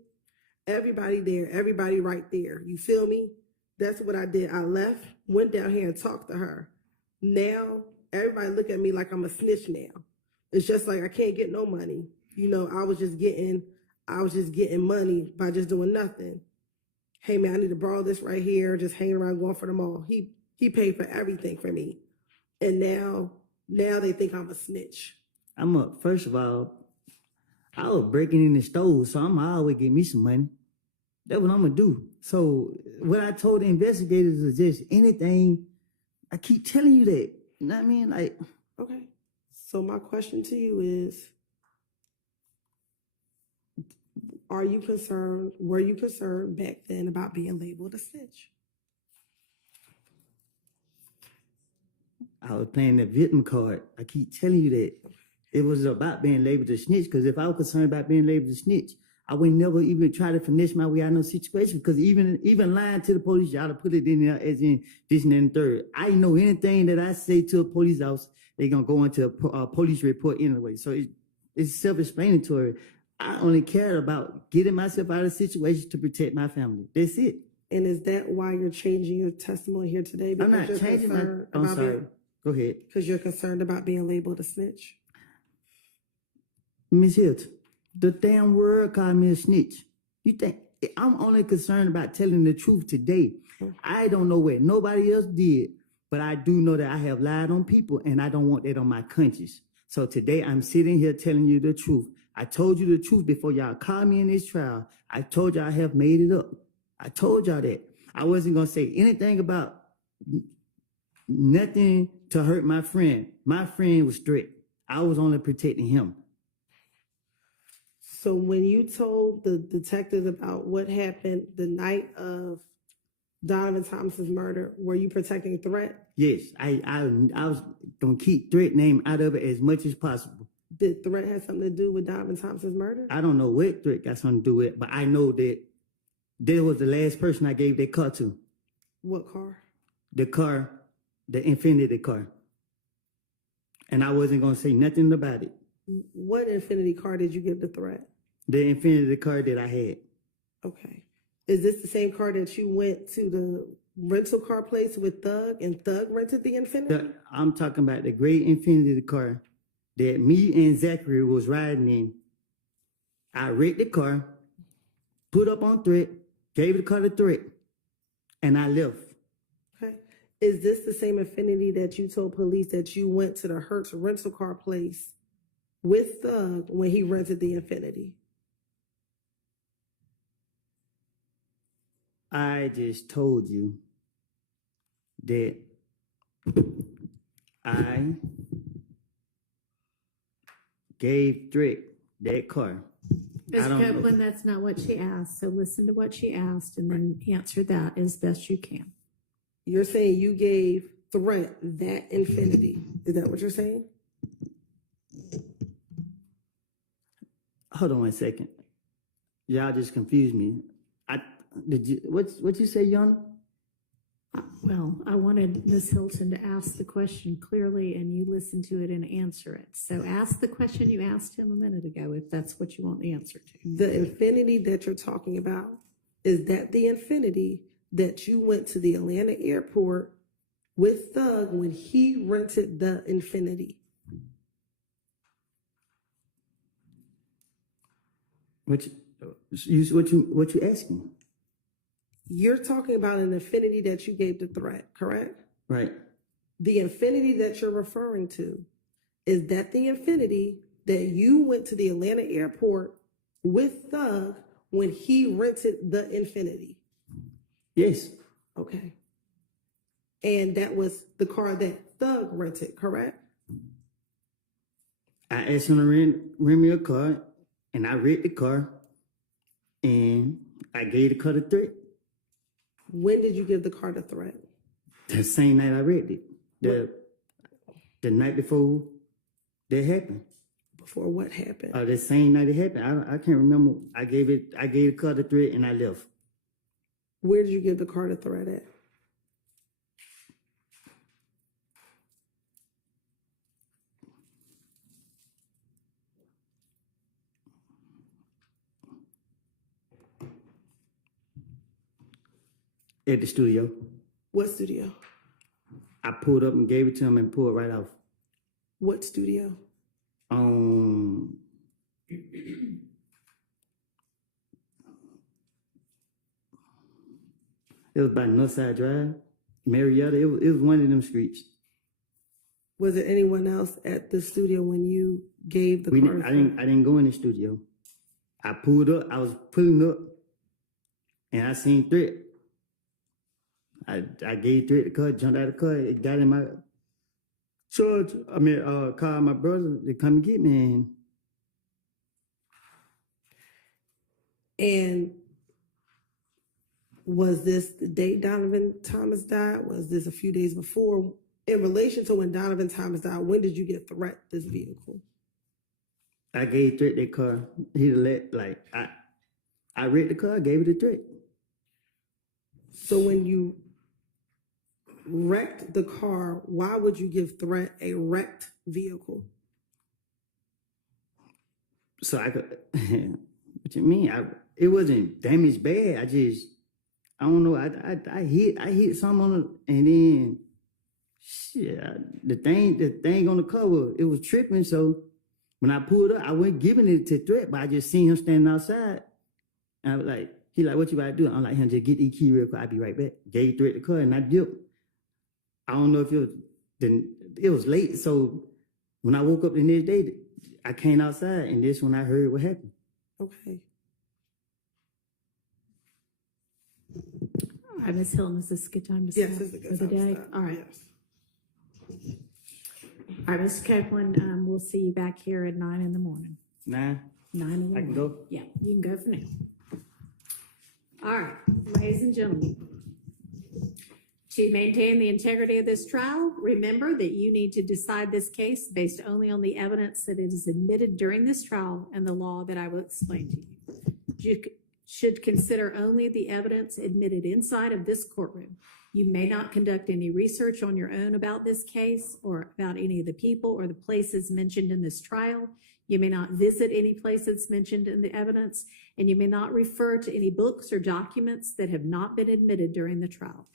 Everybody there, everybody right there. You feel me? That's what I did. I left, went down here and talked to her. Now, everybody look at me like I'm a snitch now. It's just like I can't get no money. You know, I was just getting money by just doing nothing. Hey man, I need to borrow this right here, just hanging around going for the mall. He paid for everything for me. And now they think I'm a snitch. First of all, I was breaking in the stove, so I'm always get me some money. That's what I'm gonna do. So what I told the investigators is just anything. I keep telling you that. You know what I mean? Like, okay. So my question to you is, were you concerned back then about being labeled a snitch? I was playing the victim card. I keep telling you that. It was about being labeled a snitch, because if I was concerned about being labeled a snitch, I would never even try to finesse my way out of no situation, because even lying to the police, y'all to put it in there as in this and then third. I know anything that I say to a police officer, they're going to go into a police report anyway. So it's self-explanatory. I only care about getting myself out of situations to protect my family. That's it. And is that why you're changing your testimony here today? I'm not changing I'm sorry. Go ahead. Because you're concerned about being labeled a snitch? Ms. Hilton, the damn word called me a snitch. You think I'm only concerned about telling the truth today? I don't know what nobody else did, but I do know that I have lied on people, and I don't want that on my conscience. So today I'm sitting here telling you the truth. I told you the truth before y'all called me in this trial. I told y'all I have made it up. I told y'all that. I wasn't going to say anything about nothing to hurt my friend. My friend was straight. I was only protecting him. So when you told the detectives about what happened the night of Donovan Thomas's murder, were you protecting Threat? Yes, I was going to keep Threat name out of it as much as possible. Did Threat have something to do with Donovan Thomas's murder? I don't know what Threat got something to do with it, but I know that That was the last person I gave that car to. What car? The car, the Infinity car. And I wasn't gonna say nothing about it. What Infinity car did you give the threat? The Infinity car that I had. Okay. Is this the same car that you went to the rental car place with Thug and Thug rented the Infinity? I'm talking about the gray Infinity car that me and Zachary was riding in. I wrecked the car, put up on threat, gave the car the threat, and I left. Okay. Is this the same Infinity that you told police that you went to the Hertz rental car place with Thug when he rented the Infinity? I just told you that I gave threat that car. Ms. I don't know. Copeland, that's not what she asked, so listen to what she asked and then answer that as best you can. You're saying you gave threat that Infinity. Is that what you're saying? Hold on 1 second. Y'all just confused me. What you say, Yana? Well, I wanted Ms. Hilton to ask the question clearly and you listen to it and answer it. So ask the question you asked him a minute ago, if that's what you want the answer to. The Infinity that you're talking about, is that the Infinity that you went to the Atlanta airport with Thug when he rented the Infinity? What you asking? You're talking about an Infinity that you gave the threat, correct? Right. The Infinity that you're referring to, is that the Infinity that you went to the Atlanta airport with Thug when he rented the Infinity? Yes. Okay. And that was the car that Thug rented, correct? I asked him to rent me a car, and I wrecked the car, and I gave the car the threat. When did you give the car the threat? The same night I wrecked it. The night before that happened. Before what happened? The same night it happened. I can't remember. I gave the car the threat, and I left. Where did you give the car the threat at? At the studio. What studio? I pulled up and gave it to him and pulled right off. What studio? It was by Northside Drive, Marietta. It was one of them streets. Was there anyone else at the studio when you gave the car? I didn't go in the studio. I pulled up. I was pulling up, and I seen threat. I gave threat the car, jumped out of the car, it got in my called my brother to come and get me. And was this the day Donovan Thomas died? Was this a few days before? In relation to when Donovan Thomas died, when did you get threat this vehicle? I gave threat that car. I wrecked the car, gave it a threat. So when you wrecked the car, why would you give threat a wrecked vehicle? So I could, what you mean? It wasn't damaged bad. I don't know. I hit something on it, and then shit, the thing on the cover, it was tripping. So when I pulled up, I wasn't giving it to threat, but I just seen him standing outside. And I was like, he like, what you about to do? I'm like, just get the key real quick. I'll be right back. Gave threat the car, and I dipped. I don't know if it was late. So when I woke up the next day, I came outside, and this when I heard what happened. Okay. All right, Ms. Hilton, is this a good time to Yes, stop it's a good for the time to day? stop. All right. Yes. All right, Mr. Copeland, we'll see you back here at 9 in the morning. 9. 9 in the I can morning. go? Yeah, you can go for now. All right, ladies and gentlemen. To maintain the integrity of this trial, remember that you need to decide this case based only on the evidence that is admitted during this trial and the law that I will explain to you. should consider only the evidence admitted inside of this courtroom. You may not conduct any research on your own about this case or about any of the people or the places mentioned in this trial. You may not visit any places mentioned in the evidence, and you may not refer to any books or documents that have not been admitted during the trial.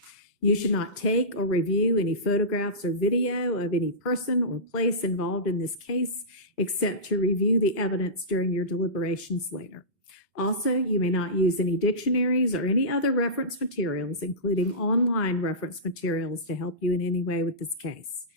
You should not take or review any photographs or video of any person or place involved in this case, except to review the evidence during your deliberations later. Also, you may not use any dictionaries or any other reference materials, including online reference materials, to help you in any way with this case.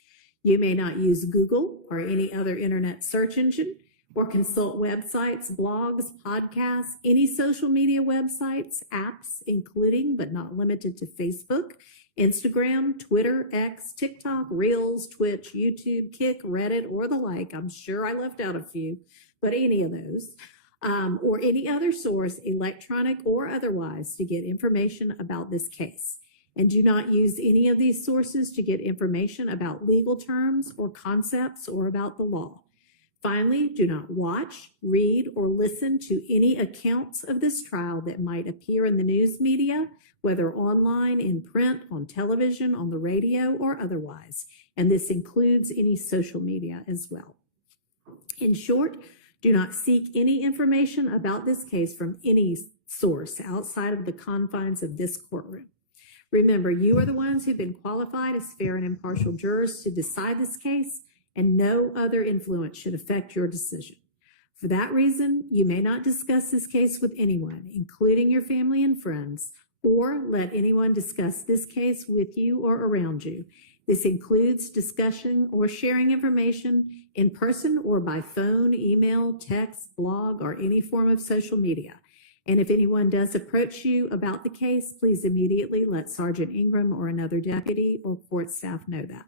You may not use Google or any other internet search engine or consult websites, blogs, podcasts, any social media websites, apps, including but not limited to Facebook, Instagram, Twitter, X, TikTok, Reels, Twitch, YouTube, Kick, Reddit, or the like. I'm sure I left out a few, but any of those. Or any other source, electronic or otherwise, to get information about this case. And do not use any of these sources to get information about legal terms or concepts or about the law. Finally, do not watch, read, or listen to any accounts of this trial that might appear in the news media, whether online, in print, on television, on the radio, or otherwise. And this includes any social media as well. In short, do not seek any information about this case from any source outside of the confines of this courtroom. Remember, you are the ones who've been qualified as fair and impartial jurors to decide this case, and no other influence should affect your decision. For that reason, you may not discuss this case with anyone, including your family and friends, or let anyone discuss this case with you or around you. This includes discussion or sharing information in person or by phone, email, text, blog, or any form of social media. And if anyone does approach you about the case, please immediately let Sergeant Ingram or another deputy or court staff know that.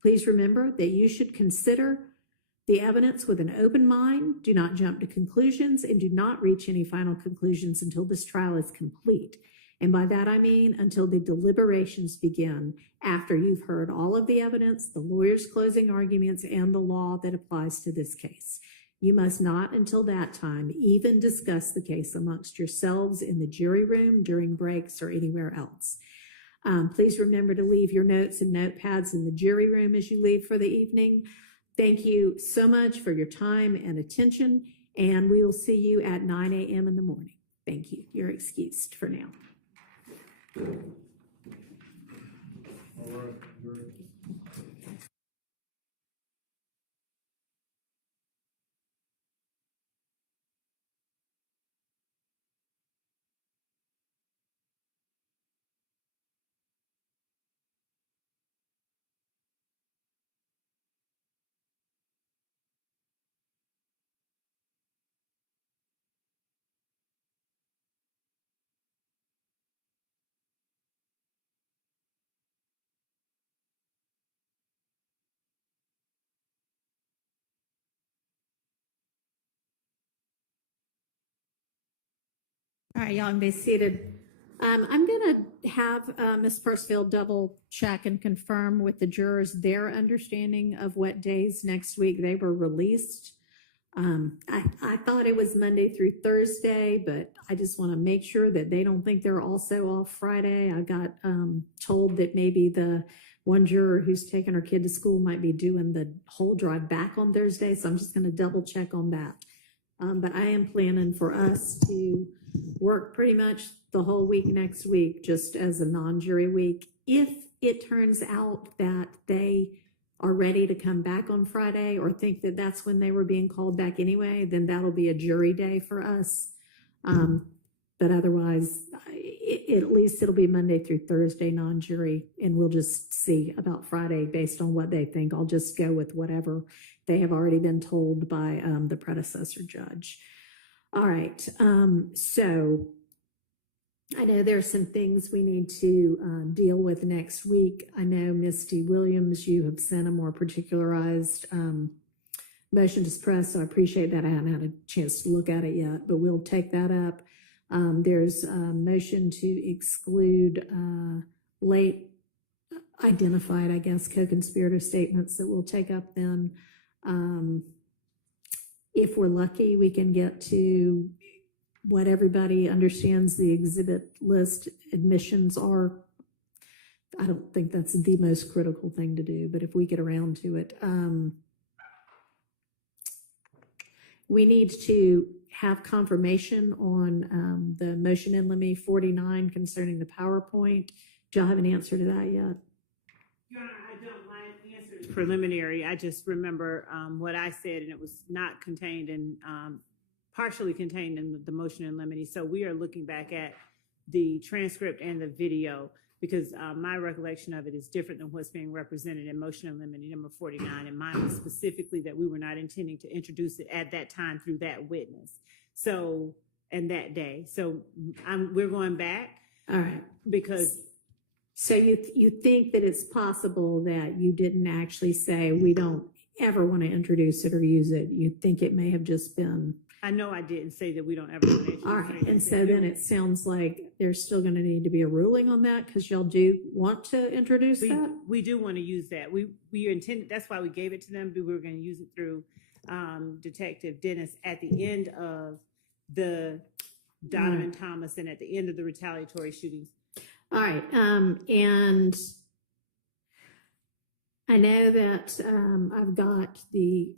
Please remember that you should consider the evidence with an open mind, do not jump to conclusions, and do not reach any final conclusions until this trial is complete. And by that I mean until the deliberations begin, after you've heard all of the evidence, the lawyer's closing arguments, and the law that applies to this case. You must not, until that time, even discuss the case amongst yourselves in the jury room, during breaks, or anywhere else. Please remember to leave your notes and notepads in the jury room as you leave for the evening. Thank you so much for your time and attention, and we will see you at 9 a.m. in the morning. Thank you. You're excused for now. All right, All right, y'all can be seated. I'm going to have Ms. Pursfield double check and confirm with the jurors their understanding of what days next week they were released. I thought it was Monday through Thursday, but I just want to make sure that they don't think they're also off Friday. I got told that maybe the one juror who's taking her kid to school might be doing the whole drive back on Thursday, so I'm just going to double check on that. But I am planning for us to work pretty much the whole week next week, just as a non-jury week. If it turns out that they are ready to come back on Friday or think that that's when they were being called back anyway, then that'll be a jury day for us. But otherwise, at least it'll be Monday through Thursday non-jury, and we'll just see about Friday based on what they think. I'll just go with whatever they have already been told by the predecessor judge. All right, so I know there's some things we need to deal with next week. I know, Misty Williams, you have sent a more particularized motion to suppress, so I appreciate that. I haven't had a chance to look at it yet, but we'll take that up. There's a motion to exclude late identified, I guess, co-conspirator statements that we'll take up then. If we're lucky, we can get to what everybody understands the exhibit list admissions are. I don't think that's the most critical thing to do, but if we get around to it, we need to have confirmation on the motion in limine 49 concerning the PowerPoint. Do y'all have an answer to that yet? Your Honor, I don't mind answering preliminary. I just remember what I said, and it was not contained in, partially contained in the motion in limine. So we are looking back at the transcript and the video, because my recollection of it is different than what's being represented in motion in limine number 49. And mine was specifically that we were not intending to introduce it at that time through that witness. So, and that day. So we're going back. All right. Because. So you think that it's possible that you didn't actually say, we don't ever want to introduce it or use it? You think it may have just been. I know I didn't say that we don't ever want to introduce it. All right, and so then it sounds like there's still going to need to be a ruling on that, because y'all do want to introduce that? We do want to use that. We intended, that's why we gave it to them. We were going to use it through Detective Dennis at the end of the Donovan Thomas and at the end of the retaliatory shootings. All right, and I know that I've got the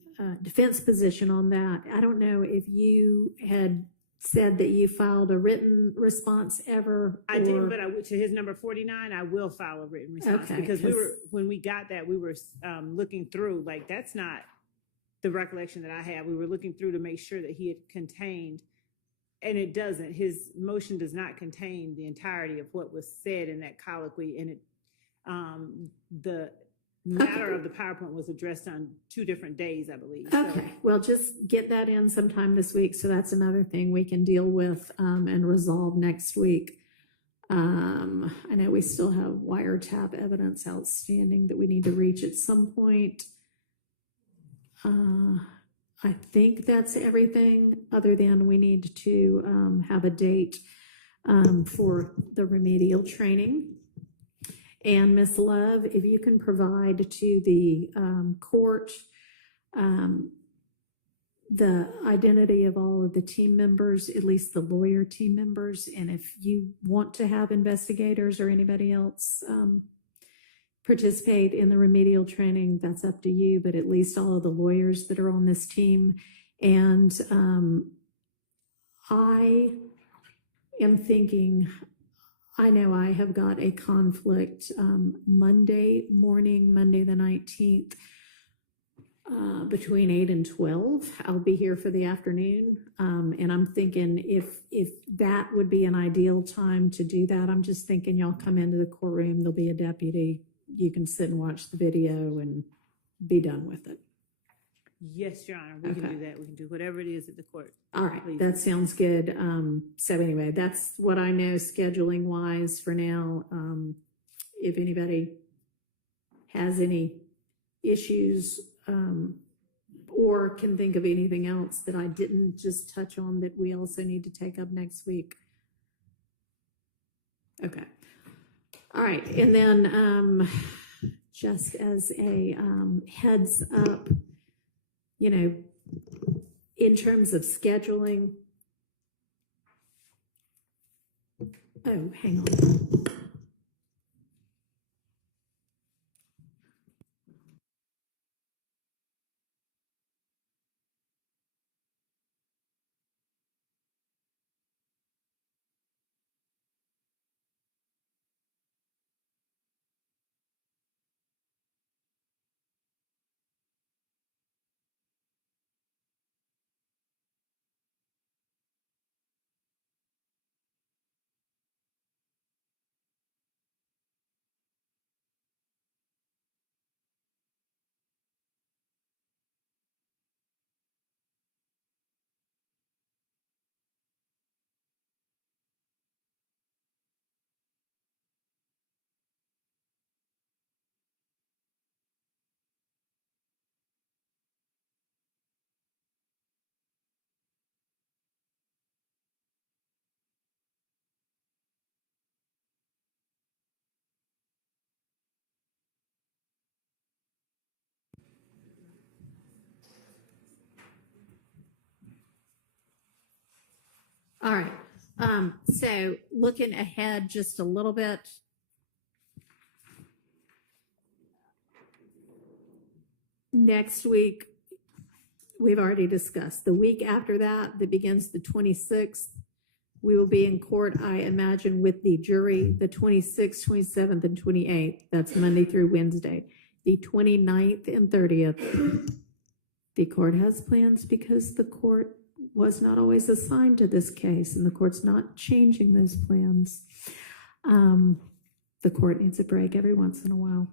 defense position on that. I don't know if you had said that you filed a written response ever. I did, but to his number 49, I will file a written response, Okay, because when we got that, we were looking through, like, that's not the recollection that I have. We were looking through to make sure that he had contained, and it doesn't. His motion does not contain the entirety of what was said in that colloquy, and it the matter of the PowerPoint was addressed on 2 different days, I believe. Okay, well, just get that in sometime this week, so that's another thing we can deal with and resolve next week. I know we still have wiretap evidence outstanding that we need to reach at some point. I think that's everything, other than we need to have a date for the remedial training. And Ms. Love, if you can provide to the court the identity of all of the team members, at least the lawyer team members, and if you want to have investigators or anybody else participate in the remedial training, that's up to you, but at least all of the lawyers that are on this team. And I am thinking, I know I have got a conflict Monday morning, Monday the 19th, between 8 and 12. I'll be here for the afternoon. And I'm thinking if that would be an ideal time to do that, I'm just thinking y'all come into the courtroom, there'll be a deputy. You can sit and watch the video and be done with it. Yes, Your Honor, we can do that. We can do whatever it is at the court. All right, Please. that sounds good. So anyway, that's what I know scheduling wise for now. If anybody has any issues or can think of anything else that I didn't just touch on that we also need to take up next week. Okay. All right, and then just as a heads up, you know, in terms of scheduling. Oh, hang on. All right. So looking ahead just a little bit. Next week, we've already discussed. The week after that begins the 26th, we will be in court, I imagine, with the jury, the 26th, 27th, and 28th. That's Monday through Wednesday. The 29th and 30th, the court has plans because the court was not always assigned to this case, and the court's not changing those plans. The court needs a break every once in a while.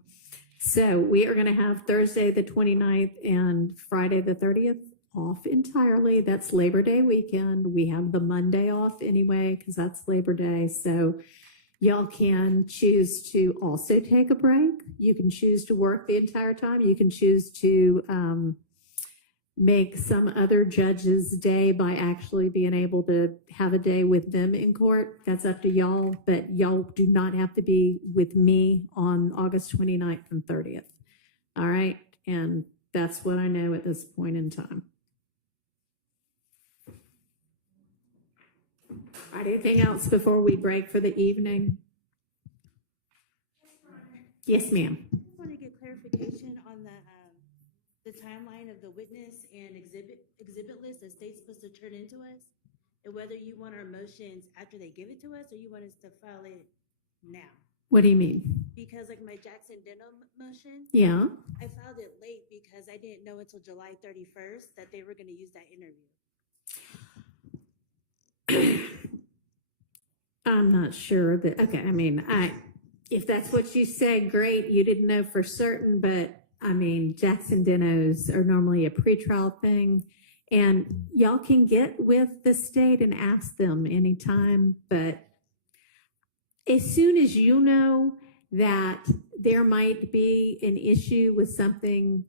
So we are going to have Thursday, the 29th, and Friday, the 30th off entirely. That's Labor Day weekend. We have the Monday off anyway, because that's Labor Day. So y'all can choose to also take a break. You can choose to work the entire time. You can choose to make some other judge's day by actually being able to have a day with them in court. That's up to y'all, but y'all do not have to be with me on August 29th and 30th. All right, and that's what I know at this point in time. All right, anything else before we break for the evening? Yes, ma'am. I just want to get clarification on the timeline of the witness and exhibit list that state's supposed to turn into us, and whether you want our motions after they give it to us, or you want us to file it now. What do you mean? Because like my Jackson Denham motion, Yeah. I filed it late because I didn't know until July 31st that they were going to use that interview. I'm not sure that, okay, I mean, if that's what you say, great, you didn't know for certain, but I mean, Jackson Denos are normally a pretrial thing, and y'all can get with the state and ask them anytime, but as soon as you know that there might be an issue with something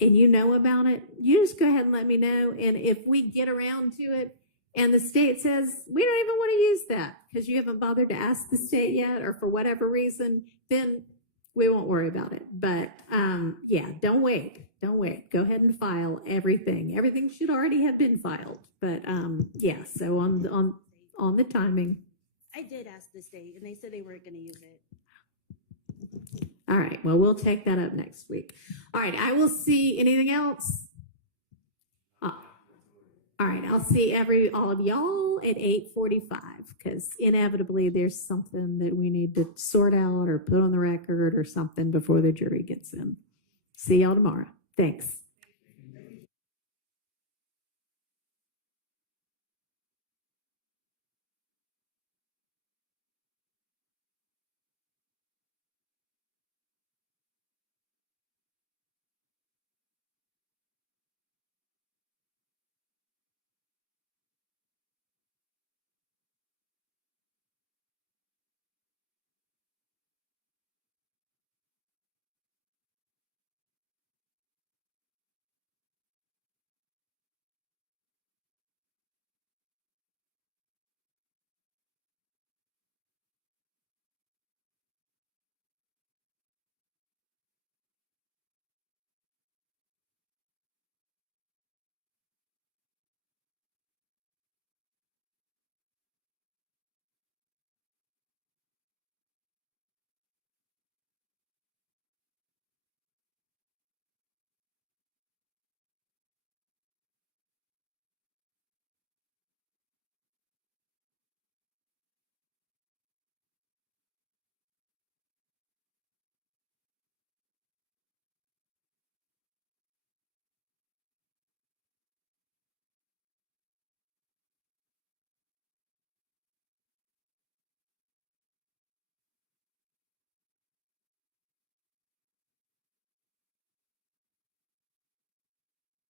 and you know about it, you just go ahead and let me know. And if we get around to it and the state says, we don't even want to use that because you haven't bothered to ask the state yet or for whatever reason, then we won't worry about it. But yeah, don't wait. Don't wait. Go ahead and file everything. Everything should already have been filed. But yeah, so on the timing. I did ask the state, and they said they weren't going to use it. All right. Well, we'll take that up next week. All right. I will see. Anything else? All right. I'll see all of y'all at 8:45 because inevitably there's something that we need to sort out or put on the record or something before the jury gets in. See y'all tomorrow. Thanks.